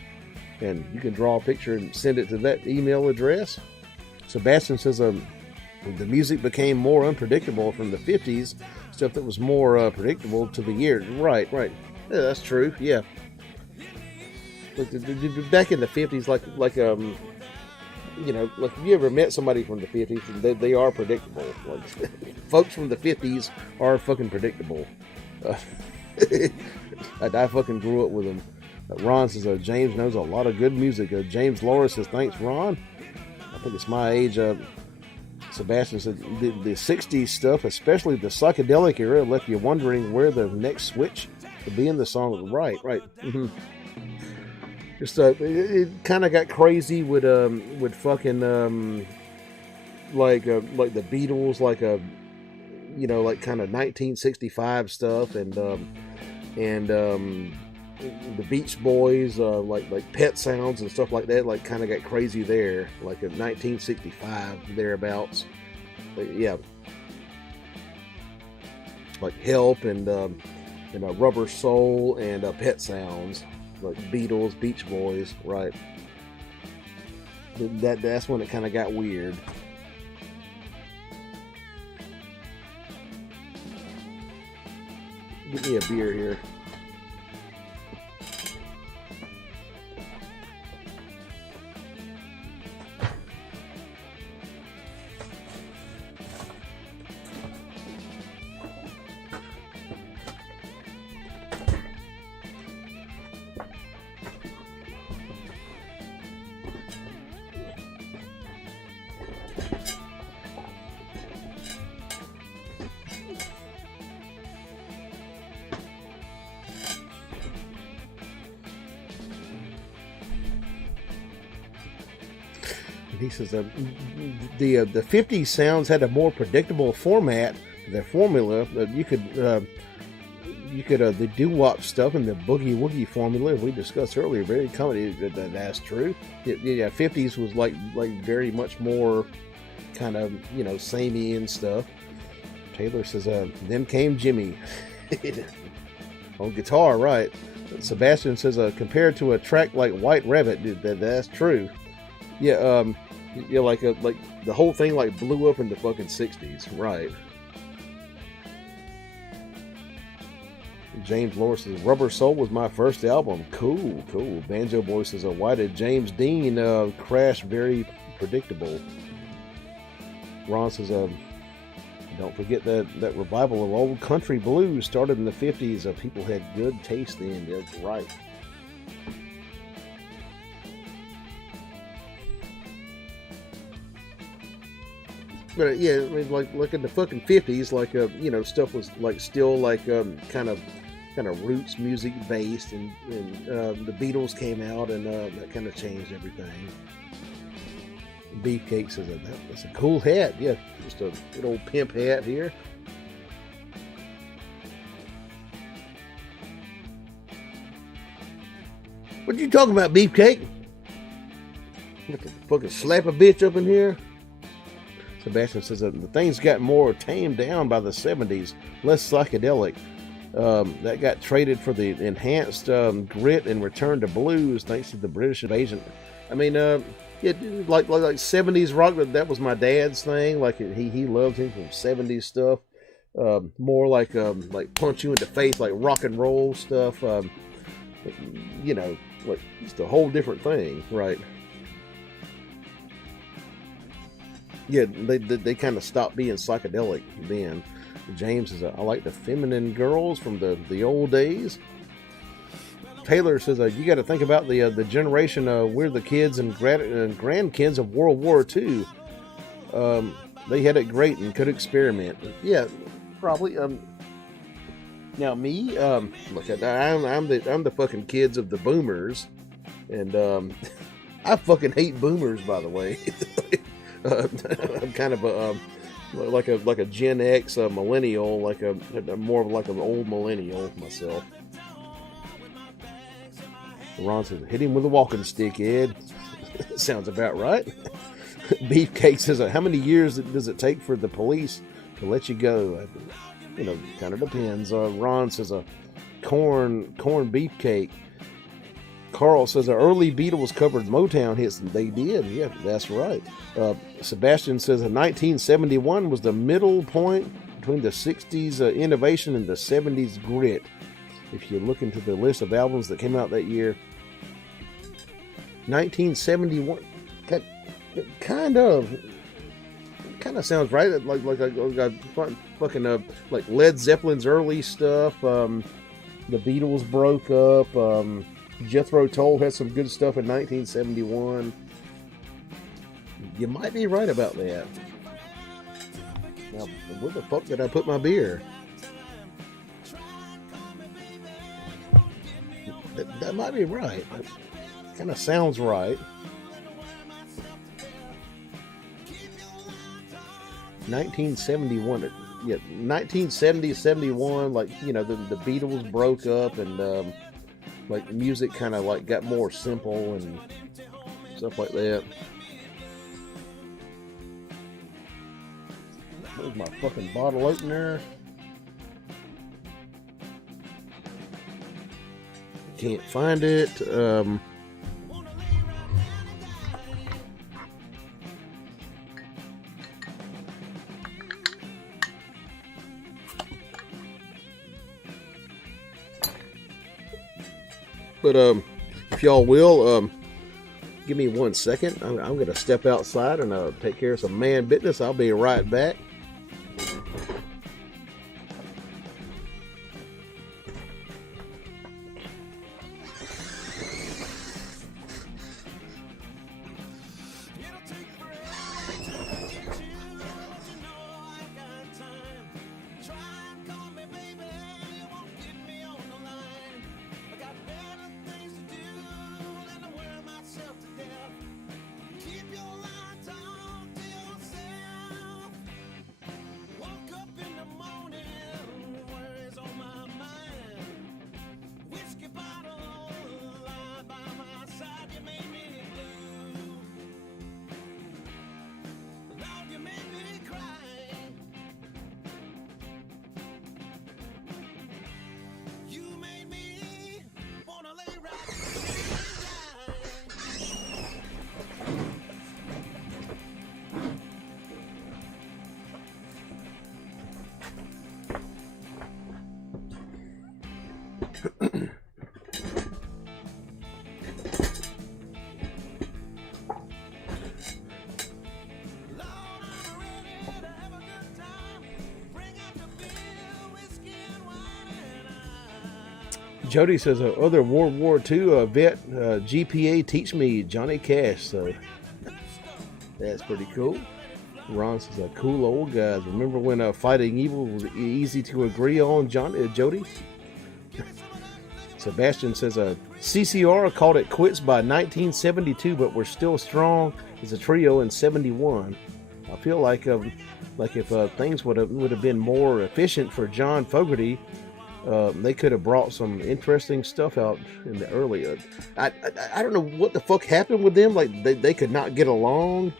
And you can draw a picture and send it to that email address. Sebastian says, the music became more unpredictable from the 50s, stuff that was more predictable to the years. Right. Yeah, that's true, yeah. Back in the 50s, like if you ever met somebody from the 50s, they are predictable. Like, folks from the 50s are fucking predictable. I fucking grew up with them. Ron says, James knows a lot of good music. James Laura says, thanks, Ron. I think it's my age. Sebastian said, the 60s stuff, especially the psychedelic era, left you wondering where the next switch would be in the song. Right. Mm-hmm. Just it kind of got crazy with fucking like the Beatles, like kind of 1965 stuff, and the Beach Boys, like Pet Sounds and stuff like that, like kind of got crazy there, like in 1965 thereabouts. But yeah, like Help and Rubber Soul and Pet Sounds, like Beatles, Beach Boys, right? That's when it kind of got weird. Give me a beer here. He says the 50s sounds had a more predictable format, their formula. You could the doo-wop stuff and the boogie woogie formula we discussed earlier, very comedy. That's true. Yeah, 50s was like very much more kind of samey and stuff. Taylor says, then came Jimmy on guitar, right? Sebastian says, compared to a track like White Rabbit, that's true. Yeah, like the whole thing like blew up in the fucking 60s, right? James Laura says, Rubber Soul was my first album. Cool. Banjo Boy says, why did James Dean crash? Very predictable. Ron says, don't forget that revival of old country blues started in the 50s. People had good taste then. That's right. But yeah, I mean, like in the fucking 50s, like you know, stuff was like still like kind of roots music based, and the Beatles came out, and that kind of changed everything. Beefcake says that's a cool hat. Yeah, just a good old pimp hat here. What you talking about, Beefcake? Fucking slap a bitch up in here. Sebastian says that the things got more tamed down by the 70s, less psychedelic. That got traded for the enhanced grit and return to blues thanks to the British invasion. I mean, yeah, like 70s rock. That was my dad's thing. Like he loved him from 70s stuff. More like punch you in the face, like rock and roll stuff. You know, like just a whole different thing, right? Yeah, they kind of stopped being psychedelic then. James says, I like the feminine girls from the old days. Taylor says, you got to think about the generation. We're the kids and grandkids of World War II. They had it great and could experiment. Yeah, probably. Now me, look, I'm the fucking kids of the boomers, and I fucking hate boomers, by the way. I'm kind of like a Gen X millennial, more of like an old millennial myself. Ron says, hit him with a walking stick, Ed. Sounds about right. Beefcake says, how many years does it take for the police to let you go? You know, kind of depends. Ron says, corn beefcake. Carl says the early Beatles covered Motown hits, and they did. Yeah, that's right. Sebastian says 1971 was the middle point between the 60s innovation and the 70s grit. If you look into the list of albums that came out that year, 1971, kind of sounds right. Like fucking like Led Zeppelin's early stuff. The Beatles broke up. Jethro Tull had some good stuff in 1971. You might be right about that. Now, where the fuck did I put my beer? That might be right. That kind of sounds right. 1971. Yeah, 1970, 71. Like, you know, the Beatles broke up, and like music kind of like got more simple and stuff like that. Where's my fucking bottle opener? Can't find it. But if y'all will, give me 1 second. I'm going to step outside and take care of some man business. I'll be right back. Jody says, other World War II vet, GPA teach me Johnny Cash. So that's pretty cool. Ron says, cool old guys. Remember when fighting evil was easy to agree on, Jody? Sebastian says, CCR called it quits by 1972, but we're still strong as a trio in 71. I feel like if things would have been more efficient for John Fogerty, they could have brought some interesting stuff out in the early. I don't know what the fuck happened with them. Like they could not get along.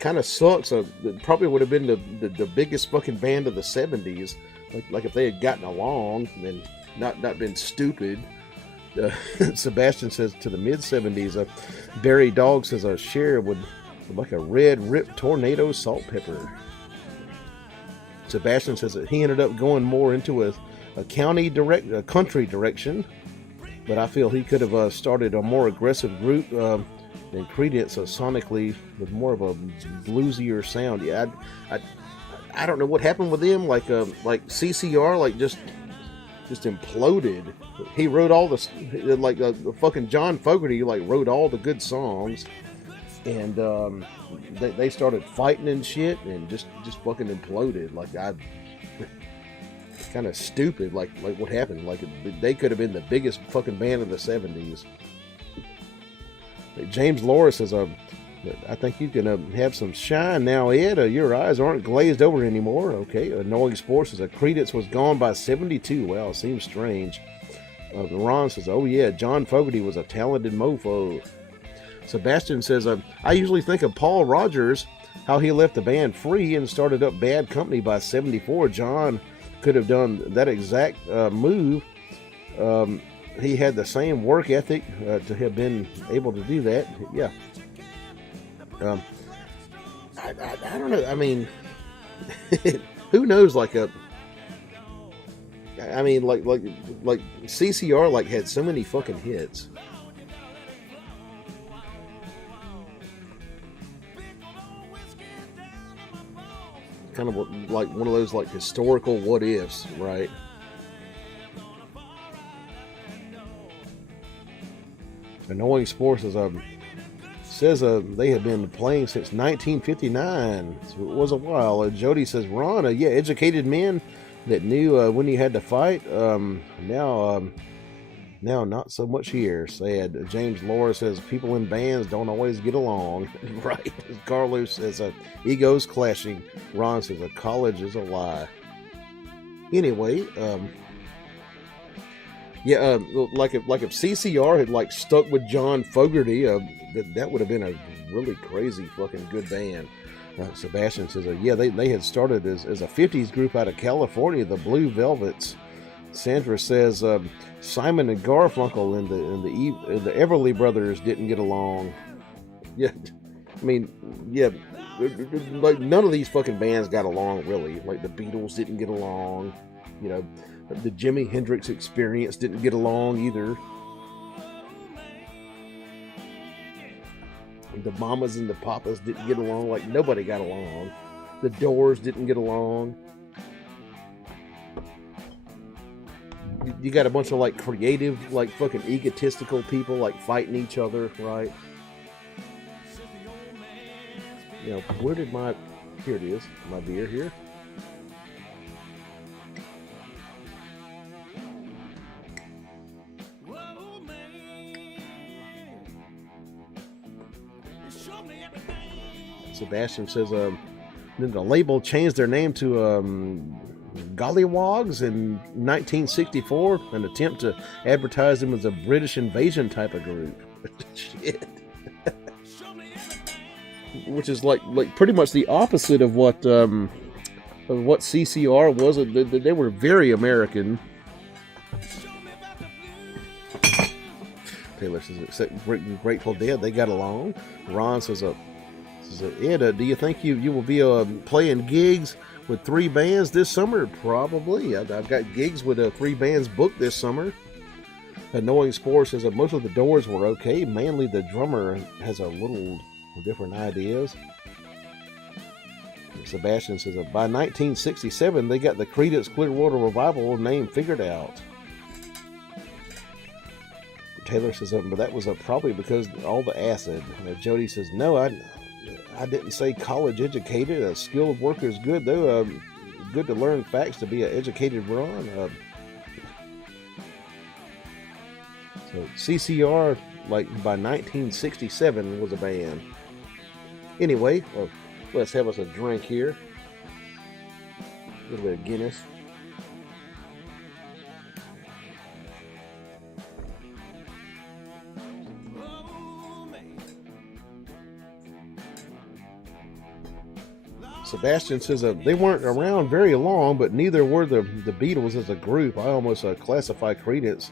Kind of sucks. It probably would have been the biggest fucking band of the 70s. Like if they had gotten along and not been stupid. Sebastian says to the mid 70s. Barry Dog says Cher would like a red ripped tornado salt pepper. Sebastian says that he ended up going more into a country direction, but I feel he could have started a more aggressive group than Creedence sonically with more of a bluesier sound. Yeah, I don't know what happened with them. Like CCR, like just imploded. He wrote all the fucking John Fogerty wrote all the good songs, and they started fighting and shit, and just fucking imploded. It's kind of stupid. Like what happened? Like they could have been the biggest fucking band of the 70s. James Laura says, I think you can have some shine now, Ed. Your eyes aren't glazed over anymore. Okay. Annoying Sports says, Creedence was gone by 72. Well, it seems strange. Ron says, oh yeah, John Fogerty was a talented mofo. Sebastian says, I usually think of Paul Rogers, how he left the band free and started up Bad Company by 74. John could have done that exact move. He had the same work ethic to have been able to do that. Yeah. I don't know. I mean, who knows? Like CCR had so many fucking hits. Kind of like one of those historical what ifs, right? Annoying Sports says they have been playing since 1959. So it was a while. Jody says, Ron, yeah, educated men that knew when you had to fight. Now not so much here. Sad. James Laura says people in bands don't always get along. Right. Carlos says egos clashing. Ron says a college is a lie. Anyway, yeah, like if CCR had stuck with John Fogerty, that would have been a really crazy fucking good band. Sebastian says, yeah, they had started as a 50s group out of California, the Blue Velvets. Sandra says Simon and Garfunkel and the Everly Brothers didn't get along. Yeah, I mean, yeah, none of these fucking bands got along really. Like the Beatles didn't get along, you know. The Jimi Hendrix Experience didn't get along either. The Mamas and the Papas didn't get along. Like nobody got along. The Doors didn't get along. You got a bunch of creative, fucking egotistical people fighting each other, right? You know, where did here it is, my beer here. Sebastian says, then the label changed their name to Gollywogs in 1964, an attempt to advertise them as a British invasion type of group. Shit. Which is pretty much the opposite of what CCR was. They were very American. Taylor says, except Grateful Dead, they got along. Ron says, Ed, do you think you will be playing gigs with 3 bands this summer? Probably. I've got gigs with 3 bands booked this summer. Annoying Sports says most of the Doors were okay. Mainly the drummer has a little different ideas. Sebastian says by 1967 they got the Creedence Clearwater Revival name figured out. Taylor says but that was probably because all the acid. Jody says no, I I didn't say college educated. A skilled worker is good though. Good to learn facts to be an educated Ron. So CCR, like by 1967, was a band. Anyway, let's have us a drink here. A little bit of Guinness. Sebastian says they weren't around very long, but neither were the Beatles as a group. I almost classify Creedence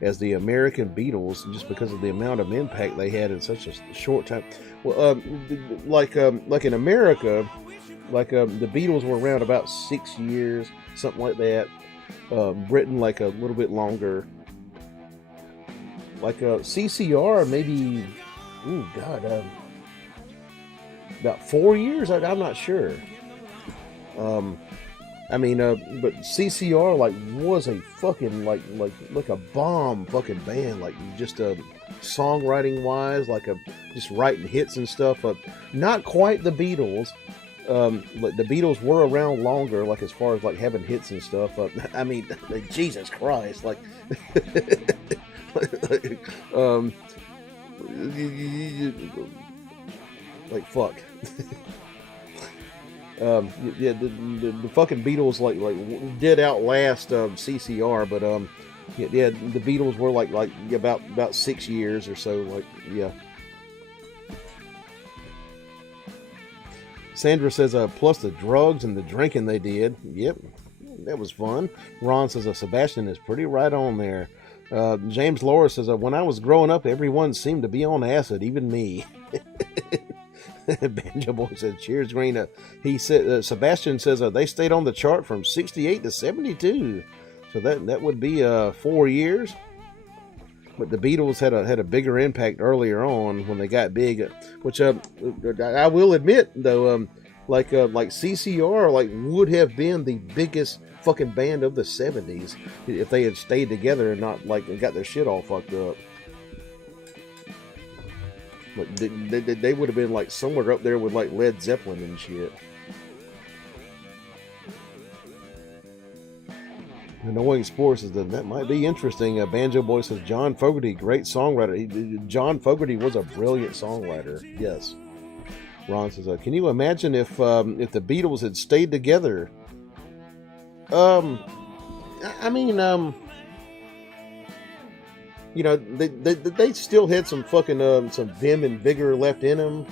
as the American Beatles just because of the amount of impact they had in such a short time. Well, like in America, the Beatles were around about 6 years, something like that. Britain like a little bit longer. Like CCR maybe, about 4 years. I'm not sure. But CCR was a fucking like a bomb fucking band, just songwriting wise, just writing hits and stuff. Not quite the Beatles. The Beatles were around longer, as far as having hits and stuff. Jesus Christ, fuck. The fucking Beatles did outlast CCR, but the Beatles were about 6 years or so. Sandra says plus the drugs and the drinking they did. Yep, that was fun. Ron says Sebastian is pretty right on there. James Laura says when I was growing up, everyone seemed to be on acid, even me. Banjo Boy says, cheers, Green. He said, Sebastian says they stayed on the chart from 68 to 72. So that would be 4 years. But the Beatles had a bigger impact earlier on when they got big, which I will admit though, CCR would have been the biggest fucking band of the 70s if they had stayed together and not got their shit all fucked up. They would have been somewhere up there with Led Zeppelin and shit. Annoying Sports says that might be interesting. Banjo Boy says John Fogerty, great songwriter. John Fogerty was a brilliant songwriter. Yes. Ron says, can you imagine if the Beatles had stayed together? They still had some fucking some vim and vigor left in them,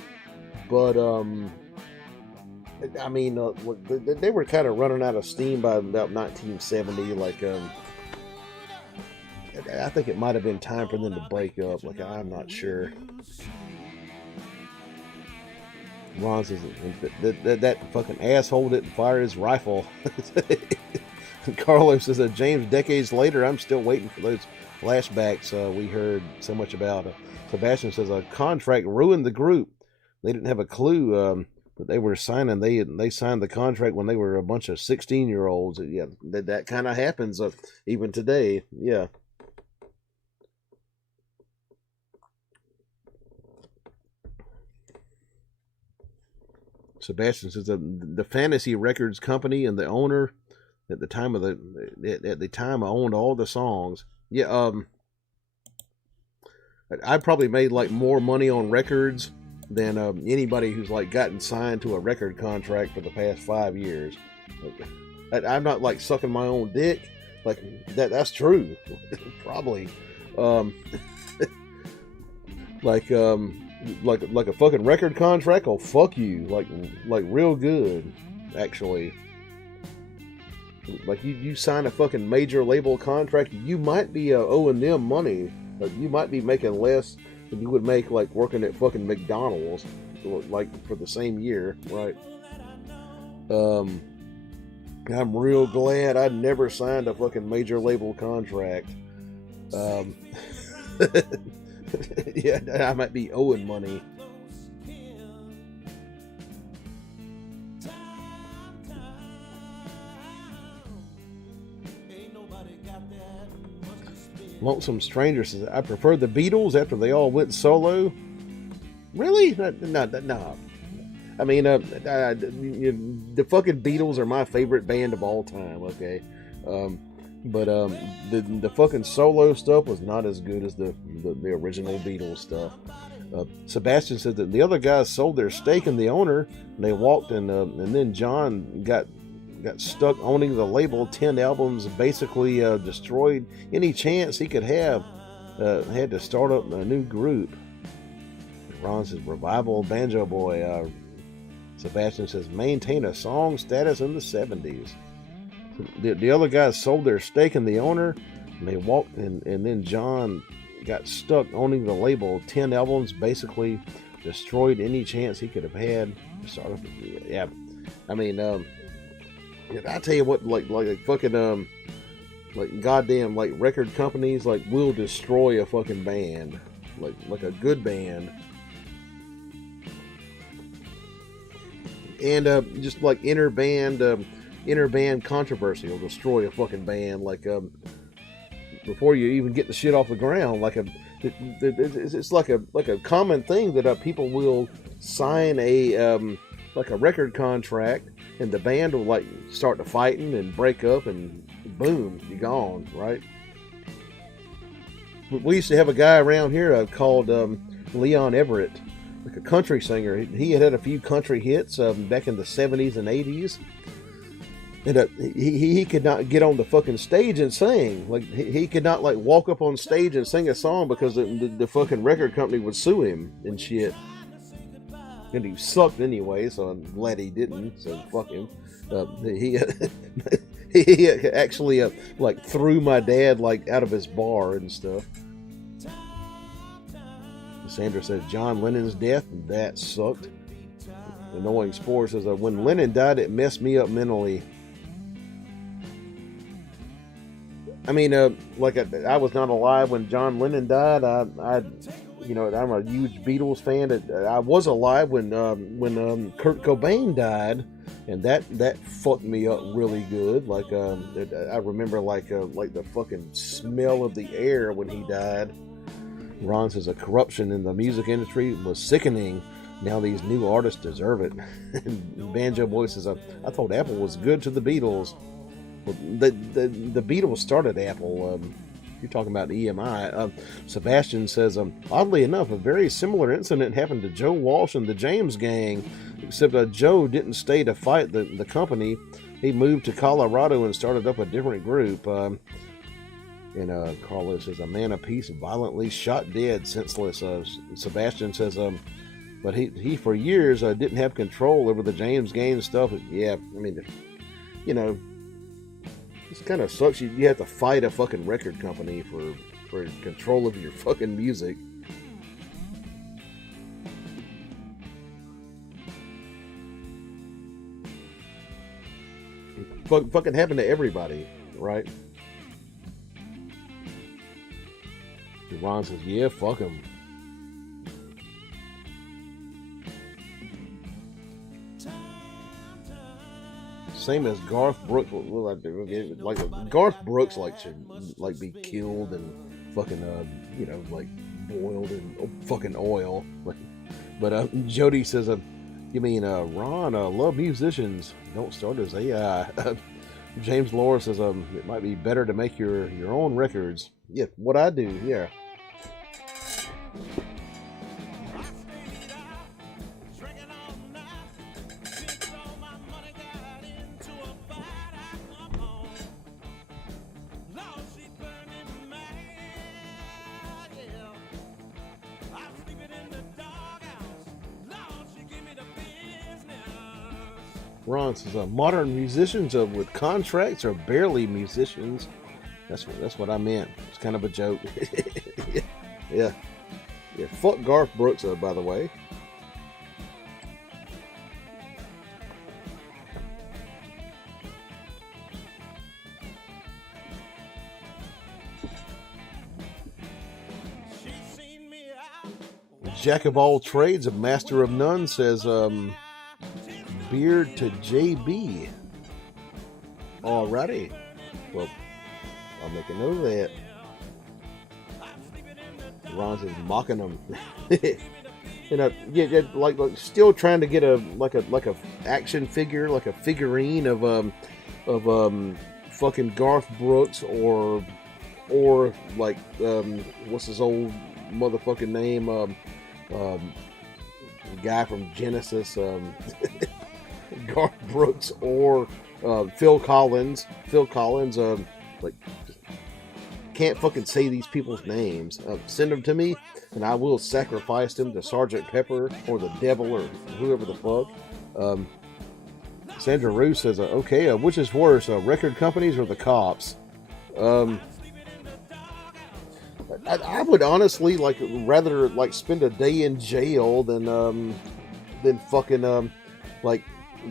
but they were kind of running out of steam by about 1970. I think it might have been time for them to break up. I'm not sure. Ron says that fucking asshole didn't fire his rifle. Carlos says that James, decades later, I'm still waiting for those flashbacks we heard so much about. Sebastian says a contract ruined the group. They didn't have a clue that they were signing. They signed the contract when they were a bunch of 16-year-olds. Yeah, that kind of happens even today. Yeah. Sebastian says the Fantasy Records company and the owner at the time I owned all the songs. Yeah, I probably made more money on records than anybody who's gotten signed to a record contract for the past 5 years. I'm not sucking my own dick. That's true. Probably. Like a fucking record contract. Oh, fuck you. Like real good, actually. You sign a fucking major label contract, you might be owing them money. You might be making less than you would make working at fucking McDonald's for the same year, right? I'm real glad I never signed a fucking major label contract. Yeah, I might be owing money. Lonesome Stranger says, I prefer the Beatles after they all went solo. Really? No. I mean, the fucking Beatles are my favorite band of all time. Okay, but the fucking solo stuff was not as good as the original Beatles stuff. Sebastian said that the other guys sold their stake in the owner, and they walked, and then John got stuck owning the label. 10 albums, basically destroyed any chance he could have. Had to start up a new group. Ron says revival Banjo Boy. Sebastian says maintain a song status in the 70s. The other guys sold their stake in the owner, and they walked, and then John got stuck owning the label. 10 albums, basically destroyed any chance he could have had to start up. Yeah, I mean, I tell you what, like fucking like goddamn, like record companies like will destroy a fucking band, like a good band. And just like inner band controversy will destroy a fucking band. Like before you even get the shit off the ground, it's like a common thing that people will sign a like a record contract, and the band will like start to fighting and break up, and boom, you're gone, right? We used to have a guy around here called Leon Everett, like a country singer. He had a few country hits back in the 70s and 80s. And he could not get on the fucking stage and sing. Like he could not like walk up on stage and sing a song because the fucking record company would sue him and shit. And he sucked anyway, so I'm glad he didn't. So fuck him. He actually like threw my dad like out of his bar and stuff. Sandra says John Lennon's death, that sucked. Annoying Spore says when Lennon died, it messed me up mentally. I mean, like I was not alive when John Lennon died. You know, I'm a huge Beatles fan. I was alive when Kurt Cobain died, and that fucked me up really good. Like I remember like the fucking smell of the air when he died. Ron says a corruption in the music industry was sickening. Now these new artists deserve it. Banjo Boy says I thought Apple was good to the Beatles. Well, the Beatles started Apple. You're talking about EMI. Sebastian says, oddly enough, a very similar incident happened to Joe Walsh and the James Gang, except Joe didn't stay to fight the company. He moved to Colorado and started up a different group. And Carlos says, a man of peace violently shot dead, senseless. Sebastian says, but he for years didn't have control over the James Gang stuff. Yeah, I mean, you know, this kind of sucks. You have to fight a fucking record company for control of your fucking music. Fucking happened to everybody, right? Ron says, yeah, fuck him. Same as Garth Brooks. What will I do? Like Garth Brooks, like should like be killed and fucking you know, like boiled in fucking oil. But Jody says, you mean Ron? Love musicians. Don't start as AI. James Laura says, it might be better to make your own records. Yeah, what I do. Yeah. Ron says, modern musicians with contracts are barely musicians. That's what I meant. It's kind of a joke. yeah. Fuck Garth Brooks, by the way. Jack of all trades, a master of none, says, beard to JB. Alrighty. Well, I'll make a note of that. Ron says, mocking him. You know, yeah, like still trying to get a action figure, like a figurine of fucking Garth Brooks or like what's his old motherfucking name, the guy from Genesis, Garth Brooks or Phil Collins. Like, can't fucking say these people's names. Send them to me, and I will sacrifice them to Sergeant Pepper or the devil or whoever the fuck. Sandra Roos says, okay, which is worse, record companies or the cops? I would honestly rather spend a day in jail than fucking like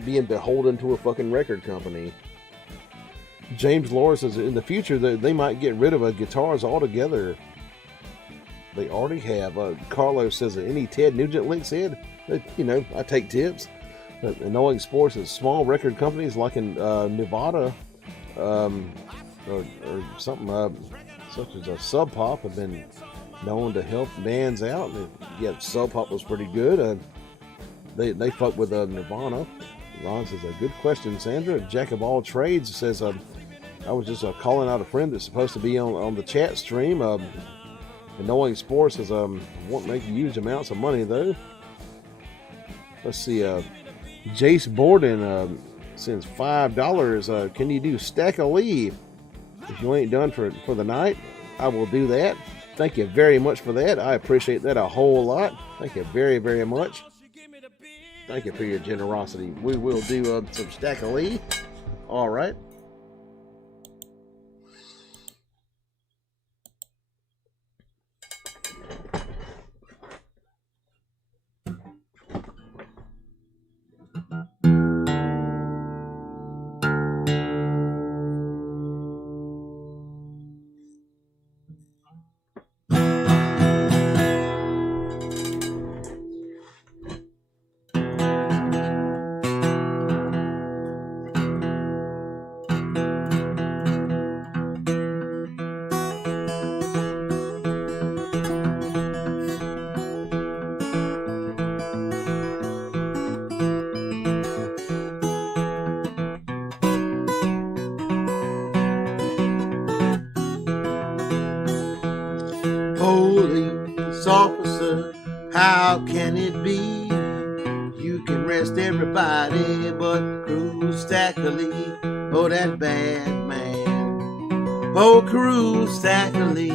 being beholden to a fucking record company. James Laura says in the future they might get rid of guitars altogether. They already have. Carlos says that any Ted Nugent licks head, I take tips. Annoying Sports is small record companies like in Nevada or something such as Sub Pop have been known to help bands out. Yeah, Sub Pop was pretty good. They fuck with Nirvana. Ron says, a good question, Sandra. Jack of all trades says, I was just calling out a friend that's supposed to be on the chat stream. Annoying Sports says, won't make huge amounts of money though. Let's see. Jace Borden sends $5. Can you do Stack of Lee? If you ain't done for the night, I will do that. Thank you very much for that. I appreciate that a whole lot. Thank you very, very much. Thank you for your generosity. We will do some Stack of Lee. All right. Police officer, how can it be? You can arrest everybody but Cruz Stackley. Oh, that bad man. Oh, Cruz Stackley.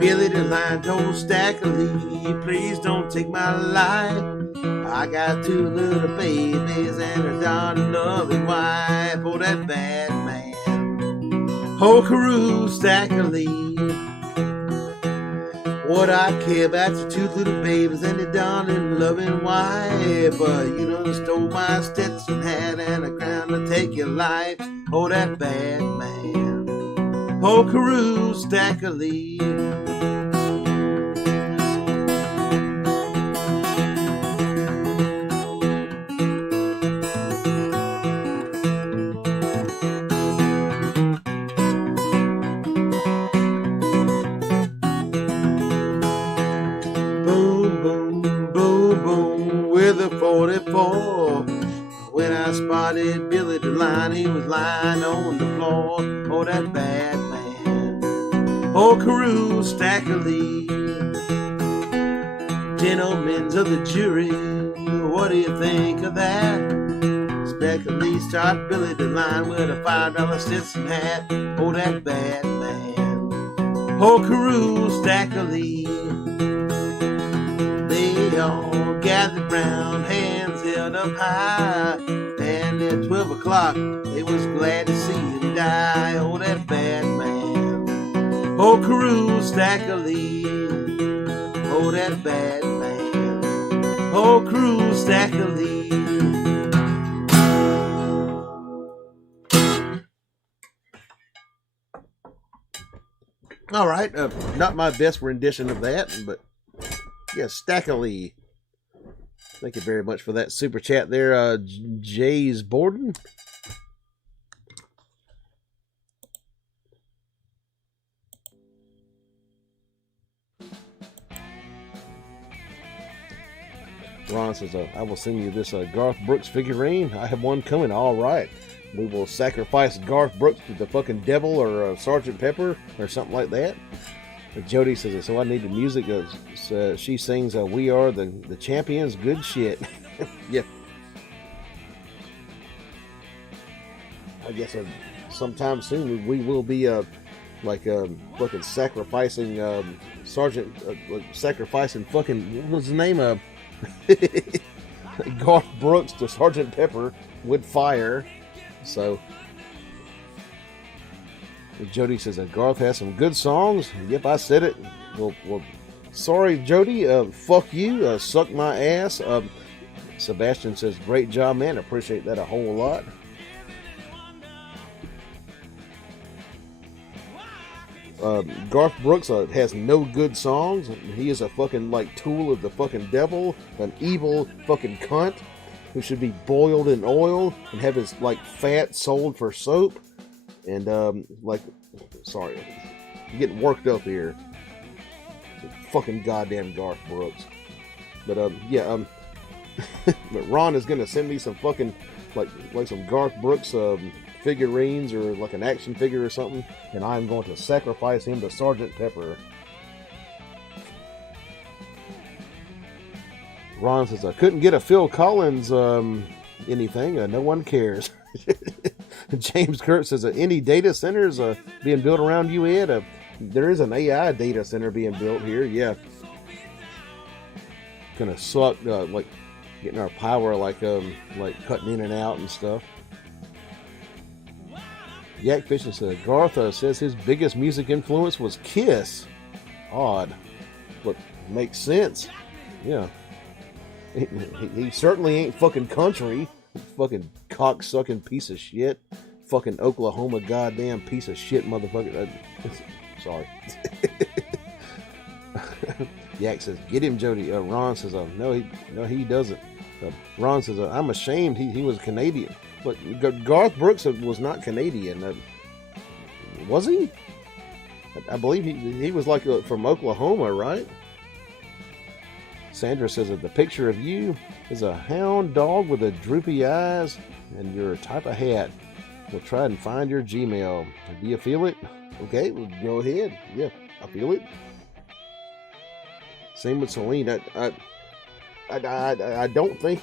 Billy the Lion told Stackley, please don't take my life. I got 2 little babies and a darn loving wife. Oh, that bad man. Oh, Cruz Stackley. What I care about your 2 little babies and your darling loving wife. You done stole my Stetson hat and a crown to take your life. Oh, that bad man. Oh, Cruz Stackley. With a 44. When I spotted Billy the Lion, he was lying on the floor. Oh, that bad man. Oh, Cruz Stackley. Gentlemen of the jury, what do you think of that? Stackley shot Billy the Lion with a $5 Stetson hat. Oh, that bad man. Oh, Cruz Stackley. They all gathered round, hands held up high, and at 12 o'clock they was glad to see him die. Oh, that bad man. Oh, Cruz Stackley. Oh, that bad man. Oh, Cruz Stackley. All right, not my best rendition of that, but yeah, Stackley. Thank you very much for that super chat there, Jays Borden. Ron says, I will send you this Garth Brooks figurine. I have one coming. All right. We will sacrifice Garth Brooks to the fucking devil or Sergeant Pepper or something like that. But Jody says, so I need the music. She sings, we are the champions. Good shit. Yeah. I guess sometime soon we will be fucking sacrificing Sergeant, sacrificing fucking, what was his name? Garth Brooks to Sergeant Pepper with fire. So Jody says that Garth has some good songs. Yep, I said it. Well, sorry, Jody. Fuck you. Suck my ass. Sebastian says, great job, man. Appreciate that a whole lot. Garth Brooks has no good songs. He is a fucking tool of the fucking devil, an evil fucking cunt who should be boiled in oil and have his fat sold for soap. And sorry, I'm getting worked up here. Fucking goddamn Garth Brooks. But yeah, but Ron is gonna send me some fucking some Garth Brooks figurines or an action figure or something, and I'm going to sacrifice him to Sergeant Pepper. Ron says, I couldn't get a Phil Collins anything. No one cares. James Kurt says, any data centers being built around you, Ed? There is an AI data center being built here. Yeah. Gonna suck, getting our power, cutting in and out and stuff. Yak Fishing says, Garth says his biggest music influence was Kiss. Odd, but makes sense. Yeah. He certainly ain't fucking country. Fucking cock-sucking piece of shit. Fucking Oklahoma goddamn piece of shit motherfucker. Sorry. Yak says, get him, Jody. Ron says, no, he doesn't. Ron says, I'm ashamed he was Canadian. But Garth Brooks was not Canadian. Was he? I believe he was from Oklahoma, right? Sandra says that the picture of you is a hound dog with a droopy eyes and your type of hat. We'll try and find your Gmail. Do you feel it? Okay, well, go ahead. Yeah, I feel it. Same with Celine. I don't think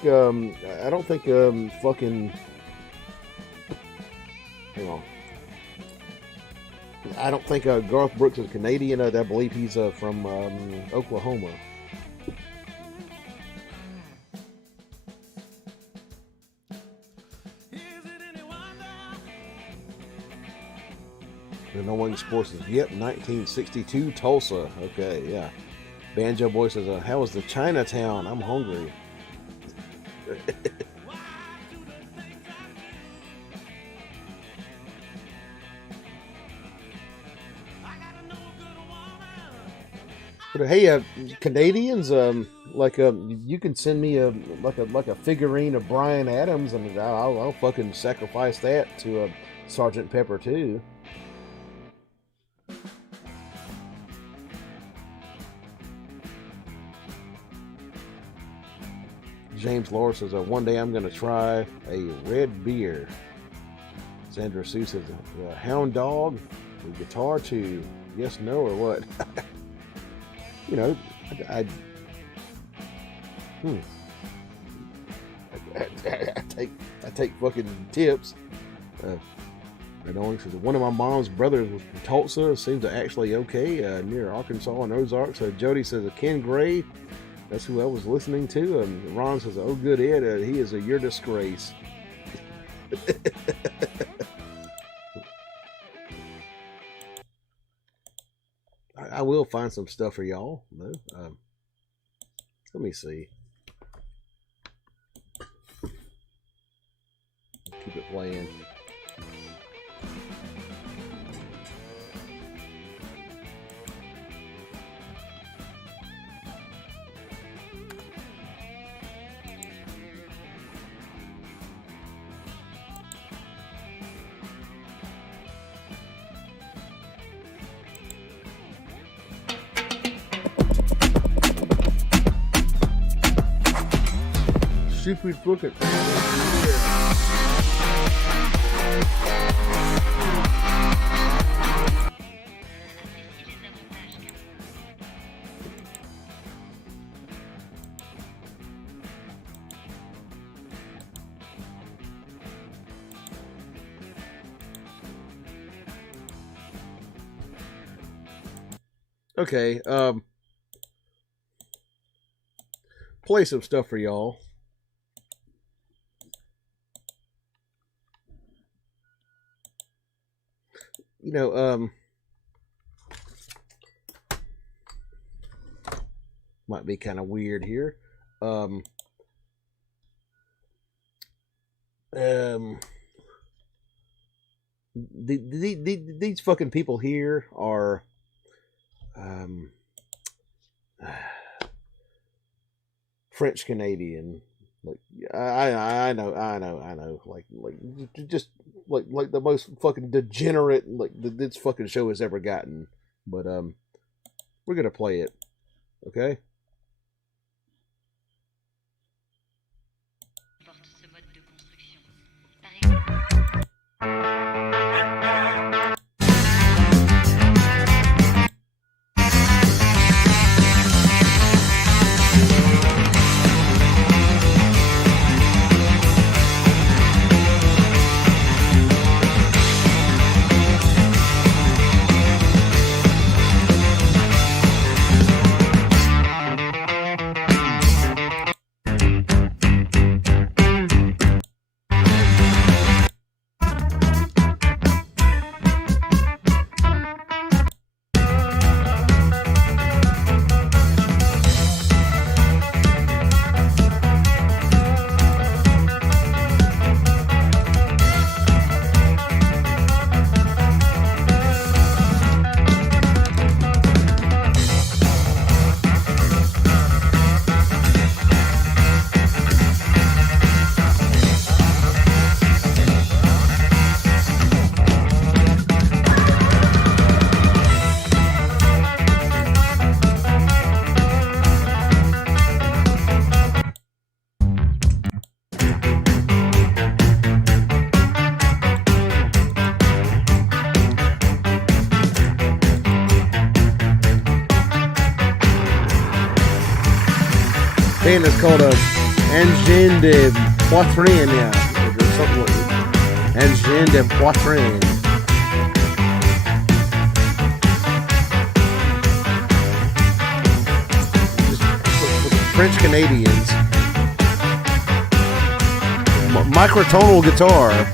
fucking, hang on. I don't think Garth Brooks is Canadian. I believe he's from Oklahoma. The No One Sports says, yep, 1962 Tulsa. Okay, yeah. Banjo Boy says, how was the Chinatown? I'm hungry. But hey, Canadians, you can send me a figurine of Bryan Adams, and I'll fucking sacrifice that to Sergeant Pepper too. James Laura says, one day I'm going to try a red beer. Sandra Sue says, a hound dog, a guitar too. Yes, no, or what? You know, I take fucking tips. One of my mom's brothers was from Tulsa. Seems actually okay, near Arkansas and Ozarks. Jody says, Ken Gray, that's who I was listening to. And Ron says, oh good Ed, he is your disgrace. I will find some stuff for y'all. No, let me see. Keep it playing. stupid fucking. Okay, play some stuff for y'all. You know, might be kind of weird here. These fucking people here are French Canadian. Like I know. Like just like the most fucking degenerate like this fucking show has ever gotten. But we're gonna play it, okay? Band is called Engine de Poitrine, yeah, or something like that. Engine de Poitrine. Just French Canadians. Microtonal guitar.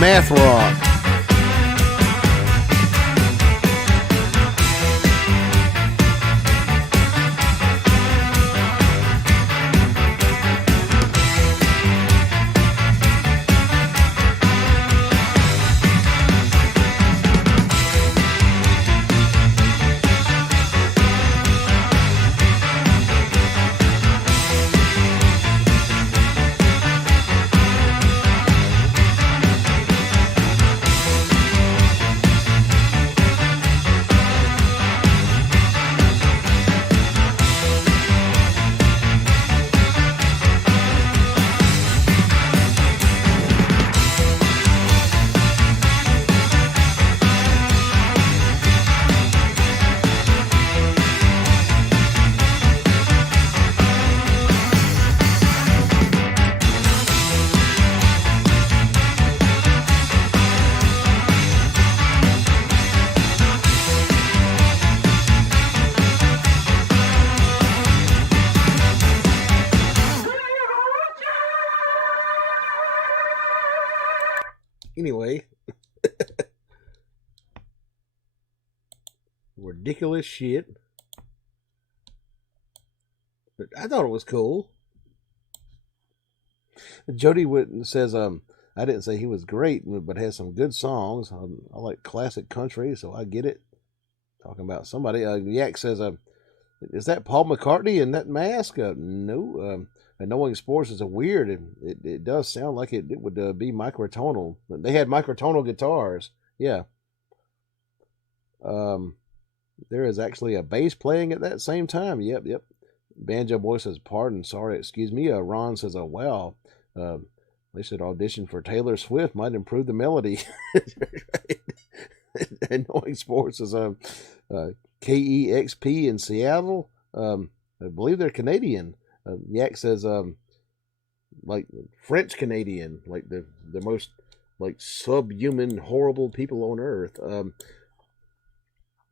Math rock. Anyway, ridiculous shit. But I thought it was cool. Jody Whitten says, I didn't say he was great, but has some good songs. I like classic country, so I get it. Talking about somebody. Yak says, is that Paul McCartney in that mask? No. Knowing Sports is a weird, and it does sound like it would be microtonal. They had microtonal guitars. Yeah. There is actually a bass playing at that same time. Yep. Banjo Boy says, pardon, sorry, excuse me. Ron says, oh, wow. They should audition for Taylor Swift. Might improve the melody. And Knowing Sports is KEXP in Seattle. I believe they're Canadian. Yak says, like French Canadian, like the most like subhuman, horrible people on earth.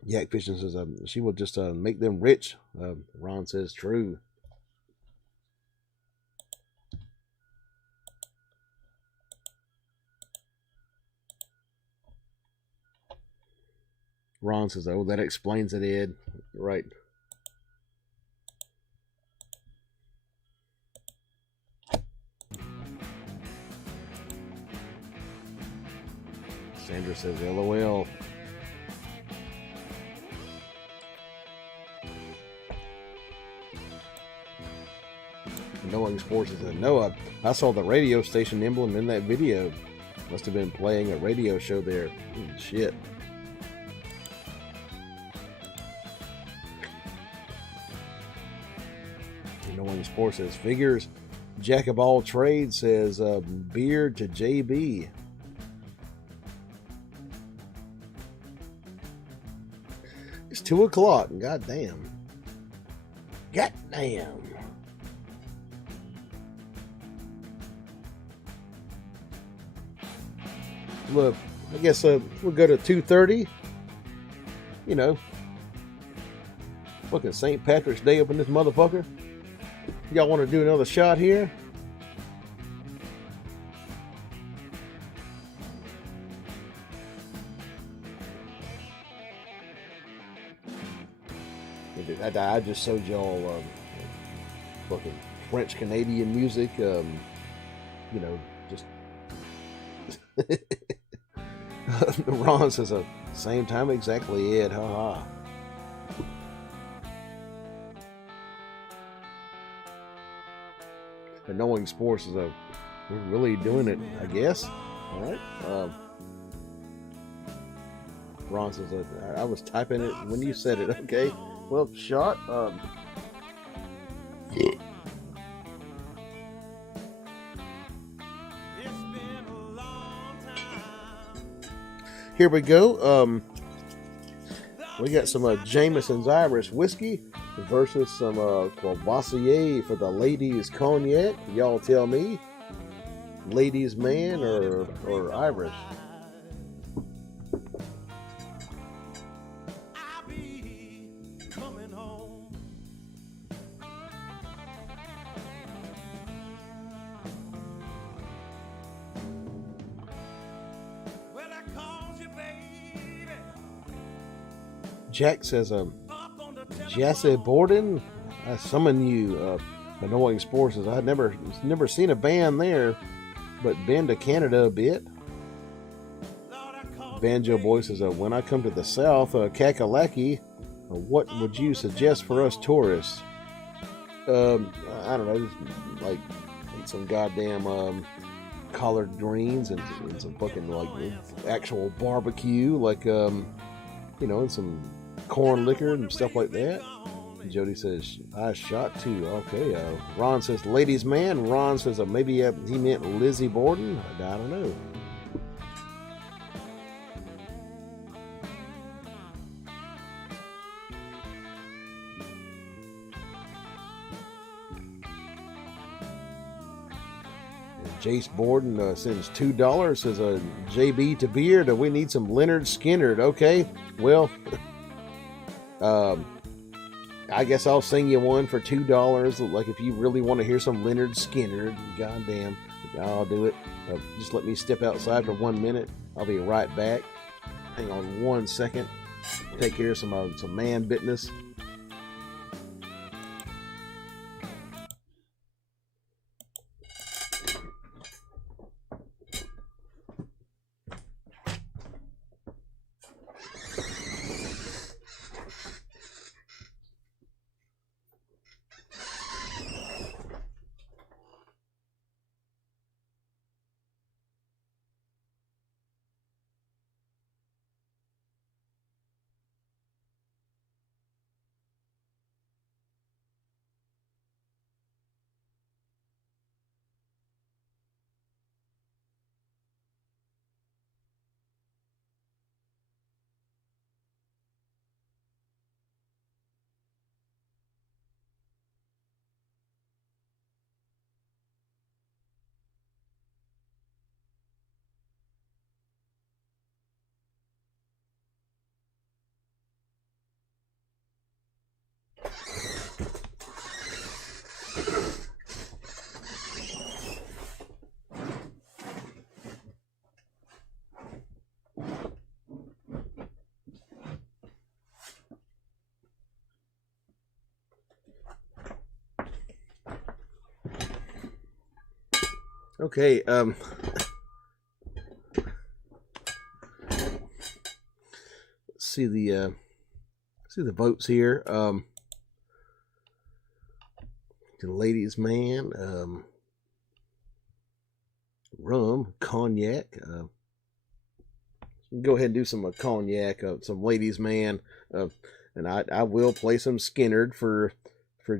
Yak Fishing says, she will just make them rich. Ron says, true. Ron says, oh, that explains it, Ed. Right. Sandra says, LOL. Knowing Sports says, no, I saw the radio station emblem in that video. Must have been playing a radio show there. Shit. Knowing Sports says, figures. Jack of all trades says, beard to JB. It's 2 o'clock. Goddamn. Goddamn. Look, I guess we'll go to 2:30. You know, fucking St. Patrick's Day up in this motherfucker. Y'all want to do another shot here? I just showed y'all fucking French Canadian music. You know, just Ron says, same time exactly, Ed. Ha. And Knowing Sports is we're really doing it, I guess. All right. Ron says, I was typing it when you said it. Okay. Well, shot. Here we go. We got some Jameson's Irish whiskey versus some Courvoisier for the ladies cognac. Y'all tell me, ladies man or Irish? Jack says, Jesse Borden, I summon you. Knowing Sports says, I've never seen a band there, but been to Canada a bit. Banjo Boy says, when I come to the South, Kakalaki, what would you suggest for us tourists? I don't know, just, like eat some goddamn collard greens and some fucking like actual barbecue, like you know, and some corn liquor and stuff like that. Jody says, I shot too. Okay. Ron says, ladies man. Ron says, maybe he meant Lizzie Borden. I don't know. Jace Borden sends $2. Says, JB to Beard. We need some Leonard Skinner. Okay. Well, I guess I'll sing you one for $2. Like if you really want to hear some Leonard Skinner, goddamn, I'll do it. Just let me step outside for 1 minute. I'll be right back. Hang on 1 second. Take care of some man business. Okay, see the votes here. The ladies' man, rum, cognac. Go ahead and do some cognac, some ladies' man, and I will play some Skinnerd for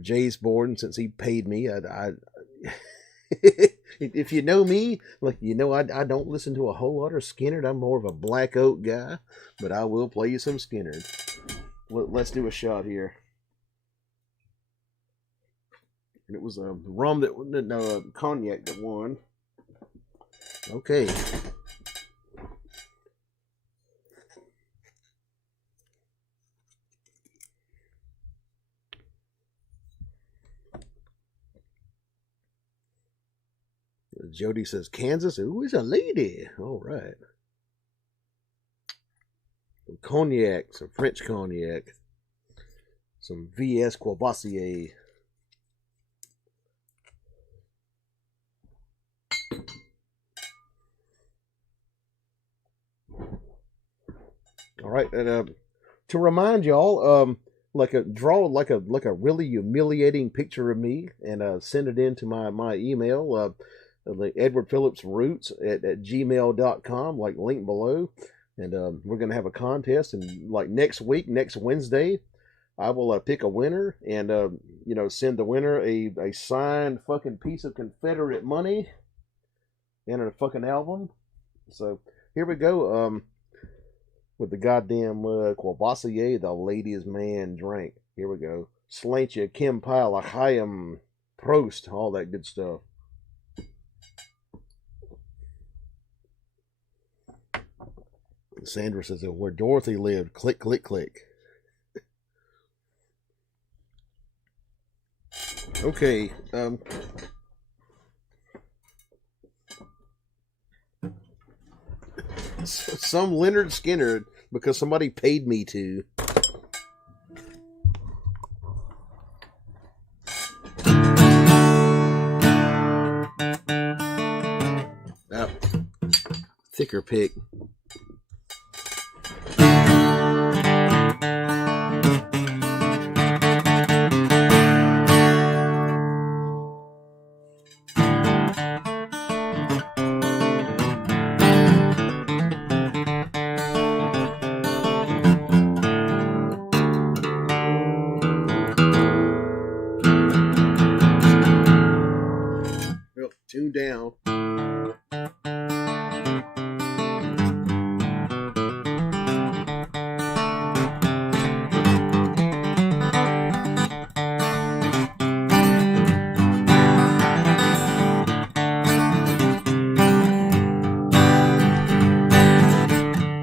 Jay's board, and since he paid me, I if you know me, like you know, I don't listen to a whole lot of Skinnerd. I'm more of a Black Oak guy, but I will play you some Skinnerd. Let's do a shot here. And it was rum cognac that won. Okay. Jody says Kansas. Ooh, it's a lady. All right. Some cognac, some French cognac, some VS Courvoisier. All right, and to remind y'all, draw like a really humiliating picture of me and send it in to my email. The Edward Phillips Roots at gmail.com, like link below, and we're gonna have a contest, and like next Wednesday, I will pick a winner and send the winner a signed fucking piece of Confederate money and a fucking album. So here we go, with the goddamn Courvoisier, the ladies' man drink. Here we go. Slantje, Kim Pyle, Chaim, Prost, all that good stuff. Sandra says, where Dorothy lived, click, click, click. Okay, some Leonard Skinnerd, because somebody paid me to. Thicker pick. Tune down.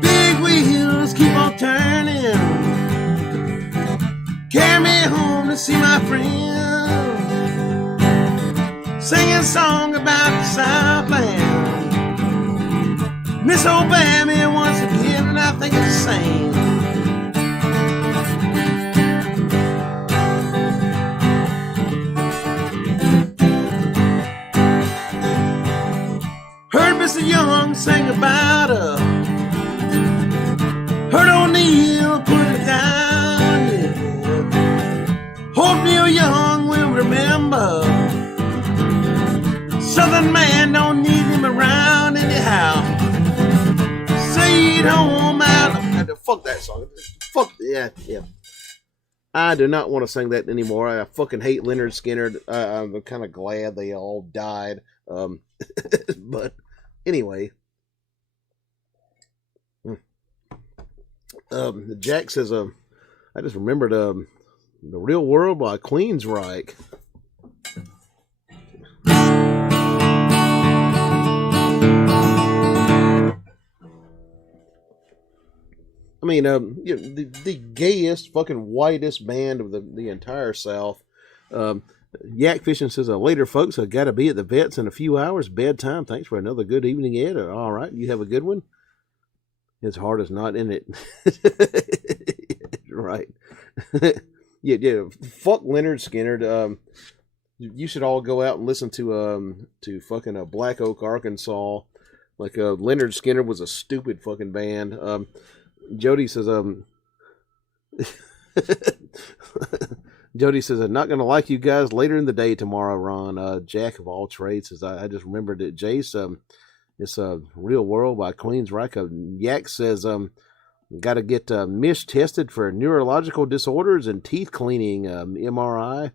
Big wheels keep on turning. Carry me home to see my friends. Sing a song about the Southland. Miss Obama once again, and I think it's the same. Heard Mr. Young sing about her. Heard O'Neill put it down, yeah. Hope Neil Young will remember. Southern man don't need him around anyhow. Stayed home out. Fuck that song. Fuck yeah. I do not want to sing that anymore. I fucking hate Leonard Skinnerd. I'm kind of glad they all died. But anyway, Jack says, I just remembered The Real World by Queensryche. I mean, the gayest, fucking whitest band of the entire South. Yak Fishing says, later, folks, I got to be at the vet's in a few hours. Bedtime. Thanks for another good evening, Ed. All right, you have a good one. His heart is not in it. Right. Yeah. Fuck Leonard Skinnerd. You should all go out and listen to fucking Black Oak, Arkansas. Like Leonard Skinner was a stupid fucking band. Jody says Jody says I'm not gonna like you guys later in the day tomorrow, Ron. Jack of all trades says I just remembered it. Jace, it's a Real World by Queens Ryko. Yak says got to get Mish tested for neurological disorders and teeth cleaning, MRI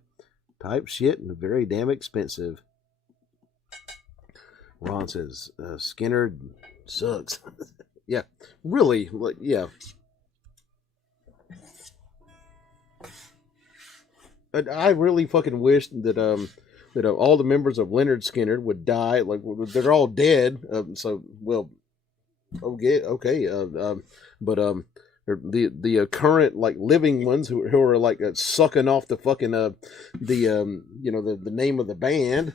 type shit, and very damn expensive. Ron says Skinner sucks. Yeah, really, yeah. I really fucking wish that all the members of Leonard Skinner would die. Like they're all dead. So well, okay. But the current like living ones who are like sucking off the fucking the name of the band.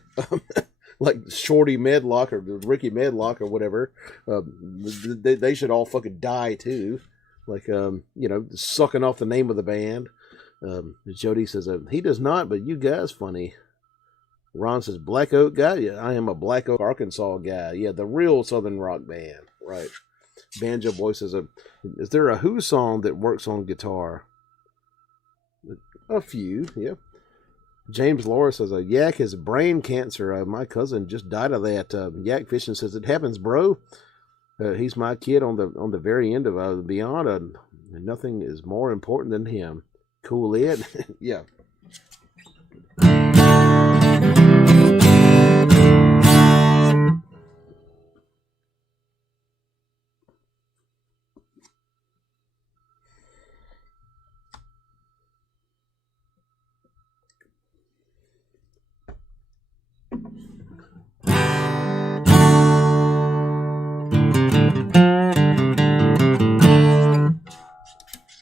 Like Shorty Medlock or Ricky Medlock or whatever, they should all fucking die too. Like, sucking off the name of the band. Jody says, he does not, but you guys funny. Ron says, Black Oak guy? Yeah, I am a Black Oak, Arkansas guy. Yeah, the real Southern rock band. Right. Banjo Boy says, is there a Who song that works on guitar? A few, yeah. James Laura says, Yak has brain cancer. My cousin just died of that. Yak Fishing says, it happens, bro. He's my kid on the very end of Beyond. And nothing is more important than him. Cool it. Yeah.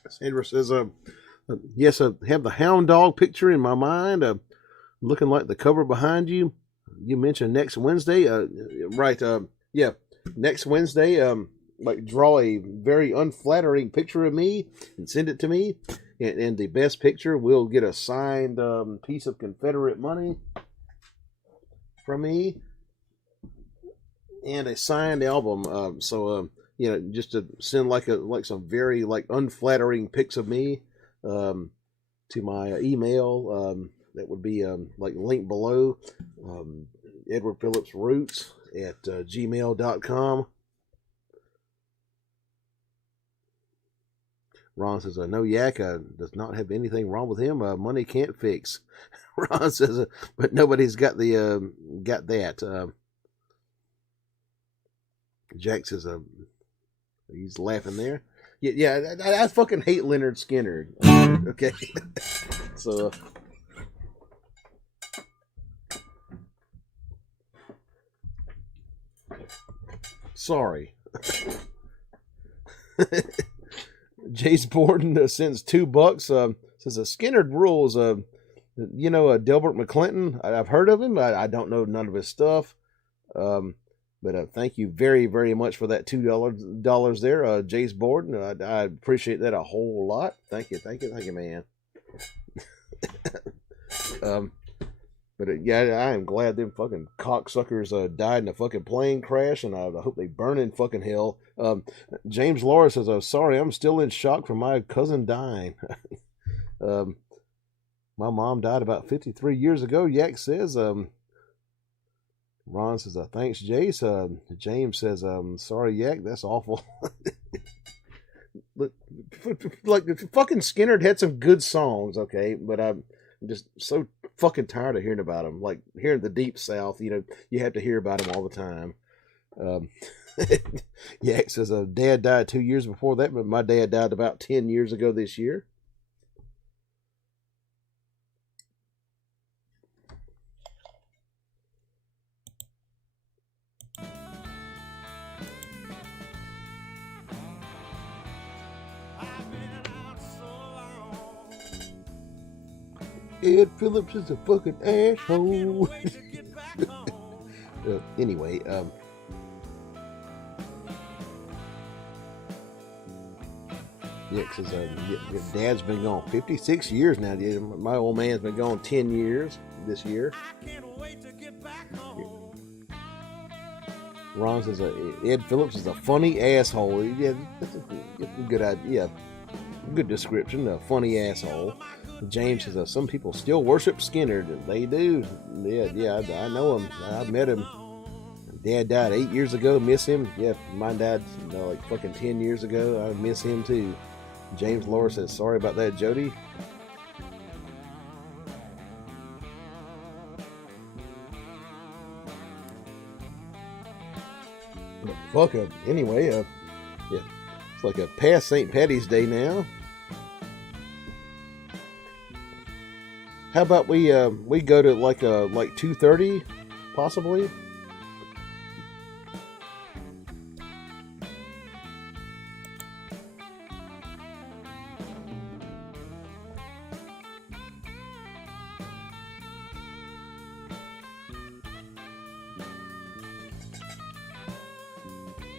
Sandra says, yes, I have the hound dog picture in my mind, looking like the cover behind you. You mentioned next Wednesday. Right. Yeah. Next Wednesday, like draw a very unflattering picture of me and send it to me. And the best picture will get a signed piece of Confederate money from me and a signed album. Just to send like some very like unflattering pics of me to my email. That would be like linked below. Edward Phillips Roots at gmail.com. Ron says, no, Yak does not have anything wrong with him. Money can't fix. Ron says, but nobody's got that. Jack says, he's laughing there. Yeah, I fucking hate Leonard Skinner. Okay. So. Sorry. Jace Borden sends $2. Says Skinner rules. Delbert McClinton. I've heard of him. I don't know none of his stuff. But thank you very, very much for that $2 there, Jace Borden. I appreciate that a whole lot. Thank you, man. But I am glad them fucking cocksuckers died in a fucking plane crash, and I hope they burn in fucking hell. James Laura says, sorry, I'm still in shock from my cousin dying. My mom died about 53 years ago, Yak says. Ron says, thanks, Jace. James says, sorry, Yak, that's awful. Like, fucking Skinner had some good songs, okay, but I'm just so fucking tired of hearing about them. Like, here in the Deep South, you have to hear about them all the time. Yak says, Dad died 2 years before that, but my dad died about 10 years ago this year. Ed Phillips is a fucking asshole. Anyway, because Dad's been gone 56 years now. My old man's been gone 10 years. this year. Ron says Ed Phillips is a funny asshole. Yeah, that's a good idea. Good description. A funny asshole. James says some people still worship Skinner. They do. Yeah. I know him. I met him. Dad died 8 years ago. Miss him. Yeah, mine died like fucking 10 years ago. I miss him too. James Laura says sorry about that, Jody. Fuck up. Anyway, yeah, it's like a past St. Patty's Day now. How about we go to like 2:30, possibly?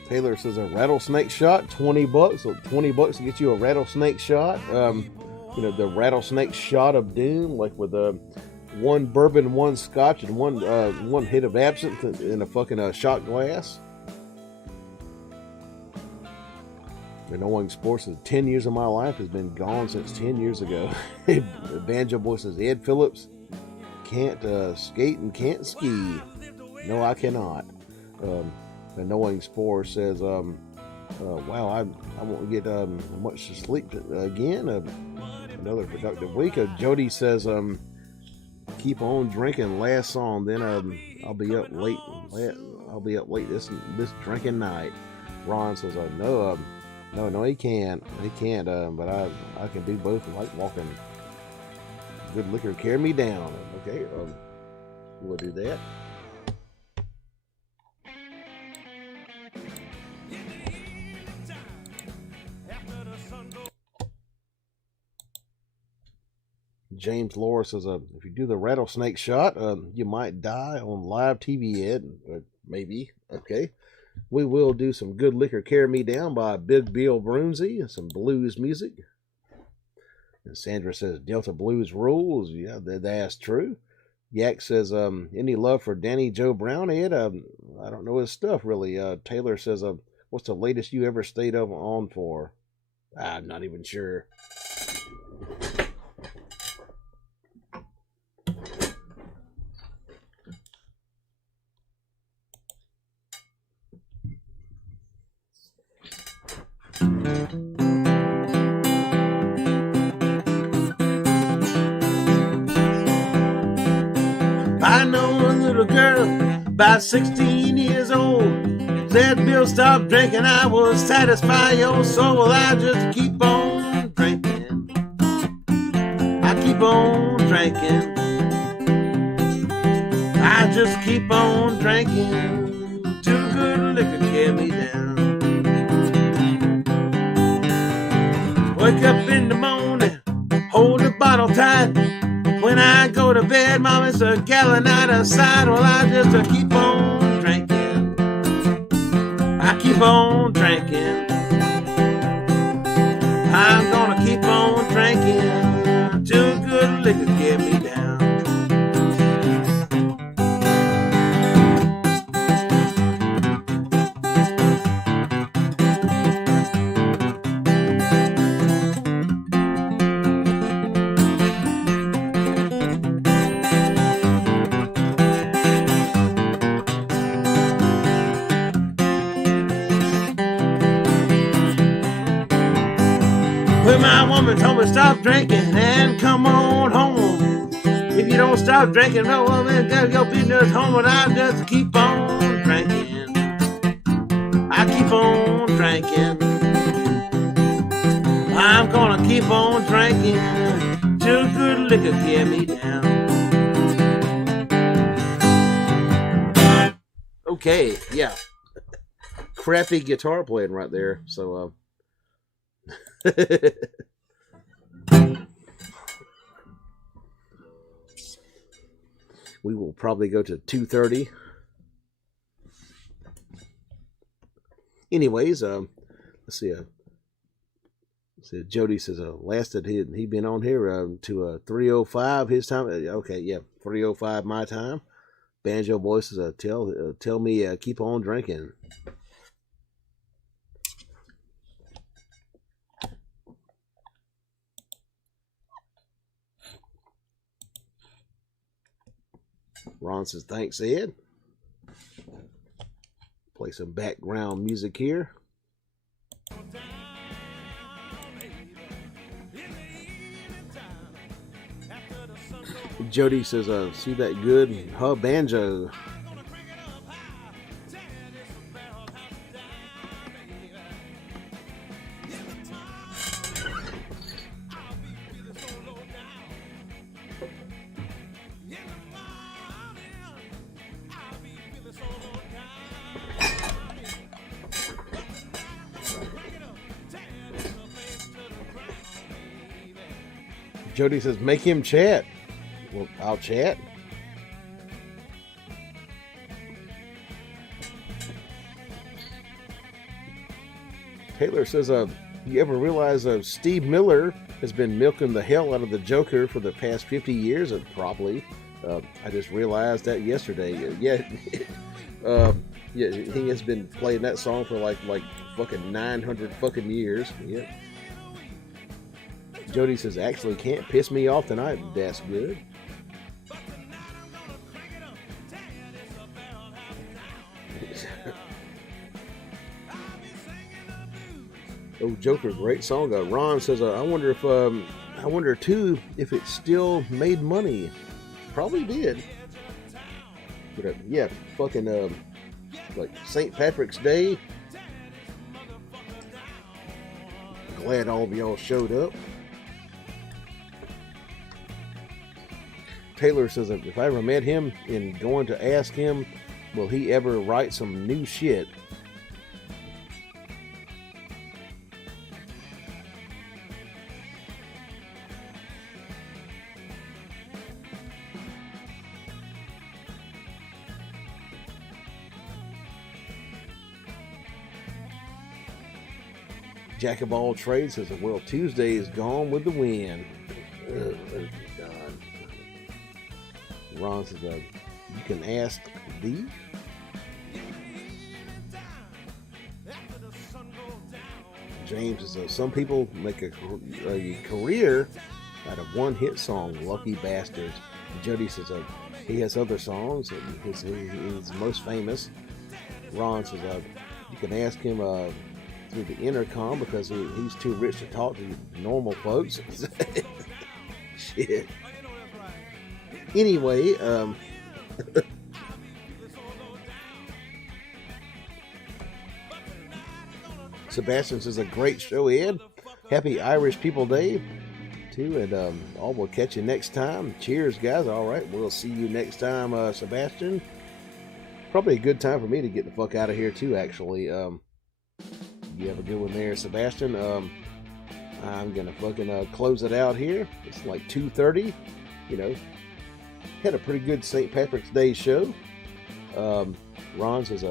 Taylor says a rattlesnake shot, $20. So $20 to get you a rattlesnake shot. The rattlesnake shot of doom, like with one bourbon, one scotch, and one hit of absinthe in a fucking shot glass. And knowing sports is 10 years of my life has been gone since 10 years ago. Banjo Boy says Ed Phillips can't skate and can't ski. No, I cannot. And knowing sports says, wow, I won't get much sleep again. Another productive week. Jody says, keep on drinking. Last song, then I'll be up late. I'll be up late this drinking night. Ron says, no, he can't. He can't. But I can do both. Like walking. Good liquor carry me down. Okay, we'll do that. James Laura says, if you do the rattlesnake shot, you might die on live TV, Ed. Maybe. Okay. We will do some Good Liquor Carry Me Down by Big Bill Broomsey and some blues music. And Sandra says, Delta Blues rules. Yeah, that's true. Yak says, any love for Danny Joe Brown, Ed? I don't know his stuff, really. Taylor says, what's the latest you ever stayed up on for? I'm not even sure. I know a little girl about 16 years old. Said Bill, stop drinking, I will satisfy your soul. Well, I just keep on drinking. I keep on drinking. I just keep on drinking. Too good liquor carry me down. Wake up in the morning, hold the bottle tight. When I go to bed, Mom, it's a gallon out of sight. Well, I just keep on drinking. I keep on drinking. I'm gonna keep on drinking. Too good liquor carry me down. Well, my woman told me stop drinking and come on home. If you don't stop drinking, no woman, get your business home. But I just keep on drinking. I keep on drinking. I'm gonna keep on drinking. Till good liquor carry me down. Okay, yeah. Crappy guitar playing right there. So, we will probably go to 2:30. Anyways, let's see. So Jody says, lasted he been on here to 3:05 his time. Okay, yeah, 3:05 my time. Banjo Boy says, tell me keep on drinking. Ron says, thanks, Ed. Play some background music here. Jody says, see that good banjo. Jody says, make him chat. Well, I'll chat. Taylor says, you ever realize Steve Miller has been milking the hell out of the Joker for the past 50 years? And probably. I just realized that yesterday. Yeah, he has been playing that song for like fucking 900 fucking years. Yeah. Jody says, actually can't piss me off tonight. That's good. Oh, Joker, great song. Ron says, I wonder too if it still made money. Probably did. But yeah, fucking like St. Patrick's Day. Glad all of y'all showed up. Taylor says, if I ever met him and going to ask him, will he ever write some new shit? Jack of all trades says, well, Tuesday is gone with the wind. Ron says, you can ask D. James says, some people make a career out of one hit song, lucky bastards. Jody says, he has other songs. He's most famous. Ron says, you can ask him through the intercom because he's too rich to talk to normal folks. Shit. Anyway, Sebastian says, a great show, Ed. Happy Irish People Day, too, and we'll catch you next time. Cheers, guys. All right, we'll see you next time, Sebastian. Probably a good time for me to get the fuck out of here, too, actually. You have a good one there, Sebastian. I'm gonna fucking close it out here. It's like 2:30, you know. Had a pretty good St. Patrick's Day show. Ron says,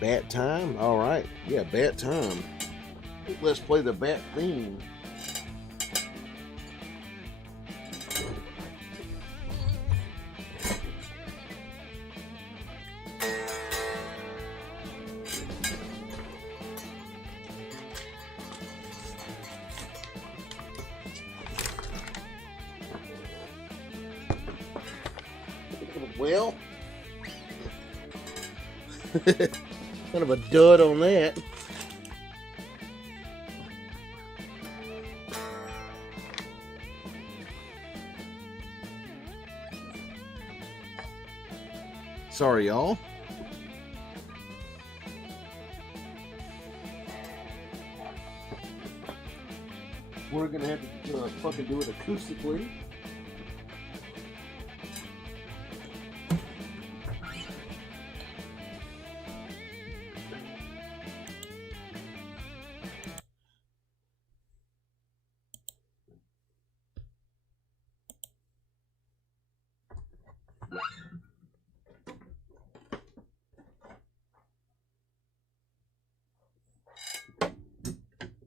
bat time. All right. Yeah, bat time. Let's play the bat theme. Well, kind of a dud on that. Sorry, y'all. We're gonna have to fucking do it acoustically.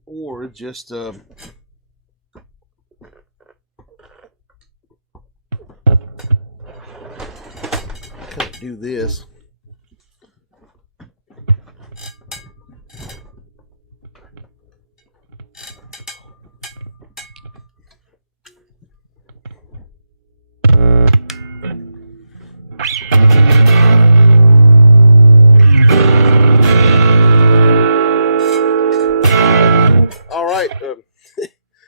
Or just do this. All right.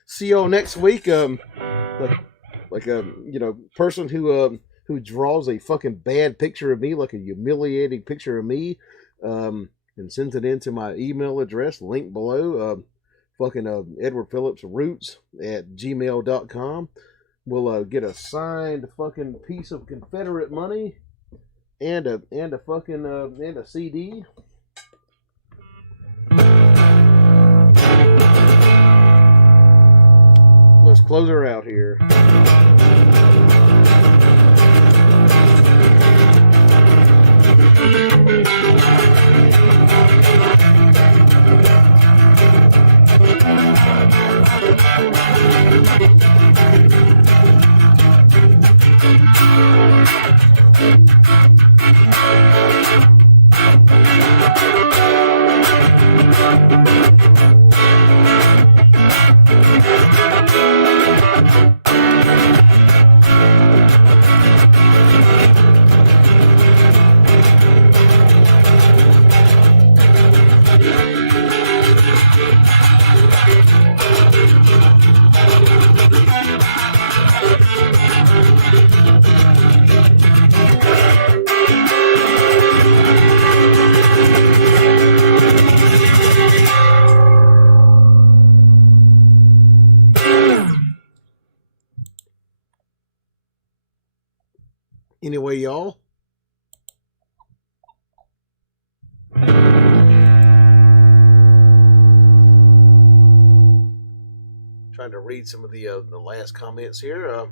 See y'all next week. Person who draws a fucking bad picture of me, like a humiliating picture of me, and sends it into my email address, link below, Edward Phillips Roots at gmail.com. Will get a signed fucking piece of Confederate money and a CD. Let's close her out here. Anyway, y'all. Trying to read some of the last comments here. And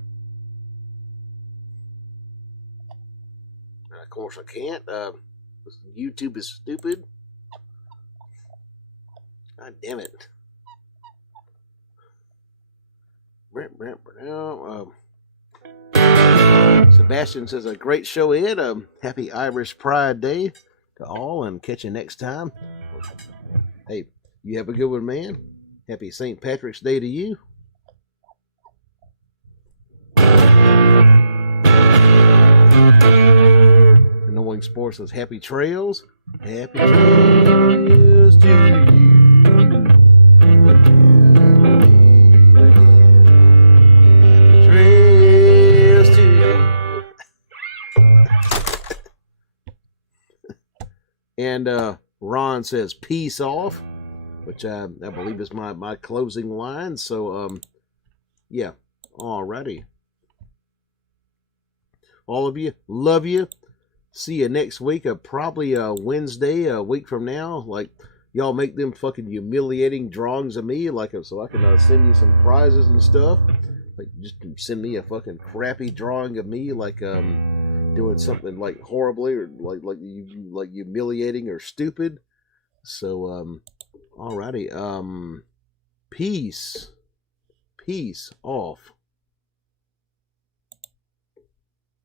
of course I can't. YouTube is stupid. God damn it. Sebastian says, a great show, Ed. Happy Irish Pride Day to all, and catch you next time. Hey, you have a good one, man. Happy St. Patrick's Day to you. Annoying Sports says, happy trails. Happy trails to you. And Ron says, peace off, which I believe is my closing line. So, yeah, alrighty. All of you, love you. See you next week, probably Wednesday, a week from now. Like, y'all make them fucking humiliating drawings of me, like, so I can send you some prizes and stuff. Like, just send me a fucking crappy drawing of me, like, doing something like horribly or like humiliating or stupid. So alrighty, peace off.